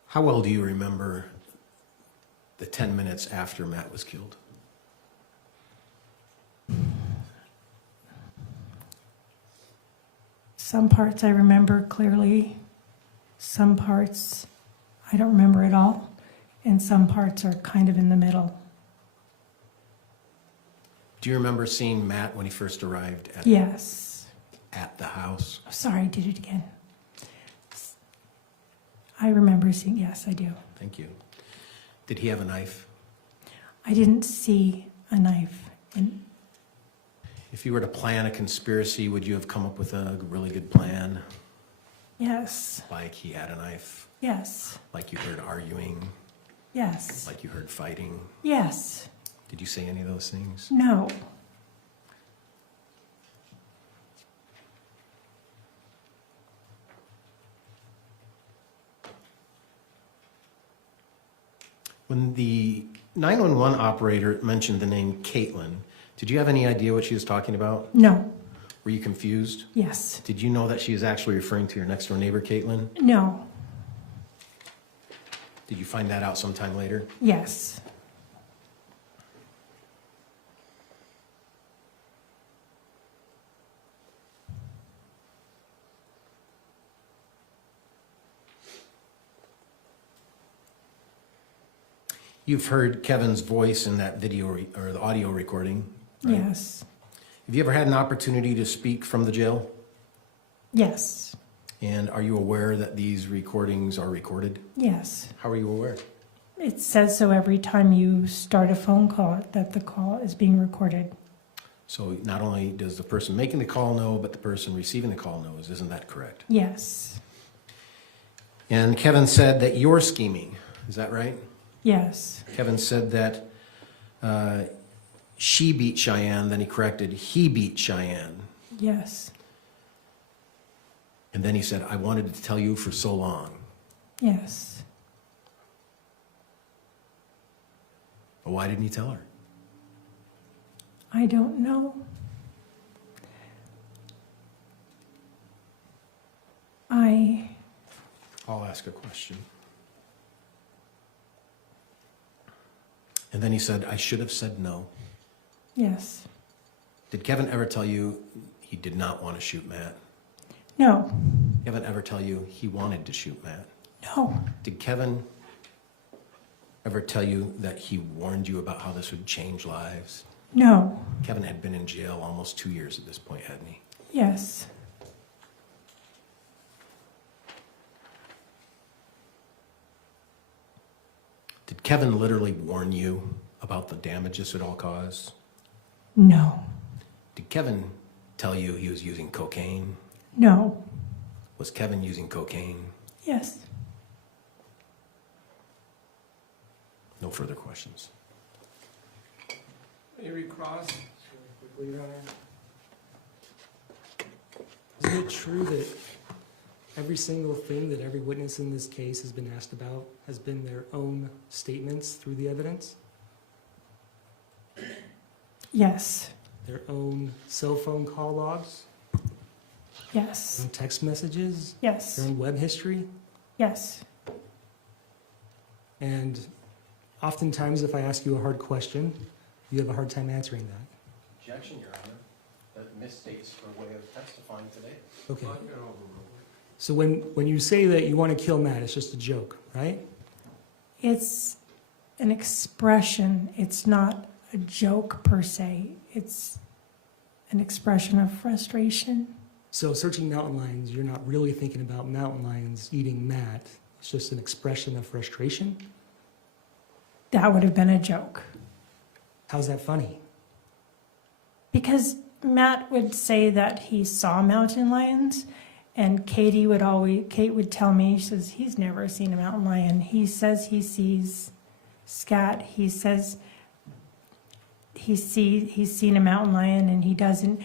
How well do you remember the 10 minutes after Matt was killed? Some parts I remember clearly, some parts I don't remember at all, and some parts are kind of in the middle. Do you remember seeing Matt when he first arrived Yes. at the house? Oh, sorry, I did it again. I remember seeing, yes, I do. Thank you. Did he have a knife? I didn't see a knife. If you were to plan a conspiracy, would you have come up with a really good plan? Yes. Like he had a knife? Yes. Like you heard arguing? Yes. Like you heard fighting? Yes. Did you say any of those things? No. When the 911 operator mentioned the name Caitlin, did you have any idea what she was talking about? No. Were you confused? Yes. Did you know that she was actually referring to your next door neighbor, Caitlin? No. Did you find that out sometime later? Yes. You've heard Kevin's voice in that video or the audio recording, right? Yes. Have you ever had an opportunity to speak from the jail? Yes. And are you aware that these recordings are recorded? Yes. How are you aware? It says so every time you start a phone call, that the call is being recorded. So not only does the person making the call know, but the person receiving the call knows. Isn't that correct? Yes. And Kevin said that you're scheming. Is that right? Yes. Kevin said that she beat Cheyenne, then he corrected, he beat Cheyenne. Yes. And then he said, I wanted to tell you for so long. Yes. But why didn't he tell her? I don't know. I'll ask a question. And then he said, I should have said no. Yes. Did Kevin ever tell you he did not want to shoot Matt? No. Kevin ever tell you he wanted to shoot Matt? No. Did Kevin ever tell you that he warned you about how this would change lives? No. Kevin had been in jail almost 2 years at this point, hadn't he? Yes. Did Kevin literally warn you about the damage this would all cause? No. Did Kevin tell you he was using cocaine? No. Was Kevin using cocaine? Yes. No further questions. May we cross? Quickly, Your Honor. Isn't it true that every single thing that every witness in this case has been asked about has been their own statements through the evidence? Yes. Their own cell phone call logs? Yes. Their own text messages? Yes. Their own web history? Yes. And oftentimes, if I ask you a hard question, you have a hard time answering that. Objection, Your Honor. That misstates her way of testifying today. Okay. So when you say that you want to kill Matt, it's just a joke, right? It's an expression. It's not a joke per se. It's an expression of frustration. So searching mountain lions, you're not really thinking about mountain lions eating Matt. It's just an expression of frustration? That would have been a joke. How's that funny? Because Matt would say that he saw mountain lions, and Kate would tell me, she says, he's never seen a mountain lion. He says he sees scat. He says he's seen a mountain lion, and he doesn't.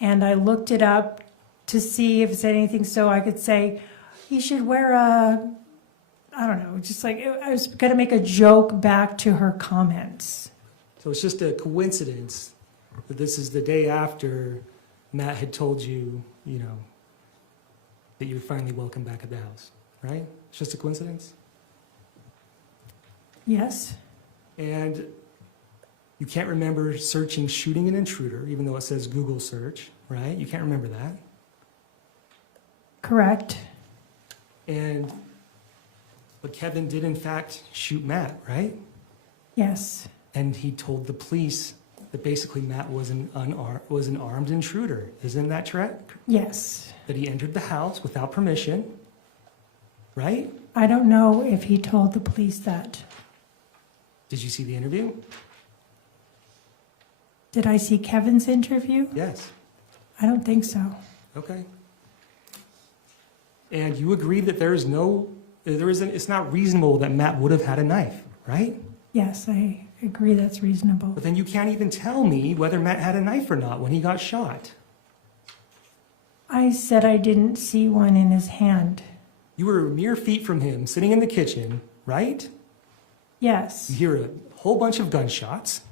And I looked it up to see if it's anything, so I could say, he should wear I don't know, just like, I was going to make a joke back to her comments. So it's just a coincidence that this is the day after Matt had told you, that you're finally welcome back at the house, right? It's just a coincidence? Yes. And you can't remember searching shooting an intruder, even though it says Google search, right? You can't remember that. Correct. But Kevin did in fact shoot Matt, right? Yes. And he told the police that basically Matt was an armed intruder. Isn't that correct? Yes. That he entered the house without permission, right? I don't know if he told the police that. Did you see the interview? Did I see Kevin's interview? Yes. I don't think so. Okay. And you agree that it's not reasonable that Matt would have had a knife, right? Yes, I agree that's reasonable. But then you can't even tell me whether Matt had a knife or not when he got shot. I said I didn't see one in his hand. You were mere feet from him, sitting in the kitchen, right? Yes. You hear a whole bunch of gunshots,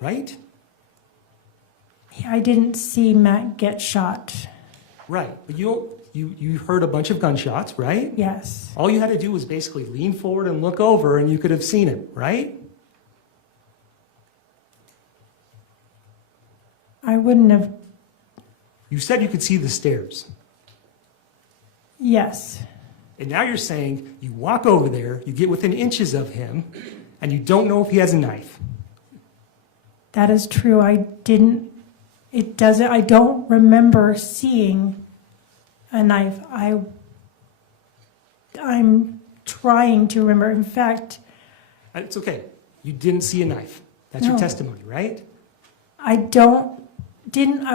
right? I didn't see Matt get shot. Right, but you heard a bunch of gunshots, right? Yes. All you had to do was basically lean forward and look over and you could have seen him, right? I wouldn't have. You said you could see the stairs. Yes. And now you're saying you walk over there, you get within inches of him, and you don't know if he has a knife. That is true. I don't remember seeing a knife. I'm trying to remember. In fact, It's okay. You didn't see a knife. That's your No. testimony, right? I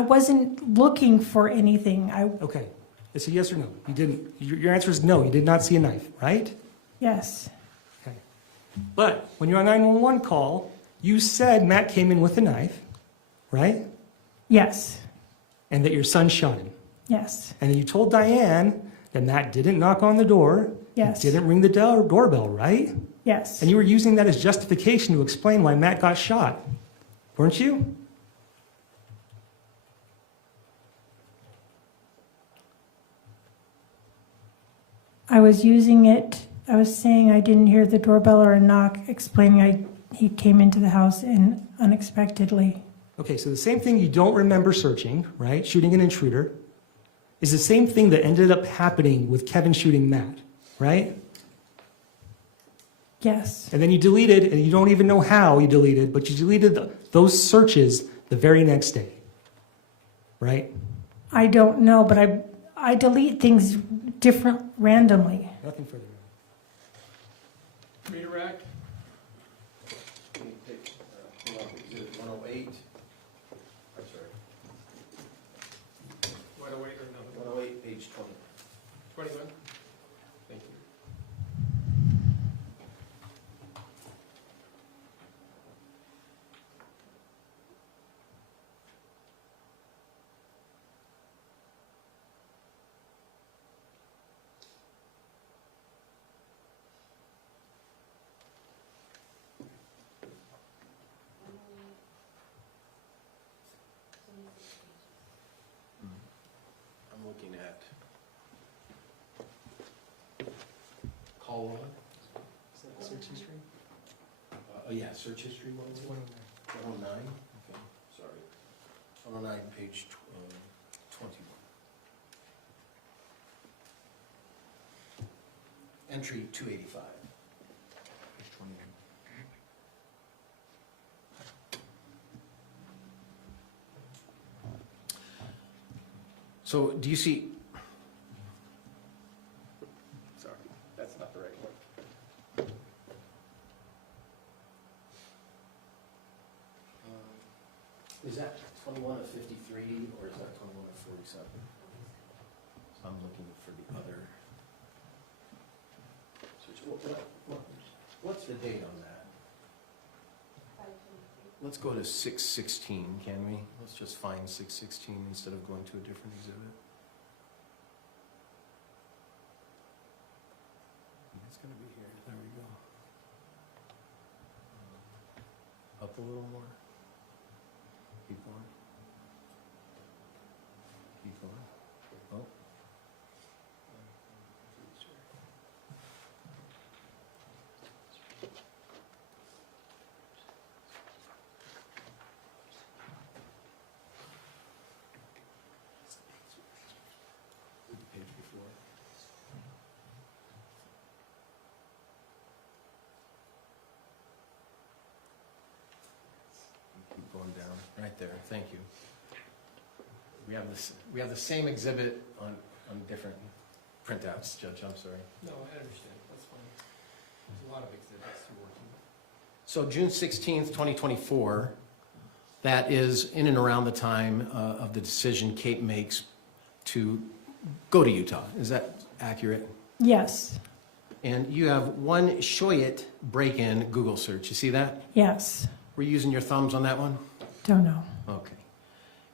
wasn't looking for anything. Okay. It's a yes or no. You didn't. Your answer is no. You did not see a knife, right? Yes, Okay. But when you're on 911 call, you said Matt came in with a knife, right? yes, And that your son shot him. yes, And then you told Diane that Matt didn't knock on the door. Yes. Didn't ring the doorbell, right? yes. And you were using that as justification to explain why Matt got shot, weren't you? I was saying I didn't hear the doorbell or a knock, explaining he came into the house and unexpectedly. Okay, so the same thing you don't remember searching, right? Shooting an intruder, is the same thing that ended up happening with Kevin shooting Matt, right? Yes, And then you deleted, and you don't even know how you deleted, but you deleted those searches the very next day, right? I don't know, but I delete things different randomly. Nothing further. Redirect. Hold on, exhibit 108. I'm sorry. 108 or another? 108, page 20. 21? Thank you. I'm looking at call log. Is that search history? Oh, yeah, search history one. 109. Okay, sorry. 109, page 21. Entry 285. Page 21. So do you see? Sorry, that's not the right one. Is that 21 of 53 or is that 21 of 47? So I'm looking for the other. What's the date on that? Let's go to 6/16, can we? Let's just find 6/16 instead of going to a different exhibit. It's going to be here. There we go. Up a little more. Keep going. Keep going. Oh. Page before. Keep going down. Right there. Thank you. We have the same exhibit on different printouts, Judge. I'm sorry. No, I understand. That's fine. There's a lot of exhibits to work with. So June 16th, 2024, that is in and around the time of the decision Kate makes to go to Utah. Is that accurate? Yes, And you have one Shoyit break-in Google search. You see that? yes, Were you using your thumbs on that one? don't know. Okay.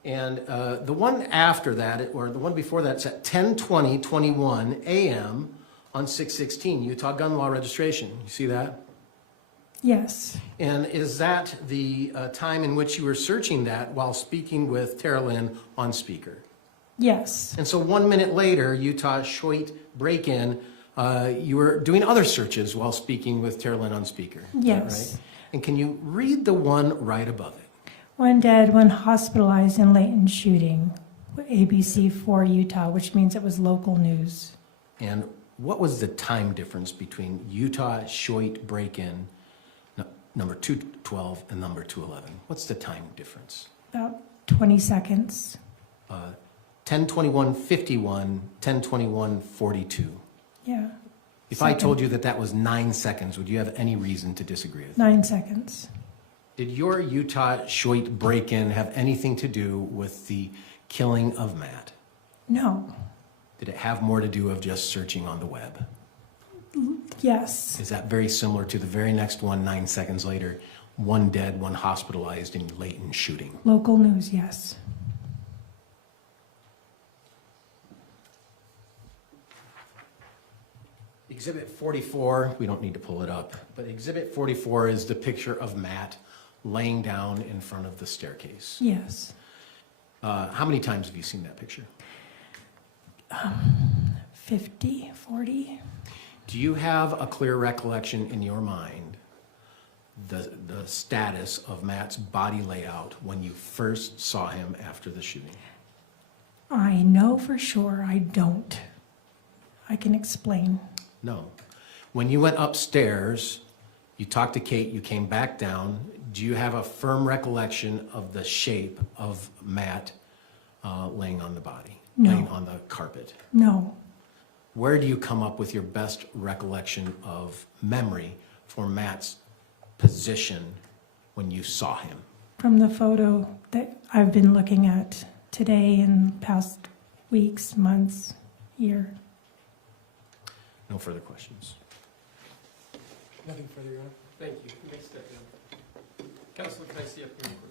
And the one after that, or the one before that, it's at 10:20:21 a.m. on 6/16, Utah gun law registration. You see that? Yes, And is that the time in which you were searching that while speaking with Tara Lynn on speaker? yes, And so 1 minute later, Utah Shoyit break-in, you were doing other searches while speaking with Tara Lynn on speaker. Is that Yes. right? And can you read the one right above it? one dead, one hospitalized in Layton shooting, ABC4 Utah, which means it was local news. And what was the time difference between Utah Shoyit break-in, number 212, and number 211? What's the time difference? About 20 seconds. 10:21:51, 10:21:42. Yeah, If I told you that that was 9 seconds, would you have any reason to disagree with me? 9 seconds. Did your Utah Shoit break-in have anything to do with the killing of Matt? No. Did it have more to do of just searching on the web? Yes. Is that very similar to the very next one, 9 seconds later, one dead, one hospitalized in Layton shooting? Local news, yes. Exhibit 44, we don't need to pull it up, but Exhibit 44 is the picture of Matt laying down in front of the staircase. Yes. How many times have you seen that picture? 50, 40. Do you have a clear recollection in your mind the status of Matt's body layout when you first saw him after the shooting? I know for sure I don't. I can explain. No. When you went upstairs, you talked to Kate, you came back down. Do you have a firm recollection of the shape of Matt laying on the body, No. laying on the carpet? No. Where do you come up with your best recollection of memory for Matt's position when you saw him? From the photo that I've been looking at today and past weeks, months, year. No further questions. Nothing further, Your Honor. Thank you. You may step down. Counsel, can I see up here quickly?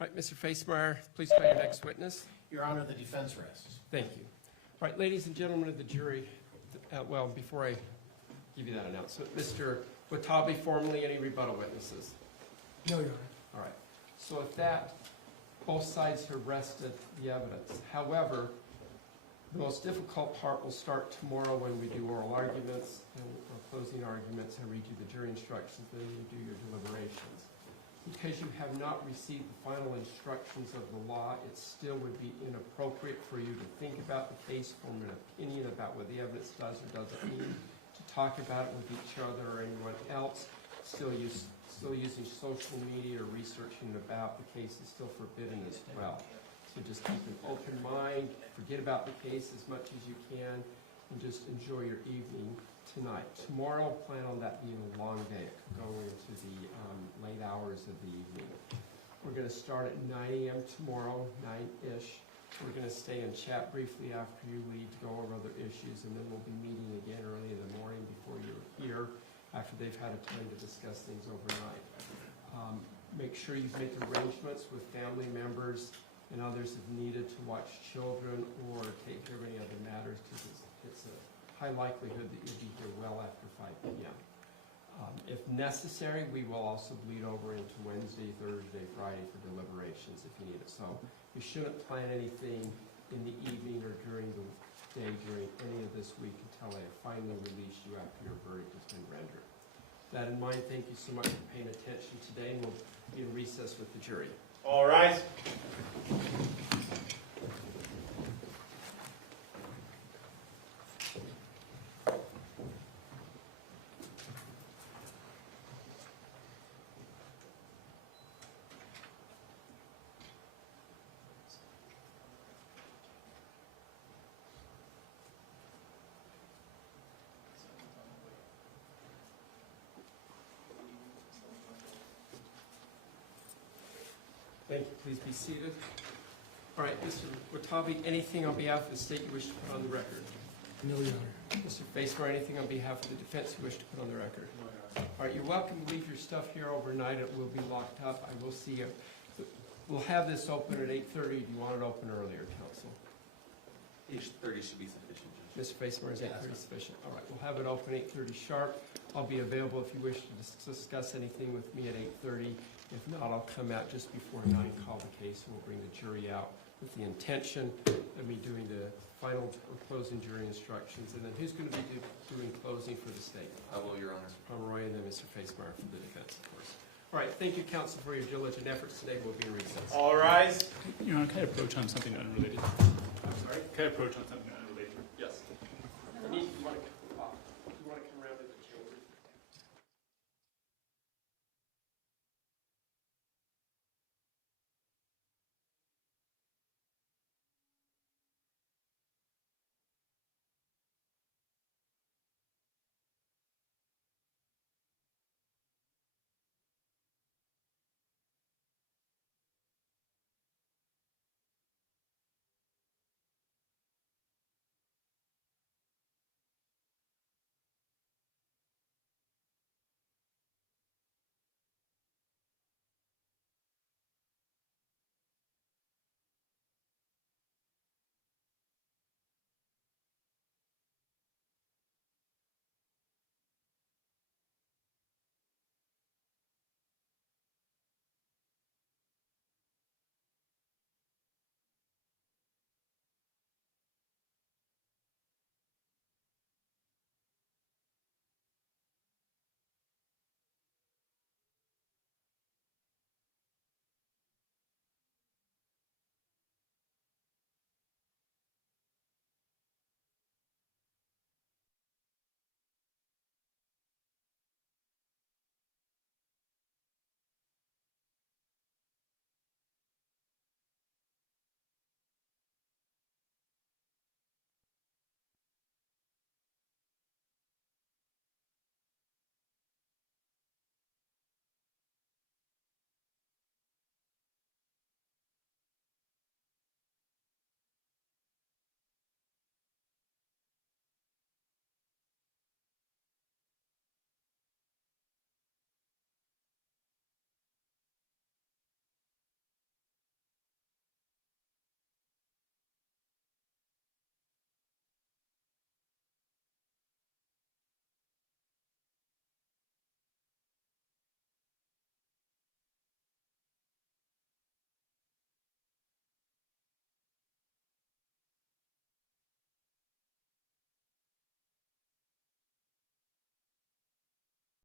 All right, Mr. Facemeyer, please call your next witness. Your Honor, the defense rests. Thank you. All right, ladies and gentlemen of the jury, well, before I give you that announcement, Mr. Watabe, formally, any rebuttal witnesses? No, Your Honor. All right. So with that, both sides have rested the evidence. However, the most difficult part will start tomorrow when we do oral arguments and closing arguments. I read you the jury instructions, then you do your deliberations. Because you have not received the final instructions of the law, it still would be inappropriate for you to think about the case, form an opinion about what the evidence does or doesn't mean, to talk about it with each other or anyone else. Still using social media or researching about the case is still forbidden as well. So just keep an open mind, forget about the case as much as you can, and just enjoy your evening tonight. Tomorrow, plan on that being a long day. It could go into the late hours of the evening. We're going to start at 9 a.m. tomorrow, 9-ish. We're going to stay and chat briefly after you leave to go over other issues, and then we'll be meeting again early in the morning before you're here, after they've had a time to discuss things overnight. Make sure you make arrangements with family members and others if needed to watch children or take care of any other matters, because it's a high likelihood that you'll be here well after 5 p.m. If necessary, we will also bleed over into Wednesday, Thursday, Friday for deliberations if you need it. So you shouldn't plan anything in the evening or during the day during any of this week until I have finally released you after your verdict has been rendered. With that in mind, thank you so much for paying attention today, and we'll be in recess with the jury. All rise. Thank you. Please be seated. All right, Mr. Watabe, anything on behalf of the state you wish to put on the record? No, Your Honor. Mr. Facemeyer, anything on behalf of the defense you wish to put on the record? No, Your Honor. All right, you're welcome to leave your stuff here overnight. It will be locked up. I will see you. We'll have this open at 8:30. Do you want it open earlier, counsel? 8:30 should be sufficient, Judge. Mr. Facemeyer, is 8:30 sufficient? All right, we'll have it open 8:30 sharp. I'll be available if you wish to discuss anything with me at 8:30. If not, I'll come out just before 9, call the case, and we'll bring the jury out with the intention of me doing the final or closing jury instructions. And then who's going to be doing closing for the state? I will, Your Honor. Roy, and then Mr. Facemeyer for the defense, of course. All right, thank you, counsel, for your diligent efforts today. We'll be in recess. All rise. Your Honor, can I approach on something unrelated? I'm sorry? Can I approach on something